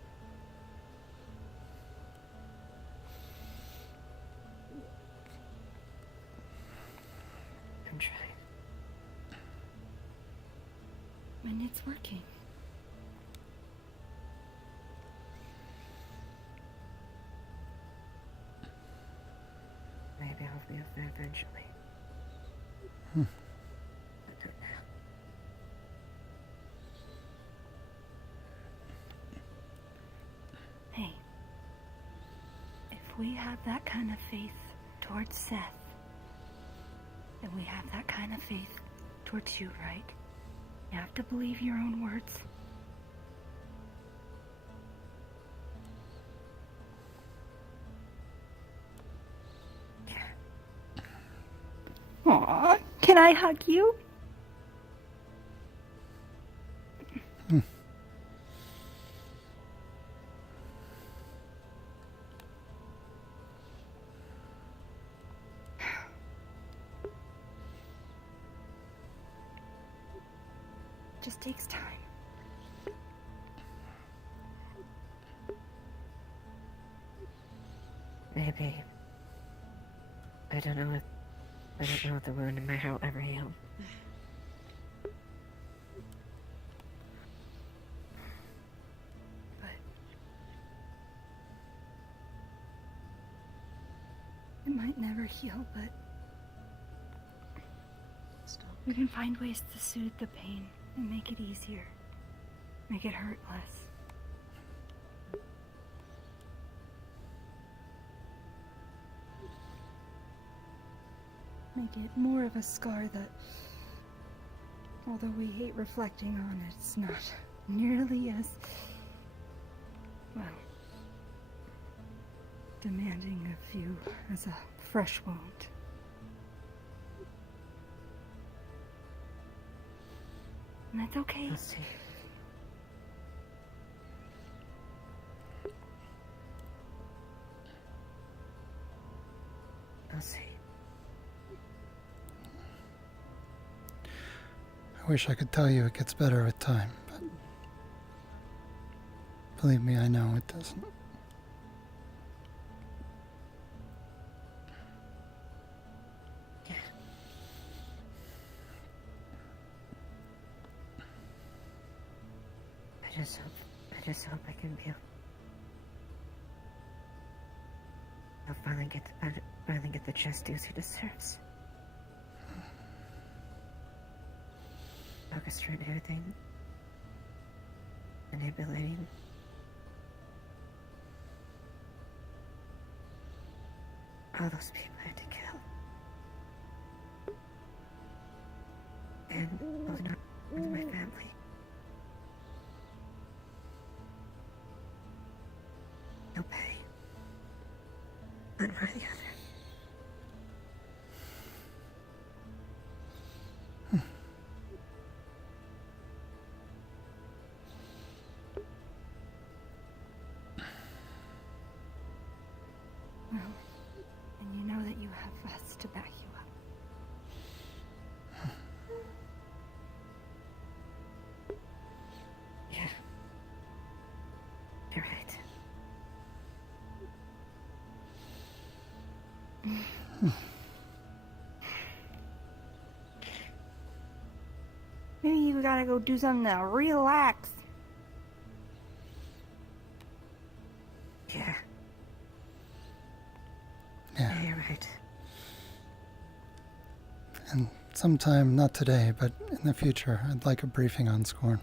I'm trying. And it's working. Maybe I'll be up there eventually. Hmm. But not now. Hey, if we have that kind of faith towards Seth, then we have that kind of faith towards you, right? You have to believe your own words. Aw, can I hug you? Just takes time. Maybe. I don't know if the wound in my heart will ever heal. But it might never heal, but we can find ways to soothe the pain and make it easier. Make it hurt less. Make it more of a scar that, although we hate reflecting on it, it's not nearly as, well, demanding of you as a fresh wound. And that's okay. I'll see. I'll see. I wish I could tell you it gets better with time, but believe me, I know it doesn't. Yeah. I just hope I can be. I'll finally get the just dues he deserves. Orchestrating everything, manipulating. All those people I had to kill. And holding on to my family. No pay. One or the other. Well, and you know that you have us to back you up. Yeah. You're right. Maybe you gotta go do something to relax. Yeah. Yeah. You're right. And sometime, not today, but in the future, I'd like a briefing on Scorn.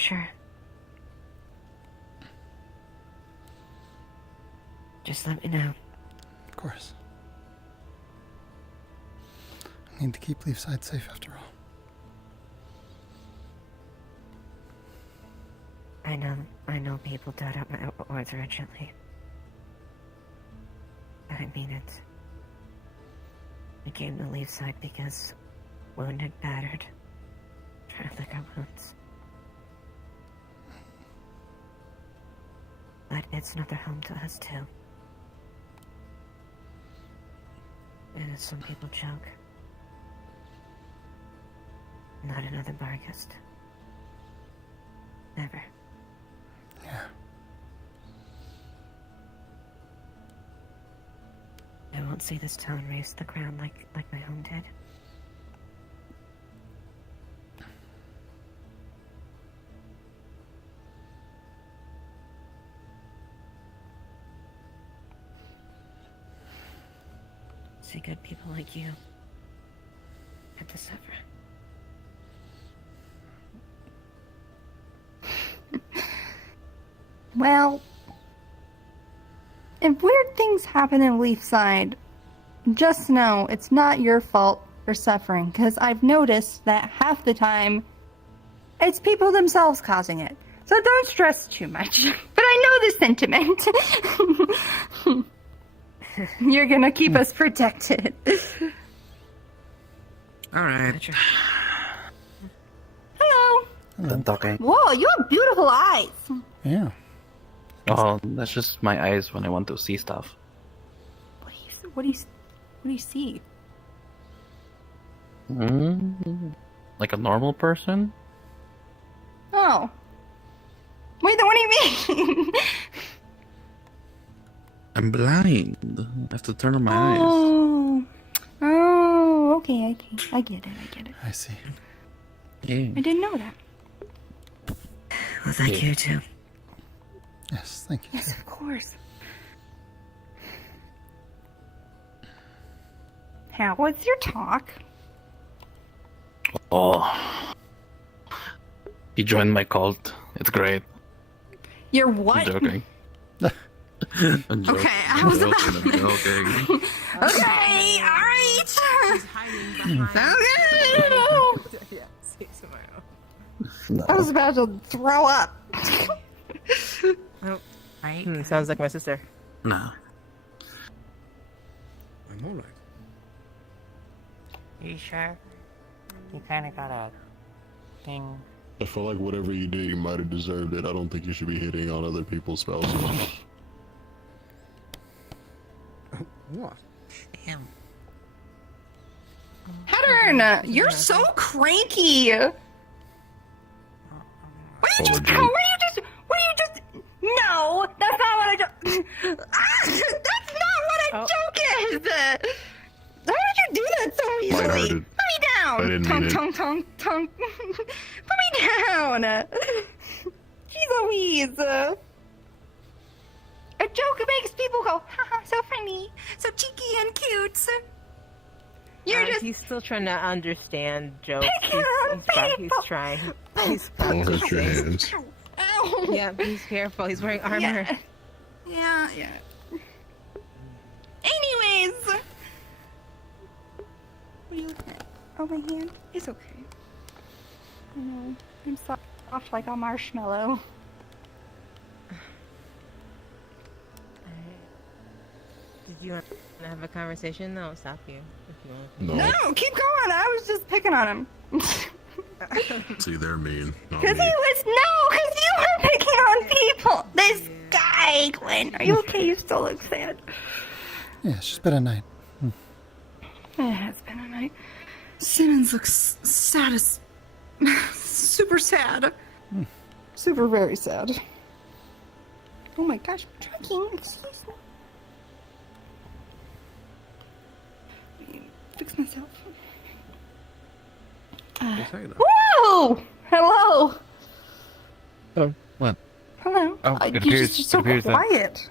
sure. Just let me know. Of course. I need to keep Leafside safe after all. I know people died at my words originally. I mean it. I came to Leafside because wounded, battered, trying to lick our wounds. But it's another home to us too. And as some people joke, not another Barghest. Never. Yeah. I won't see this town race the crown like my home did. See good people like you have to suffer. Well, if weird things happen in Leafside, just know it's not your fault for suffering, because I've noticed that half the time it's people themselves causing it. So don't stress too much. But I know the sentiment. You're gonna keep us protected. Alright. Hello. Okay. Whoa, you have beautiful eyes. Yeah. Oh, that's just my eyes when I want to see stuff. What do you see? Like a normal person? Oh. Wait, then what do you mean? I'm blind. I have to turn on my eyes. Oh, okay. I get it. I see. Yeah. I didn't know that. Well, thank you too. Yes, thank you. Yes, of course. How was your talk? Oh. He joined my cult. It's great. Your what? I'm joking. I'm joking. Okay, I was I'm about. joking. Okay, alright. No. I was about to throw up. Oh, sounds like my sister. Nah. I'm alright. You sure? You kind of got a thing. I feel like whatever you did, you might have deserved it. I don't think you should be hitting on other people's spouses. What? Damn. Pattern, you're so cranky. What are you just? No, that's not what I joke. That's not what a joke is. How did you do that so easily? Lighthearted. Put me down. I didn't mean it. Tongue. Put me down. Jeez Louise. A joke makes people go, haha, so funny, so cheeky and cute. You're just He's still trying to understand jokes. picking on He's trying. He's Don't hurt your hands. Ow. Yeah, he's careful. He's wearing armor. Yeah. Anyways. What are you looking at? Oh, my hand? It's okay. I know. I'm soft like a marshmallow. Did you want to have a conversation? No, I'll stop you if you want. No. No, keep going. I was just picking on him. See, they're mean. Not Because me. because you were picking on people. This guy, Gwyn. Are you okay? You still look sad. Yeah, it's just been a night. Yeah, it's been a night. Simmons looks sad as... super sad. Super very sad. Oh my gosh, I'm drinking. Excuse me. Let me fix myself. Whoa! Hello! Hello. What? Hello. Oh, it You're appears- just so it appears that- quiet.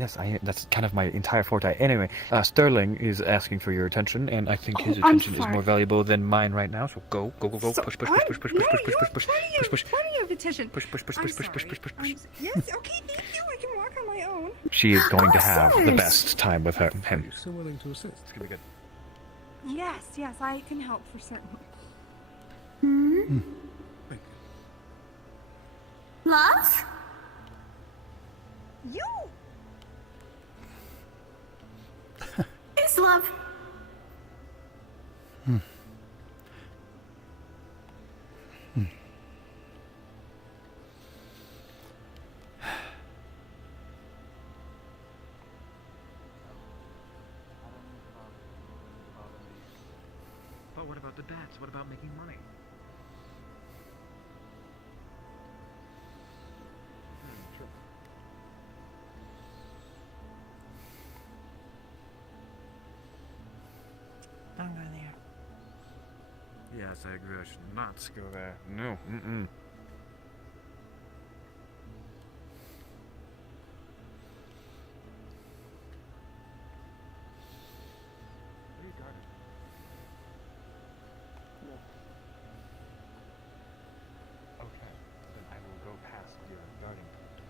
Yes, that's kind of my entire forte. Anyway, Sterling is asking for your attention, and I think his Oh, I'm attention is sorry. more valuable than mine right now. So go, go, go, go, So push, push, I'm- push, push, push, no, push, push, you push, have push, push, push, push, plenty of attention. push, push, push, I'm push, push, push, sorry. push, push, push. Yes, okay, thank you. I can walk on my own. She is going to have the Yes. best time with him. You're so willing to assist. It's gonna be good. Yes, I can help for certain. Love? You! Is love? But what about the bets? What about making money? Don't go there. Yes, I agree. I should not go there. No. Mm-mm. Okay, then I will go past your guarding post.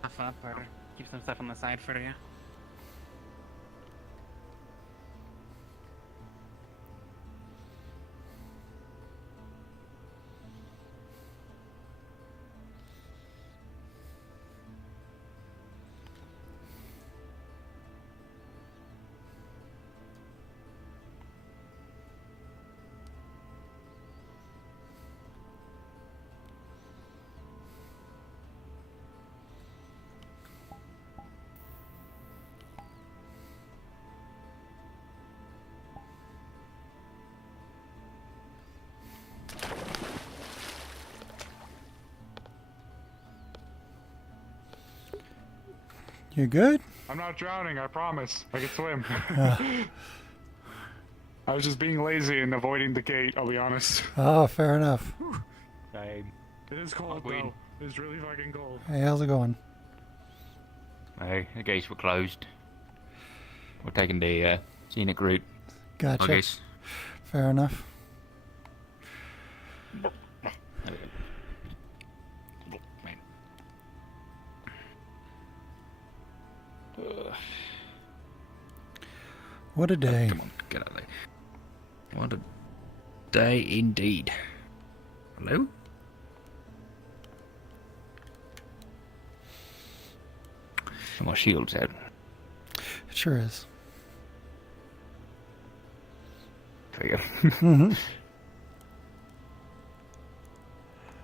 Stuff up or keep some stuff on the side for you. You good? I'm not drowning, I promise. I can swim. Uh. I was just being lazy and avoiding the gate, I'll be honest. Oh, fair enough. It is cold, Gwyn. though. It's really fucking cold. Hey, how's it going? Hey, the gates were closed. We're taking the scenic route. Gotcha. I guess. Fair enough. What a day. Come on, get out of there. What a day indeed. Hello? My shield's out. It sure is. There you go. Mm-hmm.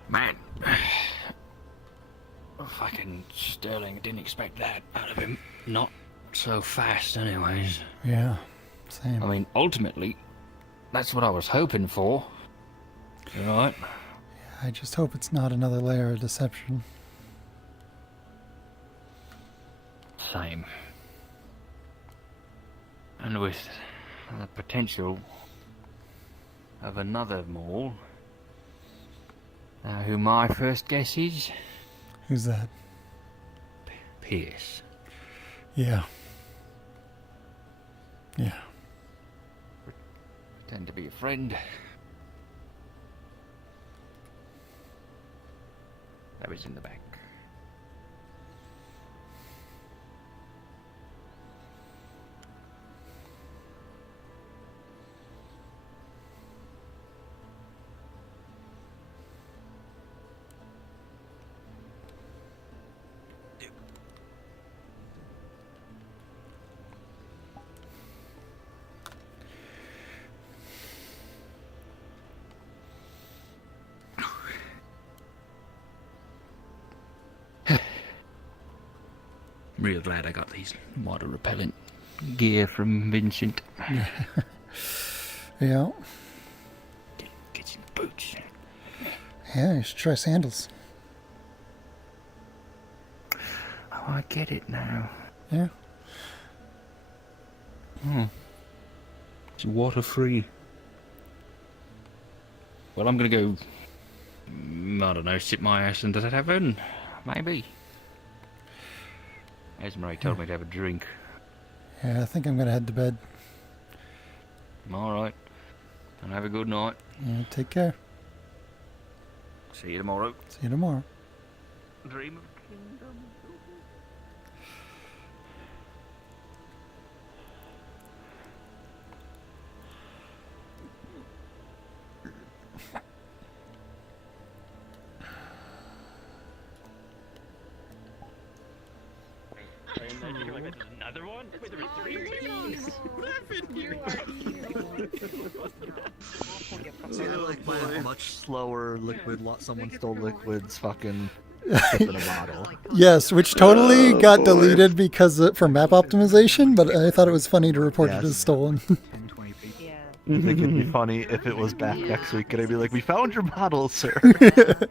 Man. Fucking Sterling, I didn't expect that out of him. Not so fast, anyways. Yeah, same. I mean, ultimately, that's what I was hoping for. Right? I just hope it's not another layer of deception. Same. And with the potential of another mole. Who my first guess is? Who's that? Pierce. Yeah. Yeah. Pretend to be a friend. That was in the back. I'm real glad I got these water repellent gear from Vincent. Yeah. Get some boots. Yeah, you should try sandals. Oh, I get it now. Yeah. Hmm. It's water free. Well, I'm gonna go. I don't know, sit my ass into the tavern. Maybe. Esmeralda told me to have a drink. Yeah, I think I'm gonna head to bed. Alright. And have a good night. Yeah, take care. See you tomorrow. See you tomorrow. Dream of kingdom. Another one? Wait, there were three Yeah, like my much slower liquid, someone stole liquids, fucking sip in a bottle. Yes, which totally got deleted because for map optimization, but I thought it was funny to report it as stolen. I think it'd be funny if it was back next week and I'd be like, we found your bottle, sir. It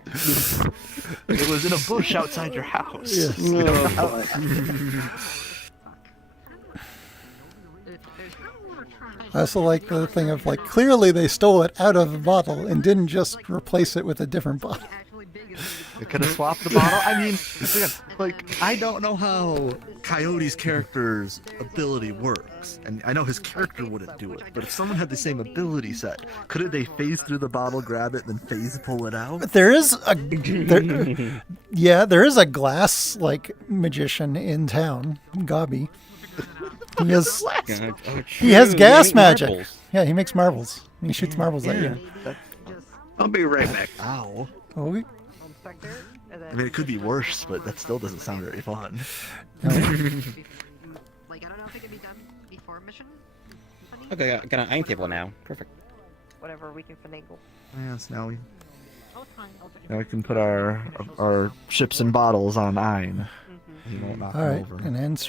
was in a bush outside your house. Yes. We don't know how- I also like the thing of, like, clearly they stole it out of the bottle and didn't just replace it with a different bottle. They could have swapped the bottle. I mean, again, like, I don't know how Coyote's character's ability works. And I know his character wouldn't do it. But if someone had the same ability set, couldn't they phase through the bottle, grab it, and then phase pull it out? But there is a... there is a glass, like, magician in town, Gabi. He has gas magic. Marbles. Yeah, he makes marbles. He shoots marbles at you. I'll be right back. Ow. Oh, I mean, it could be worse, but that still doesn't sound very fun. Like, I don't know if it can be done before mission. Okay, got an iron table now. Perfect. Whatever, we can finagle. Yes, now we can put our ships and bottles on Ein. He won't knock them All right, over. and end stream.